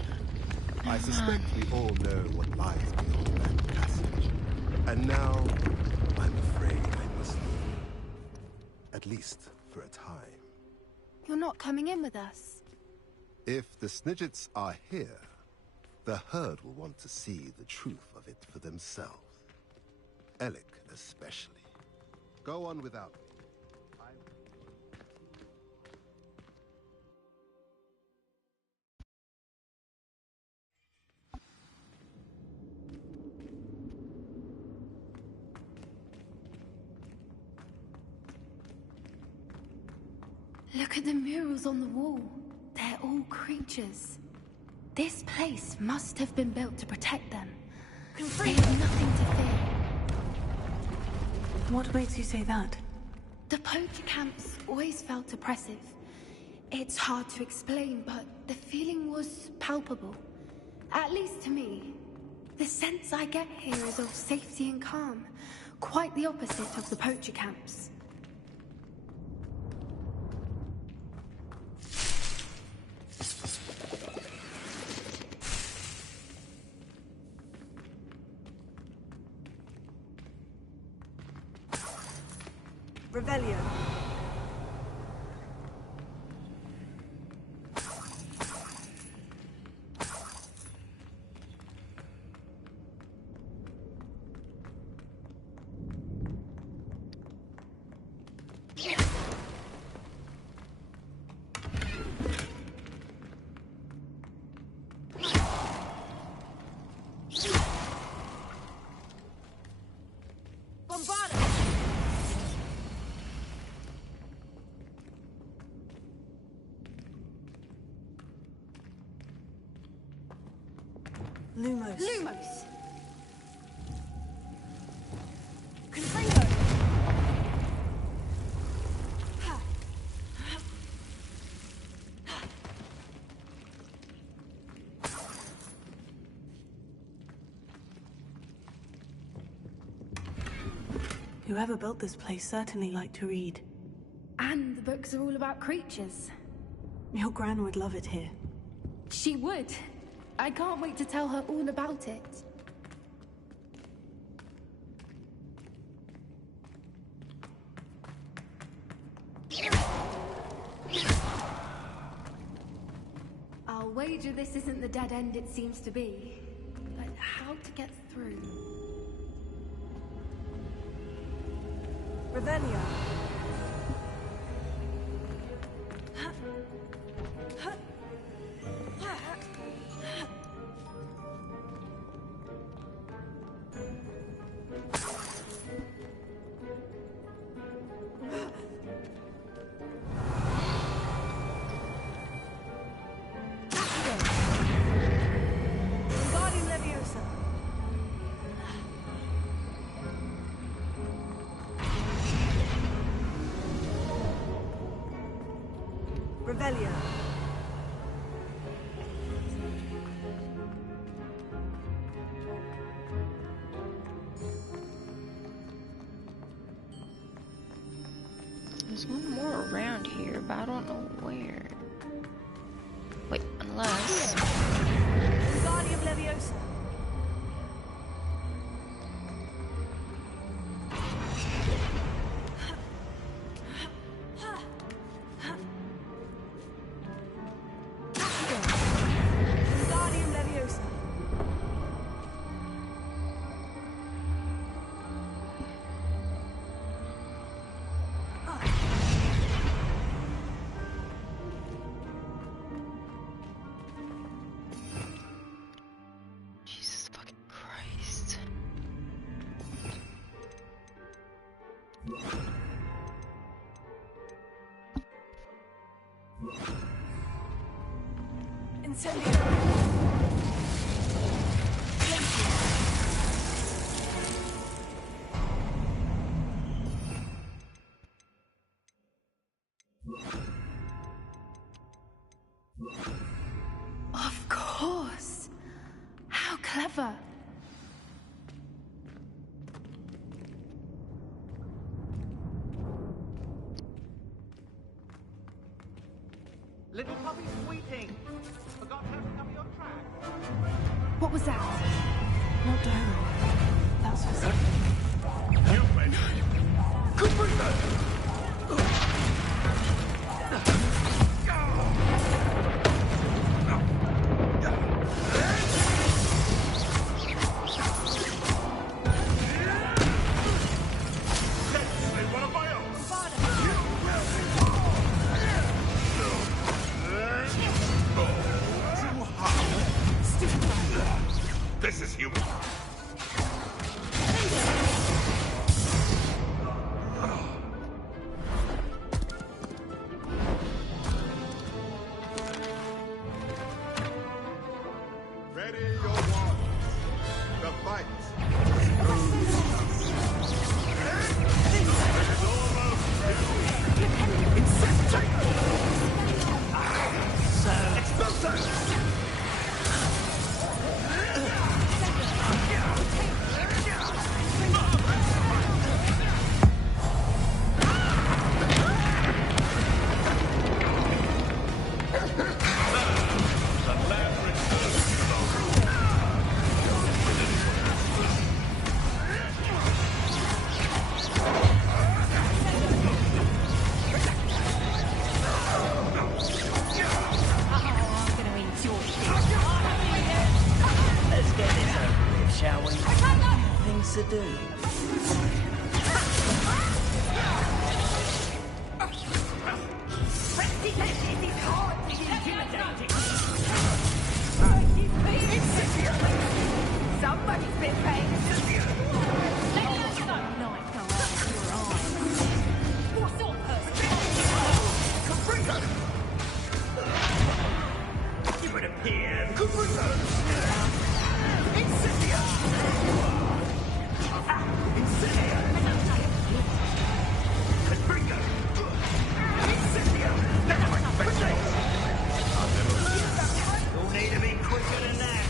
I suspect we all know what lies beyond that passage. And now, I'm afraid I must leave. At least for a time. You're not coming in with us. If the Snidgets are here, the herd will want to see the truth of it for themselves. Alec especially. Go on without me. Look at the murals on the wall. They're all creatures. This place must have been built to protect them. They have nothing to fear. What makes you say that? The poacher camps always felt oppressive. It's hard to explain, but the feeling was palpable. At least to me. The sense I get here is of safety and calm. Quite the opposite of the poacher camps. Revelio. Lumos. Lumos! Confringo! Whoever built this place certainly liked to read. And the books are all about creatures. Your Gran would love it here. She would. I can't wait to tell her all about it. I'll wager this isn't the dead end it seems to be. But how to get through? Revelio. Revelio. There's one more around here, but I don't know where. Unless... Guardian Leviosa. Guardian Leviosa. Jesus fucking Christ. Incendio. Of course. How clever. Little puppy sweeping. Forgot how to cover your track. What was that? Not Darrow. That's for certain. You made it. Good bring that. One of my own. Too hard. This is human. Ready your wands. The fight. Let's get this over with, shall we? Things to do. Somebody's been paying attention. What sort of person? You would appear. Good You'll need to be quicker than that.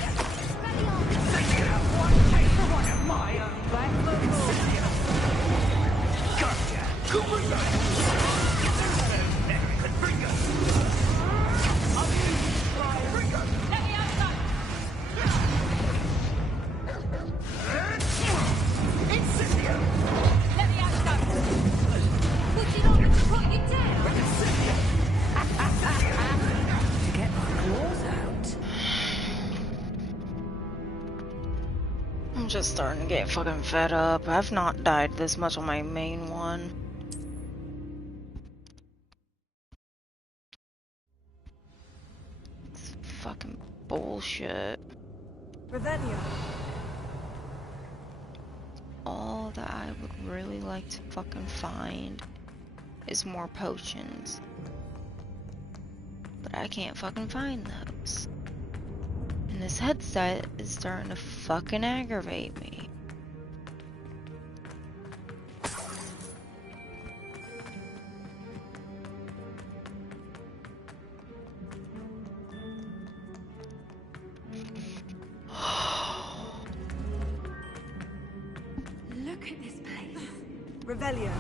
I'm just starting to get fucking fed up. I've not died this much on my main one. It's fucking bullshit. Revelio. All that I would really like to fucking find is more potions. But I can't fucking find those. And this headset is starting to fucking aggravate me. Look at this place. Revelio.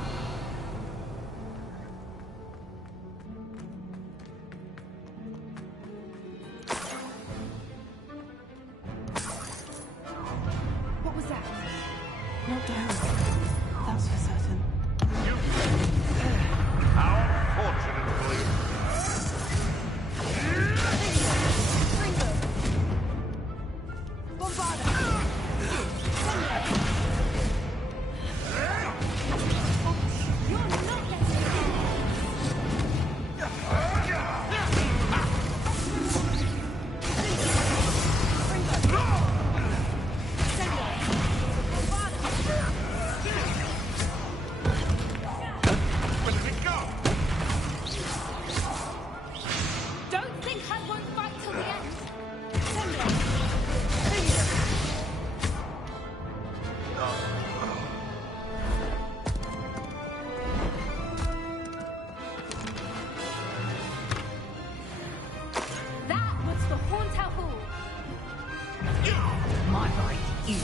you.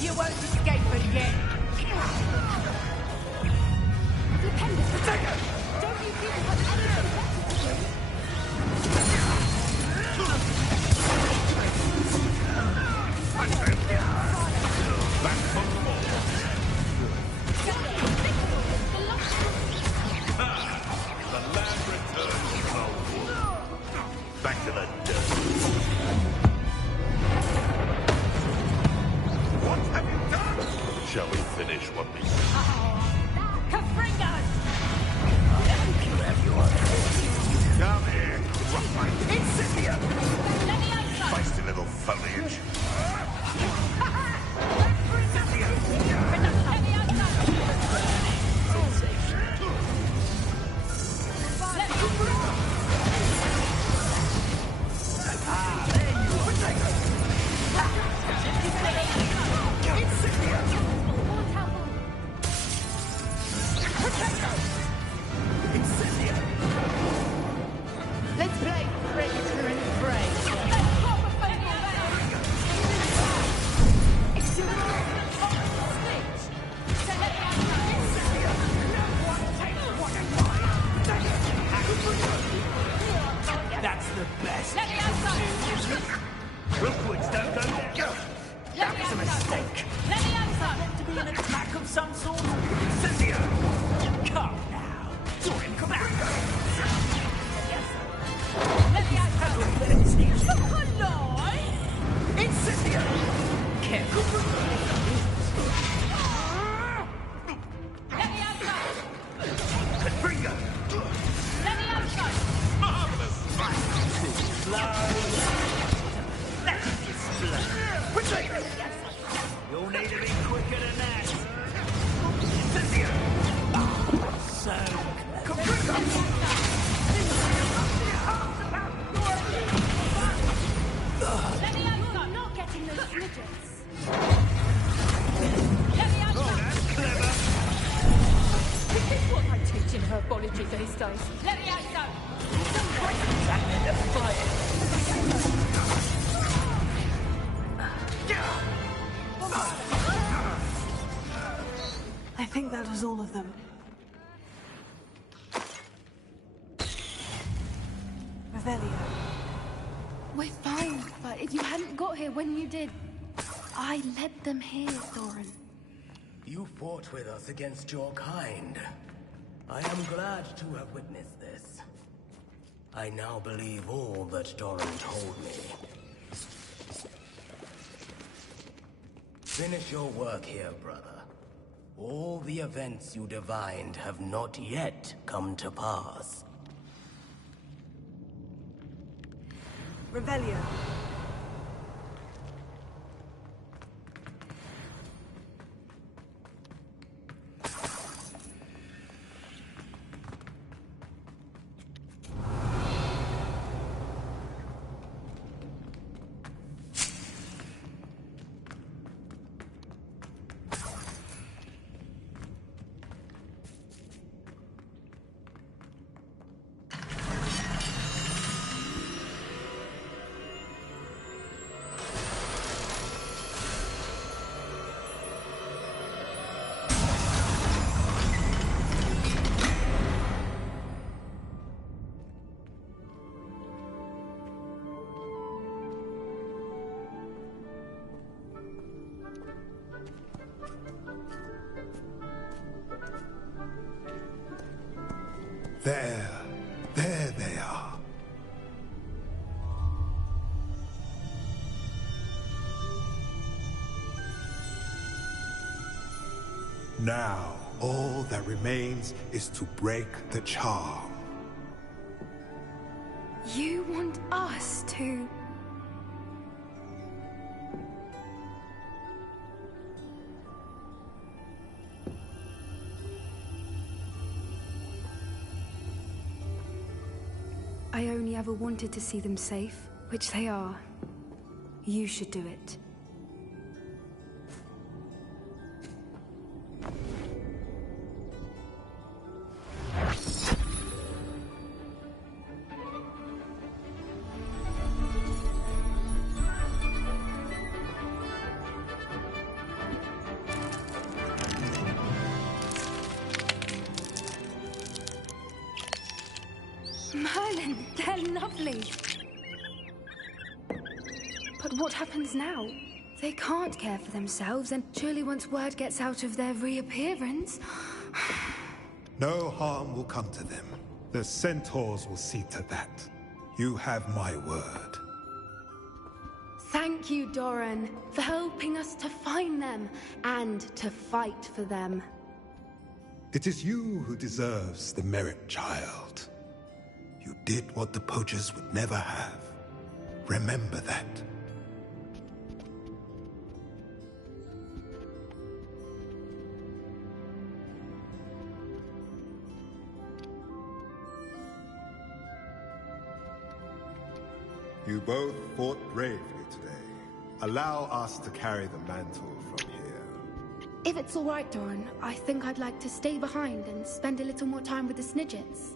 You won't escape again. Potato! Don't you think you have anything better to do? Back for more. The land returns home. Back to the dirt. What have you done? Shall we finish what we started? Kafringas! Come here, roughline. Incendio! Feisty little foliage. Let's play predator and prey. That's the best. Let me outside! Rookwoods don't go there. That was a mistake. Let me outside! Meant to be an attack of some sort. Incendio! Come now. Dorian, come out. Let me outside! Hello! Incendio! Careful. Let me outside! Confringo! Let me outside! Marvelous! Slow. Let it explode. Potato! You'll need to be quicker than that. Incendio! So Confringo! Let me outside! You're not getting those midgets! Let me outside! Oh, that's clever. This is what I teach in herbology these days. Let me outside! The fire. I think that was all of them. Revelio. We're fine, but if you hadn't got here when you did, I led them here, Thorin. You fought with us against your kind. I am glad to have witnessed this. I now believe all that Doran told me. Finish your work here, brother. All the events you divined have not yet come to pass. Revelio. There they are. Now, all that remains is to break the charm. You want us to... I only ever wanted to see them safe, which they are. You should do it. lovely. But what happens now? They can't care for themselves, and surely once word gets out of their reappearance... No harm will come to them. The centaurs will see to that. You have my word. Thank you, Doran, for helping us to find them and to fight for them. It is you who deserves the merit, child. You did what the poachers would never have. Remember that. You both fought bravely today. Allow us to carry the mantle from here. If it's all right, Doran, I think I'd like to stay behind and spend a little more time with the Snidgets.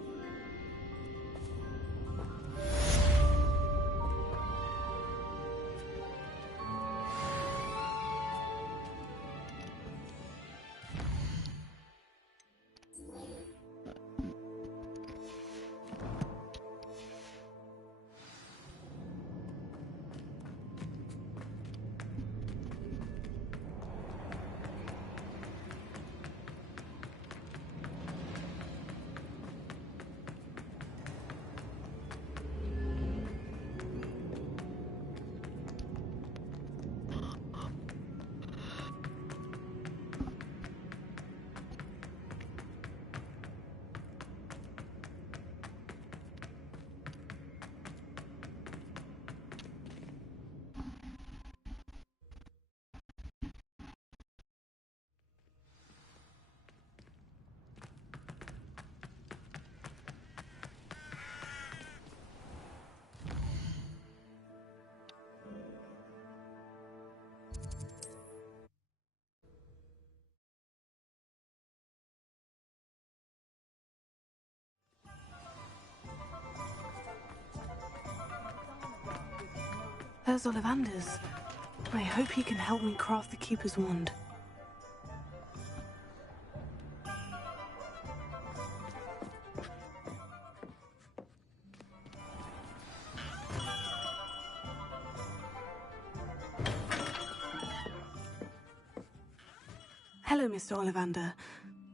There's Ollivander's. I hope he can help me craft the Keeper's Wand. Hello, Mr. Ollivander.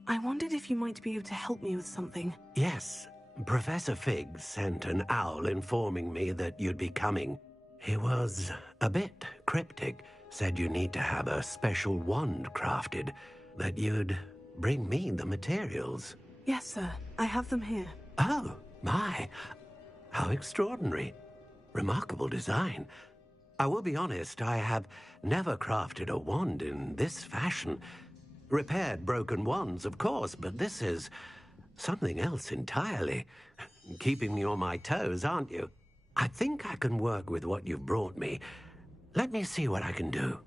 I wondered if you might be able to help me with something. Yes, Professor Fig sent an owl informing me that you'd be coming. He was a bit cryptic, said you need to have a special wand crafted, that you'd bring me the materials. Yes, sir. I have them here. Oh, my. How extraordinary. Remarkable design. I will be honest, I have never crafted a wand in this fashion. Repaired broken wands, of course, but this is something else entirely. Keeping me on my toes, aren't you? I think I can work with what you've brought me. Let me see what I can do.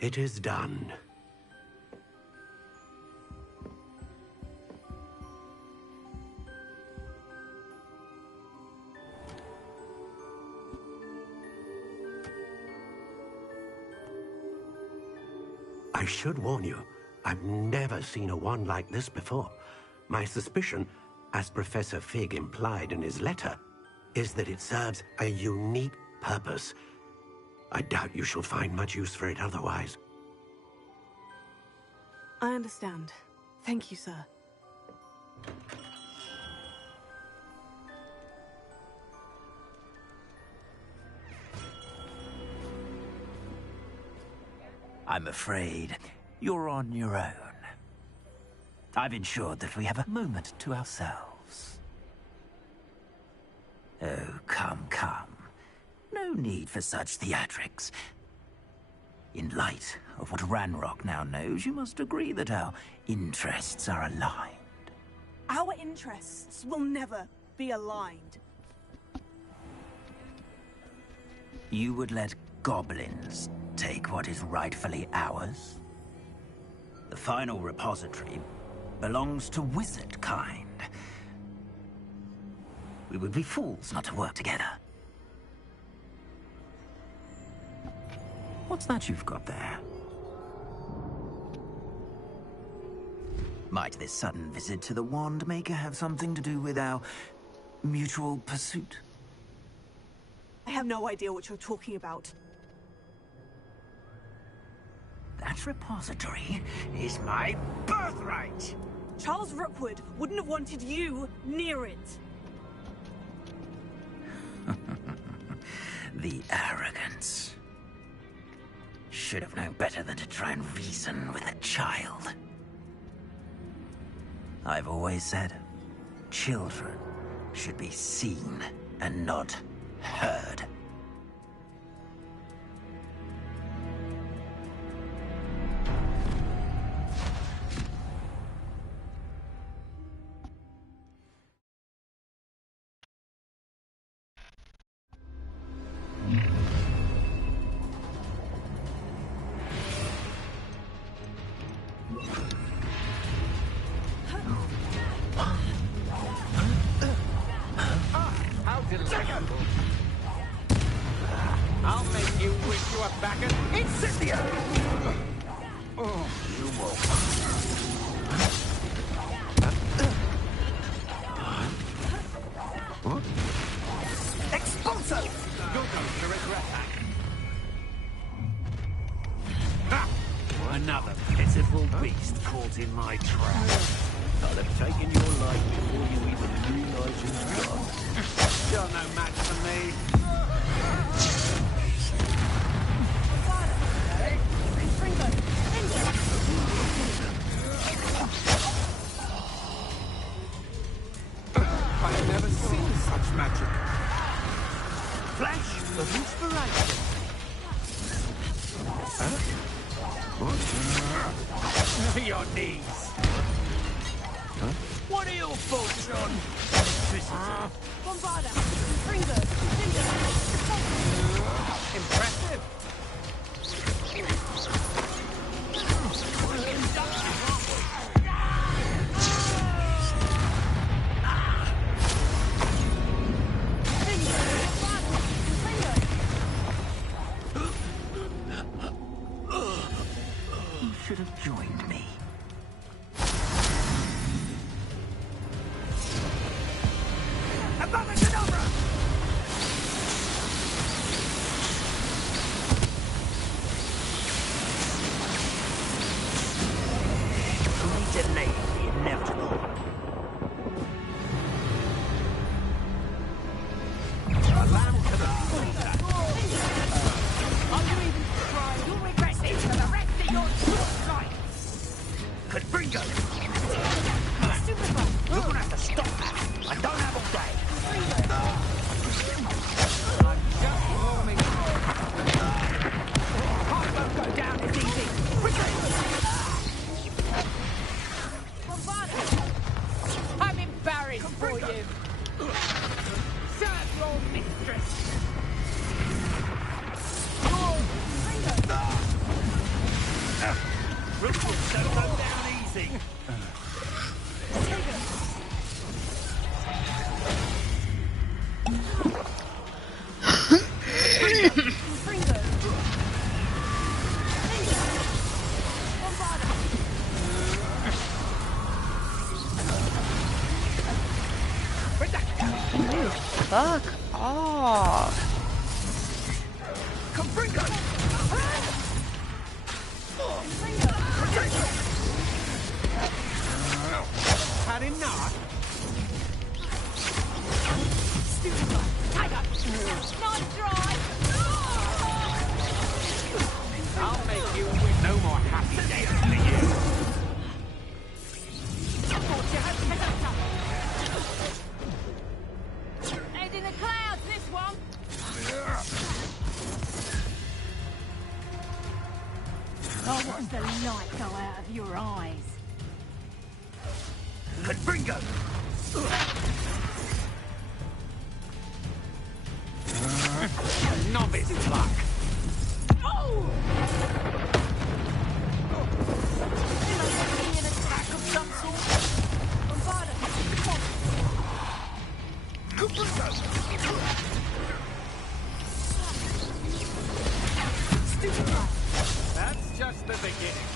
It is done. I should warn you, I've never seen a wand like this before. My suspicion, as Professor Fig implied in his letter, is that it serves a unique purpose. I doubt you shall find much use for it otherwise. I understand. Thank you, sir. I'm afraid you're on your own. I've ensured that we have a moment to ourselves. Oh, come, come. No need for such theatrics. In light of what Ranrock now knows, you must agree that our interests are aligned. Our interests will never be aligned. You would let goblins take what is rightfully ours? The final repository belongs to wizard kind. We would be fools not to work together. What's that you've got there? Might this sudden visit to the Wand Maker have something to do with our mutual pursuit? I have no idea what you're talking about. That repository is my birthright! Charles Rookwood wouldn't have wanted you near it. The arrogance. Should have known better than to try and reason with a child. I've always said, children should be seen and not heard. I'll make you wish you were back at Incendio! Oh, you won't. What? Expulso! You're going to regret that. Another pitiful beast caught in my trap. I'll have taken your life before you even realize you've gone. You're no match for me. I've never seen such magic. Flash of inspiration. Huh? What? Your knees. Huh? What are your thoughts on electricity? Bombarda, Ringo, Impressive. You should have joined me. Fuck off. Had enough? Nice try! I'll make you win. No more happy days for you. Head in the clouds, this one! Oh, eyes. Confringo! Novice luck. Oh! An attack of some sort. Bombarda. Stupefy. That's just the beginning.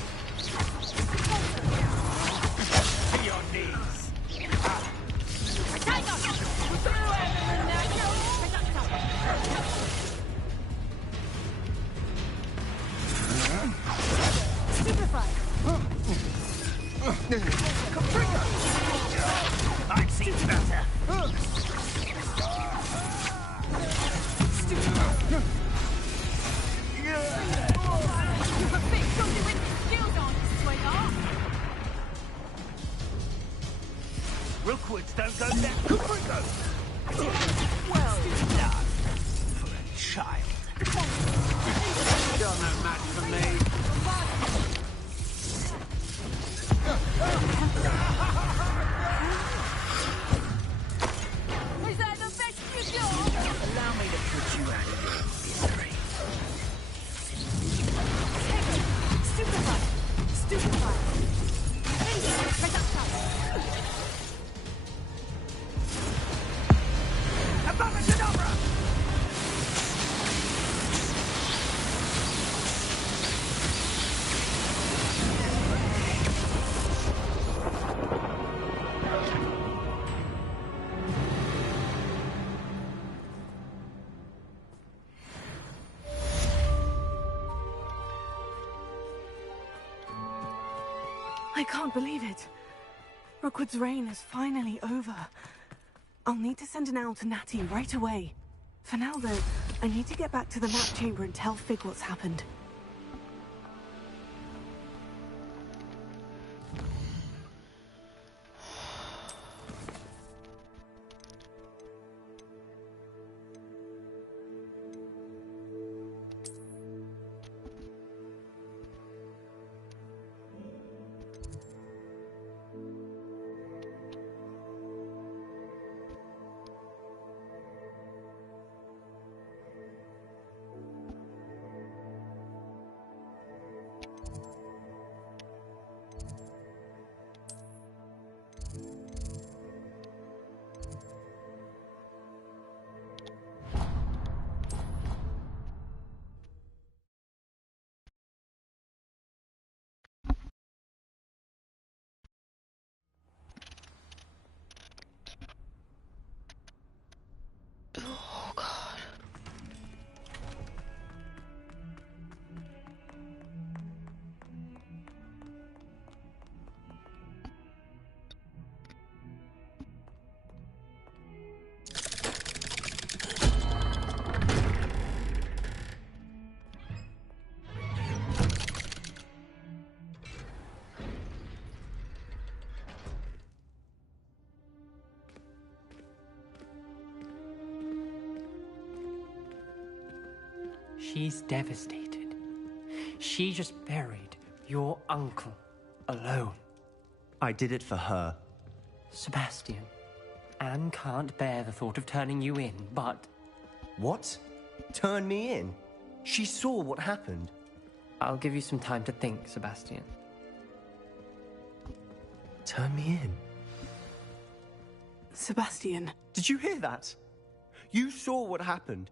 To your knees. Stupefy. I've seen better. Rookwoods don't go down. Confringo! Well done for a child. You're no match for me. Is that the best you got? Allow me to put you out of your misery. Stupefy. Stupefy. Abracadabra! I can't believe it. Rookwood's reign is finally over. I'll need to send an owl to Natty right away. For now, though, I need to get back to the map chamber and tell Fig what's happened. Oh, God. She's devastated. She just buried your uncle alone. I did it for her. Sebastian, Anne can't bear the thought of turning you in, but... What? Turn me in? She saw what happened. I'll give you some time to think, Sebastian. Turn me in? Sebastian. Did you hear that? You saw what happened.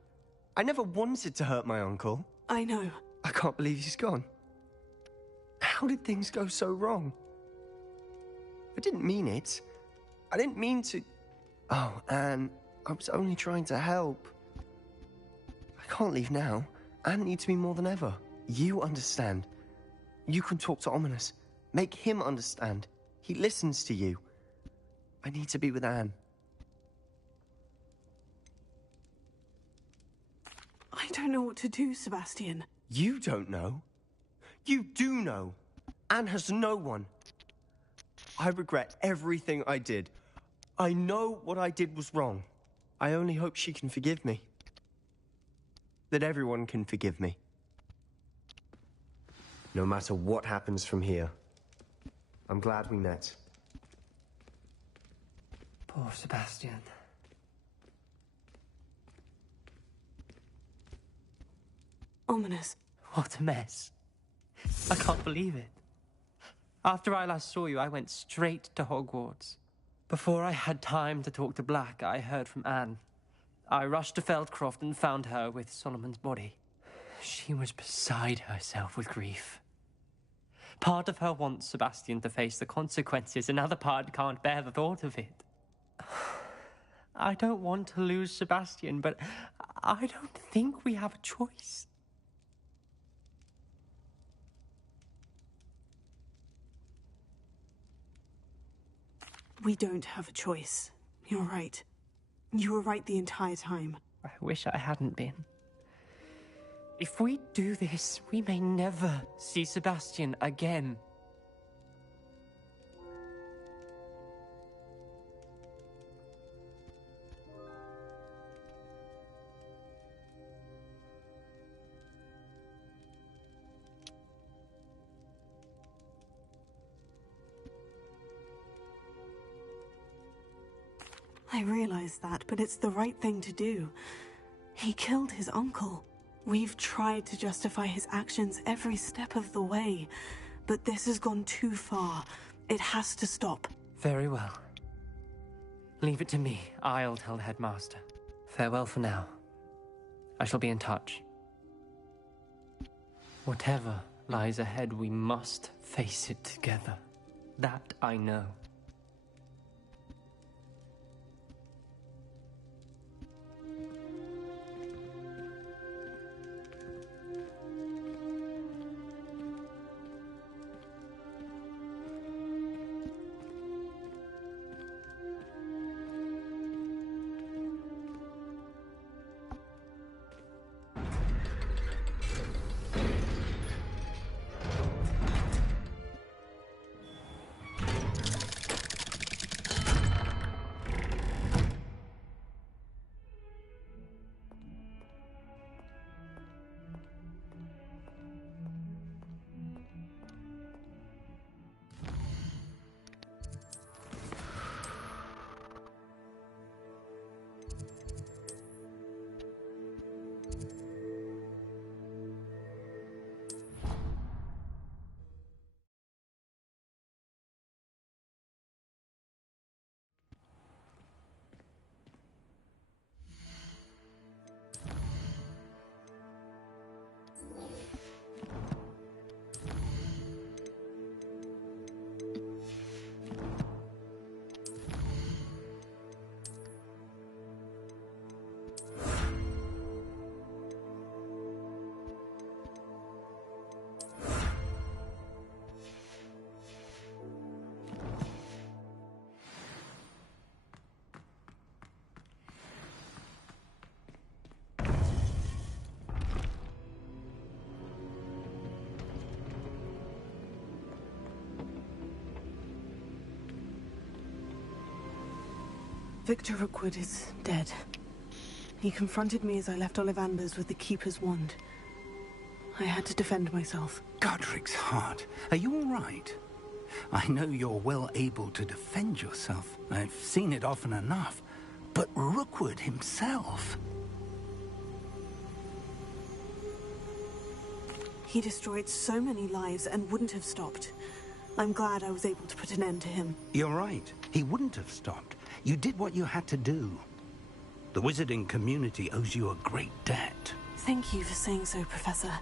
I never wanted to hurt my uncle. I know. I can't believe he's gone. How did things go so wrong? I didn't mean it. I didn't mean to... Oh, Anne, I was only trying to help. I can't leave now. Anne needs me more than ever. You understand. You can talk to Ominous. Make him understand. He listens to you. I need to be with Anne. I don't know what to do, Sebastian. You don't know. You do know. Anne has no one. I regret everything I did. I know what I did was wrong. I only hope she can forgive me. That everyone can forgive me. No matter what happens from here. I'm glad we met. Poor Sebastian. Ominous. What a mess. I can't believe it. After I last saw you, I went straight to Hogwarts. Before I had time to talk to Black, I heard from Anne. I rushed to Feldcroft and found her with Solomon's body. She was beside herself with grief. Part of her wants Sebastian to face the consequences, another part can't bear the thought of it. I don't want to lose Sebastian, but I don't think we have a choice. We don't have a choice. You're right. You were right the entire time. I wish I hadn't been. If we do this, we may never see Sebastian again. I realize that, but it's the right thing to do. He killed his uncle. We've tried to justify his actions every step of the way, but this has gone too far. It has to stop. Very well. Leave it to me. I'll tell the headmaster. Farewell for now. I shall be in touch. Whatever lies ahead, we must face it together. That I know. Victor Rookwood is dead. He confronted me as I left Ollivander's with the Keeper's wand. I had to defend myself. Godric's heart. Are you all right? I know you're well able to defend yourself. I've seen it often enough. But Rookwood himself... He destroyed so many lives and wouldn't have stopped. I'm glad I was able to put an end to him. You're right. He wouldn't have stopped. You did what you had to do. The wizarding community owes you a great debt. Thank you for saying so, Professor.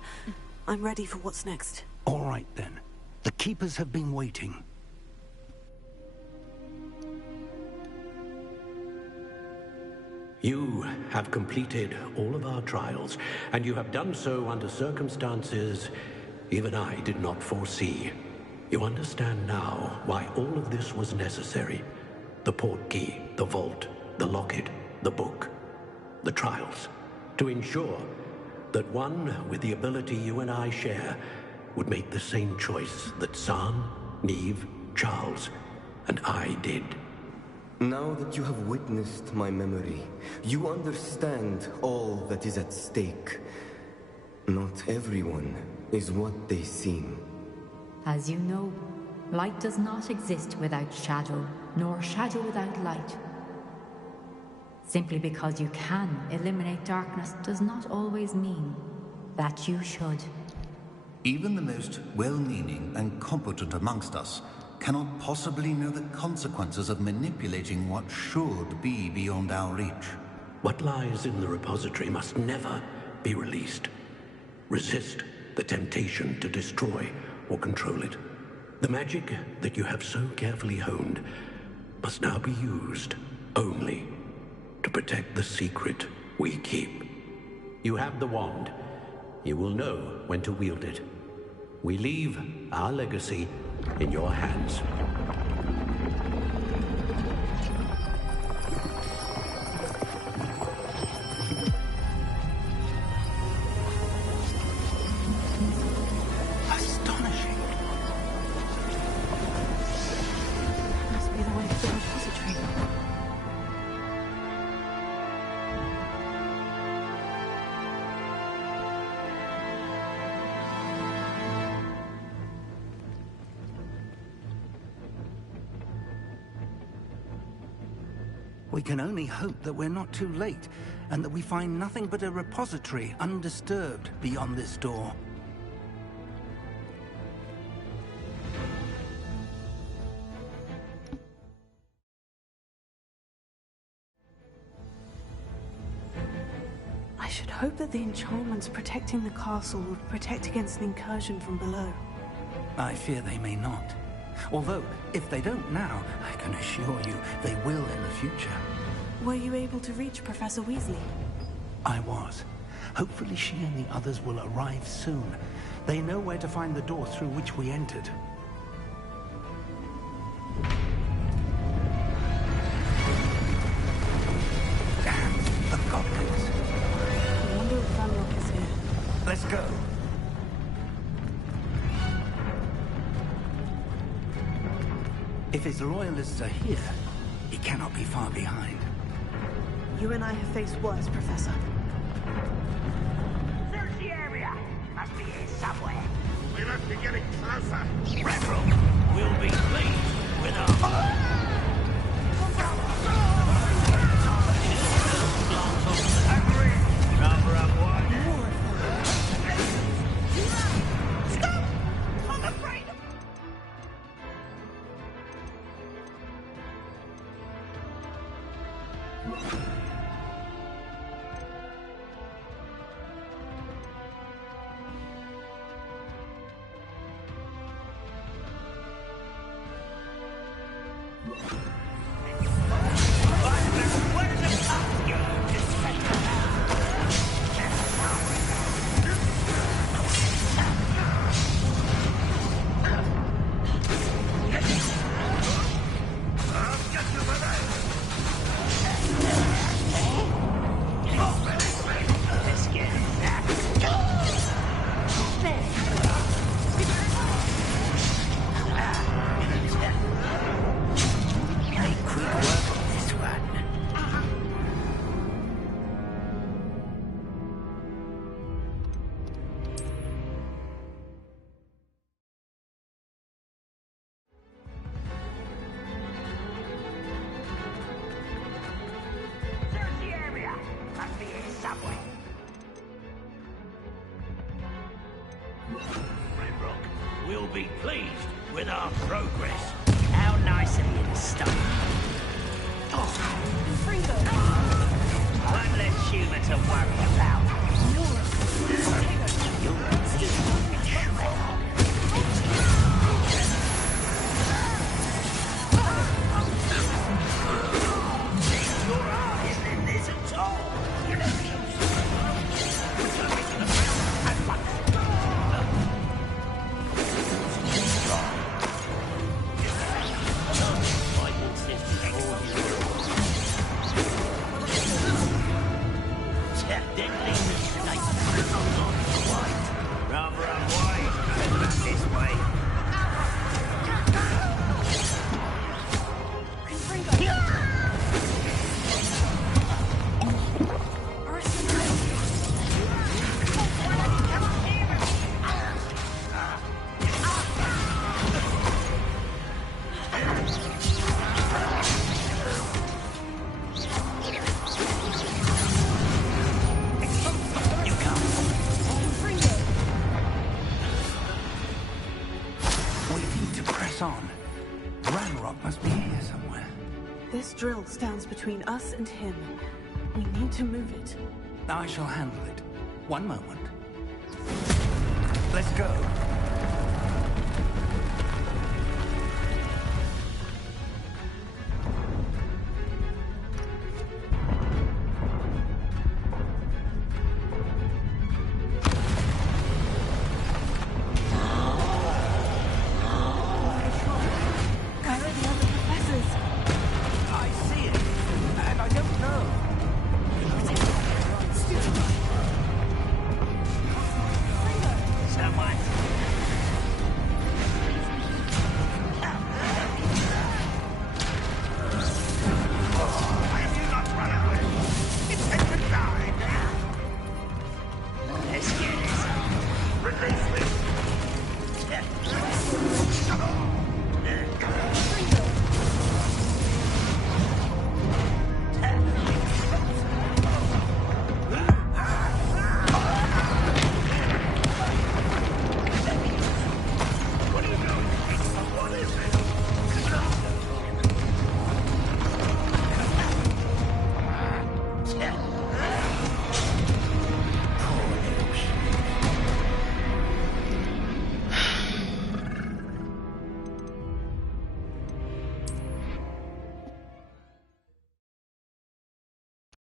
I'm ready for what's next. All right, then. The Keepers have been waiting. You have completed all of our trials, and you have done so under circumstances even I did not foresee. You understand now why all of this was necessary. The portkey, the vault, the locket, the book, the trials. To ensure that one with the ability you and I share would make the same choice that San, Neve, Charles, and I did. Now that you have witnessed my memory, you understand all that is at stake. Not everyone is what they seem. As you know, Light does not exist without shadow, nor shadow without light. Simply because you can eliminate darkness does not always mean that you should. Even the most well-meaning and competent amongst us cannot possibly know the consequences of manipulating what should be beyond our reach. What lies in the repository must never be released. Resist the temptation to destroy or control it. The magic that you have so carefully honed must now be used only to protect the secret we keep. You have the wand. You will know when to wield it. We leave our legacy in your hands. Astonishing. Must be the way to the repository. We can only hope that we're not too late, and that we find nothing but a repository undisturbed beyond this door. I should hope that the enchantments protecting the castle will protect against an incursion from below. I fear they may not. Although, if they don't now, I can assure you they will in the future. Were you able to reach Professor Weasley? I was. Hopefully she and the others will arrive soon. They know where to find the door through which we entered. Damn, the goblins. I wonder if Unlock is here. Let's go. If his loyalists are here, he cannot be far behind. You and I have faced worse, Professor. Search the area! Must be here somewhere. We must be getting closer. Rebel, we'll be pleased with our... Number up one. Stop! I'm afraid of... We'll be pleased with our progress. How nice of you to stop. One less human to worry about. Your art isn't in this at all. press on. Ranrock must be here somewhere. This drill stands between us and him. We need to move it. I shall handle it. One moment. Let's go.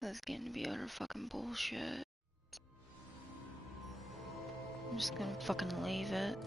That's getting to be utter fucking bullshit. I'm just gonna fucking leave it.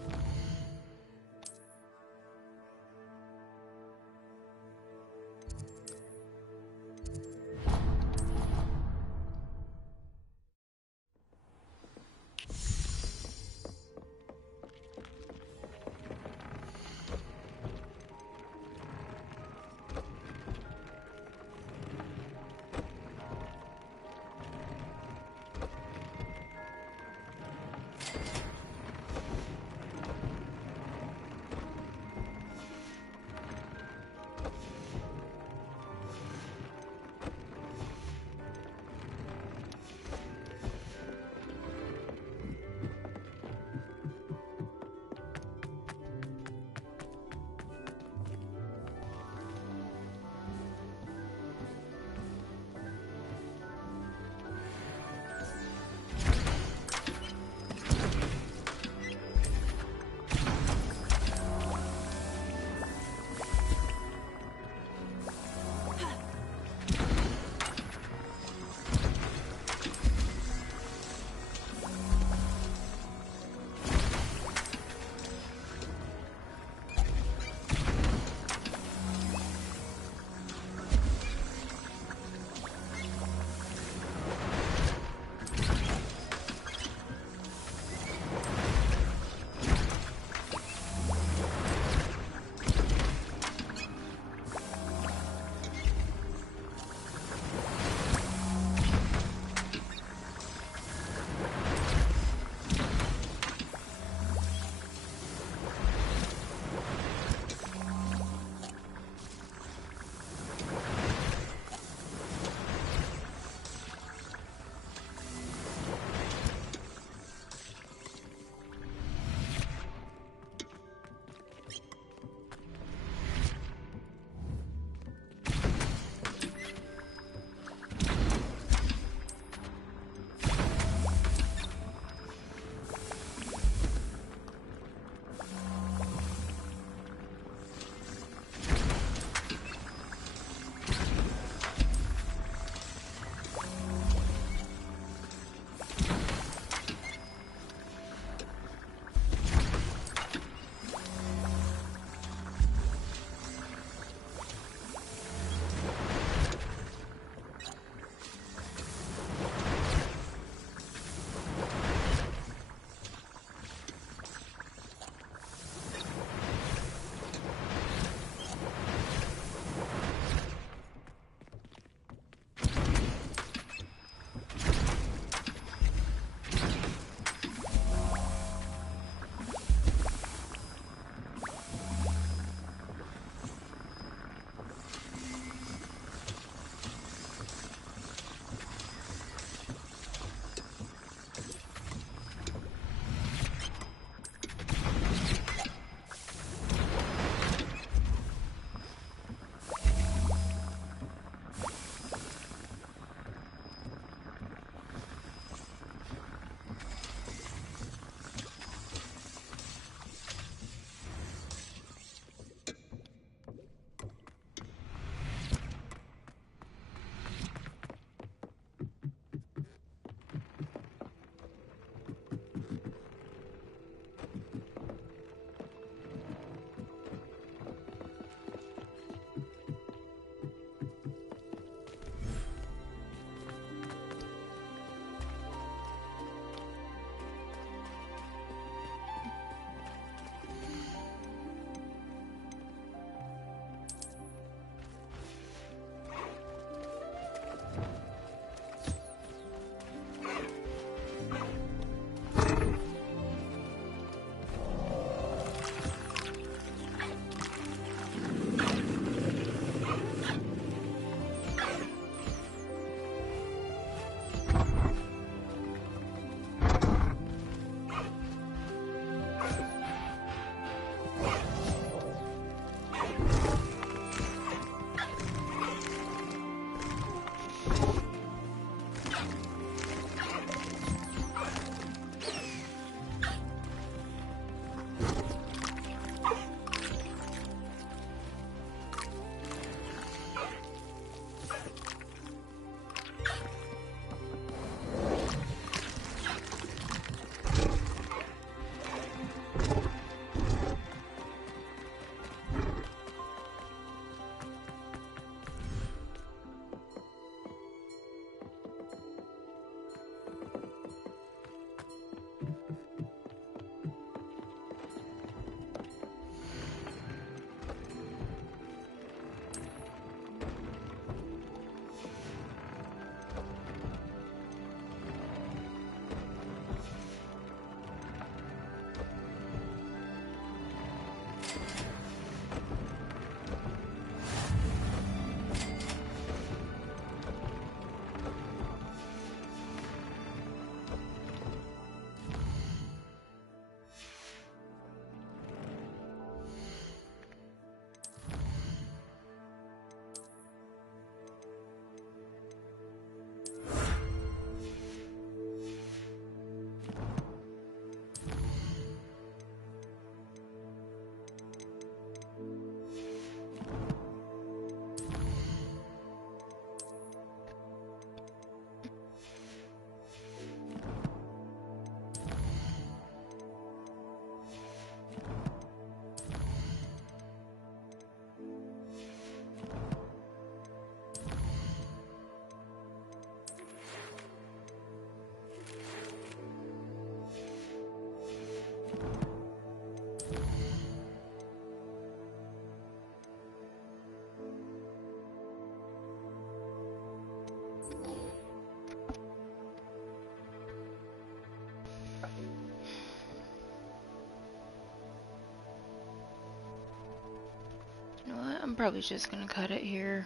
I'm probably just gonna cut it here.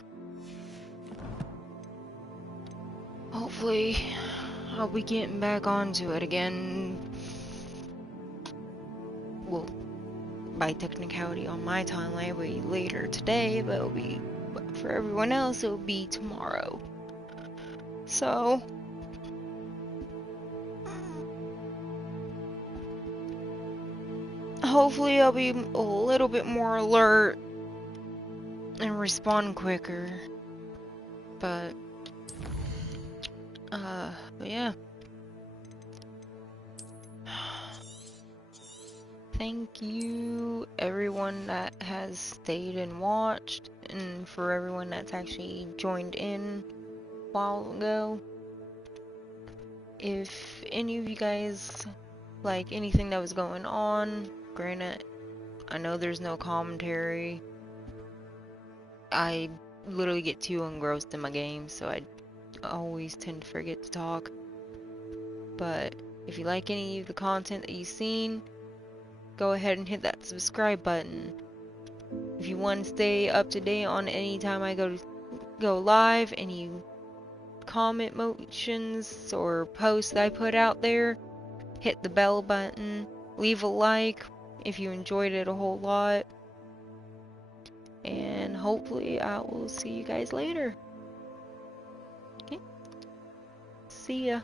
Hopefully, I'll be getting back onto it again. Well, by technicality on my timeline, it'll be later today, but for everyone else, it'll be tomorrow. So, hopefully I'll be a little bit more alert and respond quicker. But yeah. Thank you everyone that has stayed and watched, and for everyone that's actually joined in a while ago. If any of you guys like anything that was going on, granted, I know there's no commentary. I literally get too engrossed in my game, so I always tend to forget to talk. But if you like any of the content that you've seen, go ahead and hit that subscribe button. If you want to stay up to date on any time I go live, any comment motions or posts that I put out there, hit the bell button, leave a like if you enjoyed it a whole lot, and hopefully I will see you guys later. Okay, see ya.